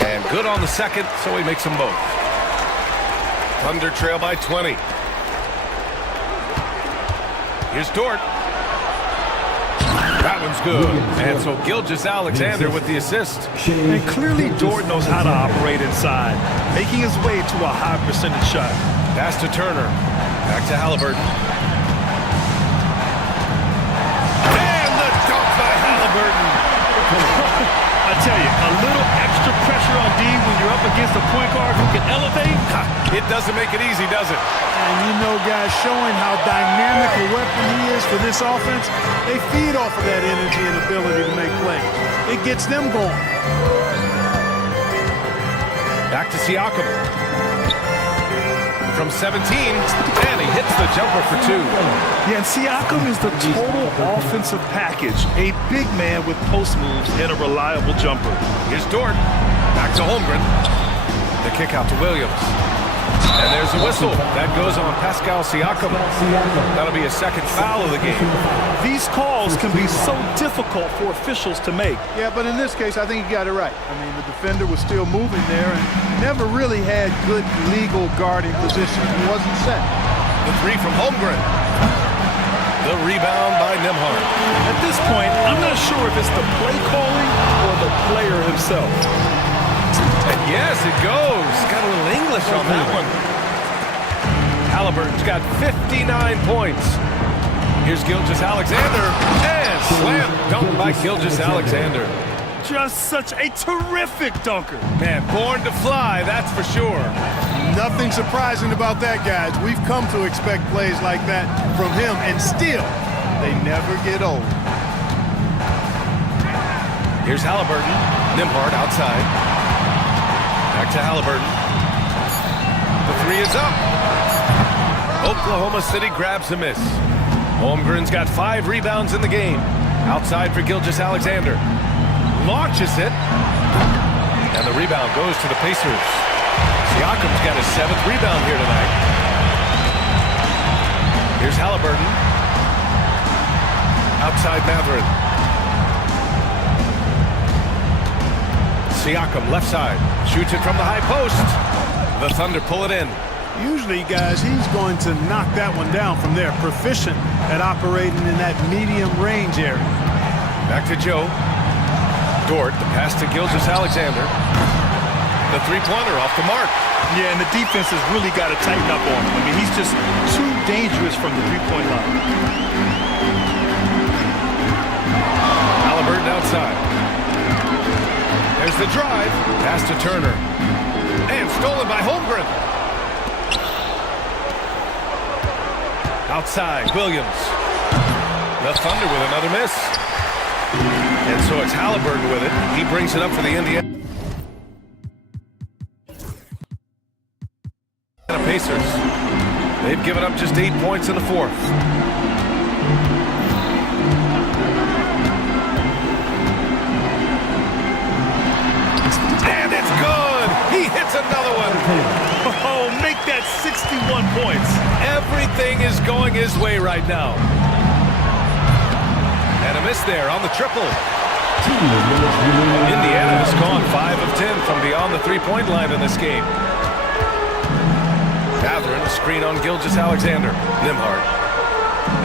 And good on the second, so he makes them both. Thunder trail by 20. Here's Dort. That one's good. And so Gilgeous-Alexander with the assist. And clearly Dort knows how to operate inside, making his way to a high percentage shot. Pass to Turner. Back to Halliburton. And the dunk by Halliburton. I tell you, a little extra pressure on D when you're up against a point guard who can elevate. It doesn't make it easy, does it? And you know, guys, showing how dynamic a weapon he is for this offense, they feed off of that energy and ability to make plays. It gets them going. Back to Siakam. From 17, and he hits the jumper for 2. Yeah, and Siakam is the total offensive package. A big man with post moves and a reliable jumper. Here's Dort. Back to Holmgren. The kick out to Williams. And there's a whistle. That goes on Pascal Siakam. That'll be a second foul of the game. These calls can be so difficult for officials to make. Yeah, but in this case, I think he got it right. I mean, the defender was still moving there and never really had good legal guarding position. He wasn't set. The three from Holmgren. The rebound by Nembhard. At this point, I'm not sure if it's the play calling or the player himself. And yes, it goes. Got a little English on that one. Halliburton's got 59 points. Here's Gilgeous-Alexander. And slam dunk by Gilgeous-Alexander. Just such a terrific dunker. Man, born to fly, that's for sure. Nothing surprising about that, guys. We've come to expect plays like that from him, and still, they never get old. Here's Halliburton. Nembhard outside. Back to Halliburton. The three is up. Oklahoma City grabs a miss. Holmgren's got 5 rebounds in the game. Outside for Gilgeous-Alexander. Launches it. And the rebound goes to the Pacers. Siakam's got his 7th rebound here tonight. Here's Halliburton. Outside Mathurin. Siakam left side. Shoots it from the high post. The Thunder pull it in. Usually, guys, he's going to knock that one down from there. Proficient at operating in that medium range area. Back to Joe. Dort, the pass to Gilgeous-Alexander. The three-pointer off the mark. Yeah, and the defense has really got to tighten up on him. I mean, he's just too dangerous from the three-point line. Halliburton outside. There's the drive. Pass to Turner. And stolen by Holmgren. Outside, Williams. The Thunder with another miss. And so it's Halliburton with it. He brings it up for the Indiana Pacers. They've given up just 8 points in the 4th. And it's good! He hits another one! Oh, make that 61 points. Everything is going his way right now. And a miss there on the triple. Indiana has gone 5 of 10 from beyond the three-point line in this game. Mathurin, a screen on Gilgeous-Alexander. Nembhard.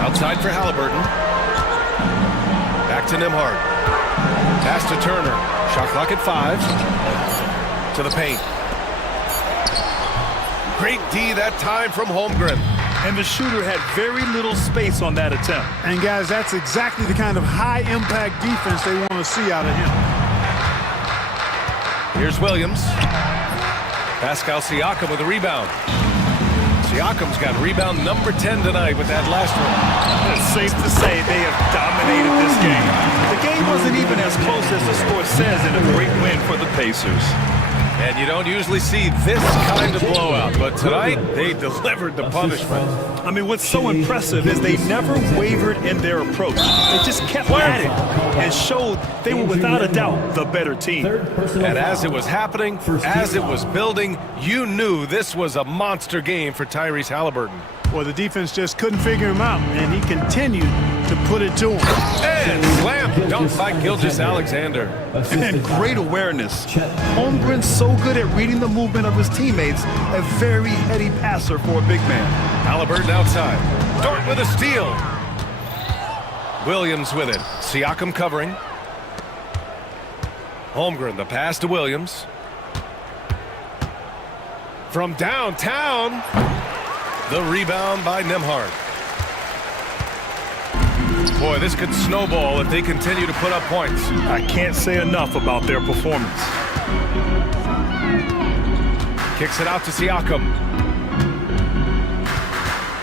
Outside for Halliburton. Back to Nembhard. Pass to Turner. Shot clock at 5. To the paint. Great D that time from Holmgren. And the shooter had very little space on that attempt. And guys, that's exactly the kind of high-impact defense they want to see out of him. Here's Williams. Pascal Siakam with a rebound. Siakam's got rebound number 10 tonight with that last one. It's safe to say they have dominated this game. The game wasn't even as close as the score says in a great win for the Pacers. And you don't usually see this kind of blowout, but tonight they delivered the punishment. I mean, what's so impressive is they never wavered in their approach. They just kept at it and showed they were without a doubt the better team. And as it was happening, as it was building, you knew this was a monster game for Tyrese Halliburton. Well, the defense just couldn't figure him out, and he continued to put it to him. And slam dunk by Gilgeous-Alexander. And great awareness. Holmgren's so good at reading the movement of his teammates, a very heady passer for a big man. Halliburton outside. Dort with a steal. Williams with it. Siakam covering. Holmgren, the pass to Williams. From downtown. The rebound by Nembhard. Boy, this could snowball if they continue to put up points. I can't say enough about their performance. Kicks it out to Siakam.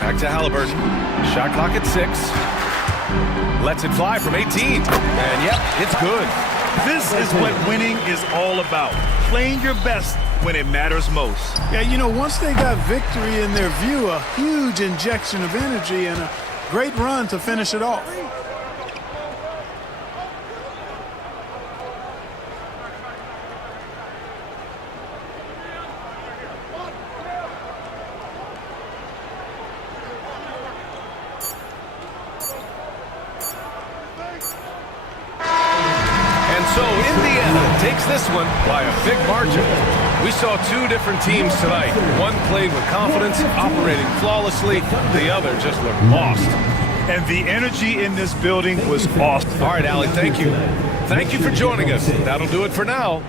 Back to Halliburton. Shot clock at 6. Lets it fly from 18. And yep, it's good. This is what winning is all about. Playing your best when it matters most. Yeah, you know, once they got victory in their view, a huge injection of energy and a great run to finish it off. this one by a big margin. We saw two different teams tonight. One played with confidence, operating flawlessly. The other just looked lost. And the energy in this building was awesome. All right, Alec, thank you. Thank you for joining us. That'll do it for now.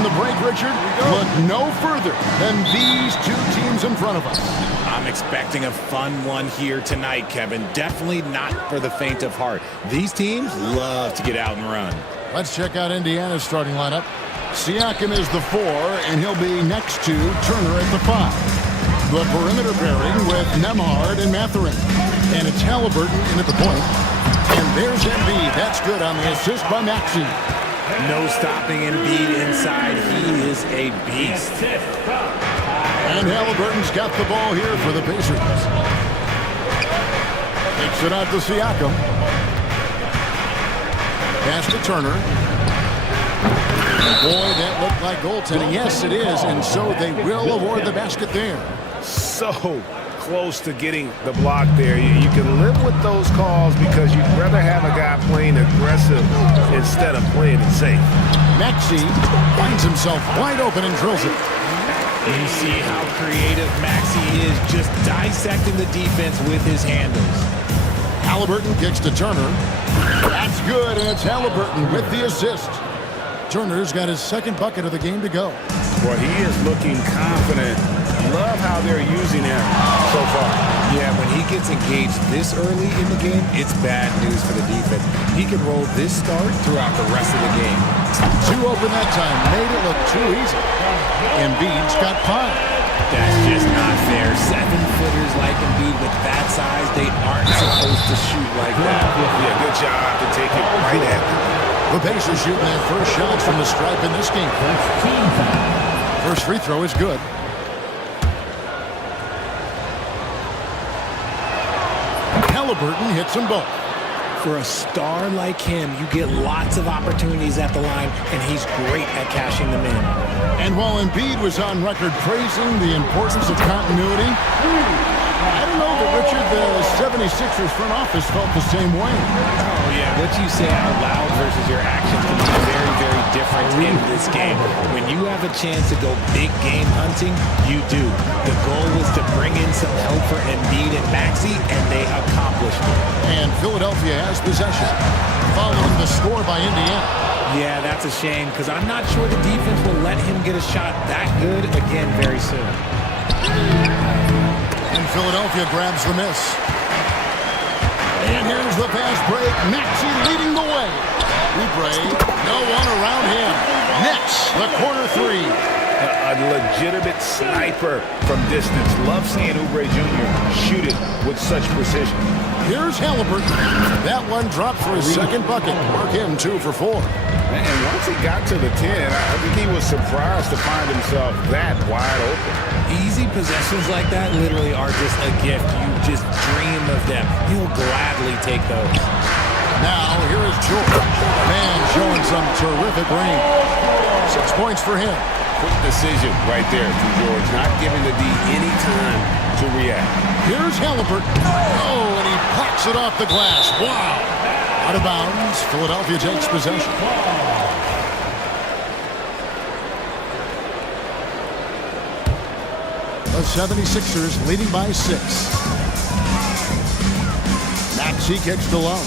During the break, Richard, look no further than these two teams in front of us. I'm expecting a fun one here tonight, Kevin. Definitely not for the faint of heart. These teams love to get out and run. Let's check out Indiana's starting lineup. Siakam is the 4, and he'll be next to Turner at the 5. The perimeter pairing with Nembhard and Mathurin. And it's Halliburton in at the point. And there's Embiid. That's good on the assist by Maxey. No stopping Embiid inside. He is a beast. And Halliburton's got the ball here for the Pacers. Takes it out to Siakam. Pass to Turner. Boy, that looked like goaltending. Yes, it is. And so they will award the basket there. So close to getting the block there. You can live with those calls because you'd rather have a guy playing aggressive instead of playing it safe. Maxey finds himself wide open and drills it. You see how creative Maxey is, just dissecting the defense with his handles. Halliburton kicks to Turner. That's good, and it's Halliburton with the assist. Turner's got his second bucket of the game to go. Well, he is looking confident. Love how they're using him so far. Yeah, when he gets engaged this early in the game, it's bad news for the defense. He can roll this start throughout the rest of the game. Two open that time, made it look too easy. Embiid's got 5. That's just not fair. 7-footers like Embiid with that size, they aren't supposed to shoot like that. Yeah, good job to take it right at them. The Pacers shooting their first shots from the stripe in this game. First free throw is good. Halliburton hits them both. For a star like him, you get lots of opportunities at the line, and he's great at cashing them in. And while Embiid was on record praising the importance of continuity, I don't know that, Richard, the 76ers front office felt the same way. Oh, yeah, what you say out loud versus your actions can be very, very different in this game. When you have a chance to go big game hunting, you do. The goal was to bring in some help for Embiid and Maxey, and they accomplished it. And Philadelphia has possession, following the score by Indiana. Yeah, that's a shame, because I'm not sure the defense will let him get a shot that good again very soon. And Philadelphia grabs the miss. And here's the fast break. Maxey leading the way. Oubre, no one around him. Nets, the corner 3. A legitimate sniper from distance. Love seeing Oubre Jr. shoot it with such precision. Here's Halliburton. That one dropped for his second bucket. Mark him 2 for 4. And once he got to the 10, I think he was surprised to find himself that wide open. Easy possessions like that literally are just a gift. You just dream of them. He'll gladly take those. Now, here is George. Man showing some terrific range. 6 points for him. Quick decision right there from George. Not giving the D any time to react. Here's Halliburton. Oh, and he plucks it off the glass. Wow. Out of bounds. Philadelphia takes possession. The 76ers leading by 6. Maxey kicks to Love.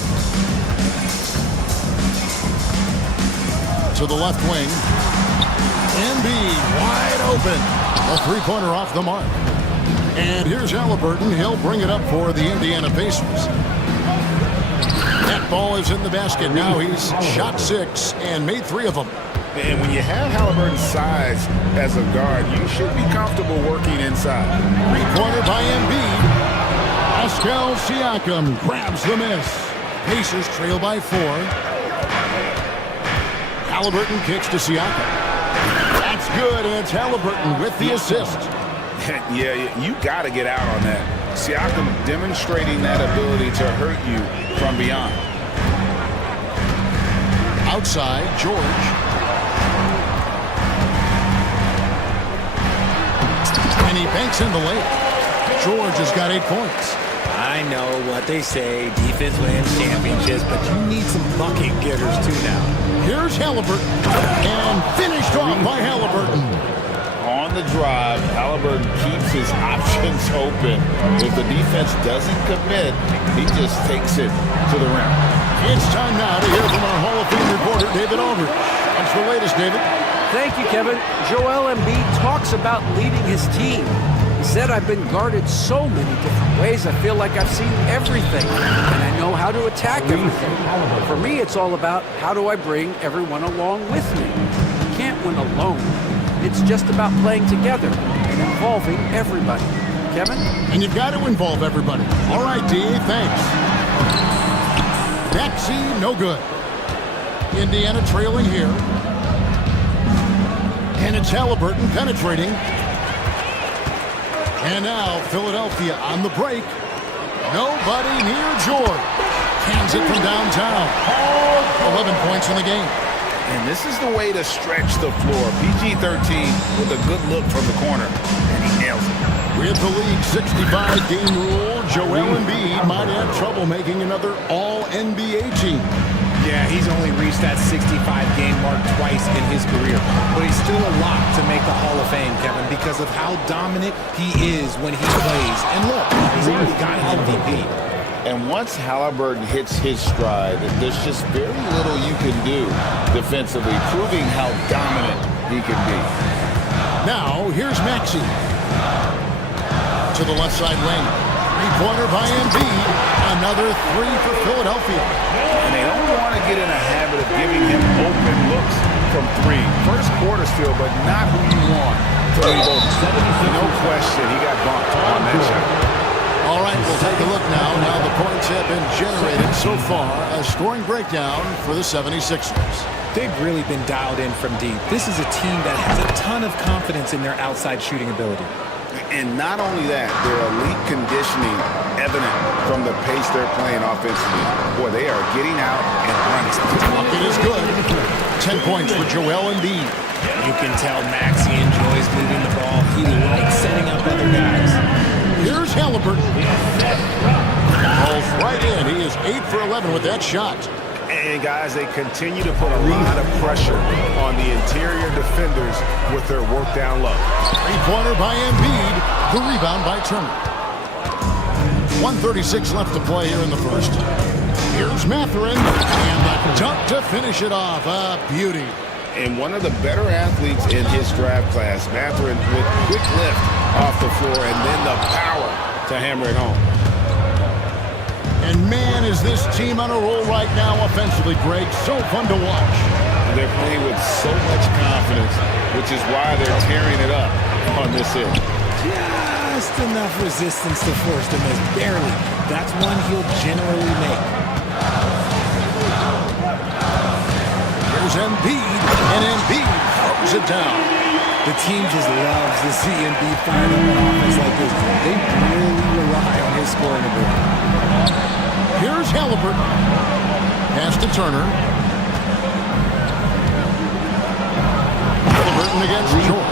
To the left wing. Embiid wide open. A three-pointer off the mark. And here's Halliburton. He'll bring it up for the Indiana Pacers. That ball is in the basket. Now he's shot 6 and made 3 of them. And when you have Halliburton's size as a guard, you should be comfortable working inside. Three-pointer by Embiid. Pascal Siakam grabs the miss. Pacers trail by 4. Halliburton kicks to Siakam. That's good, and it's Halliburton with the assist. Yeah, you got to get out on that. Siakam demonstrating that ability to hurt you from beyond. Outside, George. And he banks in the lane. George has got 8 points. I know what they say, defense wins championships, but you need some bucket getters too now. Here's Halliburton. And finished off by Halliburton. On the drive, Halliburton keeps his options open. If the defense doesn't commit, he just takes it to the rim. It's time now to hear from our Hall of Fame reporter, David Aldridge. What's the latest, David? Thank you, Kevin. Joel Embiid talks about leading his team. He said, I've been guarded so many different ways. I feel like I've seen everything, and I know how to attack everything. For me, it's all about how do I bring everyone along with me. You can't win alone. It's just about playing together and involving everybody. Kevin? And you've got to involve everybody. All right, D, thanks. Maxey, no good. Indiana trailing here. And it's Halliburton penetrating. And now Philadelphia on the break. Nobody near George. Hands it from downtown. 11 points in the game. And this is the way to stretch the floor. PG-13 with a good look from the corner. And he nails it. With the league 65-game rule, Joel Embiid might have trouble making another All-NBA team. Yeah, he's only reached that 65-game mark twice in his career. But he's still a lock to make the Hall of Fame, Kevin, because of how dominant he is when he plays. And look, he's already got an MVP. And once Halliburton hits his stride, there's just very little you can do defensively, proving how dominant he can be. Now, here's Maxey. To the left side lane. Three-pointer by Embiid. Another three for Philadelphia. And they don't want to get in a habit of giving him open looks from three. First quarter still, but not who you want to leave open. No question, he got bumped on that shot. All right, we'll take a look now. Now the points have been generated so far. A scoring breakdown for the 76ers. They've really been dialed in from deep. This is a team that has a ton of confidence in their outside shooting ability. And not only that, their elite conditioning evident from the pace they're playing offensively. Boy, they are getting out and running. Bucket is good. 10 points for Joel Embiid. You can tell Maxey enjoys moving the ball. He likes setting up other guys. Here's Halliburton. Falls right in. He is 8 for 11 with that shot. And guys, they continue to put a lot of pressure on the interior defenders with their work down low. Three-pointer by Embiid. The rebound by Turner. 1:36 left to play here in the first. Here's Mathurin. And the dunk to finish it off. A beauty. And one of the better athletes in his draft class, Mathurin, with quick lift off the floor and then the power to hammer it home. And man, is this team on a roll right now offensively, Greg. So fun to watch. They're playing with so much confidence, which is why they're tearing it up on this end. Just enough resistance to force to miss. Barely. That's one he'll generally make. Here's Embiid, and Embiid throws it down. The team just loves to see Embiid fired up on offense like this. They really rely on his scoring ability. Here's Halliburton. Pass to Turner. Halliburton against George.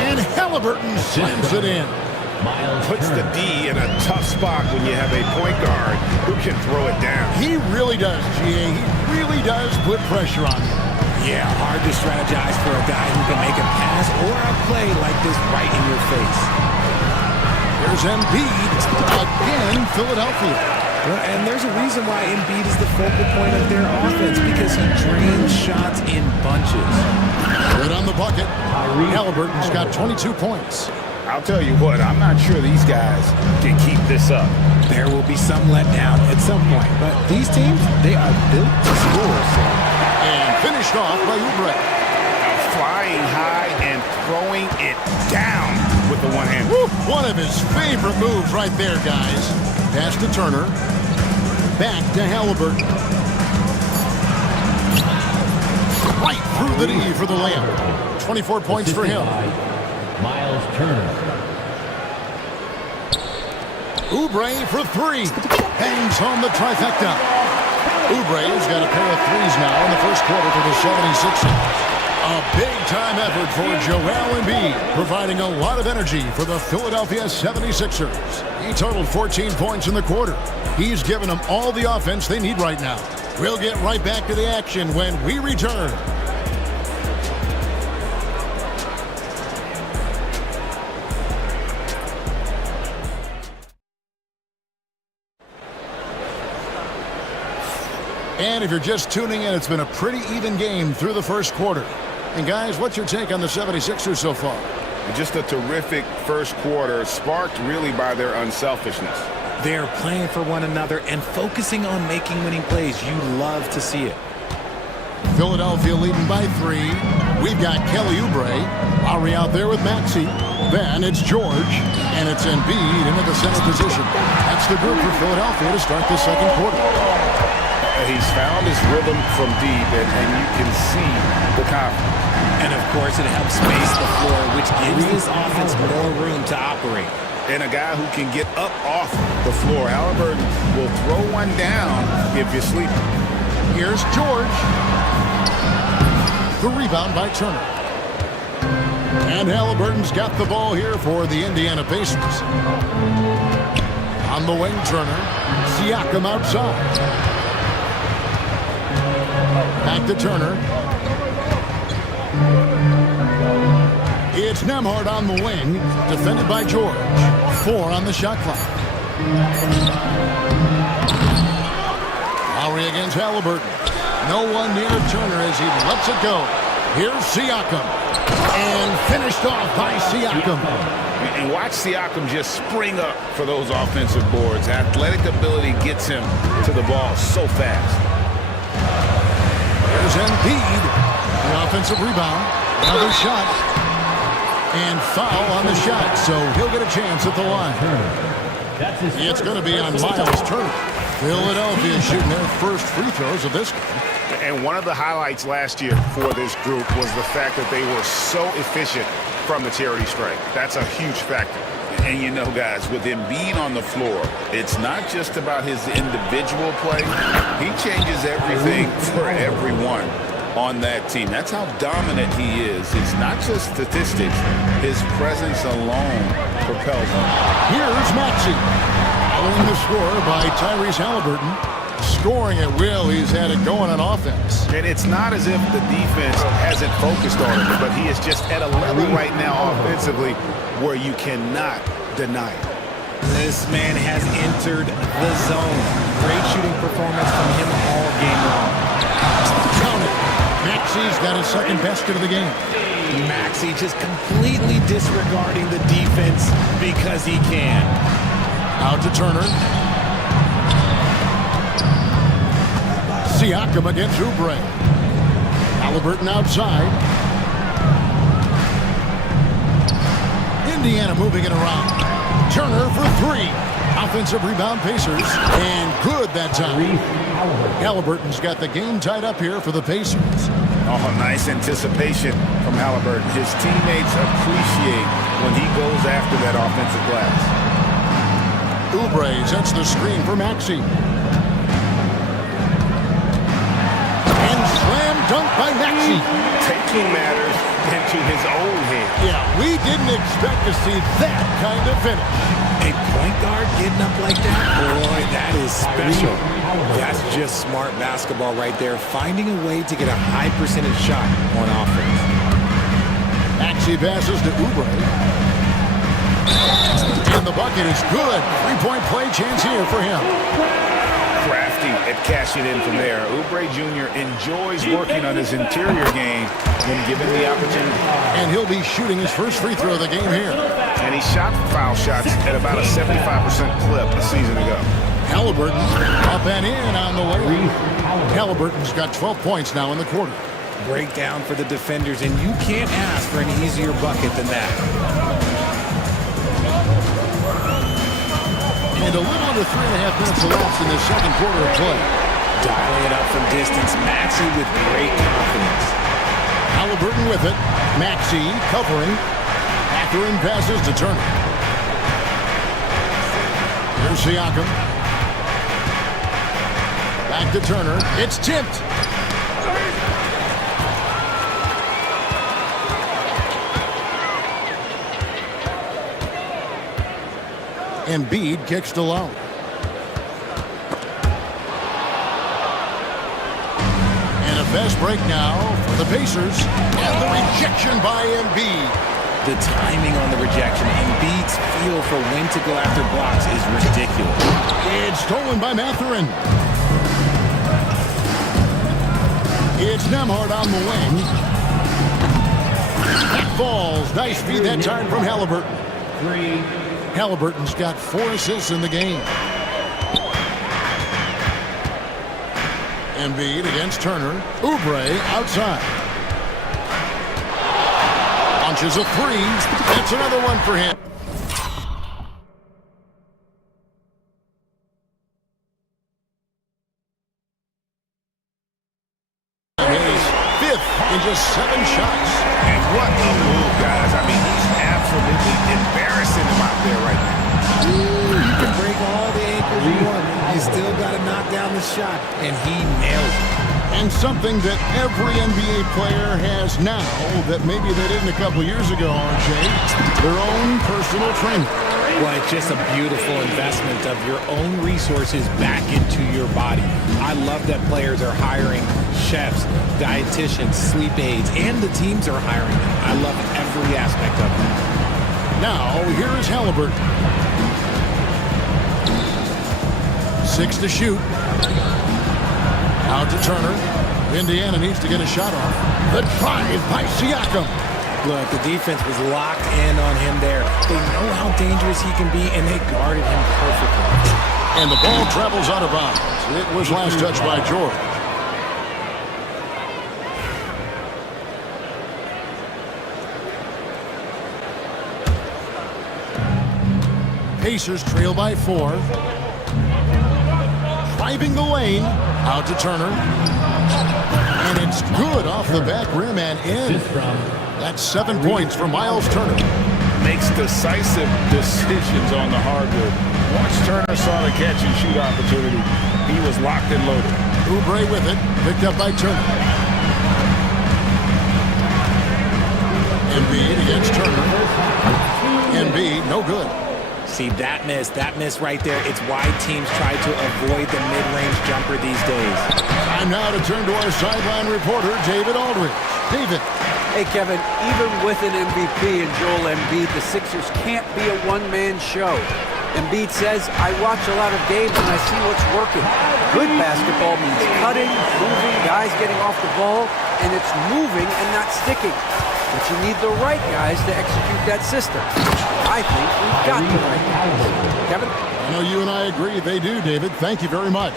And Halliburton slams it in. Puts the D in a tough spot when you have a point guard who can throw it down. He really does, GA. He really does put pressure on him. Yeah, hard to strategize for a guy who can make a pass or a play like this right in your face. Here's Embiid. Again, Philadelphia. Well, and there's a reason why Embiid is the focal point of their offense, because he drains shots in bunches. Good on the bucket. Halliburton's got 22 points. I'll tell you what, I'm not sure these guys can keep this up. There will be some letdown at some point, but these teams, they are built to score. And finished off by Oubre. Flying high and throwing it down with the one hand. One of his favorite moves right there, guys. Pass to Turner. Back to Halliburton. Right through the D for the layup. 24 points for him. Miles Turner. Oubre for three. Hangs home the trifecta. Oubre's got a pair of threes now in the first quarter for the 76ers. A big-time effort for Joel Embiid, providing a lot of energy for the Philadelphia 76ers. He totaled 14 points in the quarter. He's given them all the offense they need right now. We'll get right back to the action when we return. And if you're just tuning in, it's been a pretty even game through the first quarter. And guys, what's your take on the 76ers so far? Just a terrific first quarter, sparked really by their unselfishness. They're playing for one another and focusing on making winning plays. You love to see it. Philadelphia leading by 3. We've got Kelly Oubre. Lowry out there with Maxey. Then it's George. And it's Embiid into the center position. That's the group for Philadelphia to start the second quarter. He's found his rhythm from deep, and you can see the confidence. And of course, it helps space the floor, which gives this offense more room to operate. And a guy who can get up off the floor. Halliburton will throw one down if you sleep. Here's George. The rebound by Turner. And Halliburton's got the ball here for the Indiana Pacers. On the wing, Turner. Siakam outside. Back to Turner. It's Nembhard on the wing, defended by George. 4 on the shot clock. Lowry against Halliburton. No one near Turner as he lets it go. Here's Siakam. And finished off by Siakam. And watch Siakam just spring up for those offensive boards. Athletic ability gets him to the ball so fast. There's Embiid. The offensive rebound. Another shot. And foul on the shot, so he'll get a chance at the line. It's going to be on Miles Turner. Philadelphia shooting their first free throws of this game. And one of the highlights last year for this group was the fact that they were so efficient from the charity stripe. That's a huge factor. And you know, guys, with Embiid on the floor, it's not just about his individual play. He changes everything for everyone on that team. That's how dominant he is. It's not just statistics. His presence alone propels him. Here's Maxey. Following the score by Tyrese Halliburton. Scoring at will. He's had it going on offense. And it's not as if the defense hasn't focused on him, but he is just at a level right now offensively where you cannot deny it. This man has entered the zone. Great shooting performance from him all game long. Maxey's got his second basket of the game. Maxey just completely disregarding the defense because he can. Out to Turner. Siakam against Oubre. Halliburton outside. Indiana moving it around. Turner for 3. Offensive rebound, Pacers. And good that time. Halliburton's got the game tied up here for the Pacers. Oh, nice anticipation from Halliburton. His teammates appreciate when he goes after that offensive glass. Oubre sets the screen for Maxey. And slam dunk by Maxey. Taking matters into his own hands. Yeah, we didn't expect to see that kind of finish. A point guard getting up like that? Boy, that is special. That's just smart basketball right there, finding a way to get a high percentage shot on offense. Maxey passes to Oubre. And the bucket is good. 3-point play chance here for him. Crafty at cashing in from there. Oubre Jr. enjoys working on his interior game when given the opportunity. And he'll be shooting his first free throw of the game here. And he shot foul shots at about a 75% clip a season ago. Halliburton up and in on the way. Halliburton's got 12 points now in the quarter. Breakdown for the defenders, and you can't ask for an easier bucket than that. And a little under 3.5 minutes elapsed in the second quarter of play. Dialing it up from distance, Maxey with great confidence. Halliburton with it. Maxey covering. Catherine passes to Turner. Here's Siakam. Back to Turner. It's tipped. Embiid kicks to Lowry. And a fast break now for the Pacers. And the rejection by Embiid. The timing on the rejection, Embiid's feel for when to go after blocks is ridiculous. It's stolen by Mathurin. It's Nembhard on the wing. falls. Nice feed that time from Halliburton. Halliburton's got 4 assists in the game. Embiid against Turner. Oubre outside. Launches a 3. That's another one for him. In just 7 shots. And what a move, guys. I mean, he's absolutely embarrassing him out there right now. You can break all the ankles you want. You still got to knock down the shot. And he nails it. And something that every NBA player has now that maybe they didn't a couple years ago, RJ, their own personal trainer. Well, it's just a beautiful investment of your own resources back into your body. I love that players are hiring chefs, dietitians, sleep aides, and the teams are hiring them. I love every aspect of it. Now, here is Halliburton. 6 to shoot. Out to Turner. Indiana needs to get a shot off. The drive by Siakam. Look, the defense was locked in on him there. They know how dangerous he can be, and they guarded him perfectly. And the ball travels out of bounds. It was last touched by George. Pacers trail by 4. Driving the lane. Out to Turner. And it's good off the back rim and in. That's 7 points for Miles Turner. Makes decisive decisions on the hardwood. Once Turner saw the catch and shoot opportunity, he was locked and loaded. Oubre with it, picked up by Turner. Embiid against Turner. Embiid, no good. See, that miss right there, it's why teams try to avoid the mid-range jumper these days. Time now to turn to our sideline reporter, David Aldridge. David. Hey, Kevin, even with an MVP and Joel Embiid, the Sixers can't be a one-man show. Embiid says, I watch a lot of games and I see what's working. Good basketball means cutting, moving, guys getting off the ball, and it's moving and not sticking. But you need the right guys to execute that system. I think we've got the right guys. Kevin? I know you and I agree. They do, David. Thank you very much.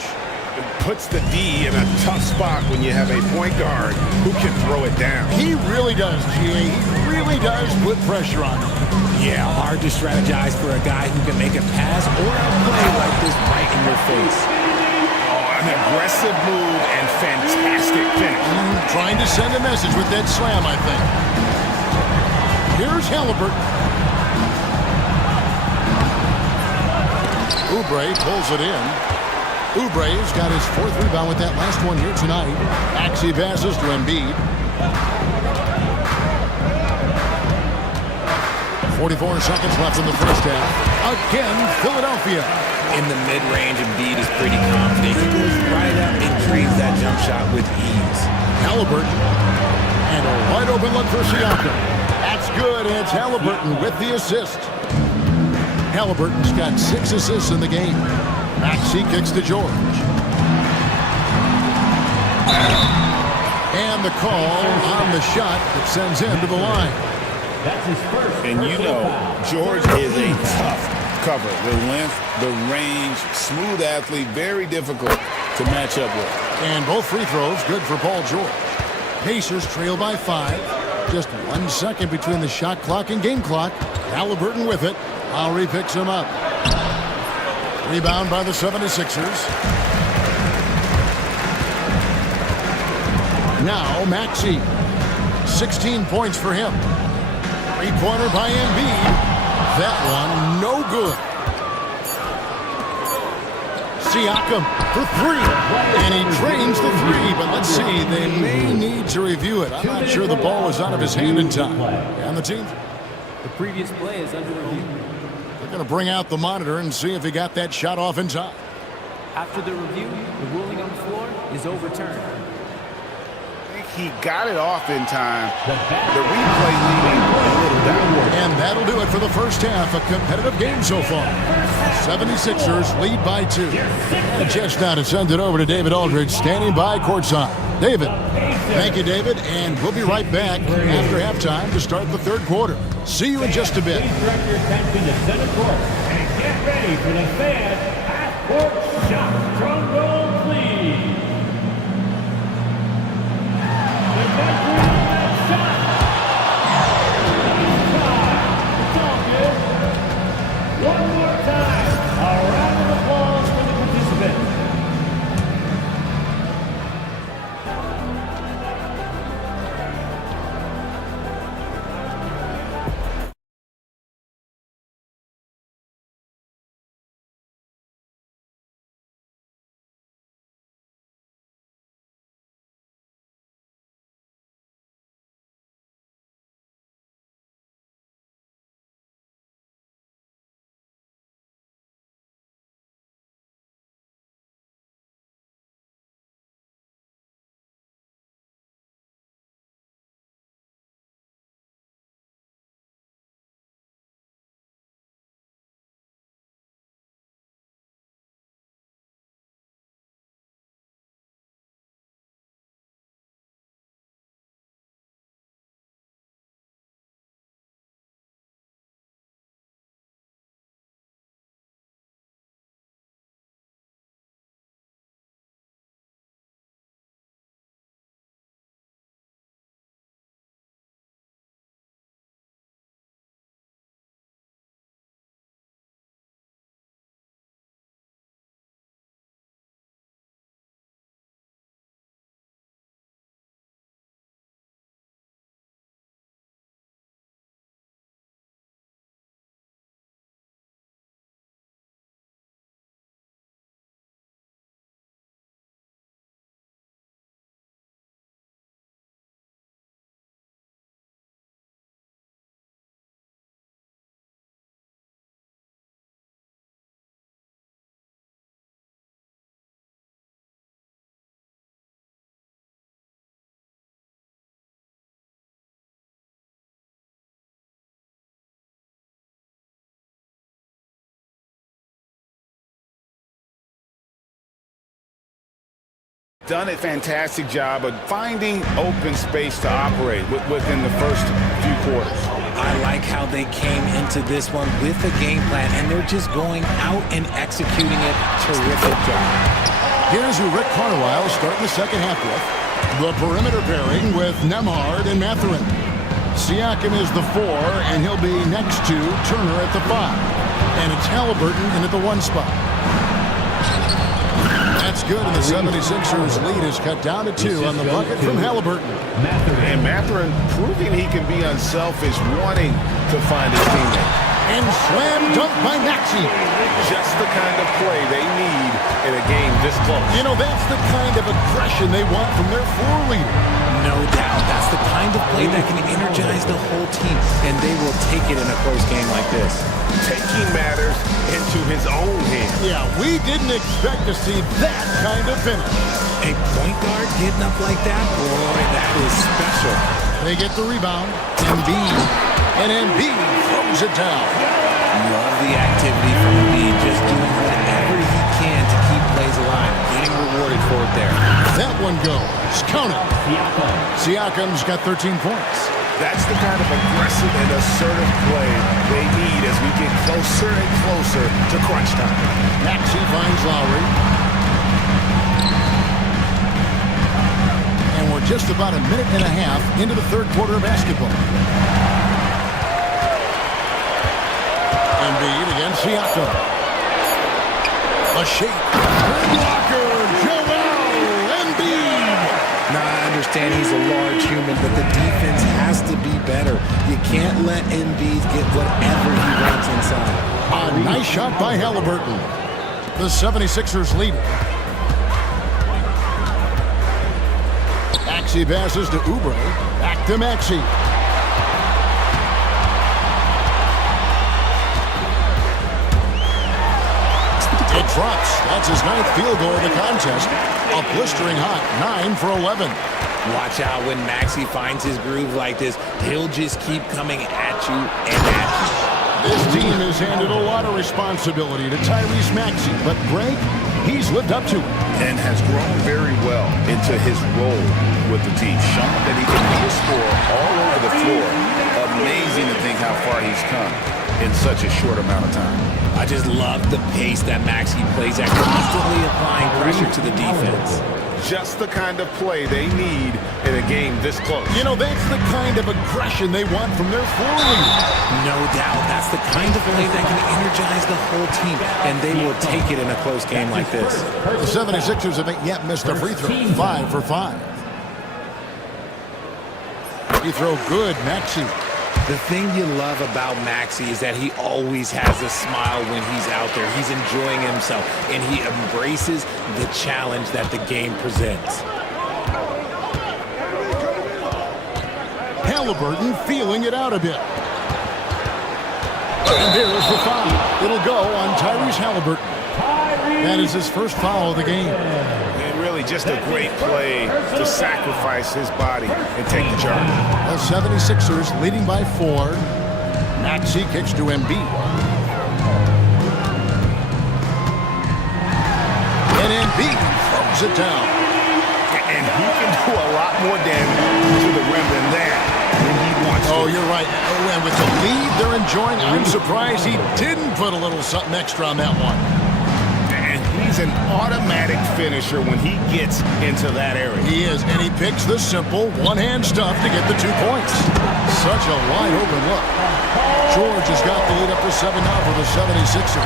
It puts the D in a tough spot when you have a point guard who can throw it down. He really does, GA. He really does put pressure on him. Yeah, hard to strategize for a guy who can make a pass or a play like this right in your face. Oh, an aggressive move and fantastic finish. Trying to send a message with that slam, I think. Here's Halliburton. Oubre pulls it in. Oubre's got his 4th rebound with that last one here tonight. Maxey passes to Embiid. 44 seconds left in the first half. Again, Philadelphia. In the mid-range, Embiid is pretty confident. He goes right up and drains that jump shot with ease. Halliburton. And a wide open look for Siakam. That's good, and it's Halliburton with the assist. Halliburton's got 6 assists in the game. Maxey kicks to George. And the call on the shot that sends him to the line. That's his first. And you know, George is a tough cover. The length, the range, smooth athlete, very difficult to match up with. And both free throws good for Paul George. Pacers trail by 5. Just 1 second between the shot clock and game clock. Halliburton with it. Lowry picks him up. Rebound by the 76ers. Now Maxey. 16 points for him. Three-pointer by Embiid. That one no good. Siakam for 3. And he drains the 3. But let's see, they may need to review it. I'm not sure the ball was out of his hand in time. And the team. The previous play is under review. They're going to bring out the monitor and see if he got that shot off in time. After the review, the ruling on the floor is overturned. He got it off in time. The replay leaving a little doubt. And that'll do it for the first half, a competitive game so far. 76ers lead by 2. And just now to send it over to David Aldridge, standing by courtside. David. Thank you, David, and we'll be right back after halftime to start the third quarter. See you in just a bit. Please direct your attention to center court and get ready for the fan half-court shot. Trombone, please. The measuring on that shot. It's all good. One more time. A round of applause for the participants. Done a fantastic job of finding open space to operate within the first few quarters. I like how they came into this one with a game plan, and they're just going out and executing it. Terrific job. Here's who Rick Carlisle starting the second half with. The perimeter pairing with Nembhard and Mathurin. Siakam is the 4, and he'll be next to Turner at the 5. And it's Halliburton in at the 1 spot. That's good, and the 76ers lead is cut down to 2 on the bucket from Halliburton. And Mathurin proving he can be unselfish, wanting to find his teammate. And slam dunk by Maxey. Just the kind of play they need in a game this close. You know, that's the kind of aggression they want from their floor leader. No doubt. That's the kind of play that can energize the whole team, and they will take it in a close game like this. Taking matters into his own hands. Yeah, we didn't expect to see that kind of finish. A point guard getting up like that? Boy, that is special. They get the rebound. Embiid. And Embiid throws it down. Love the activity from Embiid, just doing whatever he can to keep plays alive. Getting rewarded for it there. That one goes. Count it. Siakam's got 13 points. That's the kind of aggressive and assertive play they need as we get closer and closer to crunch time. Maxey finds Lowry. And we're just about a minute and a half into the third quarter of basketball. Embiid against Siakam. A shake. Blocker. Joel Embiid. Now, I understand he's a large human, but the defense has to be better. You can't let Embiid get whatever he wants inside. A nice shot by Halliburton. The 76ers lead it. Maxey passes to Oubre. Back to Maxey. It drops. That's his 9th field goal of the contest. A blistering hot 9 for 11. Watch out when Maxey finds his groove like this. He'll just keep coming at you and at you. This team has handed a lot of responsibility to Tyrese Maxey, but Greg, he's lived up to it. And has grown very well into his role with the team, showing that he can be a scorer all over the floor. Amazing to think how far he's come in such a short amount of time. I just love the pace that Maxey plays at, constantly applying pressure to the defense. Just the kind of play they need in a game this close. You know, that's the kind of aggression they want from their floor leader. No doubt. That's the kind of play that can energize the whole team, and they will take it in a close game like this. The 76ers haven't yet missed a free throw. 5 for 5. Free throw good, Maxey. The thing you love about Maxey is that he always has a smile when he's out there. He's enjoying himself, and he embraces the challenge that the game presents. Halliburton feeling it out a bit. And there's the foul. It'll go on Tyrese Halliburton. That is his first foul of the game. And really just a great play to sacrifice his body and take the charge. The 76ers leading by 4. Maxey kicks to Embiid. And Embiid throws it down. And he can do a lot more damage to the rim than that when he wants to. Oh, you're right. And with the lead they're enjoying, I'm surprised he didn't put a little something extra on that one. And he's an automatic finisher when he gets into that area. He is, and he picks the simple one-hand stuff to get the 2 points. Such a wide-open look. George has got the lead up to 7 now for the 76ers.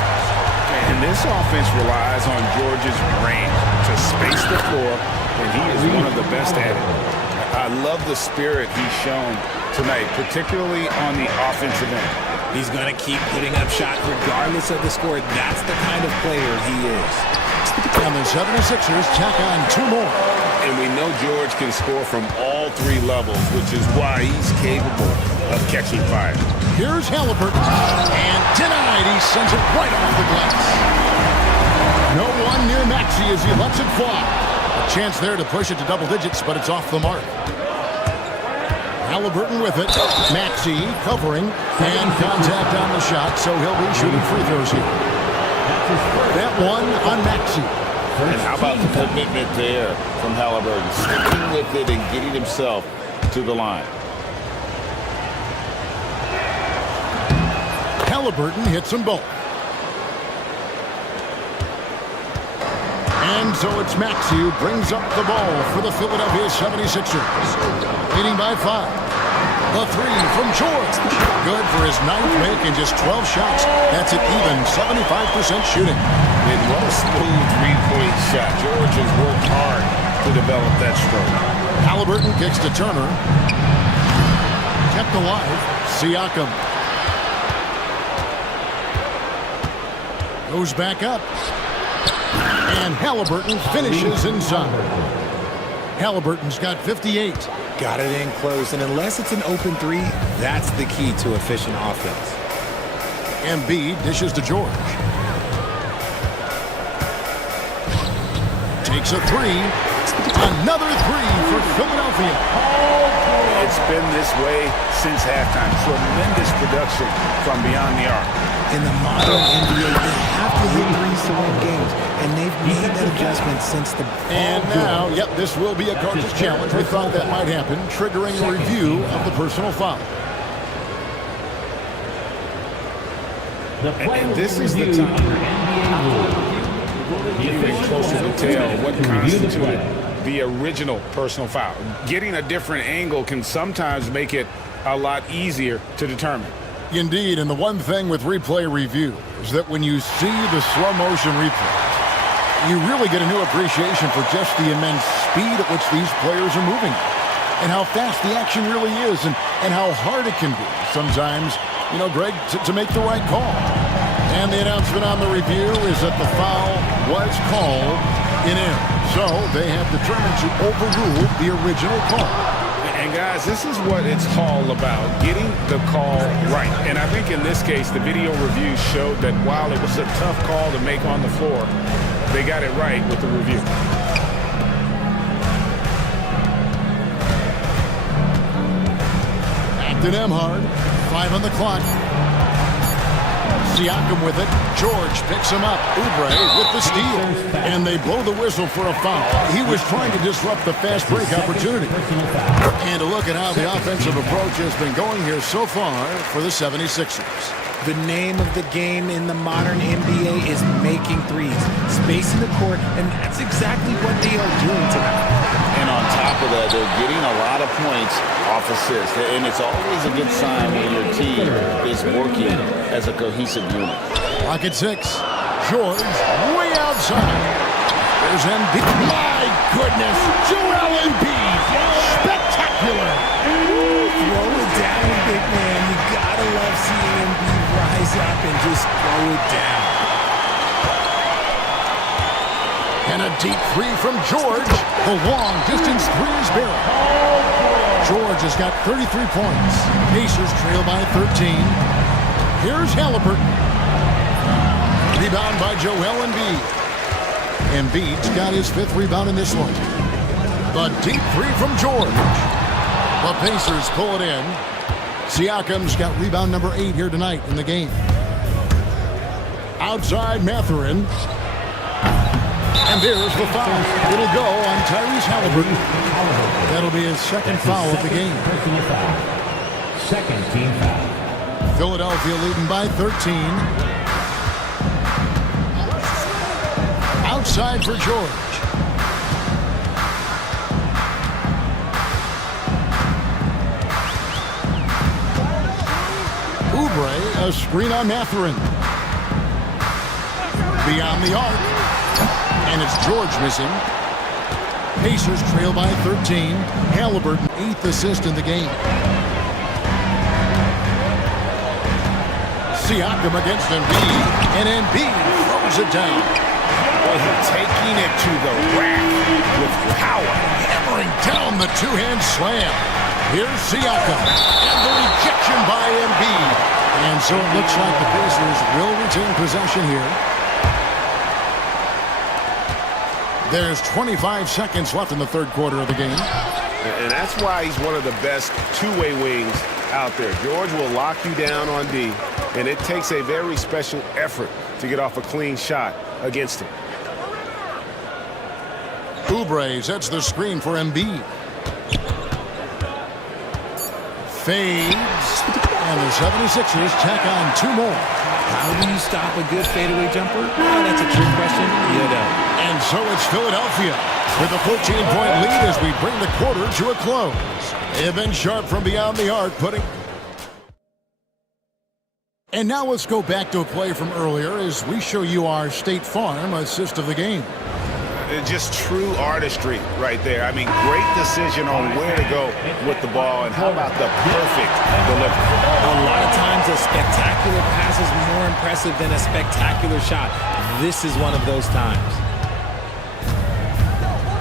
And this offense relies on George's range to space the floor, and he is one of the best at it. I love the spirit he's shown tonight, particularly on the offensive end. He's going to keep putting up shots regardless of the score. That's the kind of player he is. And the 76ers tack on 2 more. And we know George can score from all 3 levels, which is why he's capable of catching fire. Here's Halliburton. And denied. He sends it right off the glass. No one near Maxey as he lets it fly. A chance there to push it to double digits, but it's off the mark. Halliburton with it. Maxey covering. And contact on the shot, so he'll be shooting free throws here. That one on Maxey. And how about the commitment there from Halliburton? Sticking with it and getting himself to the line. Halliburton hits them both. And so it's Maxey who brings up the ball for the Philadelphia 76ers. Leading by 5. The 3 from George. Good for his 9th make and just 12 shots. That's an even 75% shooting. And what a smooth 3-point shot. George has worked hard to develop that stroke. Halliburton kicks to Turner. Kept alive. Siakam. Goes back up. And Halliburton finishes inside. Halliburton's got 58. Got it in close, and unless it's an open 3, that's the key to efficient offense. Embiid dishes to George. Takes a 3. Another 3 for Philadelphia. It's been this way since halftime. Tremendous production from beyond the arc. In the modern NBA, they have to hit 3s to win games, and they've made that adjustment since the And now, yep, this will be a coach's challenge. We thought that might happen, triggering a review of the personal foul. And this is the time. Giving closer detail what constituted the original personal foul. Getting a different angle can sometimes make it a lot easier to determine. Indeed, and the one thing with replay review is that when you see the slow motion replay, you really get a new appreciation for just the immense speed at which these players are moving and how fast the action really is and how hard it can be sometimes, you know, Greg, to make the right call. And the announcement on the review is that the foul was called in error. So they have determined to overrule the original call. And guys, this is what it's all about, getting the call right. And I think in this case, the video review showed that while it was a tough call to make on the floor, they got it right with the review. Back to Nemhard. 5 on the clock. Siakam with it. George picks him up. Oubre with the steal. And they blow the whistle for a foul. He was trying to disrupt the fast break opportunity. And a look at how the offensive approach has been going here so far for the 76ers. The name of the game in the modern NBA is making threes. Space in the court, and that's exactly what they are doing tonight. And on top of that, they're getting a lot of points off assists. And it's always a good sign when your team is working as a cohesive unit. Clock at 6. George way outside. There's Embiid. My goodness. Joel Embiid. Spectacular. Throw it down, big man. You gotta love seeing Embiid rise up and just throw it down. And a deep three from George. The long distance three is barrel. George has got 33 points. Pacers trail by 13. Here's Halliburton. Rebound by Joel Embiid. Embiid's got his 5th rebound in this one. The deep three from George. The Pacers pull it in. Siakam's got rebound number 8 here tonight in the game. Outside Mathurin. And there's the foul. It'll go on Tyrese Halliburton. That'll be his 2nd foul of the game. Second team foul. Philadelphia leading by 13. Outside for George. Oubre, a screen on Mathurin. Beyond the arc. And it's George missing. Pacers trail by 13. Halliburton, 8th assist in the game. Siakam against Embiid. And Embiid throws it down. Taking it to the rack with power. Hammering down the two-hand slam. Here's Siakam. And the rejection by Embiid. And so it looks like the Pacers will retain possession here. There's 25 seconds left in the 3rd quarter of the game. And that's why he's one of the best two-way wings out there. George will lock you down on D, and it takes a very special effort to get off a clean shot against him. Oubre sets the screen for Embiid. Fades. And the 76ers tack on 2 more. How do you stop a good fadeaway jumper? Well, that's a trick question. You don't. And so it's Philadelphia with a 14-point lead as we bring the quarter to a close. They have been sharp from beyond the arc, putting... And now let's go back to a play from earlier as we show you our State Farm assist of the game. Just true artistry right there. I mean, great decision on where to go with the ball, and how about the perfect delivery? A lot of times a spectacular pass is more impressive than a spectacular shot. This is one of those times.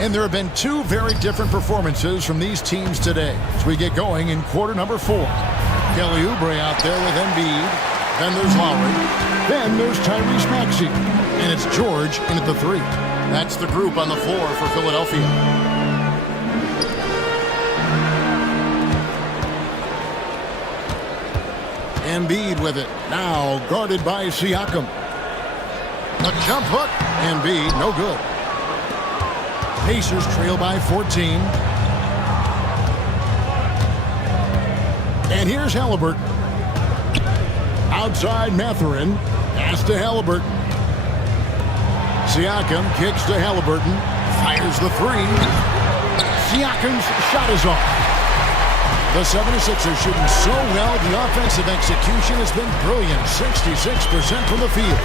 And there have been 2 very different performances from these teams today as we get going in quarter number 4. Kelly Oubre out there with Embiid. Then there's Lowry. Then there's Tyrese Maxey. And it's George in at the 3. That's the group on the floor for Philadelphia. Embiid with it. Now guarded by Siakam. A jump hook. Embiid, no good. Pacers trail by 14. And here's Halliburton. Outside Mathurin. Pass to Halliburton. Siakam kicks to Halliburton. Fires the 3. Siakam's shot is off. The 76ers shooting so well. The offensive execution has been brilliant. 66% from the field.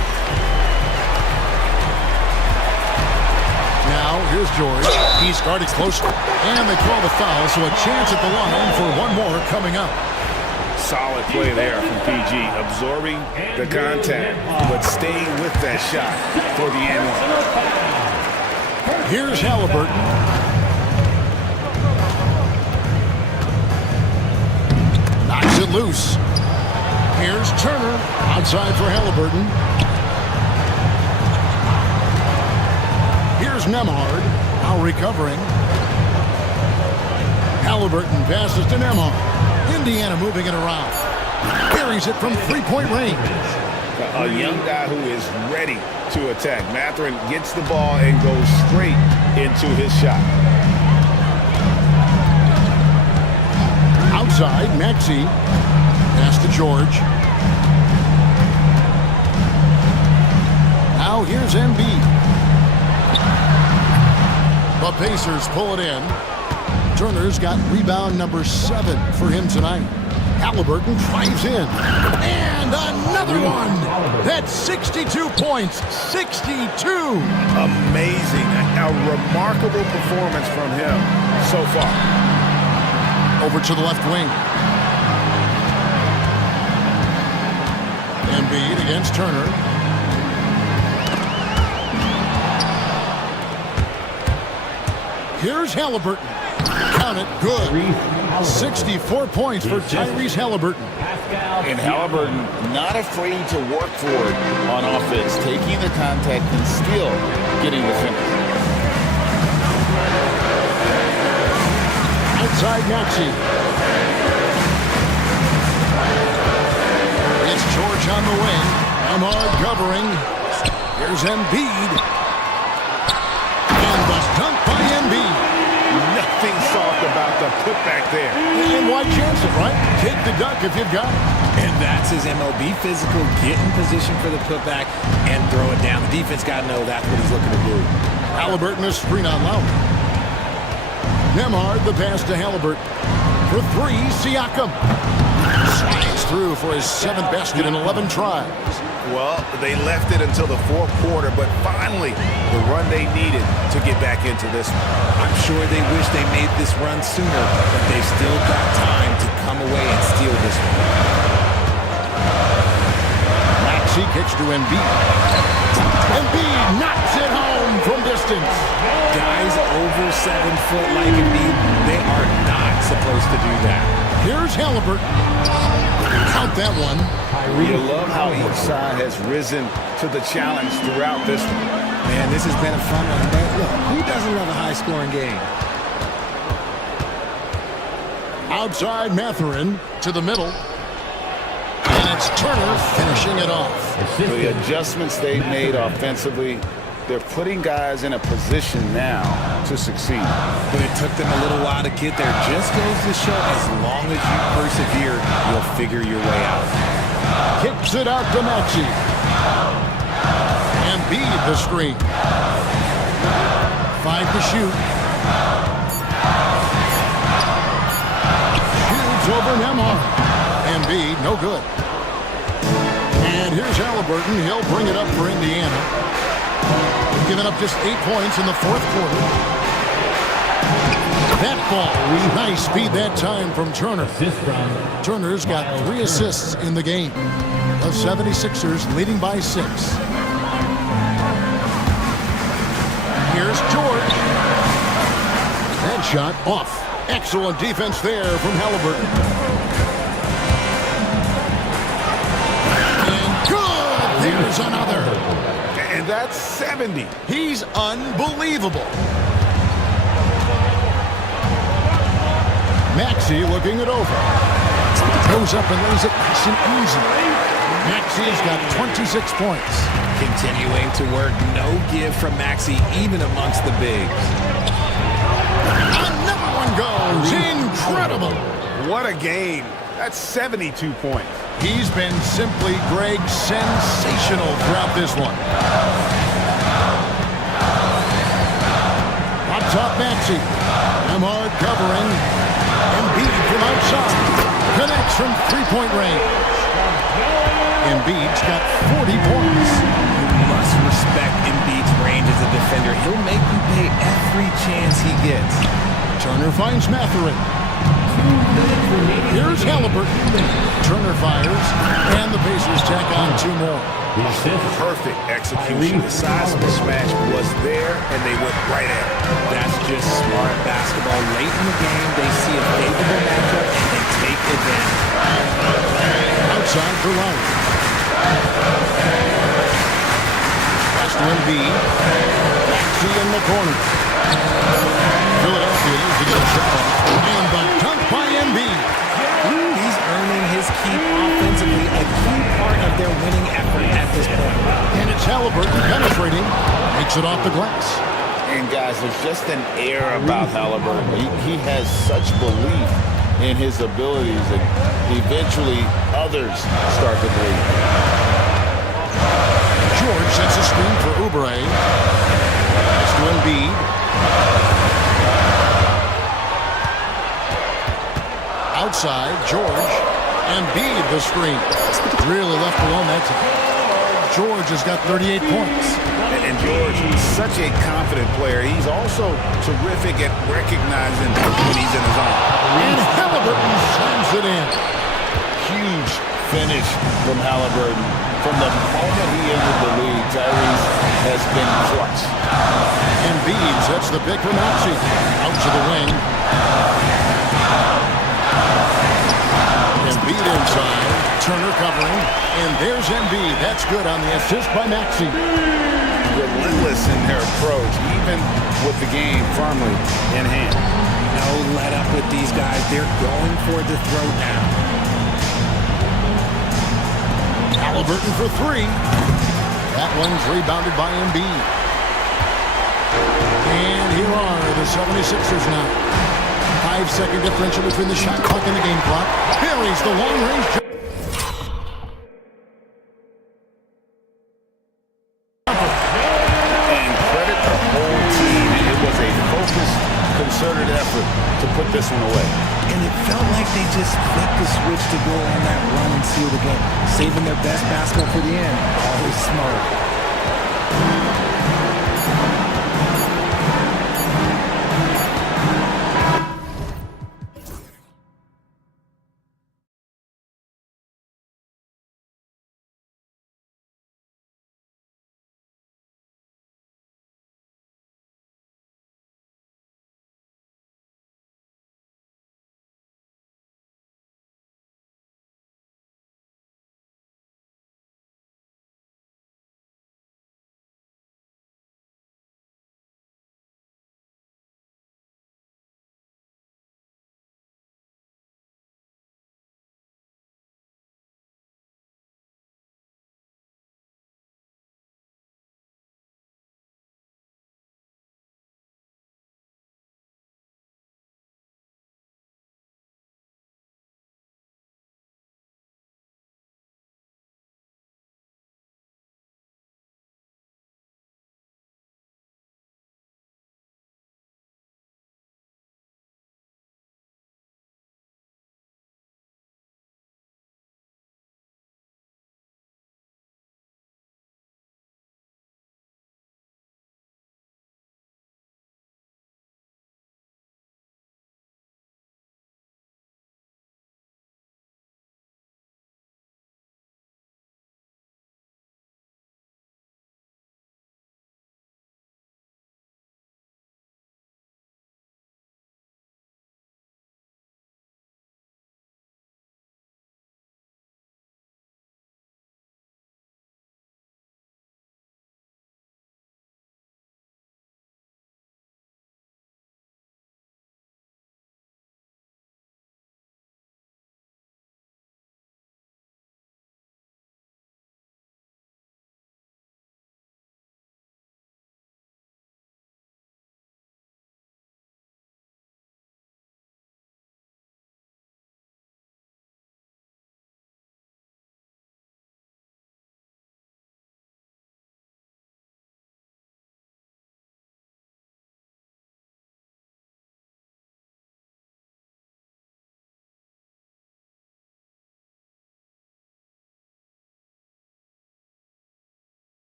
Now, here's George. He's guarded closely. And they call the foul, so a chance at the line for one more coming up. Solid play there from PG, absorbing the contact, but staying with that shot for the end. Here's Halliburton. Knocks it loose. Here's Turner, outside for Halliburton. Here's Nembhard, now recovering. Halliburton passes to Nembhard. Indiana moving it around. Buries it from 3-point range. A young guy who is ready to attack. Mathurin gets the ball and goes straight into his shot. Outside, Maxey. Pass to George. Now here's Embiid. The Pacers pull it in. Turner's got rebound number 7 for him tonight. Halliburton drives in. And another one. That's 62 points. 62. Amazing. A remarkable performance from him so far. Over to the left wing. Embiid against Turner. Here's Halliburton. Count it. Good. 64 points for Tyrese Halliburton. And Halliburton not afraid to work for it on offense, taking the contact and still getting the finish. Outside Maxey. It's George on the wing. Ahmad covering. Here's Embiid. And the dunk by Embiid. Nothing soft about the putback there. And why chance it, right? Take the dunk if you've got it. And that's his MO. Be physical, get in position for the putback, and throw it down. The defense got to know that's what he's looking to do. Halliburton is screen on Lowry. Nembhard the pass to Halliburton. For 3, Siakam. Slides through for his 7th basket in 11 tries. Well, they left it until the fourth quarter, but finally the run they needed to get back into this one. I'm sure they wish they made this run sooner, but they've still got time to come away and steal this one. Maxey kicks to Embiid. Embiid knocks it home from distance. Guys over 7 foot like Embiid, they are not supposed to do that. Here's Halliburton. Count that one. You love how each side has risen to the challenge throughout this one. Man, this has been a fun one. But look, who doesn't love a high-scoring game? Outside Mathurin to the middle. And it's Turner finishing it off. The adjustments they've made offensively, they're putting guys in a position now to succeed. But it took them a little while to get there. Just goes to show, as long as you persevere, you'll figure your way out. Kicks it out to Maxey. Embiid the screen. 5 to shoot. Shoots over Nembhard. Embiid, no good. And here's Halliburton. He'll bring it up for Indiana. Giving up just 8 points in the fourth quarter. That ball, nice speed that time from Turner. Turner's got 3 assists in the game. The 76ers leading by 6. Here's George. That shot off. Excellent defense there from Halliburton. And good! There's another. And that's 70. He's unbelievable. Maxey looking it over. Goes up and lays it nice and easy. Maxey's got 26 points. Continuing to work, no give from Maxey, even amongst the bigs. Another one goes. Incredible. What a game. That's 72 points. He's been simply, Greg, sensational throughout this one. Up top, Maxey. Nembhard covering. Embiid from outside. Connects from three-point range. Embiid's got 40 points. You must respect Embiid's range as a defender. He'll make you pay every chance he gets. Turner finds Mathurin. Here's Halliburton. Turner fires, and the Pacers tack on 2 more. Perfect execution. The size of the smash was there, and they went right at it. That's just smart basketball. Late in the game, they see a favorable matchup, and they take advantage. Outside for Lowry. Pass to Embiid. Maxey in the corner. Philadelphia needs to get a shot off. And the dunk by Embiid. He's earning his keep offensively, a key part of their winning effort. Halliburton penetrating, makes it off the glass. And guys, there's just an air about Halliburton. He has such belief in his abilities that eventually others start to believe. George sets a screen for Oubre. Pass to Embiid. Outside, George. Embiid the screen. Really left alone that time. George has got 38 points. And George is such a confident player. He's also terrific at recognizing when he's in his zone. And Halliburton slams it in. Huge finish from Halliburton. From the moment he entered the league, Tyrese has been clutch. Embiid sets the pick for Maxey. Out to the wing. Embiid inside. Turner covering. And there's Embiid. That's good on the assist by Maxey. Relentless in their approach, even with the game firmly in hand. No let up with these guys. They're going for the throat now. Halliburton for three. That one's rebounded by Embiid. And here are the 76ers now. 5-second differential between the shot clock and the game clock. Buries the long-range jump. And credit the whole team. It was a focused, concerted effort to put this one away. And it felt like they just flipped the switch to go on that run and seal the game. Saving their best basketball for the end. Always smart.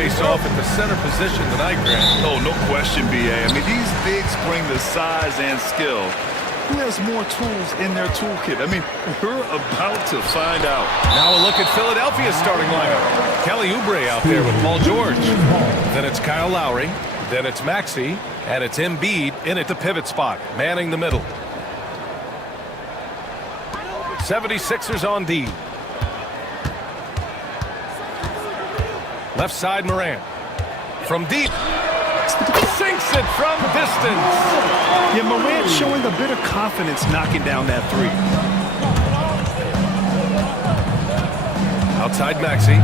face off at the center position tonight, Grant. Oh, no question, B.A. I mean, these bigs bring the size and skill. Who has more tools in their toolkit? I mean, we're about to find out. Now a look at Philadelphia's starting lineup. Kelly Oubre out there with Paul George. Then it's Kyle Lowry. Then it's Maxey. And it's Embiid in at the pivot spot, manning the middle. 76ers on D. Left side, Morant. From deep. Sinks it from distance. Yeah, Morant showing a bit of confidence knocking down that three. Outside Maxey.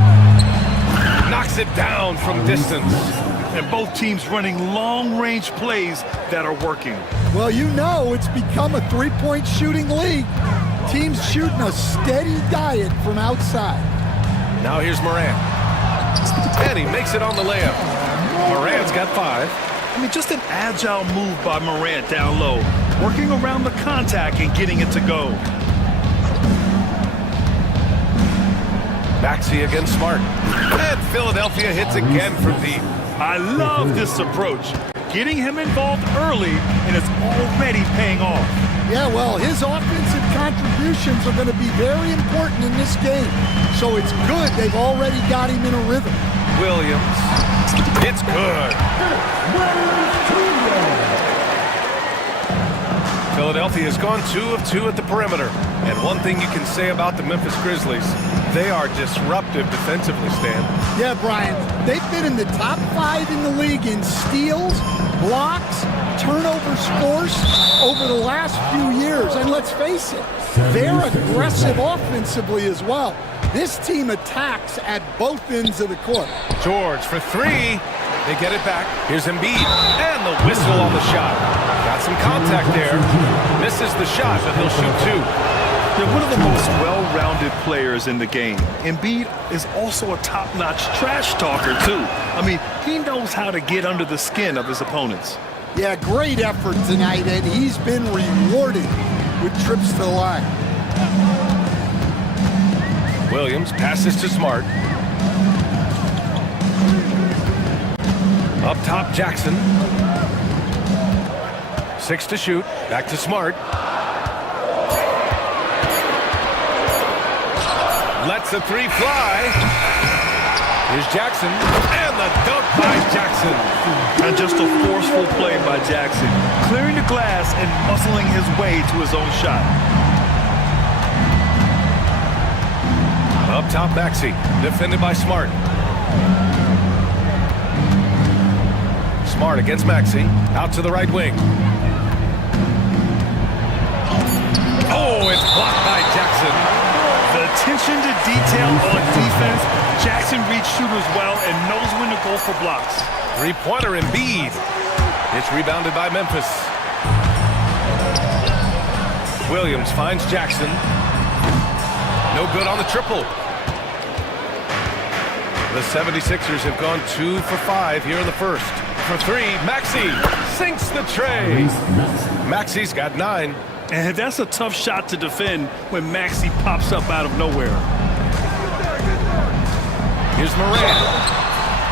Knocks it down from distance. And both teams running long-range plays that are working. Well, you know it's become a three-point shooting league. Teams shooting a steady diet from outside. Now here's Morant. And he makes it on the layup. Morant's got 5. I mean, just an agile move by Morant down low, working around the contact and getting it to go. Maxey against Smart. And Philadelphia hits again from deep. I love this approach. Getting him involved early, and it's already paying off. Yeah, well, his offensive contributions are going to be very important in this game. So it's good they've already got him in a rhythm. Williams. It's good. Philadelphia has gone 2 of 2 at the perimeter. And one thing you can say about the Memphis Grizzlies, they are disruptive defensively, Stan. Yeah, Brian, they've been in the top 5 in the league in steals, blocks, turnovers forced over the last few years. And let's face it, they're aggressive offensively as well. This team attacks at both ends of the court. George for 3. They get it back. Here's Embiid. And the whistle on the shot. Got some contact there. Misses the shot, but he'll shoot 2. They're one of the most well-rounded players in the game. Embiid is also a top-notch trash talker, too. I mean, he knows how to get under the skin of his opponents. Yeah, great effort tonight, and he's been rewarded with trips to the line. Williams passes to Smart. Up top, Jackson. 6 to shoot. Back to Smart. Lets a 3 fly. Here's Jackson. And the dunk by Jackson. And just a forceful play by Jackson. Clearing the glass and muscling his way to his own shot. Up top, Maxey. Defended by Smart. Smart against Maxey. Out to the right wing. Oh, it's blocked by Jackson. The attention to detail on defense. Jackson reads shooters well and knows when to go for blocks. 3-pointer Embiid. It's rebounded by Memphis. Williams finds Jackson. No good on the triple. The 76ers have gone 2 for 5 here in the first. For 3, Maxey sinks the tray. Maxey's got 9. And that's a tough shot to defend when Maxey pops up out of nowhere. Here's Morant.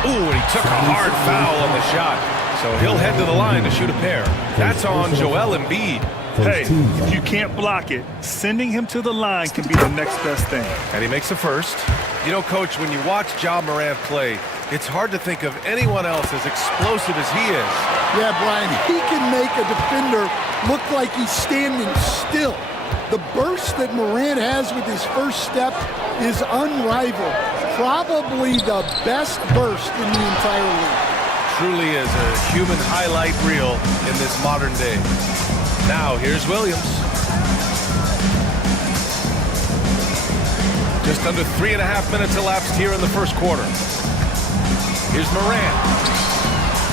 Ooh, and he took a hard foul on the shot. So he'll head to the line to shoot a pair. That's on Joel Embiid. Hey, if you can't block it, sending him to the line can be the next best thing. And he makes the first. You know, Coach, when you watch Ja Morant play, it's hard to think of anyone else as explosive as he is. Yeah, Brian, he can make a defender look like he's standing still. The burst that Morant has with his first step is unrivaled. Probably the best burst in the entire league. Truly is a human highlight reel in this modern day. Now, here's Williams. Just under 3.5 minutes elapsed here in the first quarter. Here's Morant.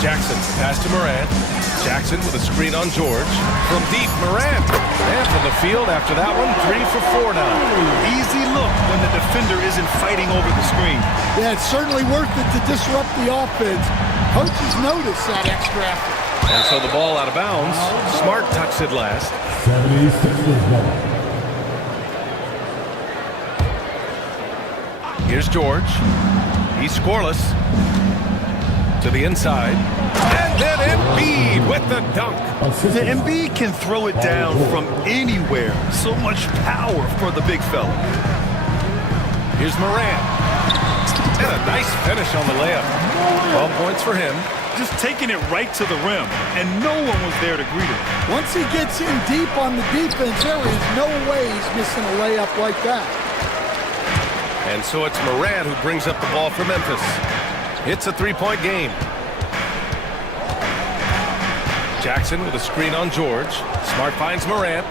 Jackson, pass to Morant. Jackson with a screen on George. From deep, Morant. And from the field after that one, 3 for 4 now. Easy look when the defender isn't fighting over the screen. Yeah, it's certainly worth it to disrupt the offense. Coaches notice that extra effort. And so the ball out of bounds. Smart touched it last. 76ers ball. Here's George. He's scoreless. To the inside. And then Embiid with the dunk. The Embiid can throw it down from anywhere. So much power for the big fella. Here's Morant. And a nice finish on the layup. 12 points for him. Just taking it right to the rim, and no one was there to greet him. Once he gets in deep on the defense, there is no way he's missing a layup like that. And so it's Morant who brings up the ball for Memphis. It's a three-point game. Jackson with a screen on George. Smart finds Morant.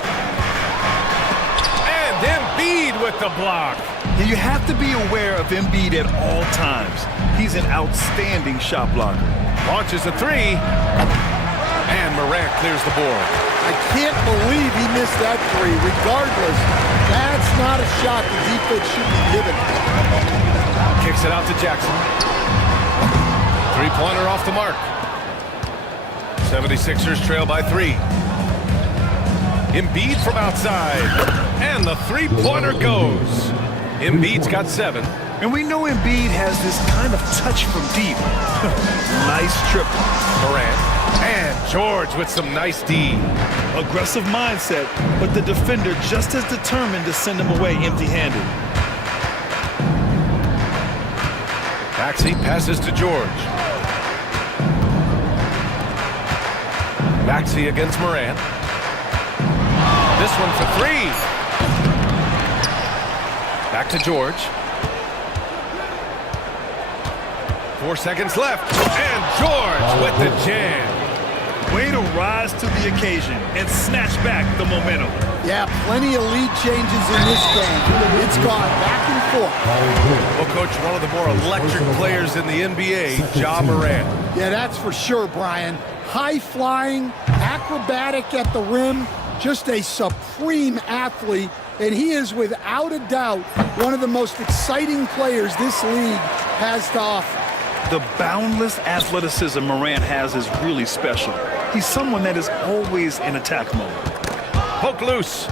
And Embiid with the block. Yeah, you have to be aware of Embiid at all times. He's an outstanding shot blocker. Launches a three. And Morant clears the board. I can't believe he missed that three. Regardless, that's not a shot the defense should be giving. Kicks it out to Jackson. Three-pointer off the mark. 76ers trail by 3. Embiid from outside. And the three-pointer goes. Embiid's got 7. And we know Embiid has this kind of touch from deep. Nice triple. Morant. And George with some nice D. Aggressive mindset, but the defender just as determined to send him away empty-handed. Maxey passes to George. Maxey against Morant. This one for 3. Back to George. 4 seconds left. And George with the jam. Way to rise to the occasion and snatch back the momentum. Yeah, plenty of lead changes in this game. It's gone back and forth. Well, Coach, one of the more electric players in the NBA, Ja Morant. Yeah, that's for sure, Brian. High-flying, acrobatic at the rim, just a supreme athlete, and he is without a doubt one of the most exciting players this league has to offer. The boundless athleticism Morant has is really special. He's someone that is always in attack mode. Poke loose.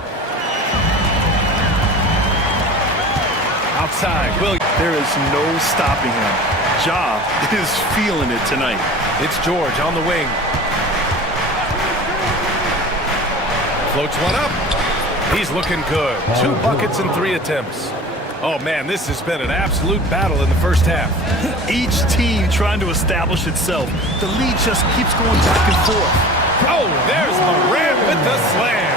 Outside. There is no stopping him. Ja is feeling it tonight. It's George on the wing. Floats one up. He's looking good. 2 buckets and 3 attempts. Oh, man, this has been an absolute battle in the first half. Each team trying to establish itself. The lead just keeps going back and forth. Oh, there's Morant with the slam.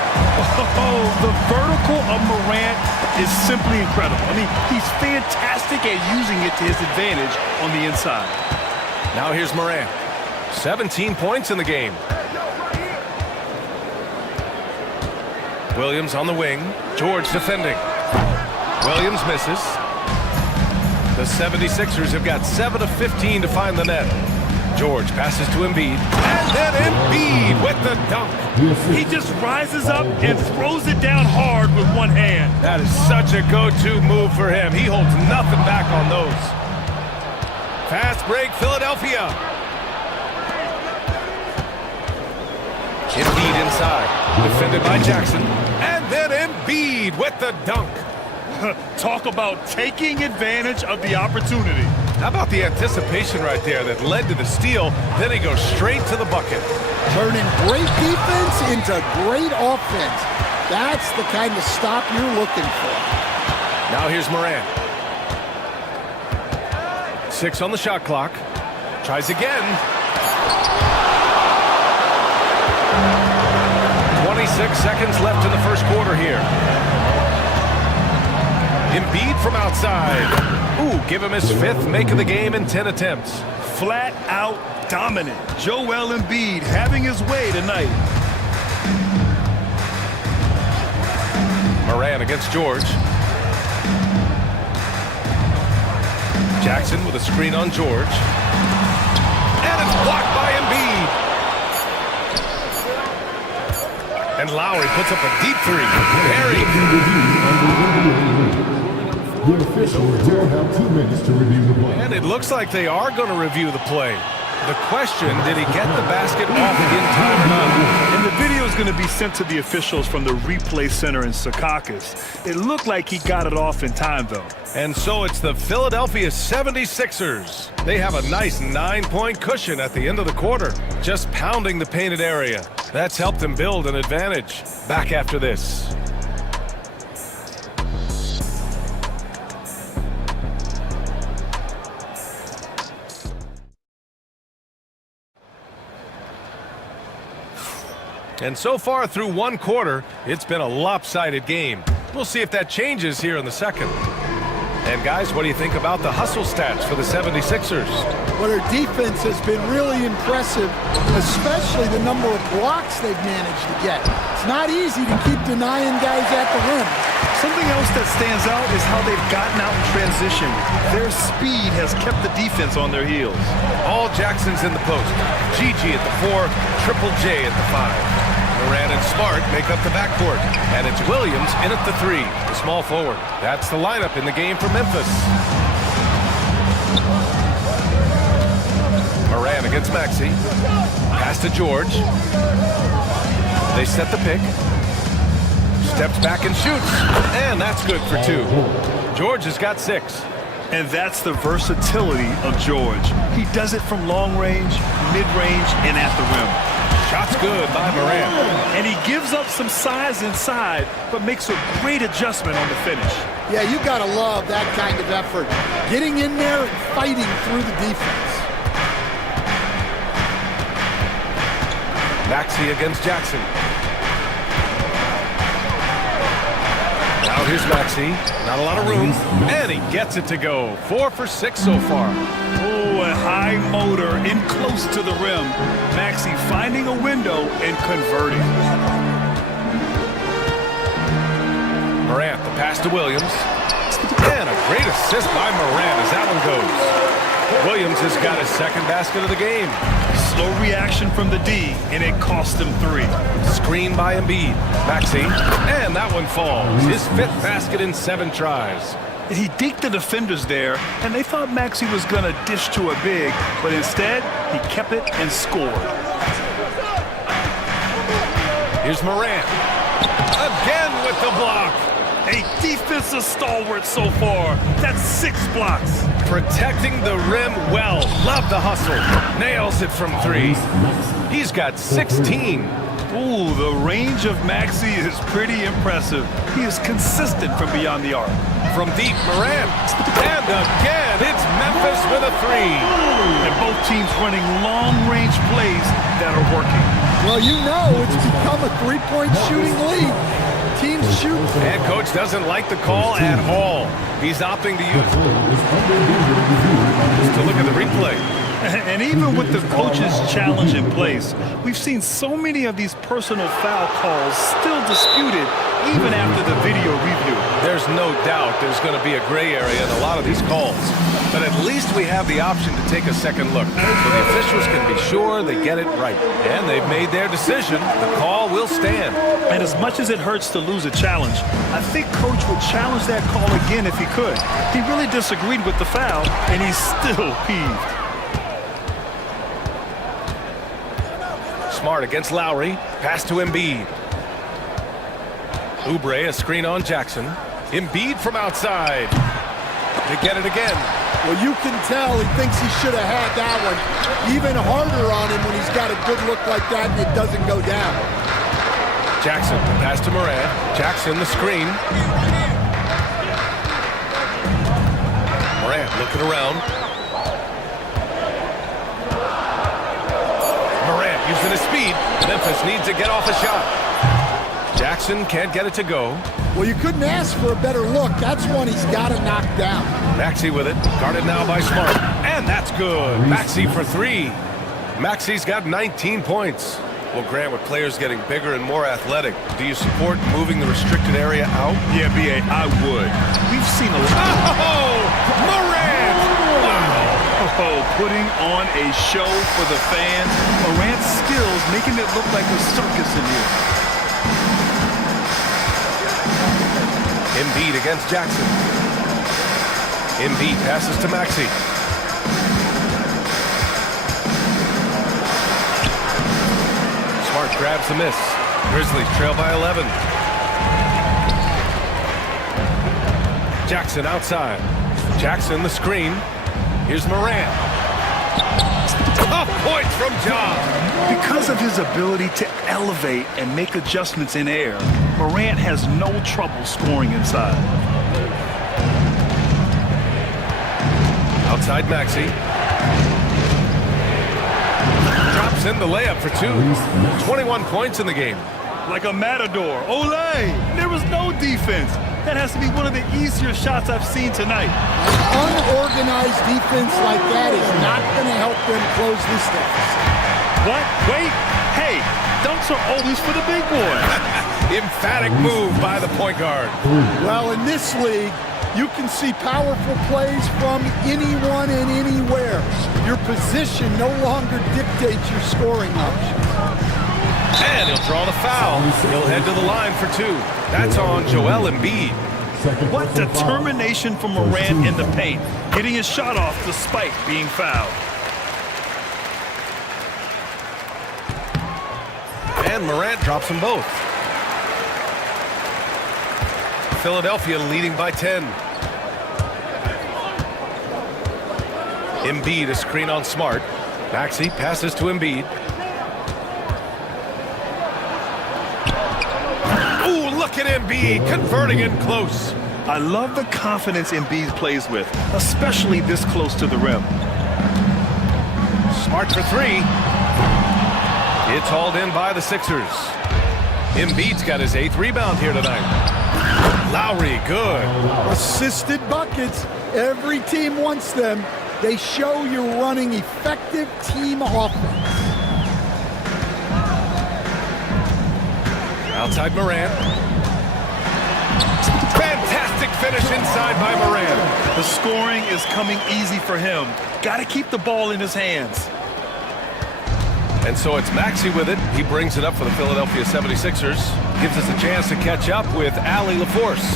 Oh, the vertical of Morant is simply incredible. I mean, he's fantastic at using it to his advantage on the inside. Now here's Morant. 17 points in the game. Williams on the wing. George defending. Williams misses. The 76ers have got 7 of 15 to find the net. George passes to Embiid. And then Embiid with the dunk. He just rises up and throws it down hard with one hand. That is such a go-to move for him. He holds nothing back on those. Fast break, Philadelphia. Embiid inside. Defended by Jackson. And then Embiid with the dunk. Talk about taking advantage of the opportunity. How about the anticipation right there that led to the steal? Then he goes straight to the bucket. Turning great defense into great offense. That's the kind of stop you're looking for. Now here's Morant. 6 on the shot clock. Tries again. 26 seconds left in the first quarter here. Embiid from outside. Ooh, give him his 5th make of the game in 10 attempts. Flat out dominant. Joel Embiid having his way tonight. Morant against George. Jackson with a screen on George. And it's blocked by Embiid. And Lowry puts up a deep 3. Buried. The officials will have 2 minutes to review the play. And it looks like they are going to review the play. The question, did he get the basket off in time or not? And the video is going to be sent to the officials from the replay center in Secaucus. It looked like he got it off in time, though. And so it's the Philadelphia 76ers. They have a nice 9-point cushion at the end of the quarter, just pounding the painted area. That's helped them build an advantage. Back after this. And so far through one quarter, it's been a lopsided game. We'll see if that changes here in the second. And guys, what do you think about the hustle stats for the 76ers? Well, their defense has been really impressive, especially the number of blocks they've managed to get. It's not easy to keep denying guys at the rim. Something else that stands out is how they've gotten out in transition. Their speed has kept the defense on their heels. All Jackson's in the post. Gigi at the 4, Triple J at the 5. Moran and Smart make up the backcourt. And it's Williams in at the 3, the small forward. That's the lineup in the game for Memphis. Moran against Maxey. Pass to George. They set the pick. Steps back and shoots. And that's good for 2. George has got 6. And that's the versatility of George. He does it from long range, mid-range, and at the rim. Shot's good by Moran. And he gives up some size inside, but makes a great adjustment on the finish. Yeah, you got to love that kind of effort. Getting in there and fighting through the defense. Maxey against Jackson. Now here's Maxey. Not a lot of room. And he gets it to go. 4 for 6 so far. Oh, a high motor in close to the rim. Maxey finding a window and converting. Morant, the pass to Williams. And a great assist by Morant as that one goes. Williams has got his second basket of the game. Slow reaction from the D, and it cost him 3. Screen by Embiid. Maxey, and that one falls. His 5th basket in 7 tries. And he deked the defenders there, and they thought Maxey was going to dish to a big, but instead, he kept it and scored. Here's Morant. Again with the block. A defensive stalwart so far. That's 6 blocks. Protecting the rim well. Love the hustle. Nails it from 3. He's got 16. Ooh, the range of Maxey is pretty impressive. He is consistent from beyond the arc. From deep, Morant. And again, it's Memphis with a 3. And both teams running long-range plays that are working. Well, you know it's become a 3-point shooting league. Teams shoot. And coach doesn't like the call at all. He's opting to use it. Just to look at the replay. And even with the coach's challenge in place, we've seen so many of these personal foul calls still disputed even after the video review. There's no doubt there's going to be a gray area in a lot of these calls. But at least we have the option to take a second look. So the officials can be sure they get it right. And they've made their decision. The call will stand. And as much as it hurts to lose a challenge, I think Coach would challenge that call again if he could. He really disagreed with the foul, and he's still peeved. Smart against Lowry. Pass to Embiid. Oubre, a screen on Jackson. Embiid from outside. They get it again. Well, you can tell he thinks he should have had that one. Even harder on him when he's got a good look like that and it doesn't go down. Jackson, pass to Moran. Jackson, the screen. Moran looking around. Moran using his speed. Memphis needs to get off a shot. Jackson can't get it to go. Well, you couldn't ask for a better look. That's one he's got to knock down. Maxey with it. Guarded now by Smart. And that's good. Maxey for 3. Maxey's got 19 points. Well, Grant, with players getting bigger and more athletic, do you support moving the restricted area out? Yeah, B.A., I would. We've seen a lot. Oh, Morant! Wow! Oh, putting on a show for the fans. Morant's skills making it look like a circus in here. Embiid against Jackson. Embiid passes to Maxey. grabs the miss. Grizzlies trail by 11. Jackson outside. Jackson the screen. Here's Morant. Tough points from Ja. Because of his ability to elevate and make adjustments in air, Morant has no trouble scoring inside. Outside Maxey. Drops in the layup for two. 21 points in the game. Like a matador. Olay! There was no defense. That has to be one of the easier shots I've seen tonight. Unorganized defense like that is not going to help them close this deficit. What? Wait. Hey, dunks are always for the big boy. Emphatic move by the point guard. Well, in this league, you can see powerful plays from anyone and anywhere. Your position no longer dictates your scoring options. And he'll draw the foul. He'll head to the line for two. That's on Joel Embiid. What determination from Morant in the paint, getting his shot off despite being fouled. And Morant drops them both. Philadelphia leading by 10. Embiid a screen on Smart. Maxey passes to Embiid. Ooh, look at Embiid converting in close. I love the confidence Embiid plays with, especially this close to the rim. Smart for three. It's hauled in by the Sixers. Embiid's got his 8th rebound here tonight. Lowry, good. Assisted buckets. Every team wants them. They show you're running effective team offense. Outside Morant. Fantastic finish inside by Morant. The scoring is coming easy for him. Got to keep the ball in his hands. And so it's Maxey with it. He brings it up for the Philadelphia 76ers. Gives us a chance to catch up with Allie LaForce.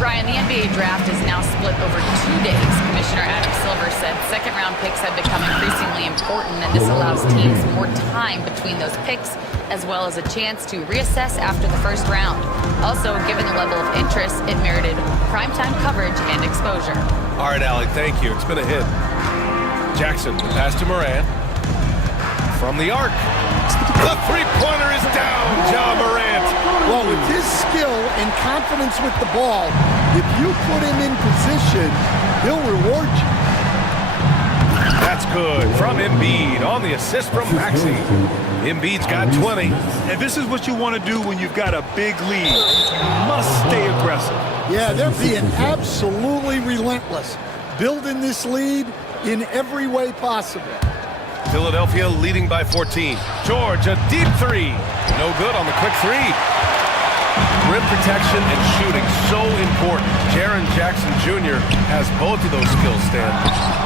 Brian, the NBA draft is now split over 2 days. Commissioner Adam Silver said second-round picks have become increasingly important, and this allows teams more time between those picks, as well as a chance to reassess after the first round. Also, given the level of interest, it merited primetime coverage and exposure. All right, Allie, thank you. It's been a hit. Jackson, the pass to Morant. From the arc. The three-pointer is down, Ja Morant. Well, with his skill and confidence with the ball, if you put him in position, he'll reward you. That's good from Embiid on the assist from Maxey. Embiid's got 20. And this is what you want to do when you've got a big lead. You must stay aggressive. Yeah, they're being absolutely relentless, building this lead in every way possible. Philadelphia leading by 14. George, a deep three. No good on the quick three. Rim protection and shooting, so important. Jaren Jackson Jr. has both of those skills, Stan.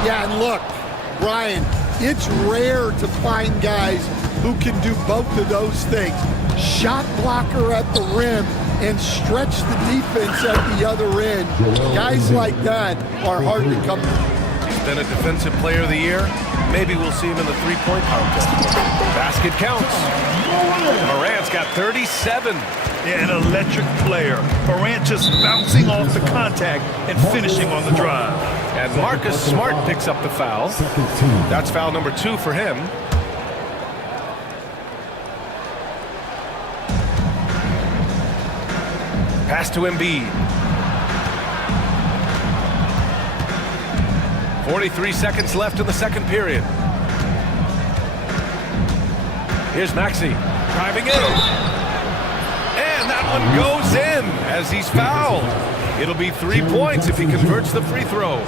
Yeah, and look, Brian, it's rare to find guys who can do both of those things. Shot blocker at the rim and stretch the defense at the other end. Guys like that are hard to come to. He's been a defensive player of the year. Maybe we'll see him in the three-point contest. Basket counts. Morant's got 37. Yeah, an electric player. Morant just bouncing off the contact and finishing on the drive. And Marcus Smart picks up the foul. That's foul number 2 for him. Pass to Embiid. 43 seconds left in the second period. Here's Maxey driving in. And that one goes in as he's fouled. It'll be 3 points if he converts the free throw.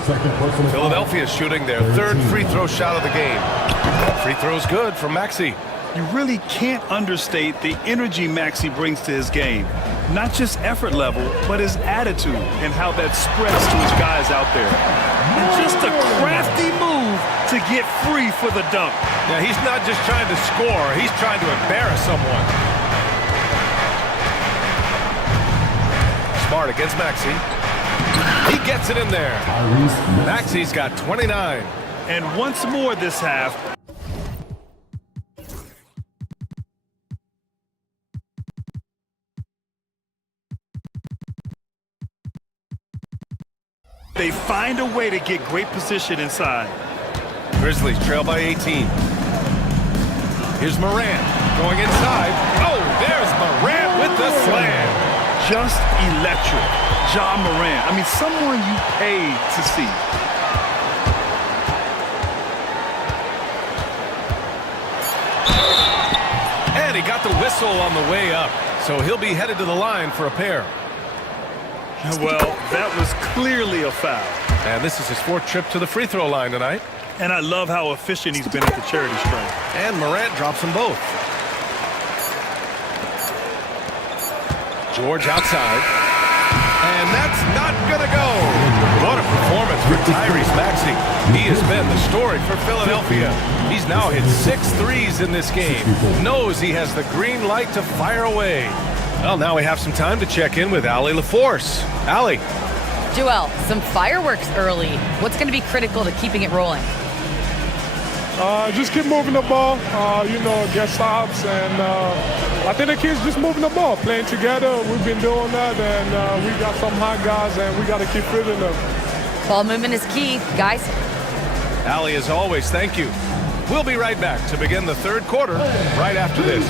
Philadelphia shooting their 3rd free throw shot of the game. That free throw's good from Maxey. You really can't understate the energy Maxey brings to his game. Not just effort level, but his attitude and how that spreads to his guys out there. And just a crafty move to get free for the dunk. Yeah, he's not just trying to score, he's trying to embarrass someone. Smart against Maxey. He gets it in there. Maxey's got 29. And once more this half, They find a way to get great position inside. Grizzlies trail by 18. Here's Morant going inside. Oh, there's Morant with the slam. Just electric. Ja Morant. I mean, someone you paid to see. And he got the whistle on the way up. So he'll be headed to the line for a pair. Well, that was clearly a foul. And this is his 4th trip to the free throw line tonight. And I love how efficient he's been at the charity stripe. And Morant drops them both. George outside. And that's not going to go. What a performance for Tyrese Maxey. He has been the story for Philadelphia. He's now hit 6 threes in this game. Knows he has the green light to fire away. Well, now we have some time to check in with Allie LaForce. Allie. Joel, some fireworks early. What's going to be critical to keeping it rolling? Just keep moving the ball, get stops, and I think the kids just moving the ball, playing together. We've been doing that, and we got some hot guys, and we got to keep fitting them. Ball movement is key, guys. Allie, as always, thank you. We'll be right back to begin the 3rd quarter right after this.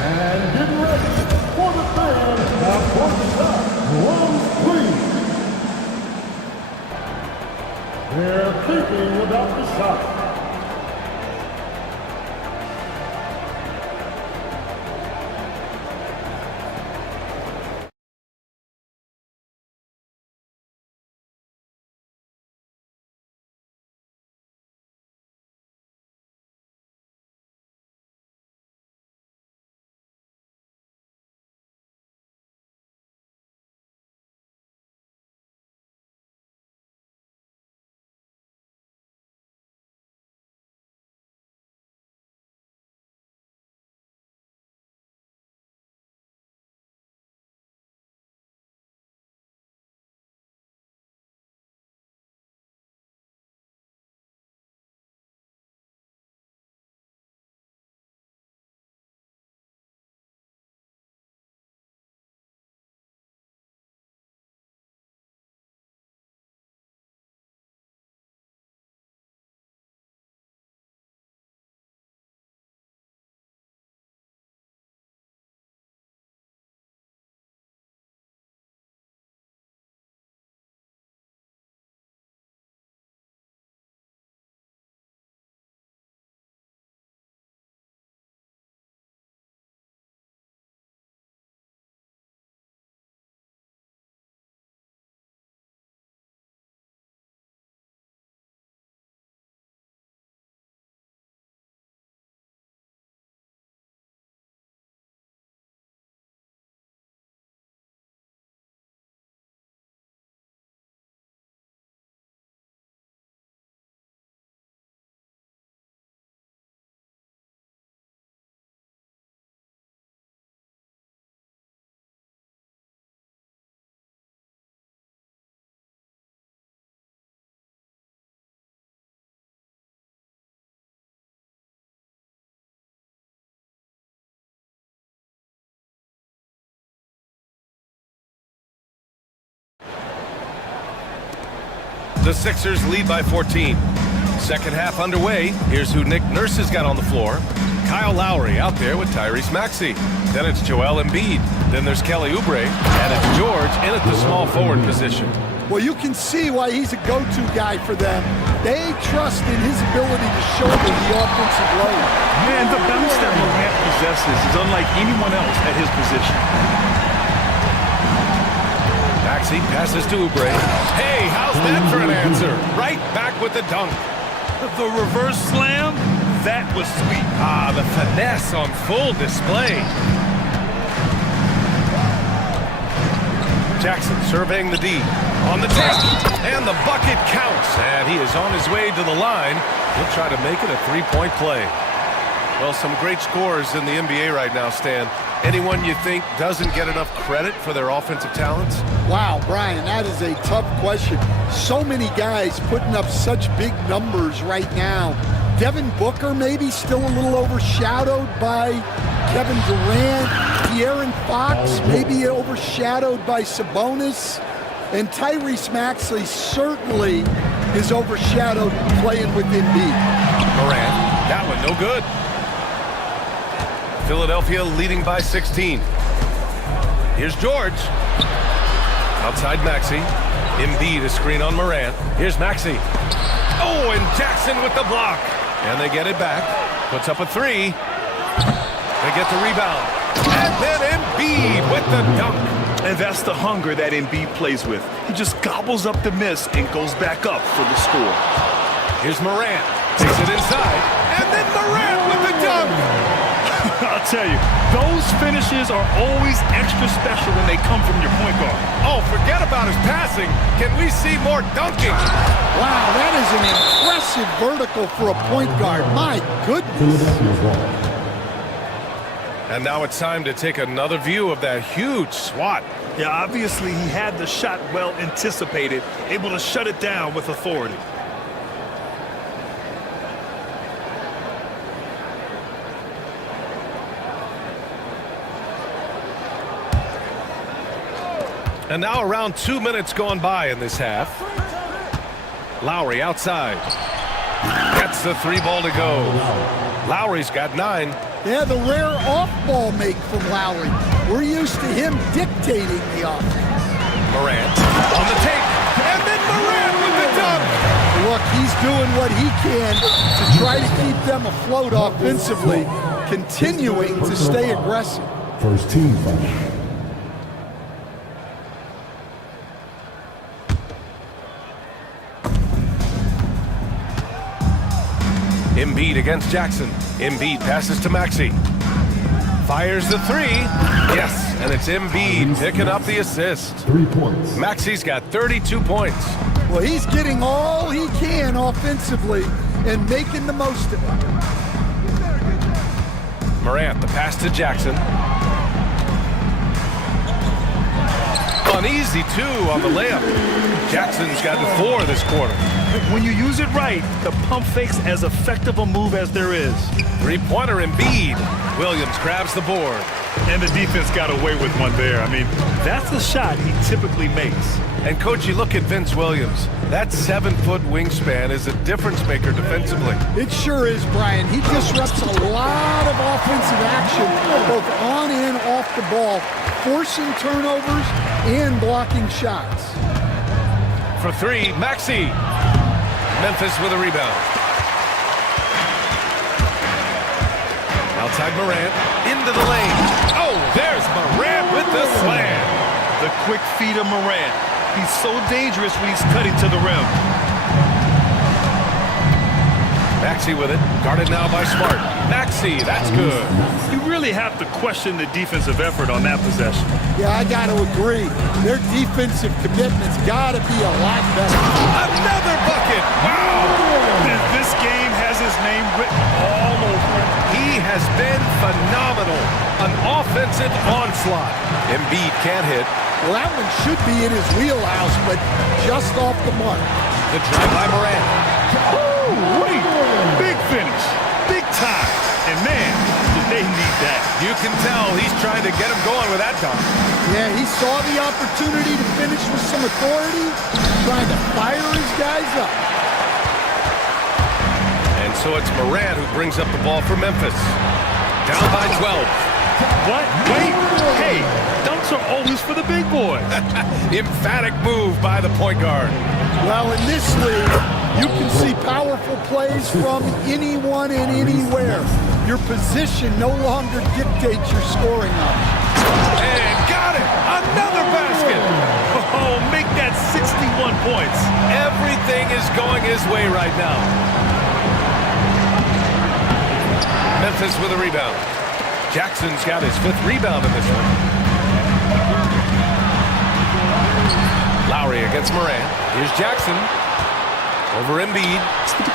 And get ready for the fan of round 3. They're keeping without the shot. The Sixers lead by 14. Second half underway. Here's who Nick Nurse has got on the floor. Kyle Lowry out there with Tyrese Maxey. Then it's Joel Embiid. Then there's Kelly Oubre. And it's George in at the small forward position. Well, you can see why he's a go-to guy for them. They trust in his ability to shoulder the offensive load. Man, the bounce that Morant possesses is unlike anyone else at his position. Maxey passes to Oubre. Hey, how's that for an answer? Right back with the dunk. The reverse slam, that was sweet. Ah, the finesse on full display. Jackson surveying the D. On the tap. And the bucket counts. And he is on his way to the line. He'll try to make it a three-point play. Well, some great scorers in the NBA right now, Stan. Anyone you think doesn't get enough credit for their offensive talents? Wow, Brian, that is a tough question. So many guys putting up such big numbers right now. Devin Booker maybe still a little overshadowed by Kevin Durant. De'Aaron Fox maybe overshadowed by Sabonis. And Tyrese Maxey certainly is overshadowed playing with Embiid. Morant, that one no good. Philadelphia leading by 16. Here's George. Outside Maxey. Embiid a screen on Morant. Here's Maxey. Oh, and Jackson with the block. And they get it back. Puts up a three. They get the rebound. And then Embiid with the dunk. And that's the hunger that Embiid plays with. He just gobbles up the miss and goes back up for the score. Here's Morant. Takes it inside. And then Morant with the dunk. I'll tell you, those finishes are always extra special when they come from your point guard. Oh, forget about his passing. Can we see more dunking? Wow, that is an impressive vertical for a point guard. My goodness. And now it's time to take another view of that huge swat. Yeah, obviously he had the shot well anticipated, able to shut it down with authority. And now around 2 minutes gone by in this half. Lowry outside. Gets the three ball to go. Lowry's got 9. Yeah, the rare off-ball make from Lowry. We're used to him dictating the offense. Morant on the take. And then Morant with the dunk. Look, he's doing what he can to try to keep them afloat offensively, continuing to stay aggressive. First team foul. Embiid against Jackson. Embiid passes to Maxey. Fires the three. Yes, and it's Embiid picking up the assist. 3 points. Maxey's got 32 points. Well, he's getting all he can offensively and making the most of it. Morant, the pass to Jackson. Uneasy, too, on the layup. Jackson's gotten 4 this quarter. When you use it right, the pump fake's as effective a move as there is. Three-pointer Embiid. Williams grabs the board. And the defense got away with one there. I mean, that's the shot he typically makes. And, Coach, you look at Vince Williams. That 7-foot wingspan is a difference maker defensively. It sure is, Brian. He disrupts a lot of offensive action, both on and off the ball, forcing turnovers and blocking shots. For 3, Maxey. Memphis with a rebound. Outside Morant, into the lane. Oh, there's Morant with the slam. The quick feed of Morant. He's so dangerous when he's cutting to the rim. Maxey with it, guarded now by Smart. Maxey, that's good. You really have to question the defensive effort on that possession. Yeah, I got to agree. Their defensive commitment's got to be a lot better. Another bucket! Wow! This game has his name written all over it. He has been phenomenal. An offensive onslaught. Embiid can't hit. Well, that one should be in his wheelhouse, but just off the mark. The drive by Morant. Wait, big finish, big time, and man, did they need that. You can tell he's trying to get him going with that dunk. Yeah, he saw the opportunity to finish with some authority, trying to fire his guys up. And so it's Morant who brings up the ball for Memphis. Down by 12. What? Wait, hey, dunks are always for the big boys. Emphatic move by the point guard. Well, in this league, you can see powerful plays from anyone and anywhere. Your position no longer dictates your scoring options. And got it! Another basket! Oh, make that 61 points. Everything is going his way right now. Memphis with a rebound. Jackson's got his 5th rebound in this one. Lowry against Morant. Here's Jackson. Over Embiid.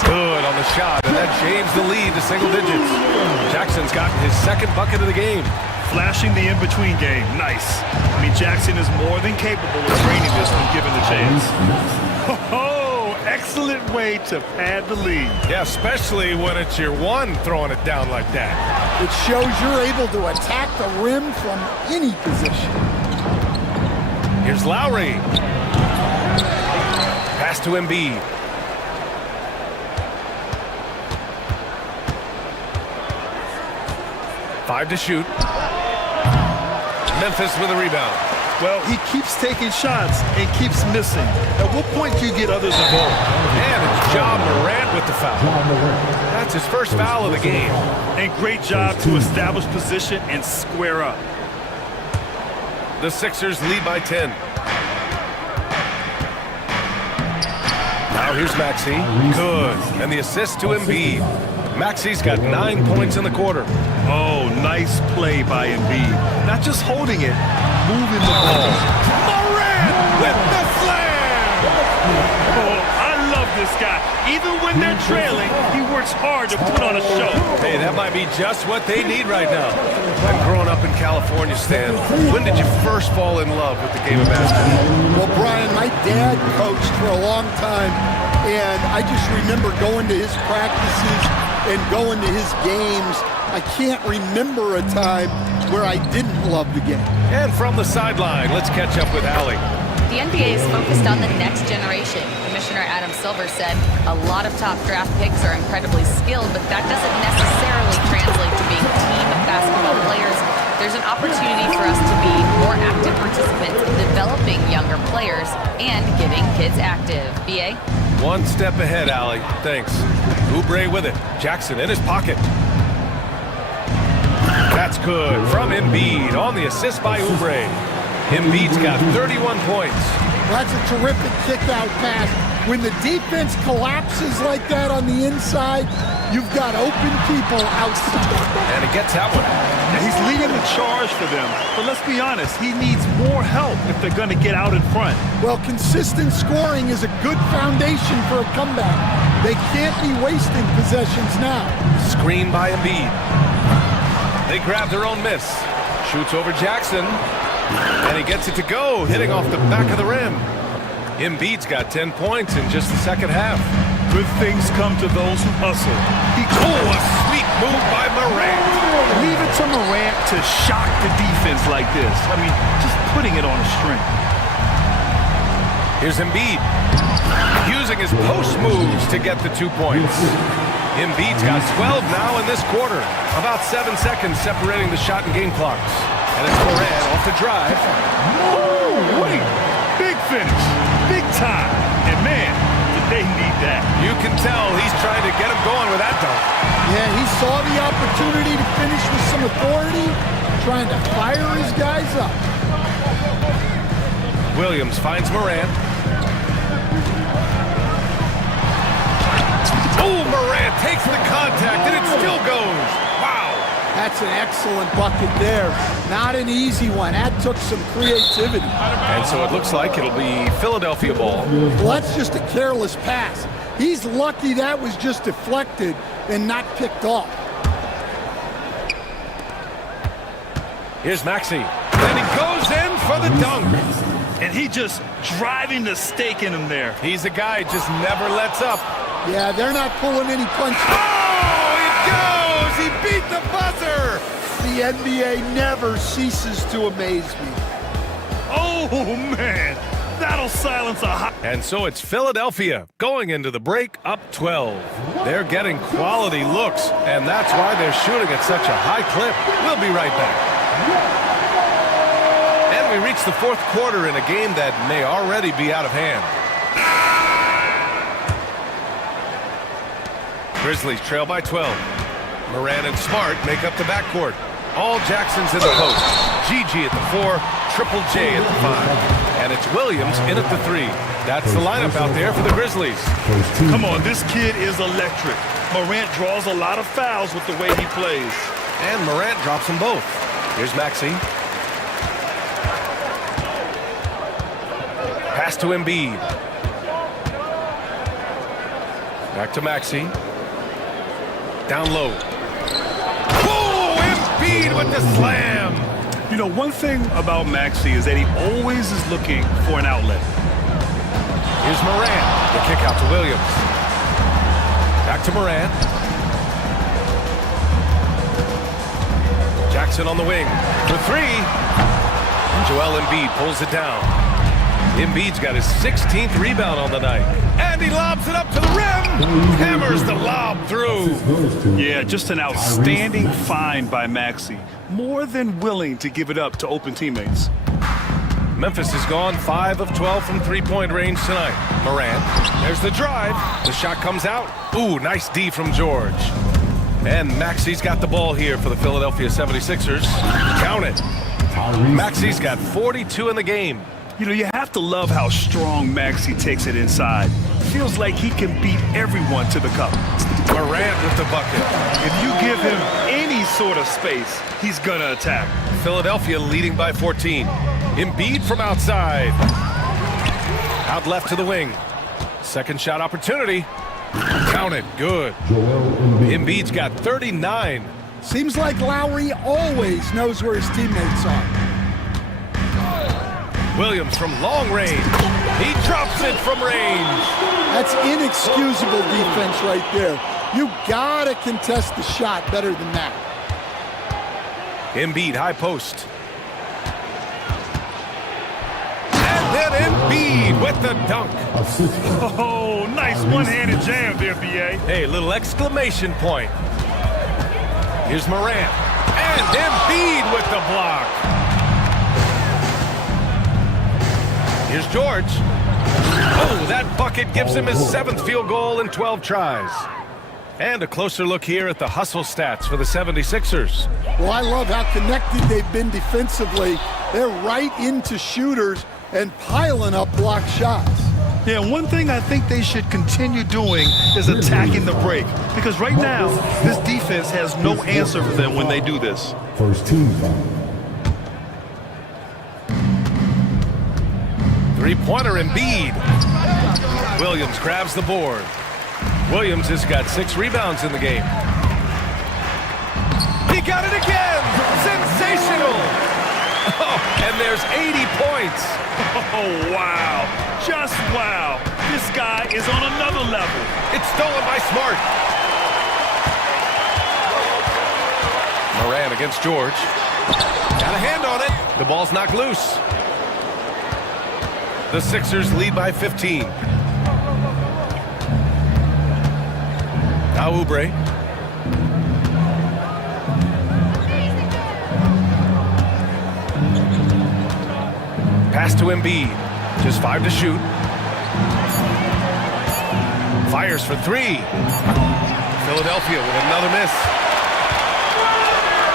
Good on the shot, and that shaves the lead to single digits. Jackson's gotten his 2nd bucket of the game. Flashing the in-between game. Nice. I mean, Jackson is more than capable of draining this when given the chance. Oh, excellent way to pad the lead. Yeah, especially when it's your one throwing it down like that. It shows you're able to attack the rim from any position. Here's Lowry. Pass to Embiid. Five to shoot. Memphis with a rebound. Well, he keeps taking shots and keeps missing. At what point do you get others involved? And it's Ja Morant with the foul. That's his first foul of the game. And great job to establish position and square up. The Sixers lead by 10. Now here's Maxey. Good. And the assist to Embiid. Maxey's got 9 points in the quarter. Oh, nice play by Embiid. Not just holding it, moving the ball. Morant with the slam! Oh, I love this guy. Even when they're trailing, he works hard to put on a show. Hey, that might be just what they need right now. I'm growing up in California, Stan. When did you first fall in love with the game of basketball? Well, Brian, my dad coached for a long time, and I just remember going to his practices and going to his games. I can't remember a time where I didn't love the game. And from the sideline, let's catch up with Allie. The NBA is focused on the next generation. Commissioner Adam Silver said a lot of top draft picks are incredibly skilled, but that doesn't necessarily translate to being team basketball players. There's an opportunity for us to be more active participants in developing younger players and getting kids active. BA? One step ahead, Allie. Thanks. Oubre with it. Jackson in his pocket. That's good from Embiid on the assist by Oubre. Embiid's got 31 points. That's a terrific kick-out pass. When the defense collapses like that on the inside, you've got open people outside. And he gets that one. And he's leading the charge for them. But let's be honest, he needs more help if they're going to get out in front. Well, consistent scoring is a good foundation for a comeback. They can't be wasting possessions now. Screen by Embiid. They grab their own miss. Shoots over Jackson. And he gets it to go, hitting off the back of the rim. Embiid's got 10 points in just the second half. Good things come to those who hustle. A sweet move by Morant. Leave it to Morant to shock the defense like this. I mean, just putting it on a string. Here's Embiid. Using his post moves to get the 2 points. Embiid's got 12 now in this quarter. About 7 seconds separating the shot and game clocks. And it's Morant off the drive. Oh, wait. Big finish. Big time. And man, did they need that. You can tell he's trying to get him going with that dunk. Yeah, he saw the opportunity to finish with some authority, trying to fire his guys up. Williams finds Morant. Oh, Morant takes the contact, and it still goes. Wow. That's an excellent bucket there. Not an easy one. That took some creativity. And so it looks like it'll be Philadelphia ball. Well, that's just a careless pass. He's lucky that was just deflected and not picked off. Here's Maxey. And he goes in for the dunk. And he just driving the stake in him there. He's a guy who just never lets up. Yeah, they're not pulling any punches. Oh, it goes! He beat the buzzer! The NBA never ceases to amaze me. Oh, man. That'll silence a hot... And so it's Philadelphia going into the break up 12. They're getting quality looks, and that's why they're shooting at such a high clip. We'll be right back. And we reach the fourth quarter in a game that may already be out of hand. Grizzlies trail by 12. Morant and Smart make up the backcourt. All Jackson's in the post. GG at the 4, Triple J at the 5. And it's Williams in at the 3. That's the lineup out there for the Grizzlies. Come on, this kid is electric. Morant draws a lot of fouls with the way he plays. And Morant drops them both. Here's Maxey. Pass to Embiid. Back to Maxey. Down low. Oh, Embiid with the slam. You know, one thing about Maxey is that he always is looking for an outlet. Here's Morant. The kick out to Williams. Back to Morant. Jackson on the wing for 3. Joel Embiid pulls it down. Embiid's got his 16th rebound on the night. And he lobs it up to the rim. Hammers the lob through. Yeah, just an outstanding find by Maxey. More than willing to give it up to open teammates. Memphis has gone 5 of 12 from three-point range tonight. Morant, there's the drive. The shot comes out. Ooh, nice D from George. And Maxey's got the ball here for the Philadelphia 76ers. Count it. Maxey's got 42 in the game. You know, you have to love how strong Maxey takes it inside. Feels like he can beat everyone to the cup. Morant with the bucket. If you give him any sort of space, he's gonna attack. Philadelphia leading by 14. Embiid from outside. Out left to the wing. Second shot opportunity. Count it. Good. Embiid's got 39. Seems like Lowry always knows where his teammates are. Williams from long range. He drops it from range. That's inexcusable defense right there. You gotta contest the shot better than that. Embiid, high post. And then Embiid with the dunk. Oh, nice one-handed jam there, B.A. Hey, little exclamation point. Here's Morant. And Embiid with the block. Here's George. Oh, that bucket gives him his 7th field goal in 12 tries. And a closer look here at the hustle stats for the 76ers. Well, I love how connected they've been defensively. They're right into shooters and piling up block shots. Yeah, one thing I think they should continue doing is attacking the break. Because right now, this defense has no answer for them when they do this. First team foul. Three-pointer Embiid. Williams grabs the board. Williams has got 6 rebounds in the game. He got it again! Sensational! Oh, and there's 80 points. Oh, wow. Just wow. This guy is on another level. It's stolen by Smart. Morant against George. Got a hand on it. The ball's knocked loose. The Sixers lead by 15. Now Oubre. Pass to Embiid. Just 5 to shoot. Fires for 3. Philadelphia with another miss.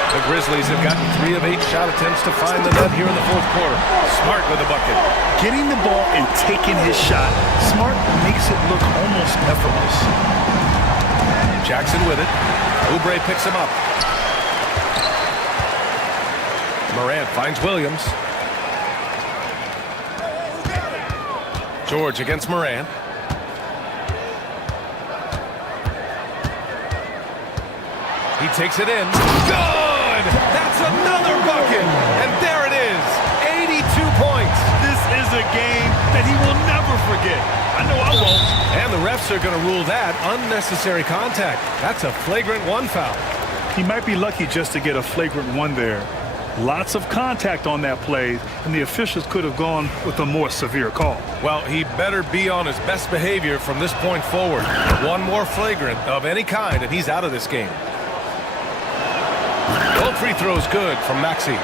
The Grizzlies have gotten 3 of 8 shot attempts to find the net here in the 4th quarter. Smart with a bucket. Getting the ball and taking his shot, Smart makes it look almost effortless. Jackson with it. Oubre picks him up. Morant finds Williams. George against Morant. He takes it in. Good! That's another bucket! And there it is! 82 points! This is a game that he will never forget. I know I won't. And the refs are going to rule that unnecessary contact. That's a flagrant 1 foul. He might be lucky just to get a flagrant 1 there. Lots of contact on that play, and the officials could have gone with a more severe call. Well, he better be on his best behavior from this point forward. 1 more flagrant of any kind, and he's out of this game. Both free throws good from Maxey.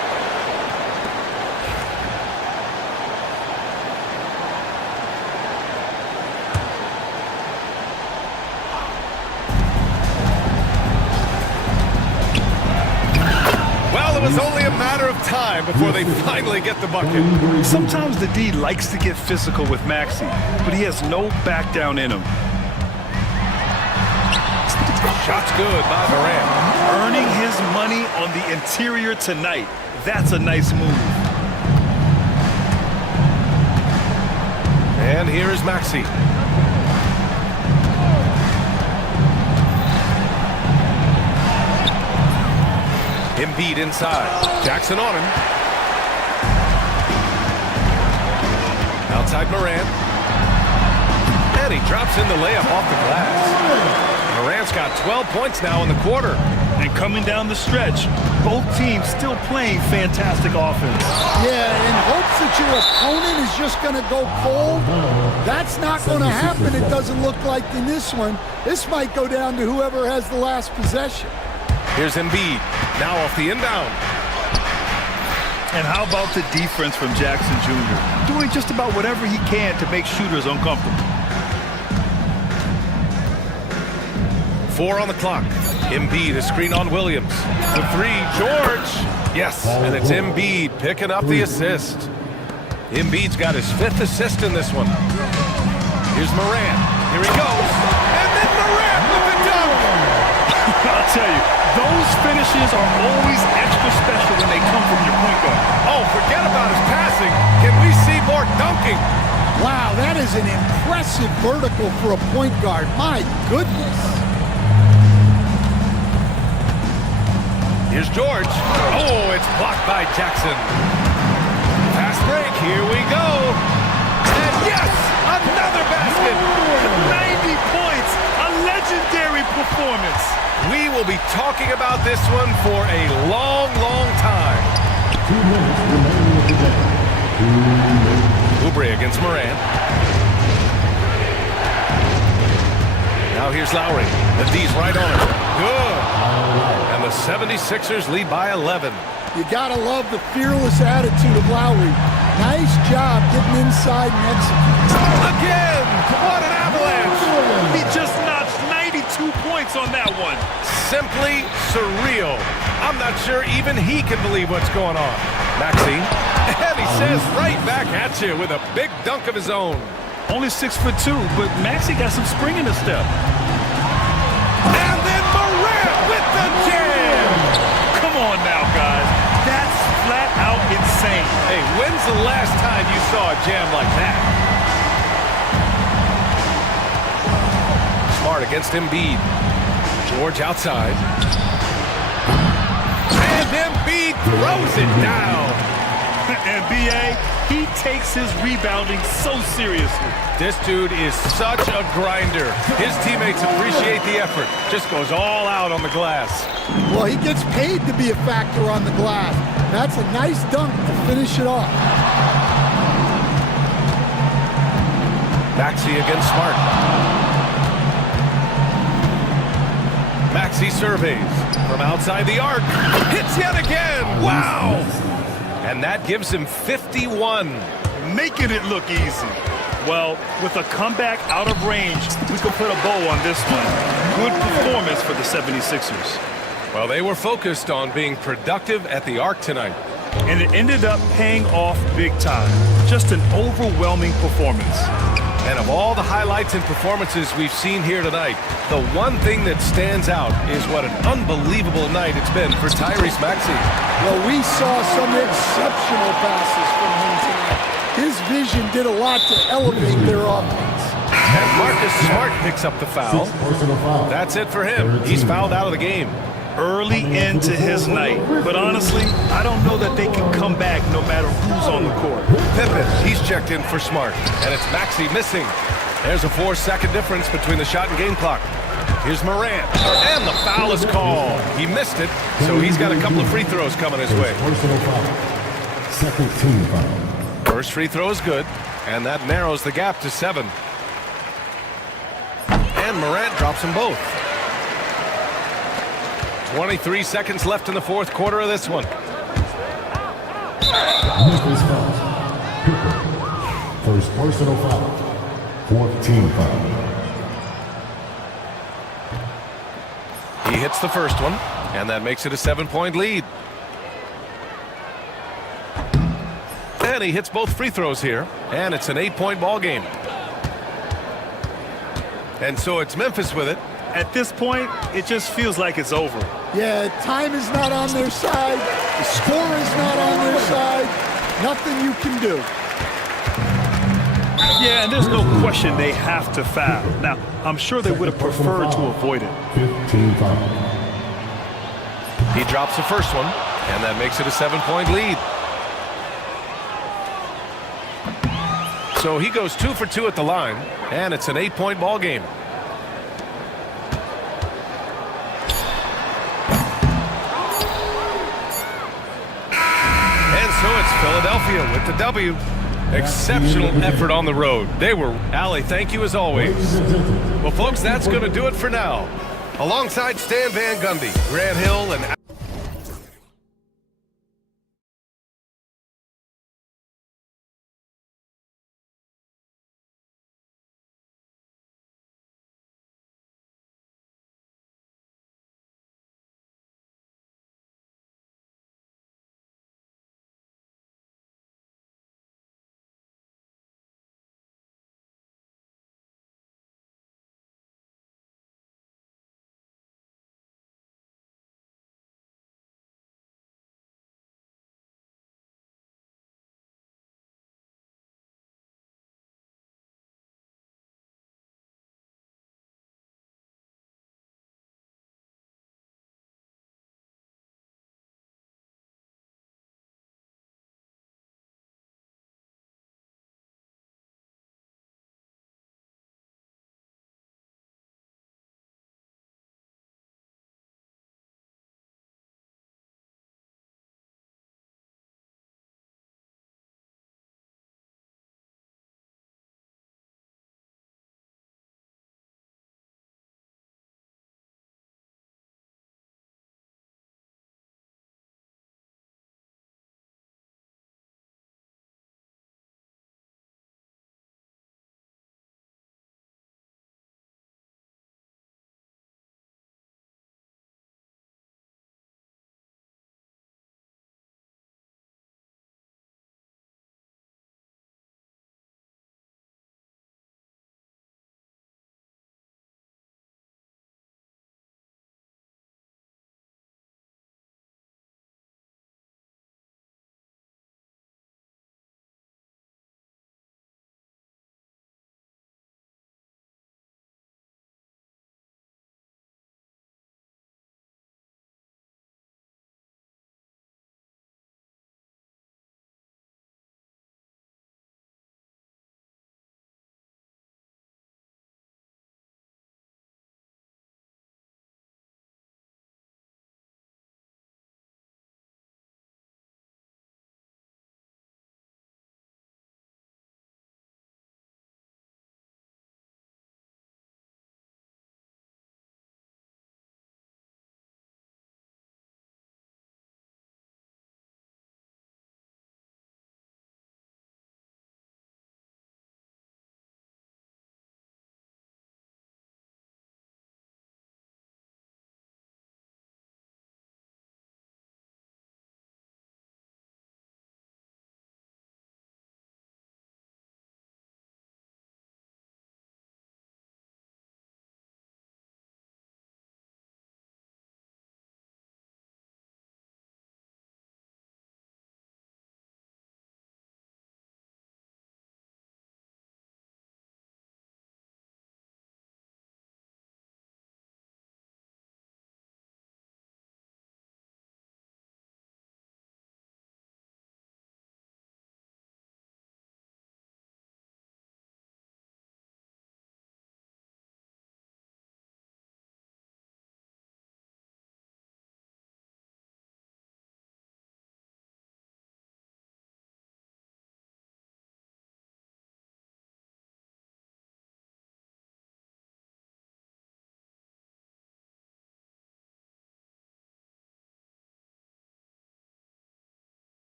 Well, it was only a matter of time before they finally get the bucket. Sometimes the D likes to get physical with Maxey, but he has no back down in him. Shot's good by Morant. Earning his money on the interior tonight. That's a nice move. And here is Maxey. Embiid inside. Jackson on him. Outside Morant. And he drops in the layup off the glass. Morant's got 12 points now in the quarter. And coming down the stretch, both teams still playing fantastic offense. Yeah, in hopes that your opponent is just going to go cold. That's not going to happen, it doesn't look like in this one. This might go down to whoever has the last possession. Here's Embiid, now off the inbound. And how about the defense from Jackson Jr.? Doing just about whatever he can to make shooters uncomfortable. 4 on the clock. Embiid, a screen on Williams. The 3, George. Yes, and it's Embiid picking up the assist. Embiid's got his 5th assist in this one. Here's Morant. Here he goes. And then Morant with the dunk. I'll tell you, those finishes are always extra special when they come from your point guard. Oh, forget about his passing. Can we see more dunking? Wow, that is an impressive vertical for a point guard. My goodness. Here's George. Oh, it's blocked by Jackson. Fast break, here we go. And yes, another basket. 90 points, a legendary performance. We will be talking about this one for a long, long time. 2 minutes remaining in the game. Oubre against Morant. Now here's Lowry. The D's right on him. Good. And the 76ers lead by 11. You gotta love the fearless attitude of Lowry. Nice job getting inside and executing. Again! What an avalanche! He just notched 92 points on that one. Simply surreal. I'm not sure even he can believe what's going on. Maxey, and he says right back at you with a big dunk of his own. Only 6'2", but Maxey got some spring in his step. And then Morant with the jam! Come on now, guys. That's flat out insane. Hey, when's the last time you saw a jam like that? Smart against Embiid. George outside. And Embiid throws it down. And B.A., he takes his rebounding so seriously. This dude is such a grinder. His teammates appreciate the effort. Just goes all out on the glass. Well, he gets paid to be a factor on the glass. That's a nice dunk to finish it off. Maxey against Smart. Maxey surveys from outside the arc. Hits yet again. Wow. And that gives him 51. Making it look easy. Well, with a comeback out of range, we can put a bow on this one. Good performance for the 76ers. Well, they were focused on being productive at the arc tonight. And it ended up paying off big time. Just an overwhelming performance. And of all the highlights and performances we've seen here tonight, the one thing that stands out is what an unbelievable night it's been for Tyrese Maxey. Well, we saw some exceptional passes from him tonight. His vision did a lot to elevate their offense. And Marcus Smart picks up the foul. That's it for him. He's fouled out of the game. Early into his night. But honestly, I don't know that they can come back no matter who's on the court. Pippen, he's checked in for Smart. And it's Maxey missing. There's a 4-second difference between the shot and game clock. Here's Morant. And the foul is called. He missed it, so he's got a couple of free throws coming his way. Second team foul. First free throw is good, and that narrows the gap to 7. And Morant drops them both. 23 seconds left in the fourth quarter of this one. First personal foul. Fourth team foul. He hits the first one, and that makes it a 7-point lead. And he hits both free throws here, and it's an 8-point ball game. And so it's Memphis with it. At this point, it just feels like it's over. Yeah, time is not on their side. The score is not on their side. Nothing you can do. Yeah, and there's no question they have to foul. Now, I'm sure they would have preferred to avoid it. 15 foul. He drops the first one, and that makes it a 7-point lead. So he goes 2 for 2 at the line, and it's an 8-point ball game. So it's Philadelphia with the W. Exceptional effort on the road. They were. Allie, thank you as always. Well, folks, that's going to do it for now. Alongside Stan Van Gundy, Grant Hill, and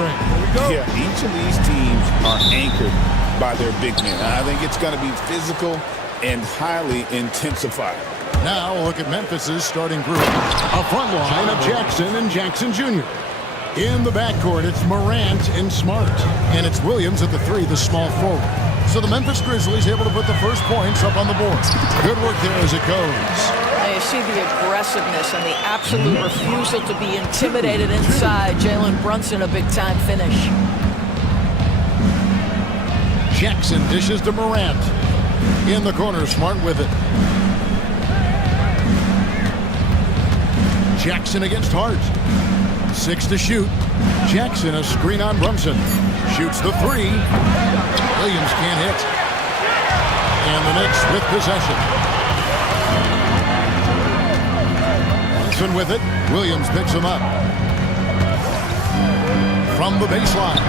break. Yeah, each of these teams are anchored by their big men. I think it's going to be physical and highly intensified. Now we'll look at Memphis's starting group. A front line of Jackson and Jackson Jr. In the backcourt, it's Morant and Smart. And it's Williams at the 3, the small forward. So the Memphis Grizzlies able to put the first points up on the board. Good work there as it goes. Now you see the aggressiveness and the absolute refusal to be intimidated inside. Jalen Brunson, a big-time finish. Jackson dishes to Morant. In the corner, Smart with it. Jackson against Hart. 6 to shoot. Jackson a screen on Brunson. Shoots the 3. Williams can't hit. And the Knicks with possession. Brunson with it. Williams picks him up. From the baseline.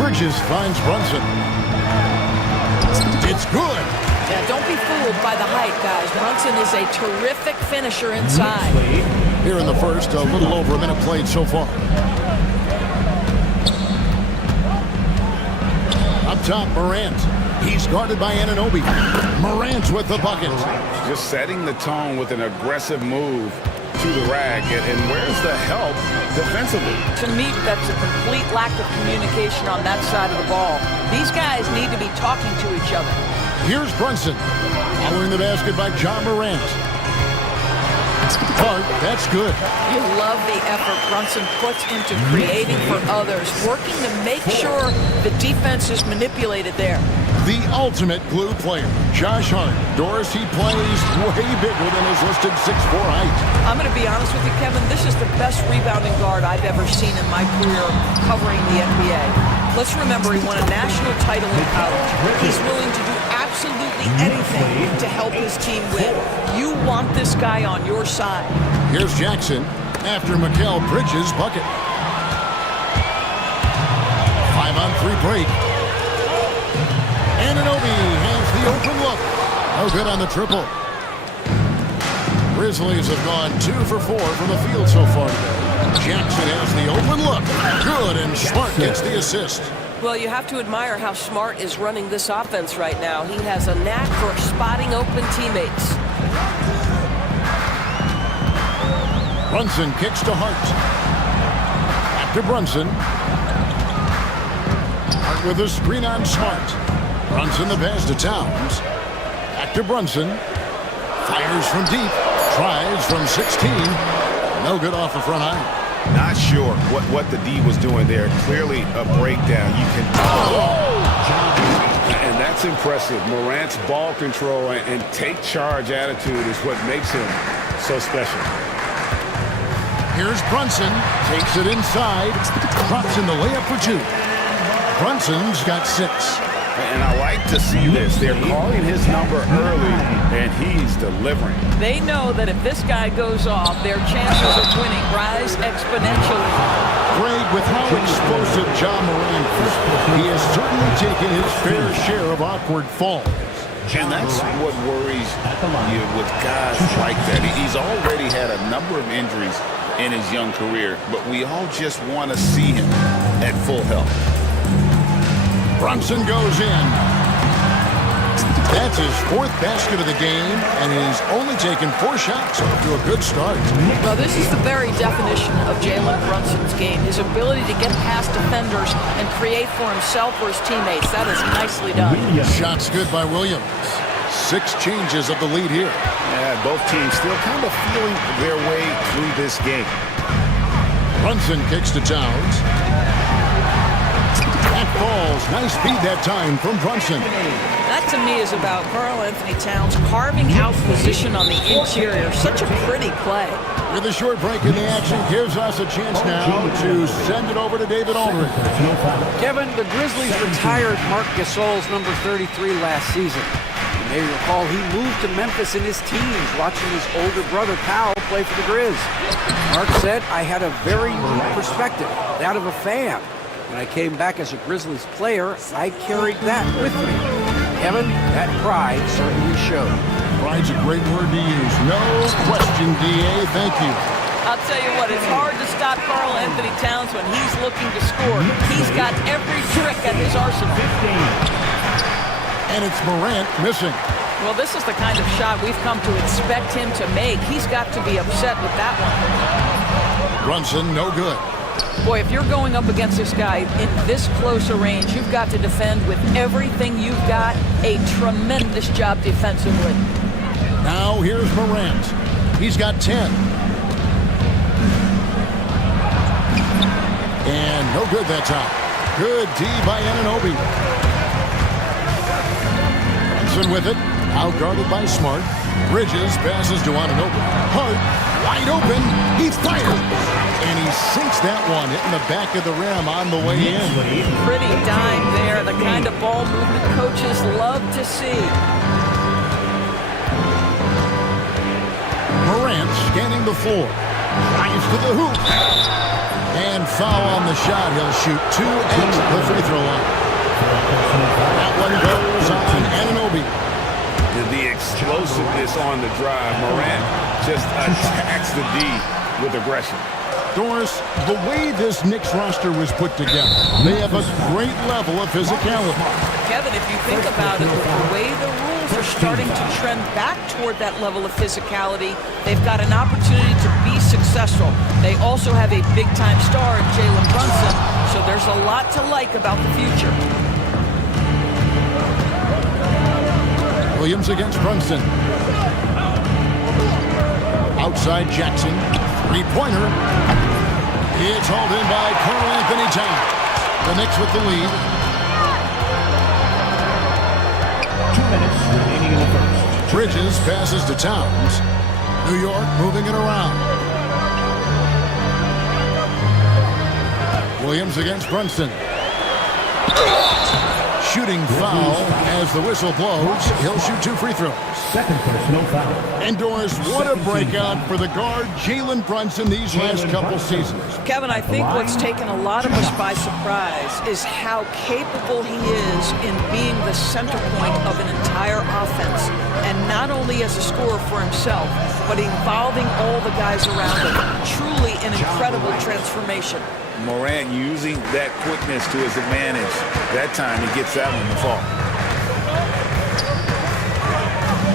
Bridges finds Brunson. It's good. Yeah, don't be fooled by the height, guys. Brunson is a terrific finisher inside. Here in the first, a little over a minute played so far. Up top, Morant. He's guarded by Anunoby. Morant with the bucket. Just setting the tone with an aggressive move to the rack. And where's the help defensively? To me, that's a complete lack of communication on that side of the ball. These guys need to be talking to each other. Here's Brunson. Following the basket by John Morant. Hart, that's good. You love the effort Brunson puts into creating for others, working to make sure the defense is manipulated there. The ultimate glue player, Josh Hart. Doris, he plays way bigger than his listed 6'4" height. I'm going to be honest with you, Kevin. This is the best rebounding guard I've ever seen in my career covering the NBA. Let's remember, he won a national title in college. He's willing to do absolutely anything to help his team win. You want this guy on your side. Here's Jackson after Mikal Bridges' bucket. 5-on-3 break. Anunoby has the open look. No good on the triple. Grizzlies have gone 2 for 4 from the field so far today. Jackson has the open look. Good, and Smart gets the assist. Well, you have to admire how Smart is running this offense right now. He has a knack for spotting open teammates. Brunson kicks to Hart. After Brunson. Hart with a screen on Smart. Brunson the pass to Towns. After Brunson. Fires from deep. Tries from 16. No good off the front iron. Not sure what the D was doing there. Clearly a breakdown. You can and that's impressive. Morant's ball control and take charge attitude is what makes him so special. Here's Brunson. Takes it inside. Drops in the layup for 2. Brunson's got 6. And I like to see this. They're calling his number early, and he's delivering. They know that if this guy goes off, their chances of winning rise exponentially. Greg, with how explosive John Morant is, he has certainly taken his fair share of awkward falls. And that's what worries you with guys like that. He's already had a number of injuries in his young career, but we all just want to see him at full health. Brunson goes in. That's his 4th basket of the game, and he's only taken 4 shots. Off to a good start. Well, this is the very definition of Jalen Brunson's game. His ability to get past defenders and create for himself or his teammates. That is nicely done. Shots good by Williams. 6 changes of the lead here. Yeah, both teams still kind of feeling their way through this game. Brunson kicks to Towns. That falls. Nice feed that time from Brunson. That, to me, is about Karl-Anthony Towns carving out position on the interior. Such a pretty play. With a short break in the action, gives us a chance now to send it over to David Aldridge. Kevin, the Grizzlies retired Marc Gasol's number 33 last season. You may recall he moved to Memphis in his teens, watching his older brother Powell play for the Grizz. Marc said, "I had a very unique perspective, that of a fan. When I came back as a Grizzlies player, I carried that with me." Kevin, that pride certainly showed. Pride's a great word to use. No question, DA. Thank you. I'll tell you what, it's hard to stop Karl Anthony Towns when he's looking to score. He's got every trick at his arsenal. And it's Morant missing. Well, this is the kind of shot we've come to expect him to make. He's got to be upset with that one. Brunson, no good. Boy, if you're going up against this guy in this close a range, you've got to defend with everything you've got. A tremendous job defensively. Now here's Morant. He's got 10. And no good that time. Good D by Anunoby. Brunson with it. Outguarded by Smart. Bridges passes to Anunoby. Hart, wide open. He fires. And he sinks that one, hitting the back of the rim on the way in. Pretty dime there. The kind of ball movement coaches love to see. Morant scanning the floor. Drives to the hoop. And foul on the shot. He'll shoot 2 at the free throw line. That one goes on Anunoby. The explosiveness on the drive. Morant just attacks the D with aggression. Doris, the way this Knicks roster was put together, they have a great level of physicality. Kevin, if you think about it, the way the rules are starting to trend back toward that level of physicality, they've got an opportunity to be successful. They also have a big-time star in Jalen Brunson, so there's a lot to like about the future. Williams against Brunson. Outside Jackson. Three-pointer. It's hauled in by Karl Anthony Towns. The Knicks with the lead. 2 minutes remaining in the first. Bridges passes to Towns. New York moving it around. Williams against Brunson. Shooting foul as the whistle blows. He'll shoot 2 free throws. Second personal foul. And Doris, what a breakout for the guard Jalen Brunson these last couple seasons. Kevin, I think what's taken a lot of us by surprise is how capable he is in being the center point of an entire offense. And not only as a scorer for himself, but involving all the guys around him. Truly an incredible transformation. Morant using that quickness to his advantage. That time he gets that one to fall.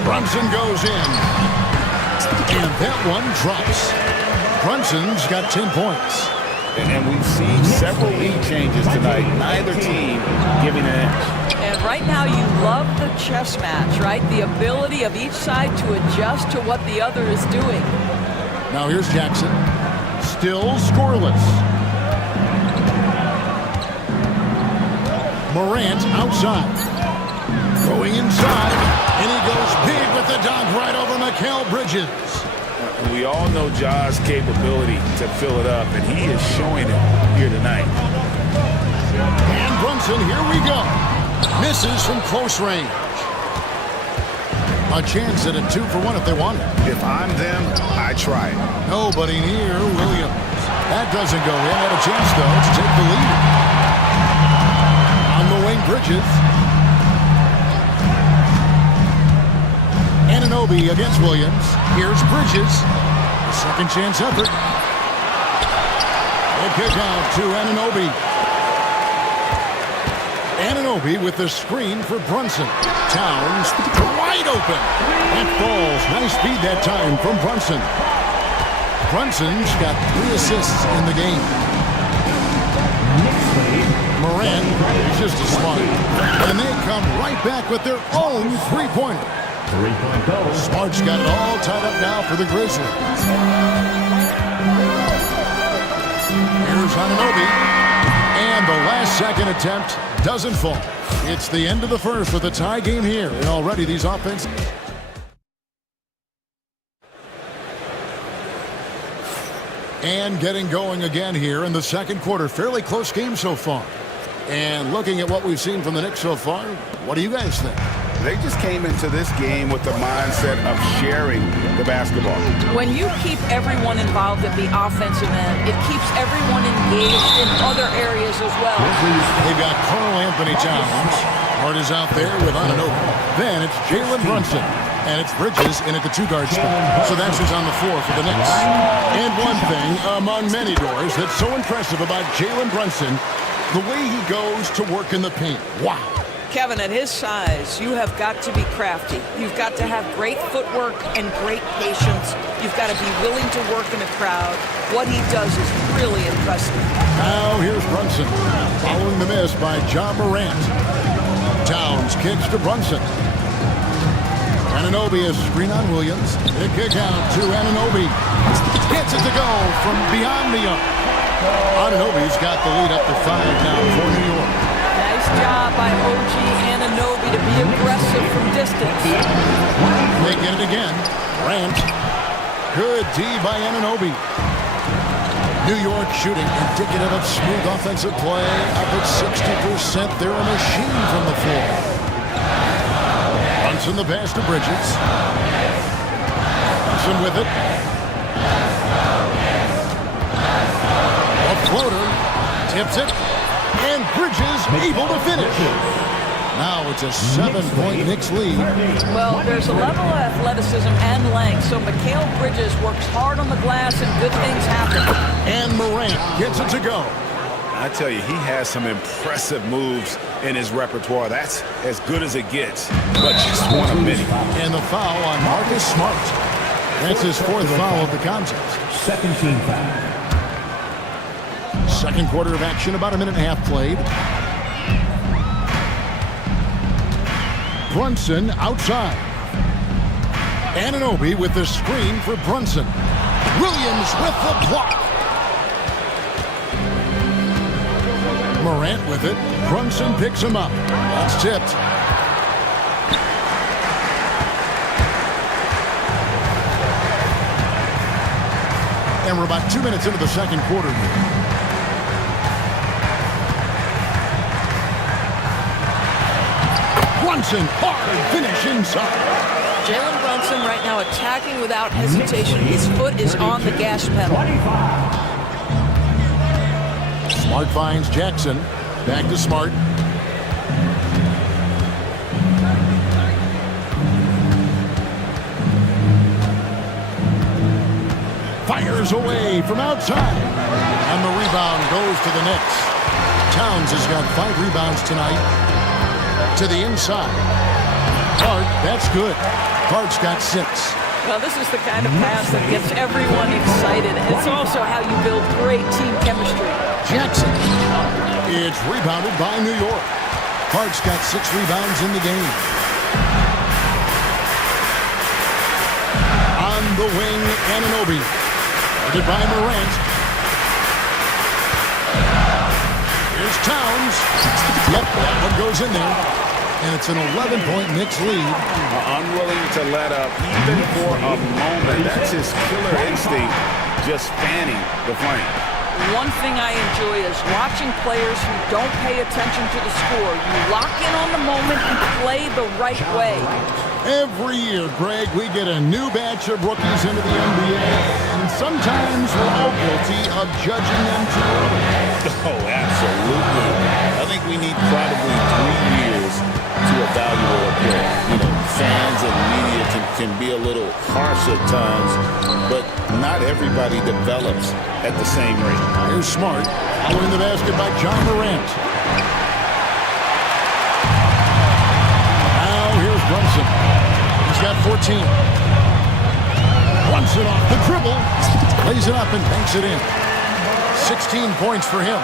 Brunson goes in. And that one drops. Brunson's got 10 points. And we've seen several lead changes tonight. Neither team giving an edge. And right now you love the chess match, right? The ability of each side to adjust to what the other is doing. Now here's Jackson. Still scoreless. Morant outside. Going inside. And he goes big with the dunk right over Mikal Bridges. We all know Ja's capability to fill it up, and he is showing it here tonight. And Brunson, here we go. Misses from close range. A chance at a 2-for-1 if they want it. If I'm them, I try it. Nobody near Williams. That doesn't go in. Had a chance, though, to take the lead. On the wing, Bridges. Anunoby against Williams. Here's Bridges. The second chance effort. A kick out to Anunoby. Anunoby with the screen for Brunson. Towns wide open. That falls. Nice speed that time from Brunson. Brunson's got 3 assists in the game. Morant is just as smart. And they come right back with their own three-pointer. Smart's got it all tied up now for the Grizzlies. Here's Anunoby. And the last second attempt doesn't fall. It's the end of the first with a tie game here. And already these offenses. And getting going again here in the second quarter. Fairly close game so far. And looking at what we've seen from the Knicks so far, what do you guys think? They just came into this game with the mindset of sharing the basketball. When you keep everyone involved at the offensive end, it keeps everyone engaged in other areas as well. They've got Karl Anthony Towns. Hart is out there with Anunoby. Then it's Jalen Brunson. And it's Bridges in at the 2-guard spot. So that's who's on the floor for the Knicks. And one thing among many doors that's so impressive about Jalen Brunson, the way he goes to work in the paint. Wow. Kevin, at his size, you have got to be crafty. You've got to have great footwork and great patience. You've got to be willing to work in a crowd. What he does is really impressive. Now here's Brunson, following the miss by John Morant. Towns kicks to Brunson. Anunoby is screen on Williams. The kick out to Anunoby. Gets it to go from beyond the arc. Anunoby's got the lead up to 5 now for New York. Nice job by OG Anunoby to be aggressive from distance. They get it again. Grant. Good D by Anunoby. New York shooting indicative of smooth offensive play. Up at 60%. They're a machine from the floor. Brunson the pass to Bridges. Brunson with it. A floater. Tips it. And Bridges able to finish. Now it's a 7-point Knicks lead. Well, there's a level of athleticism and length, so Mikal Bridges works hard on the glass and good things happen. And Morant gets it to go. I tell you, he has some impressive moves in his repertoire. That's as good as it gets, but just one of many. And the foul on Marcus Smart. That's his 4th foul of the contest. Second team foul. Second quarter of action, about a minute and a half played. Brunson outside. Anunoby with the screen for Brunson. Williams with the block. Morant with it. Brunson picks him up. That's tipped. And we're about 2 minutes into the second quarter. Brunson, hard finish inside. Jalen Brunson right now attacking without hesitation. His foot is on the gas pedal. Smart finds Jackson. Back to Smart. Fires away from outside. And the rebound goes to the Knicks. Towns has got 5 rebounds tonight. To the inside. Hart, that's good. Hart's got 6. Well, this is the kind of pass that gets everyone excited. It's also how you build great team chemistry. Jackson. It's rebounded by New York. Hart's got 6 rebounds in the game. On the wing, Anunoby. Guarded by Morant. Here's Towns. Yep, that one goes in there. And it's an 11-point Knicks lead. Unwilling to let up even for a moment. That's his killer instinct, just fanning the flame. One thing I enjoy is watching players who don't pay attention to the score. You lock in on the moment and play the right way. Every year, Greg, we get a new batch of rookies into the NBA, and sometimes we're all guilty of judging them too early. Oh, absolutely. I think we need probably 3 years to evaluate a player. You know, fans and media can be a little harsh at times, but not everybody develops at the same rate. Here's Smart, following the basket by John Morant. Now here's Brunson. He's got 14. Brunson off the dribble, lays it up and banks it in. 16 points for him.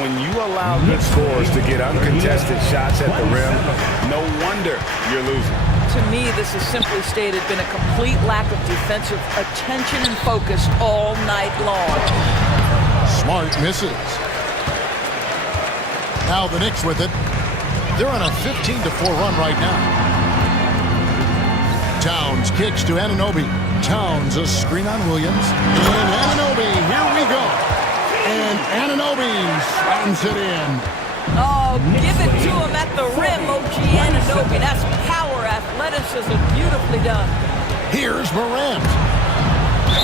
When you allow good scorers to get uncontested shots at the rim, no wonder you're losing. To me, this has simply stated been a complete lack of defensive attention and focus all night long. Smart misses. Now the Knicks with it. They're on a 15-4 run right now. Towns kicks to Anunoby. Towns a screen on Williams. And Anunoby, here we go. And Anunoby slams it in. Oh, give it to him at the rim, OG Anunoby. That's power, athleticism, beautifully done. Here's Morant.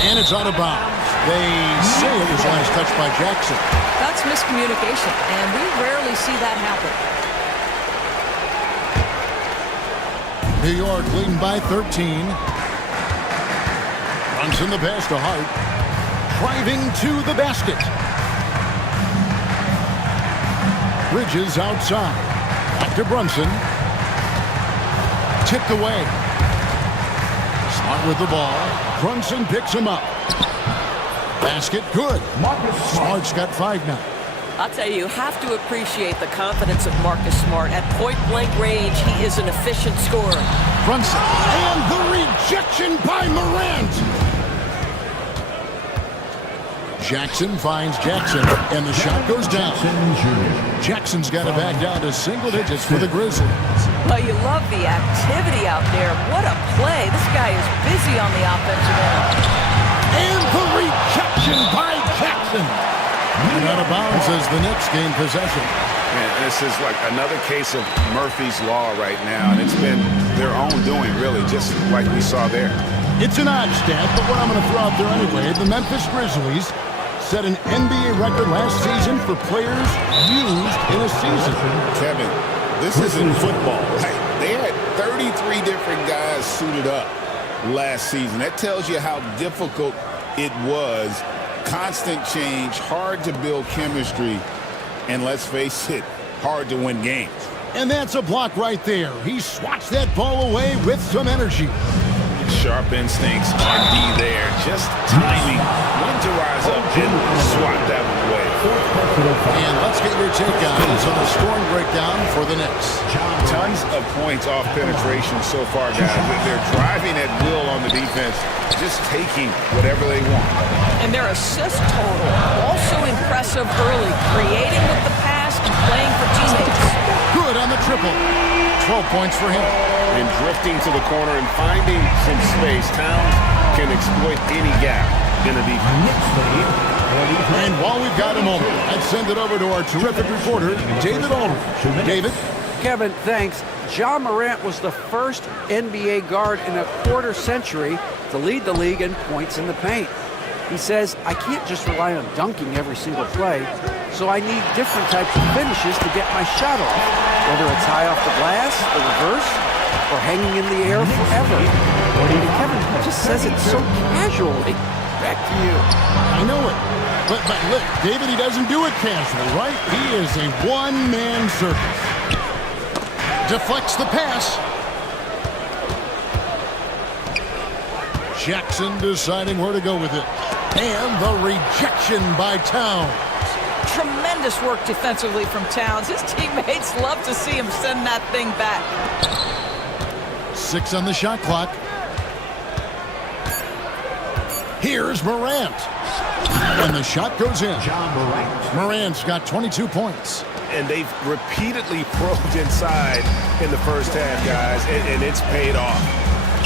And it's out of bounds. They say it was last touched by Jackson. That's miscommunication, and we rarely see that happen. New York leading by 13. Runs in the pass to Hart. driving to the basket. Bridges outside. Back to Brunson. Tipped away. Smart with the ball. Brunson picks him up. Basket good. Smart's got 5 now. I'll tell you have to appreciate the confidence of Marcus Smart. At point-blank range, he is an efficient scorer. Brunson. And the rejection by Morant. Jackson finds Jackson, and the shot goes down. Jackson's got it back down to single digits for the Grizzlies. Well, you love the activity out there. What a play. This guy is busy on the offensive end. And the rejection by Jackson. And out of bounds as the Knicks gain possession. Man, this is like another case of Murphy's Law right now, and it's been their own doing, really, just like we saw there. It's an odd stat, but what I'm going to throw out there anyway, the Memphis Grizzlies set an NBA record last season for players used in a season. Kevin, this isn't football, right? They had 33 different guys suited up last season. That tells you how difficult it was. Constant change, hard to build chemistry, and let's face it, hard to win games. And that's a block right there. He swats that ball away with some energy. Sharp instincts on D there. Just timing when to rise up and swat that one away. And let's get your take on the scoring breakdown for the Knicks. Tons of points off penetration so far, guys. They're driving at will on the defense, just taking whatever they want. And their assist total, also impressive early, creating with the pass and playing for teammates. Good on the triple. 12 points for him. And drifting to the corner and finding some space, Towns can exploit any gap in the defense. And while we've got a moment, I'd send it over to our terrific reporter, David Aldridge. David? Kevin, thanks. Ja Morant was the first NBA guard in a quarter century to lead the league in points in the paint. He says, I can't just rely on dunking every single play, so I need different types of finishes to get my shot off, whether it's high off the glass, the reverse, or hanging in the air forever. And Kevin just says it so casually. Back to you. I know it. But look, David, he doesn't do it casually, right? He is a one-man circus. Deflects the pass. Jackson deciding where to go with it. And the rejection by Towns. Tremendous work defensively from Towns. His teammates love to see him send that thing back. 6 on the shot clock. Here's Morant. And the shot goes in. Morant's got 22 points. And they've repeatedly probed inside in the first half, guys, and it's paid off.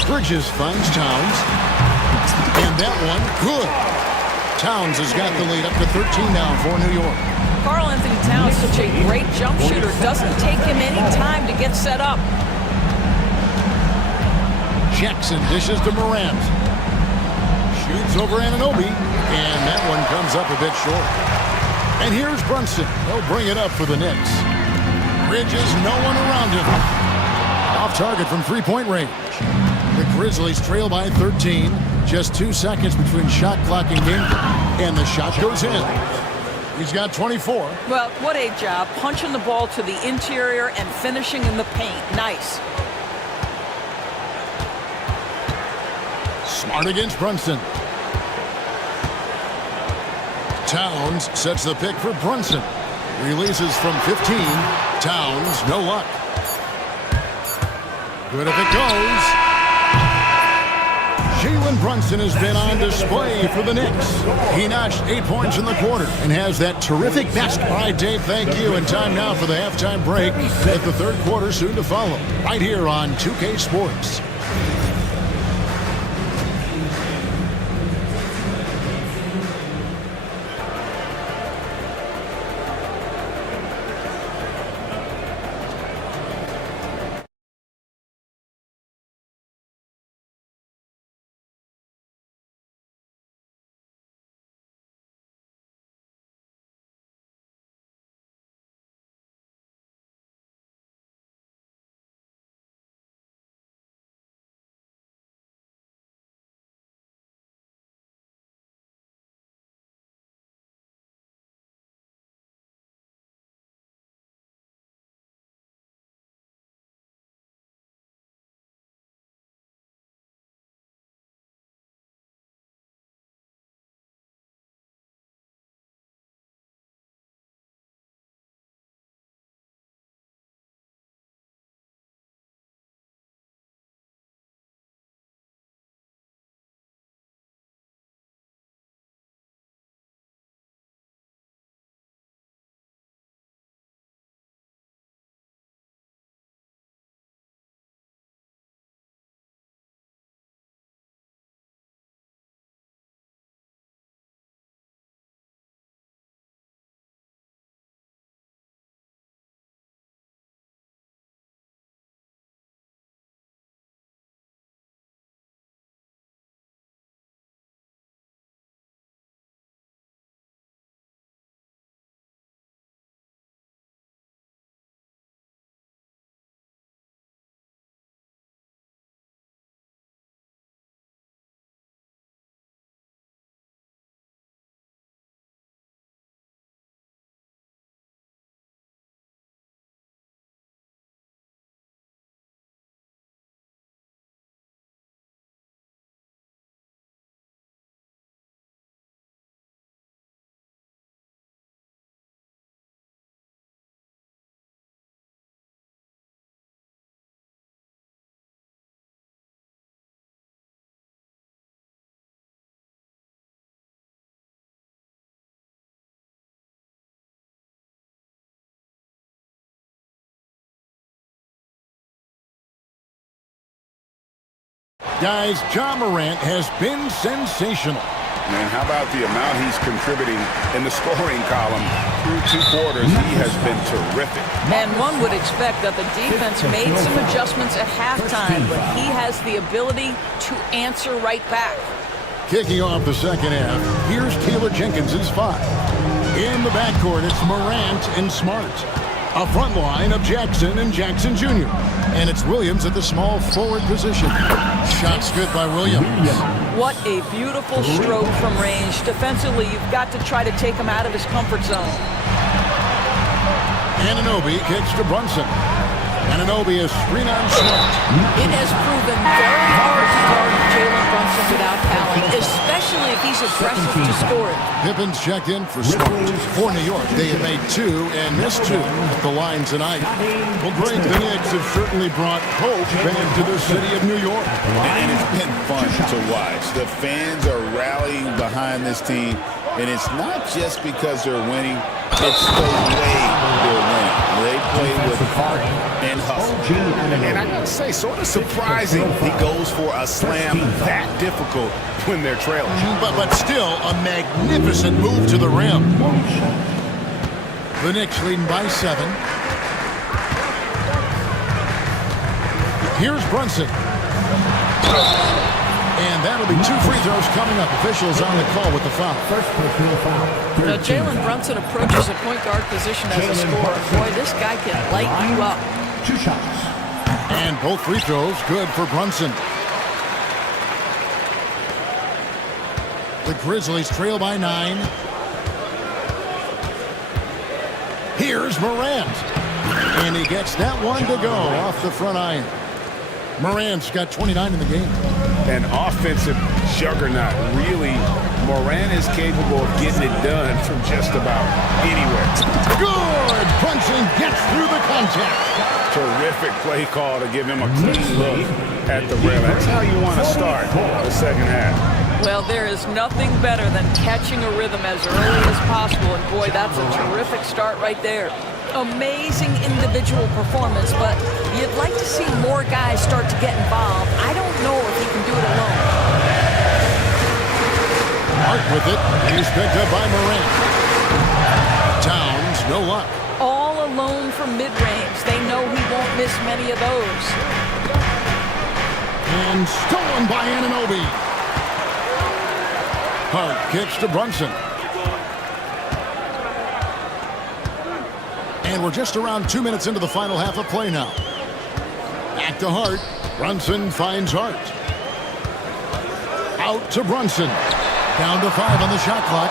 Bridges finds Towns. And that one, good. Towns has got the lead up to 13 now for New York. Karl Anthony Towns, such a great jump shooter, doesn't take him any time to get set up. Jackson dishes to Morant. Shoots over Anunoby, and that one comes up a bit short. And here's Brunson. He'll bring it up for the Knicks. Bridges, no one around him. Off target from three-point range. The Grizzlies trail by 13. Just 2 seconds between shot clock and game. And the shot goes in. He's got 24. Well, what a job. Punching the ball to the interior and finishing in the paint. Nice. Smart against Brunson. Towns sets the pick for Brunson. Releases from 15. Towns, no luck. Good if it goes. Jalen Brunson has been on display for the Knicks. He notched 8 points in the quarter and has that terrific basket. All right, Dave, thank you. And time now for the halftime break at the third quarter soon to follow. Right here on 2K Sports. Guys, Ja Morant has been sensational. And how about the amount he's contributing in the scoring column through 2 quarters? He has been terrific. And one would expect that the defense made some adjustments at halftime, but he has the ability to answer right back. Kicking off the second half, here's Taylor Jenkins' 5. In the backcourt, it's Morant and Smart. A front line of Jackson and Jackson Jr. And it's Williams at the small forward position. Shots good by Williams. What a beautiful stroke from range. Defensively, you've got to try to take him out of his comfort zone. Anunoby kicks to Brunson. Anunoby is screen on Smart. It has proven very hard to guard Jalen Brunson without fouling, especially if he's aggressive to score it. Pippin's checked in for Smart. For New York, they have made 2 and missed 2 at the line tonight. Well, Greg, the Knicks have certainly brought hope back to the city of New York. And it's been fun to watch. The fans are rallying behind this team, and it's not just because they're winning, it's the way they're winning. They play with heart and hustle. And I gotta say, sort of surprising he goes for a slam that difficult when they're trailing. But still, a magnificent move to the rim. The Knicks leading by 7. Here's Brunson. And that'll be 2 free throws coming up. Officials on the call with the foul. Now, Jalen Brunson approaches a point guard position as a scorer. Boy, this guy can light you up. 2 shots. And both free throws good for Brunson. The Grizzlies trail by 9. Here's Morant. And he gets that one to go off the front iron. Morant's got 29 in the game. An offensive juggernaut. Really, Morant is capable of getting it done from just about anywhere. Good! Brunson gets through the contact. Terrific play call to give him a clean look at the rim. That's how you want to start the second half. Well, there is nothing better than catching a rhythm as early as possible. And boy, that's a terrific start right there. Amazing individual performance, but you'd like to see more guys start to get involved. I don't know if he can do it alone. Hart with it. He's picked up by Morant. Towns, no luck. All alone from mid-range. They know he won't miss many of those. And stolen by Anunoby. Hart kicks to Brunson. And we're just around 2 minutes into the final half of play now. Back to Hart. Brunson finds Hart. Out to Brunson. Down to 5 on the shot clock.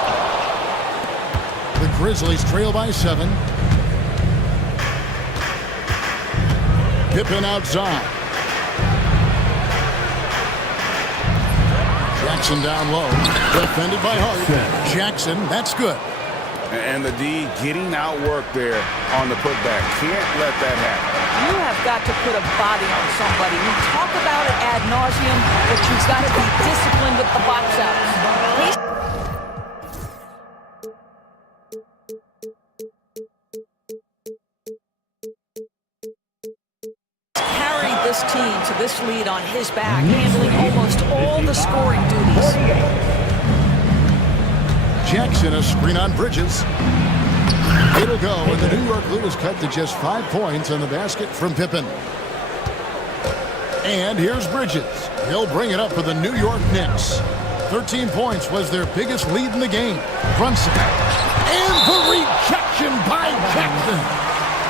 The Grizzlies trail by 7. Pippen outside. Jackson down low. Defended by Hart. Jackson, that's good. And the D getting outworked there on the putback. Can't let that happen. You have got to put a body on somebody. We talk about it ad nauseum, but you've got to be disciplined with the box outs. Carried this team to this lead on his back, handling almost all the scoring duties. Jackson, a screen on Bridges. It'll go, and the New York lead is cut to just 5 points on the basket from Pippen. And here's Bridges. He'll bring it up for the New York Knicks. 13 points was their biggest lead in the game. Brunson. And the rejection by Jackson.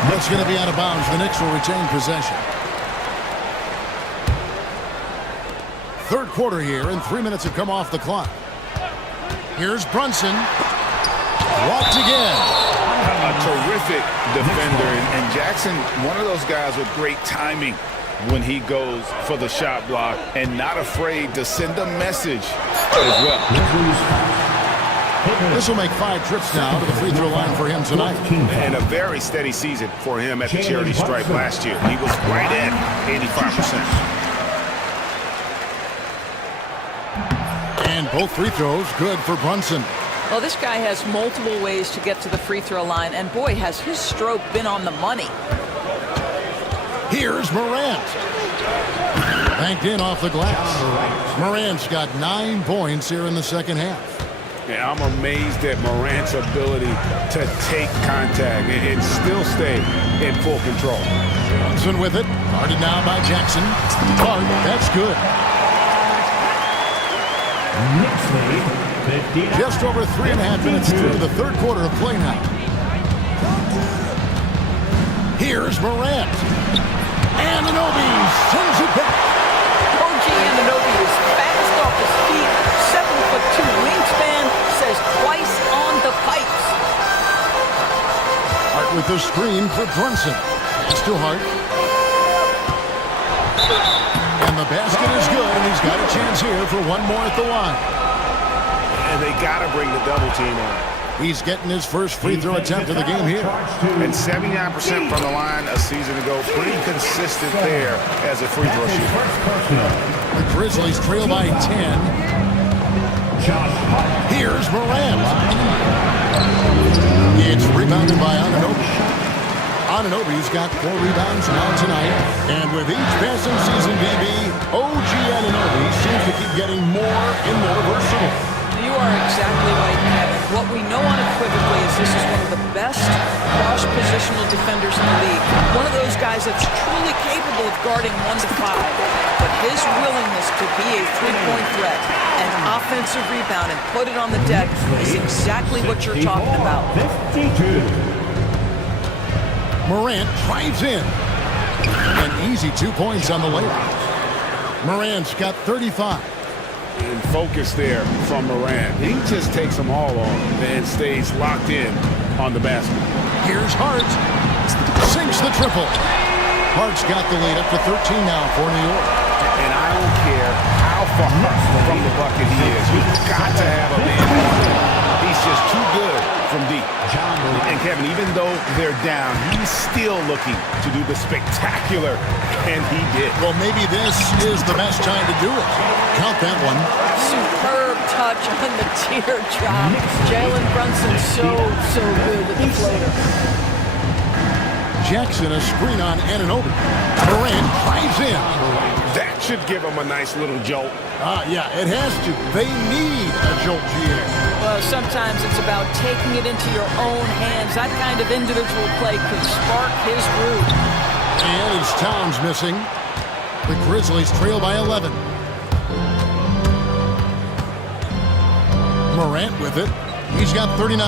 That's going to be out of bounds. The Knicks will retain possession. Third quarter here, and 3 minutes have come off the clock. Here's Brunson. Walked again. A terrific defender. And Jackson, one of those guys with great timing when he goes for the shot block and not afraid to send a message as well. This will make 5 trips now to the free throw line for him tonight. And a very steady season for him at the charity stripe last year. He was right at 85%. And both free throws good for Brunson. Well, this guy has multiple ways to get to the free throw line, and boy, has his stroke been on the money. Here's Morant. Banked in off the glass. Morant's got 9 points here in the second half. Yeah, I'm amazed at Morant's ability to take contact and still stay in full control. Johnson with it. Guarded now by Jackson. Clark, that's good. Just over 3.5 minutes through the third quarter of play now. Here's Morant. Anunoby sends it back. OG Anunoby is fast off his feet, 7'2" wingspan, says twice on the pipes. Hart with the screen for Brunson. Pass to Hart. And the basket is good, and he's got a chance here for one more at the line. And they got to bring the double team on. He's getting his first free throw attempt of the game here. And 79% from the line a season ago. Pretty consistent there as a free throw shooter. The Grizzlies trail by 10. Here's Morant. It's rebounded by Anunoby. Anunoby's got 4 rebounds now tonight. And with each passing season, BB, OG Anunoby seems to keep getting more and more versatile. You are exactly right, Kevin. What we know unequivocally is this is one of the best cross-positional defenders in the league. One of those guys that's truly capable of guarding 1 to 5. But his willingness to be a three-point threat and offensive rebound and put it on the deck is exactly what you're talking about. Morant drives in. An easy 2 points on the layup. Morant's got 35. And focus there from Morant. He just takes them all on and stays locked in on the basket. Here's Hart. Sinks the triple. Hart's got the lead up to 13 now for New York. And I don't care how far from the bucket he is. You've got to have a man. He's just too good from deep. And Kevin, even though they're down, he's still looking to do the spectacular, and he did. Well, maybe this is the best time to do it. Count that one. Superb touch on the teardrop. Jalen Brunson so good with the floater. Jackson, a screen on Anunoby. Morant drives in. That should give him a nice little jolt. Yeah, it has to. They need a jolt here. Well, sometimes it's about taking it into your own hands. That kind of individual play could spark his groove. And as Towns missing, the Grizzlies trail by 11. Morant with it. He's got 39.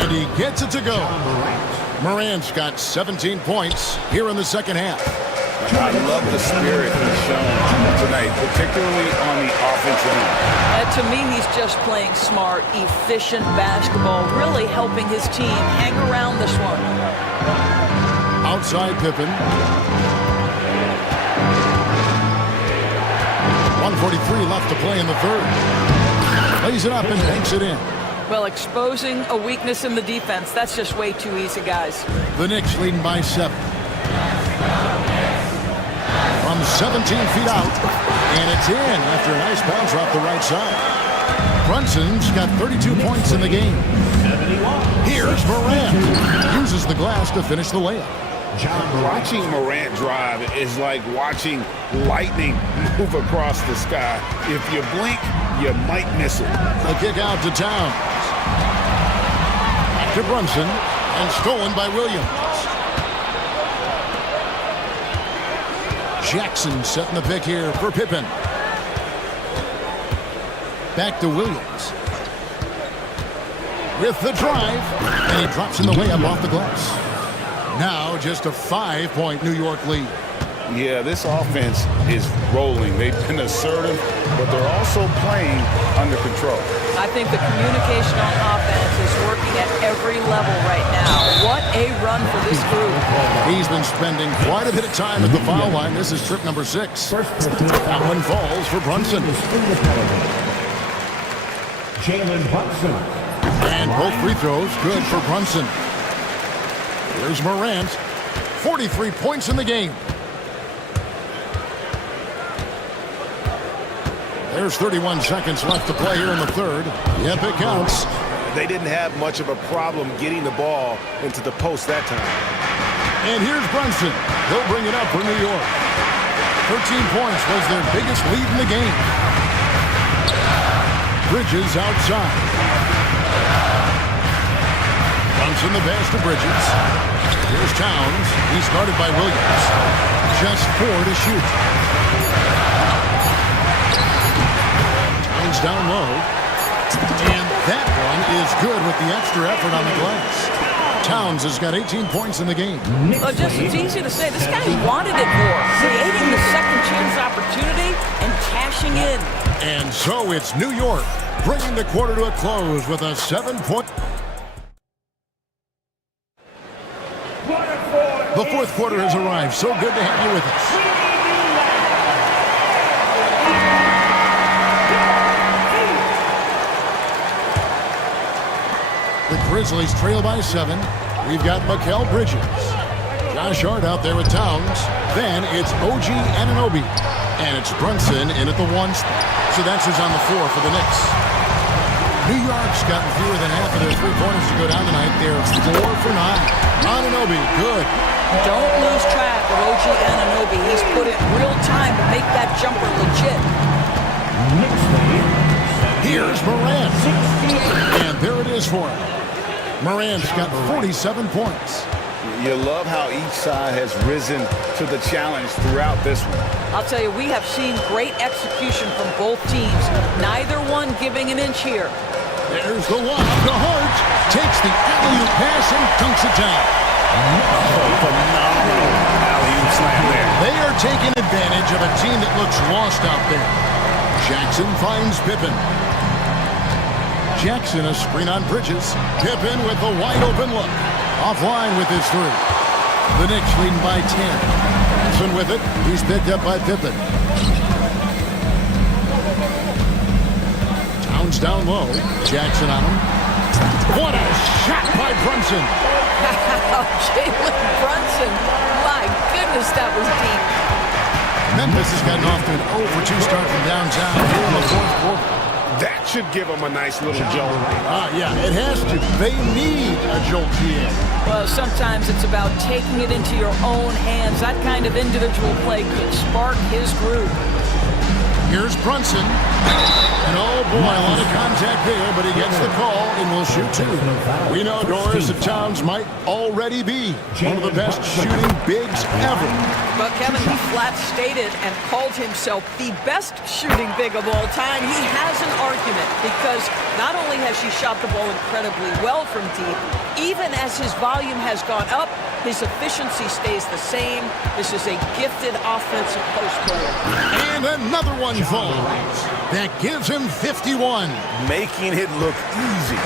And he gets it to go. Morant's got 17 points here in the second half. I love the spirit he's shown tonight, particularly on the offensive end. To me, he's just playing smart, efficient basketball, really helping his team hang around this one. Outside Pippen. 1:43 left to play in the third. Lays it up and banks it in. Well, exposing a weakness in the defense, that's just way too easy, guys. The Knicks leading by 7. From 17 feet out, and it's in after a nice bounce off the right side. Brunson's got 32 points in the game. Here's Morant. Uses the glass to finish the layup. Watching Morant drive is like watching lightning move across the sky. If you blink, you might miss it. The kick out to Towns. Back to Brunson, and stolen by Williams. Jackson setting the pick here for Pippen. Back to Williams. With the drive, and he drops in the layup off the glass. Now just a 5-point New York lead. Yeah, this offense is rolling. They've been assertive, but they're also playing under control. I think the communication on offense is working at every level right now. What a run for this group. He's been spending quite a bit of time at the foul line. This is trip number 6. That one falls for Brunson. Jalen Brunson. And both free throws good for Brunson. Here's Morant. 43 points in the game. There's 31 seconds left to play here in the third. Yep, it counts. They didn't have much of a problem getting the ball into the post that time. And here's Brunson. He'll bring it up for New York. 13 points was their biggest lead in the game. Bridges outside. Brunson the pass to Bridges. Here's Towns. He's guarded by Williams. Just 4 to shoot. Towns down low. And that one is good with the extra effort on the glass. Towns has got 18 points in the game. Well, just it's easy to say. This guy wanted it more. Creating the second chance opportunity and cashing in. And so it's New York bringing the quarter to a close with a 7-point. The fourth quarter has arrived. So good to have you with us. The Grizzlies trail by 7. We've got Mikal Bridges. Josh Hart out there with Towns. Then it's OG Anunoby. And it's Brunson in at the 1 spot. So that's who's on the floor for the Knicks. New York's gotten fewer than half of their three-pointers to go down tonight. They're 4 for 9. Anunoby, good. Don't lose track of OG Anunoby. He's put in real time to make that jumper legit. Here's Morant. And there it is for him. Morant's got 47 points. You love how each side has risen to the challenge throughout this one. I'll tell you, we have seen great execution from both teams. Neither one giving an inch here. There's the lob to Hart. Takes the alley-oop pass and dunks it down. Phenomenal alley-oop slam there. They are taking advantage of a team that looks lost out there. Jackson finds Pippen. Jackson a screen on Bridges. Pippen with the wide-open look. Offline with his 3. The Knicks leading by 10. Jackson with it. He's picked up by Pippen. Towns down low. Jackson on him. What a shot by Brunson. Jalen Brunson. My goodness, that was deep. Memphis has gotten off to an 0-for-2 start from downtown here in the fourth quarter. That should give them a nice little jolt. Yeah, it has to. They need a jolt here. Well, sometimes it's about taking it into your own hands. That kind of individual play could spark his groove. Here's Brunson. And oh boy, a lot of contact there, but he gets the call and will shoot 2. We know, Doris, that Towns might already be one of the best shooting bigs ever. But Kevin, he flat stated and called himself the best shooting big of all time. He has an argument because not only has he shot the ball incredibly well from deep, even as his volume has gone up, his efficiency stays the same. This is a gifted offensive post player. And another one falls. That gives him 51. Making it look easy.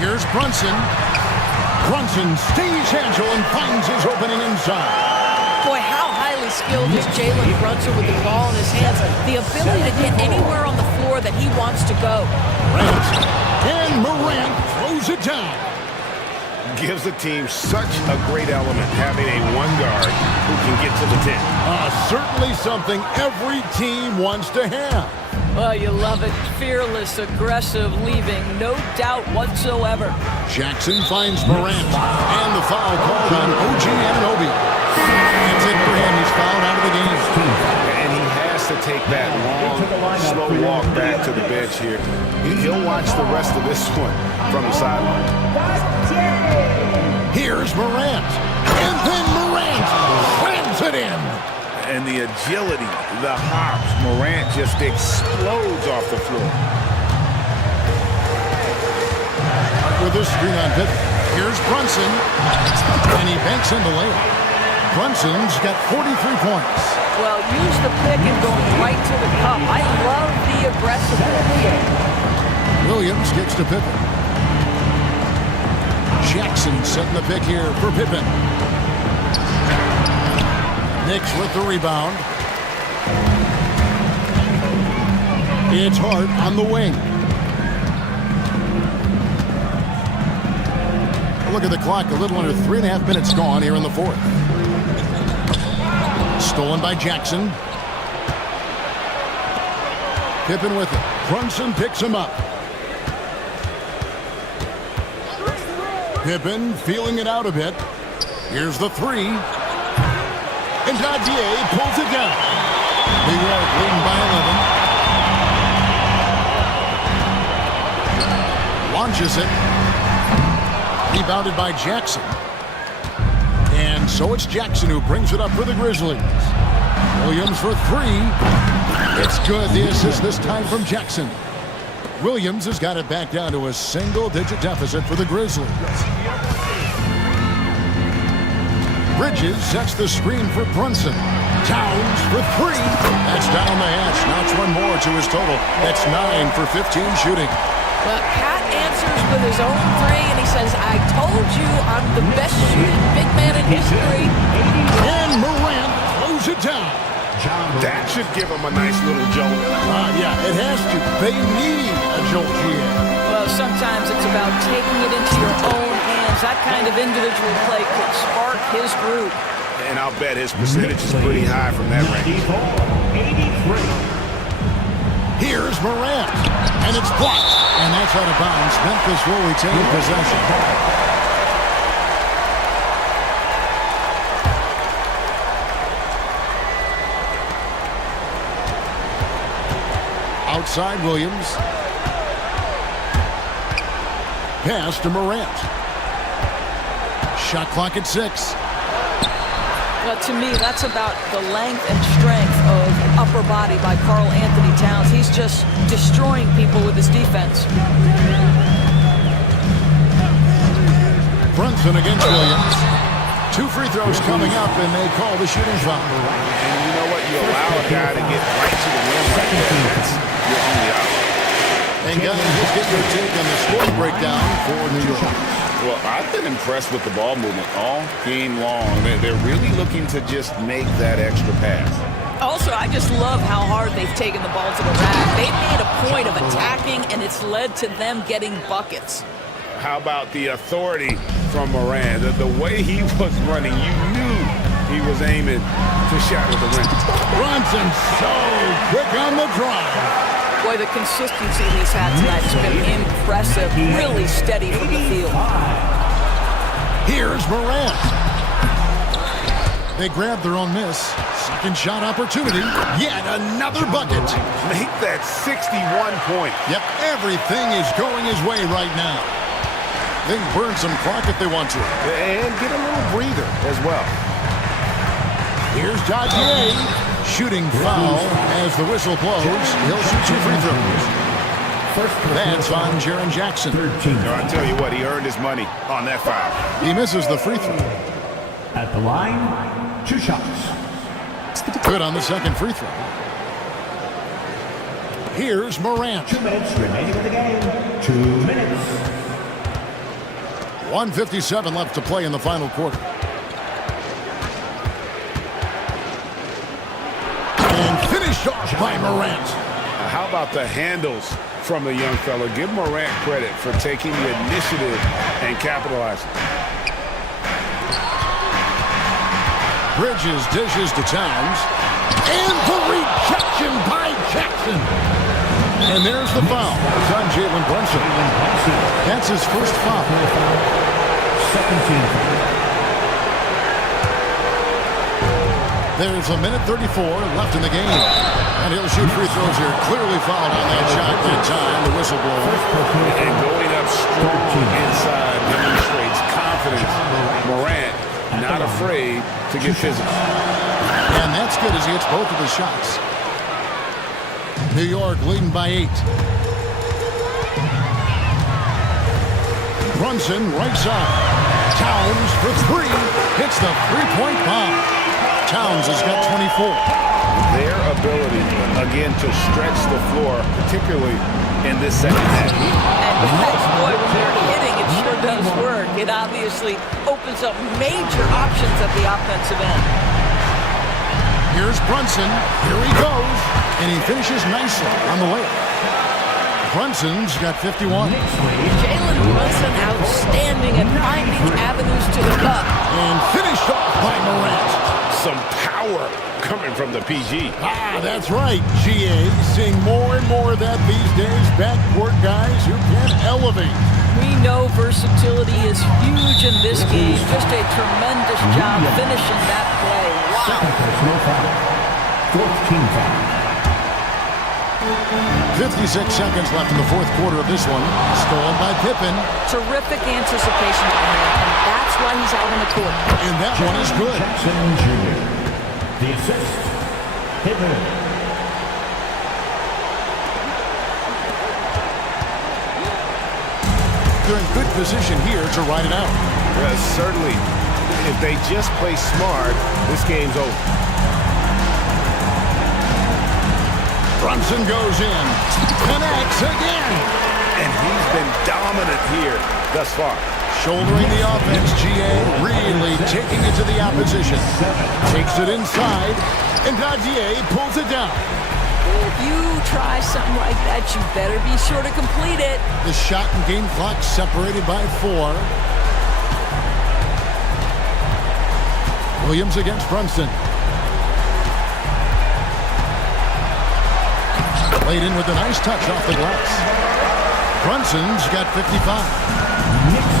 Here's Brunson. Brunson stays agile and finds his opening inside. Boy, how highly skilled is Jalen Brunson with the ball in his hands. The ability to get anywhere on the floor that he wants to go. And Morant throws it down. Gives the team such a great element having a 1 guard who can get to the 10. Certainly something every team wants to have. Well, you love it. Fearless, aggressive, leaving no doubt whatsoever. Jackson finds Morant. And the foul called on OG Anunoby. That's it for him. He's fouled out of the game. And he has to take that long, slow walk back to the bench here. He'll watch the rest of this one from the sideline. Here's Morant. And then Morant slams it in. And the agility, the hops, Morant just explodes off the floor. With a screen on Pippen. Here's Brunson. And he banks in the layup. Brunson's got 43 points. Well, use the pick and go right to the cup. I love the aggressiveness. Williams gets to Pippen. Jackson setting the pick here for Pippen. Knicks with the rebound. It's Hart on the wing. Look at the clock. A little under 3.5 minutes gone here in the fourth. Stolen by Jackson. Pippen with it. Brunson picks him up. Pippen feeling it out a bit. Here's the three. And Gaudier pulls it down. New York leading by 11. Launches it. Rebounded by Jackson. And so it's Jackson who brings it up for the Grizzlies. Williams for three. It's good. The assist this time from Jackson. Williams has got it back down to a single-digit deficit for the Grizzlies. Bridges sets the screen for Brunson. Towns for three. That's down the hatch. Knocks one more to his total. That's 9 for 15 shooting. Well, Cat answers with his own three, and he says, I told you I'm the best shooting big man in history. And Morant throws it down. That should give him a nice little jolt. Yeah, it has to. They need a jolt here. Well, sometimes it's about taking it into your own hands. That kind of individual play could spark his group. And I'll bet his percentage is pretty high from that range. 83. Here's Morant, and it's blocked, and that's out of bounds. Memphis will retain possession. Outside Williams. Pass to Morant. Shot clock at 6. Well, to me, that's about the length and strength of upper body by Karl Anthony Towns. He's just destroying people with his defense. Brunson against Williams. 2 free throws coming up, and they call the shooting foul. And you know what? You allow a guy to get right to the rim like that. That's your only option. And guys, let's get your take on the score breakdown for New York. Well, I've been impressed with the ball movement all game long. They're really looking to just make that extra pass. Also, I just love how hard they've taken the ball to the rack. They've made a point of attacking, and it's led to them getting buckets. How about the authority from Moran? The way he was running, you knew he was aiming to shot at the rim. Brunson so quick on the drive. Boy, the consistency he's had tonight has been impressive. Really steady from the field. Here's Morant. They grab their own miss. Second shot opportunity. Yet another bucket. Make that 61 point. Yep, everything is going his way right now. They can burn some clock if they want to. And get a little breather as well. Here's Gaudier. Shooting foul as the whistle blows. He'll shoot 2 free throws. That's on Jaren Jackson. I'll tell you what, he earned his money on that foul. He misses the free throw. At the line, 2 shots. Good on the second free throw. Here's Morant. 2 minutes remaining in the game. 2 minutes. 1:57 left to play in the final quarter. And finished off by Morant. How about the handles from the young fella? Give Morant credit for taking the initiative and capitalizing. Bridges dishes to Towns. And the rejection by Jackson. And there's the foul. It's on Jalen Brunson. That's his first foul. Second team. There's a minute 34 left in the game. And he'll shoot free throws here. Clearly fouled on that shot that time. The whistle blows. And going up strong inside demonstrates confidence. Morant not afraid to get physical. And that's good as he hits both of his shots. New York leading by 8. Brunson right side. Towns for 3. Hits the three-point bomb. Towns has got 24. Their ability, again, to stretch the floor, particularly in this second half. And boy, when they're hitting, it sure does work. It obviously opens up major options at the offensive end. Here's Brunson. Here he goes. And he finishes nicely on the layup. Brunson's got 51. Jalen Brunson outstanding at finding avenues to the cup. And finished off by Morant. Some power coming from the PG. Ah, that's right, GA. Seeing more and more of that these days. Backcourt guys who can elevate. We know versatility is huge in this game. Just a tremendous job finishing that play. Wow. 56 seconds left in the fourth quarter of this one. Stolen by Pippen. Terrific anticipation by him, and that's why he's out on the court. And that one is good. Jackson Jr. The assist, Pippen. They're in good position here to ride it out. Certainly, if they just play smart, this game's over. Brunson goes in, connects again. And he's been dominant here thus far. Shouldering the offense, GA really taking it to the opposition. Takes it inside, and Dadier pulls it down. If you try something like that, you better be sure to complete it. The shot and game clock separated by 4. Williams against Brunson. Played in with a nice touch off the glass. Brunson's got 55.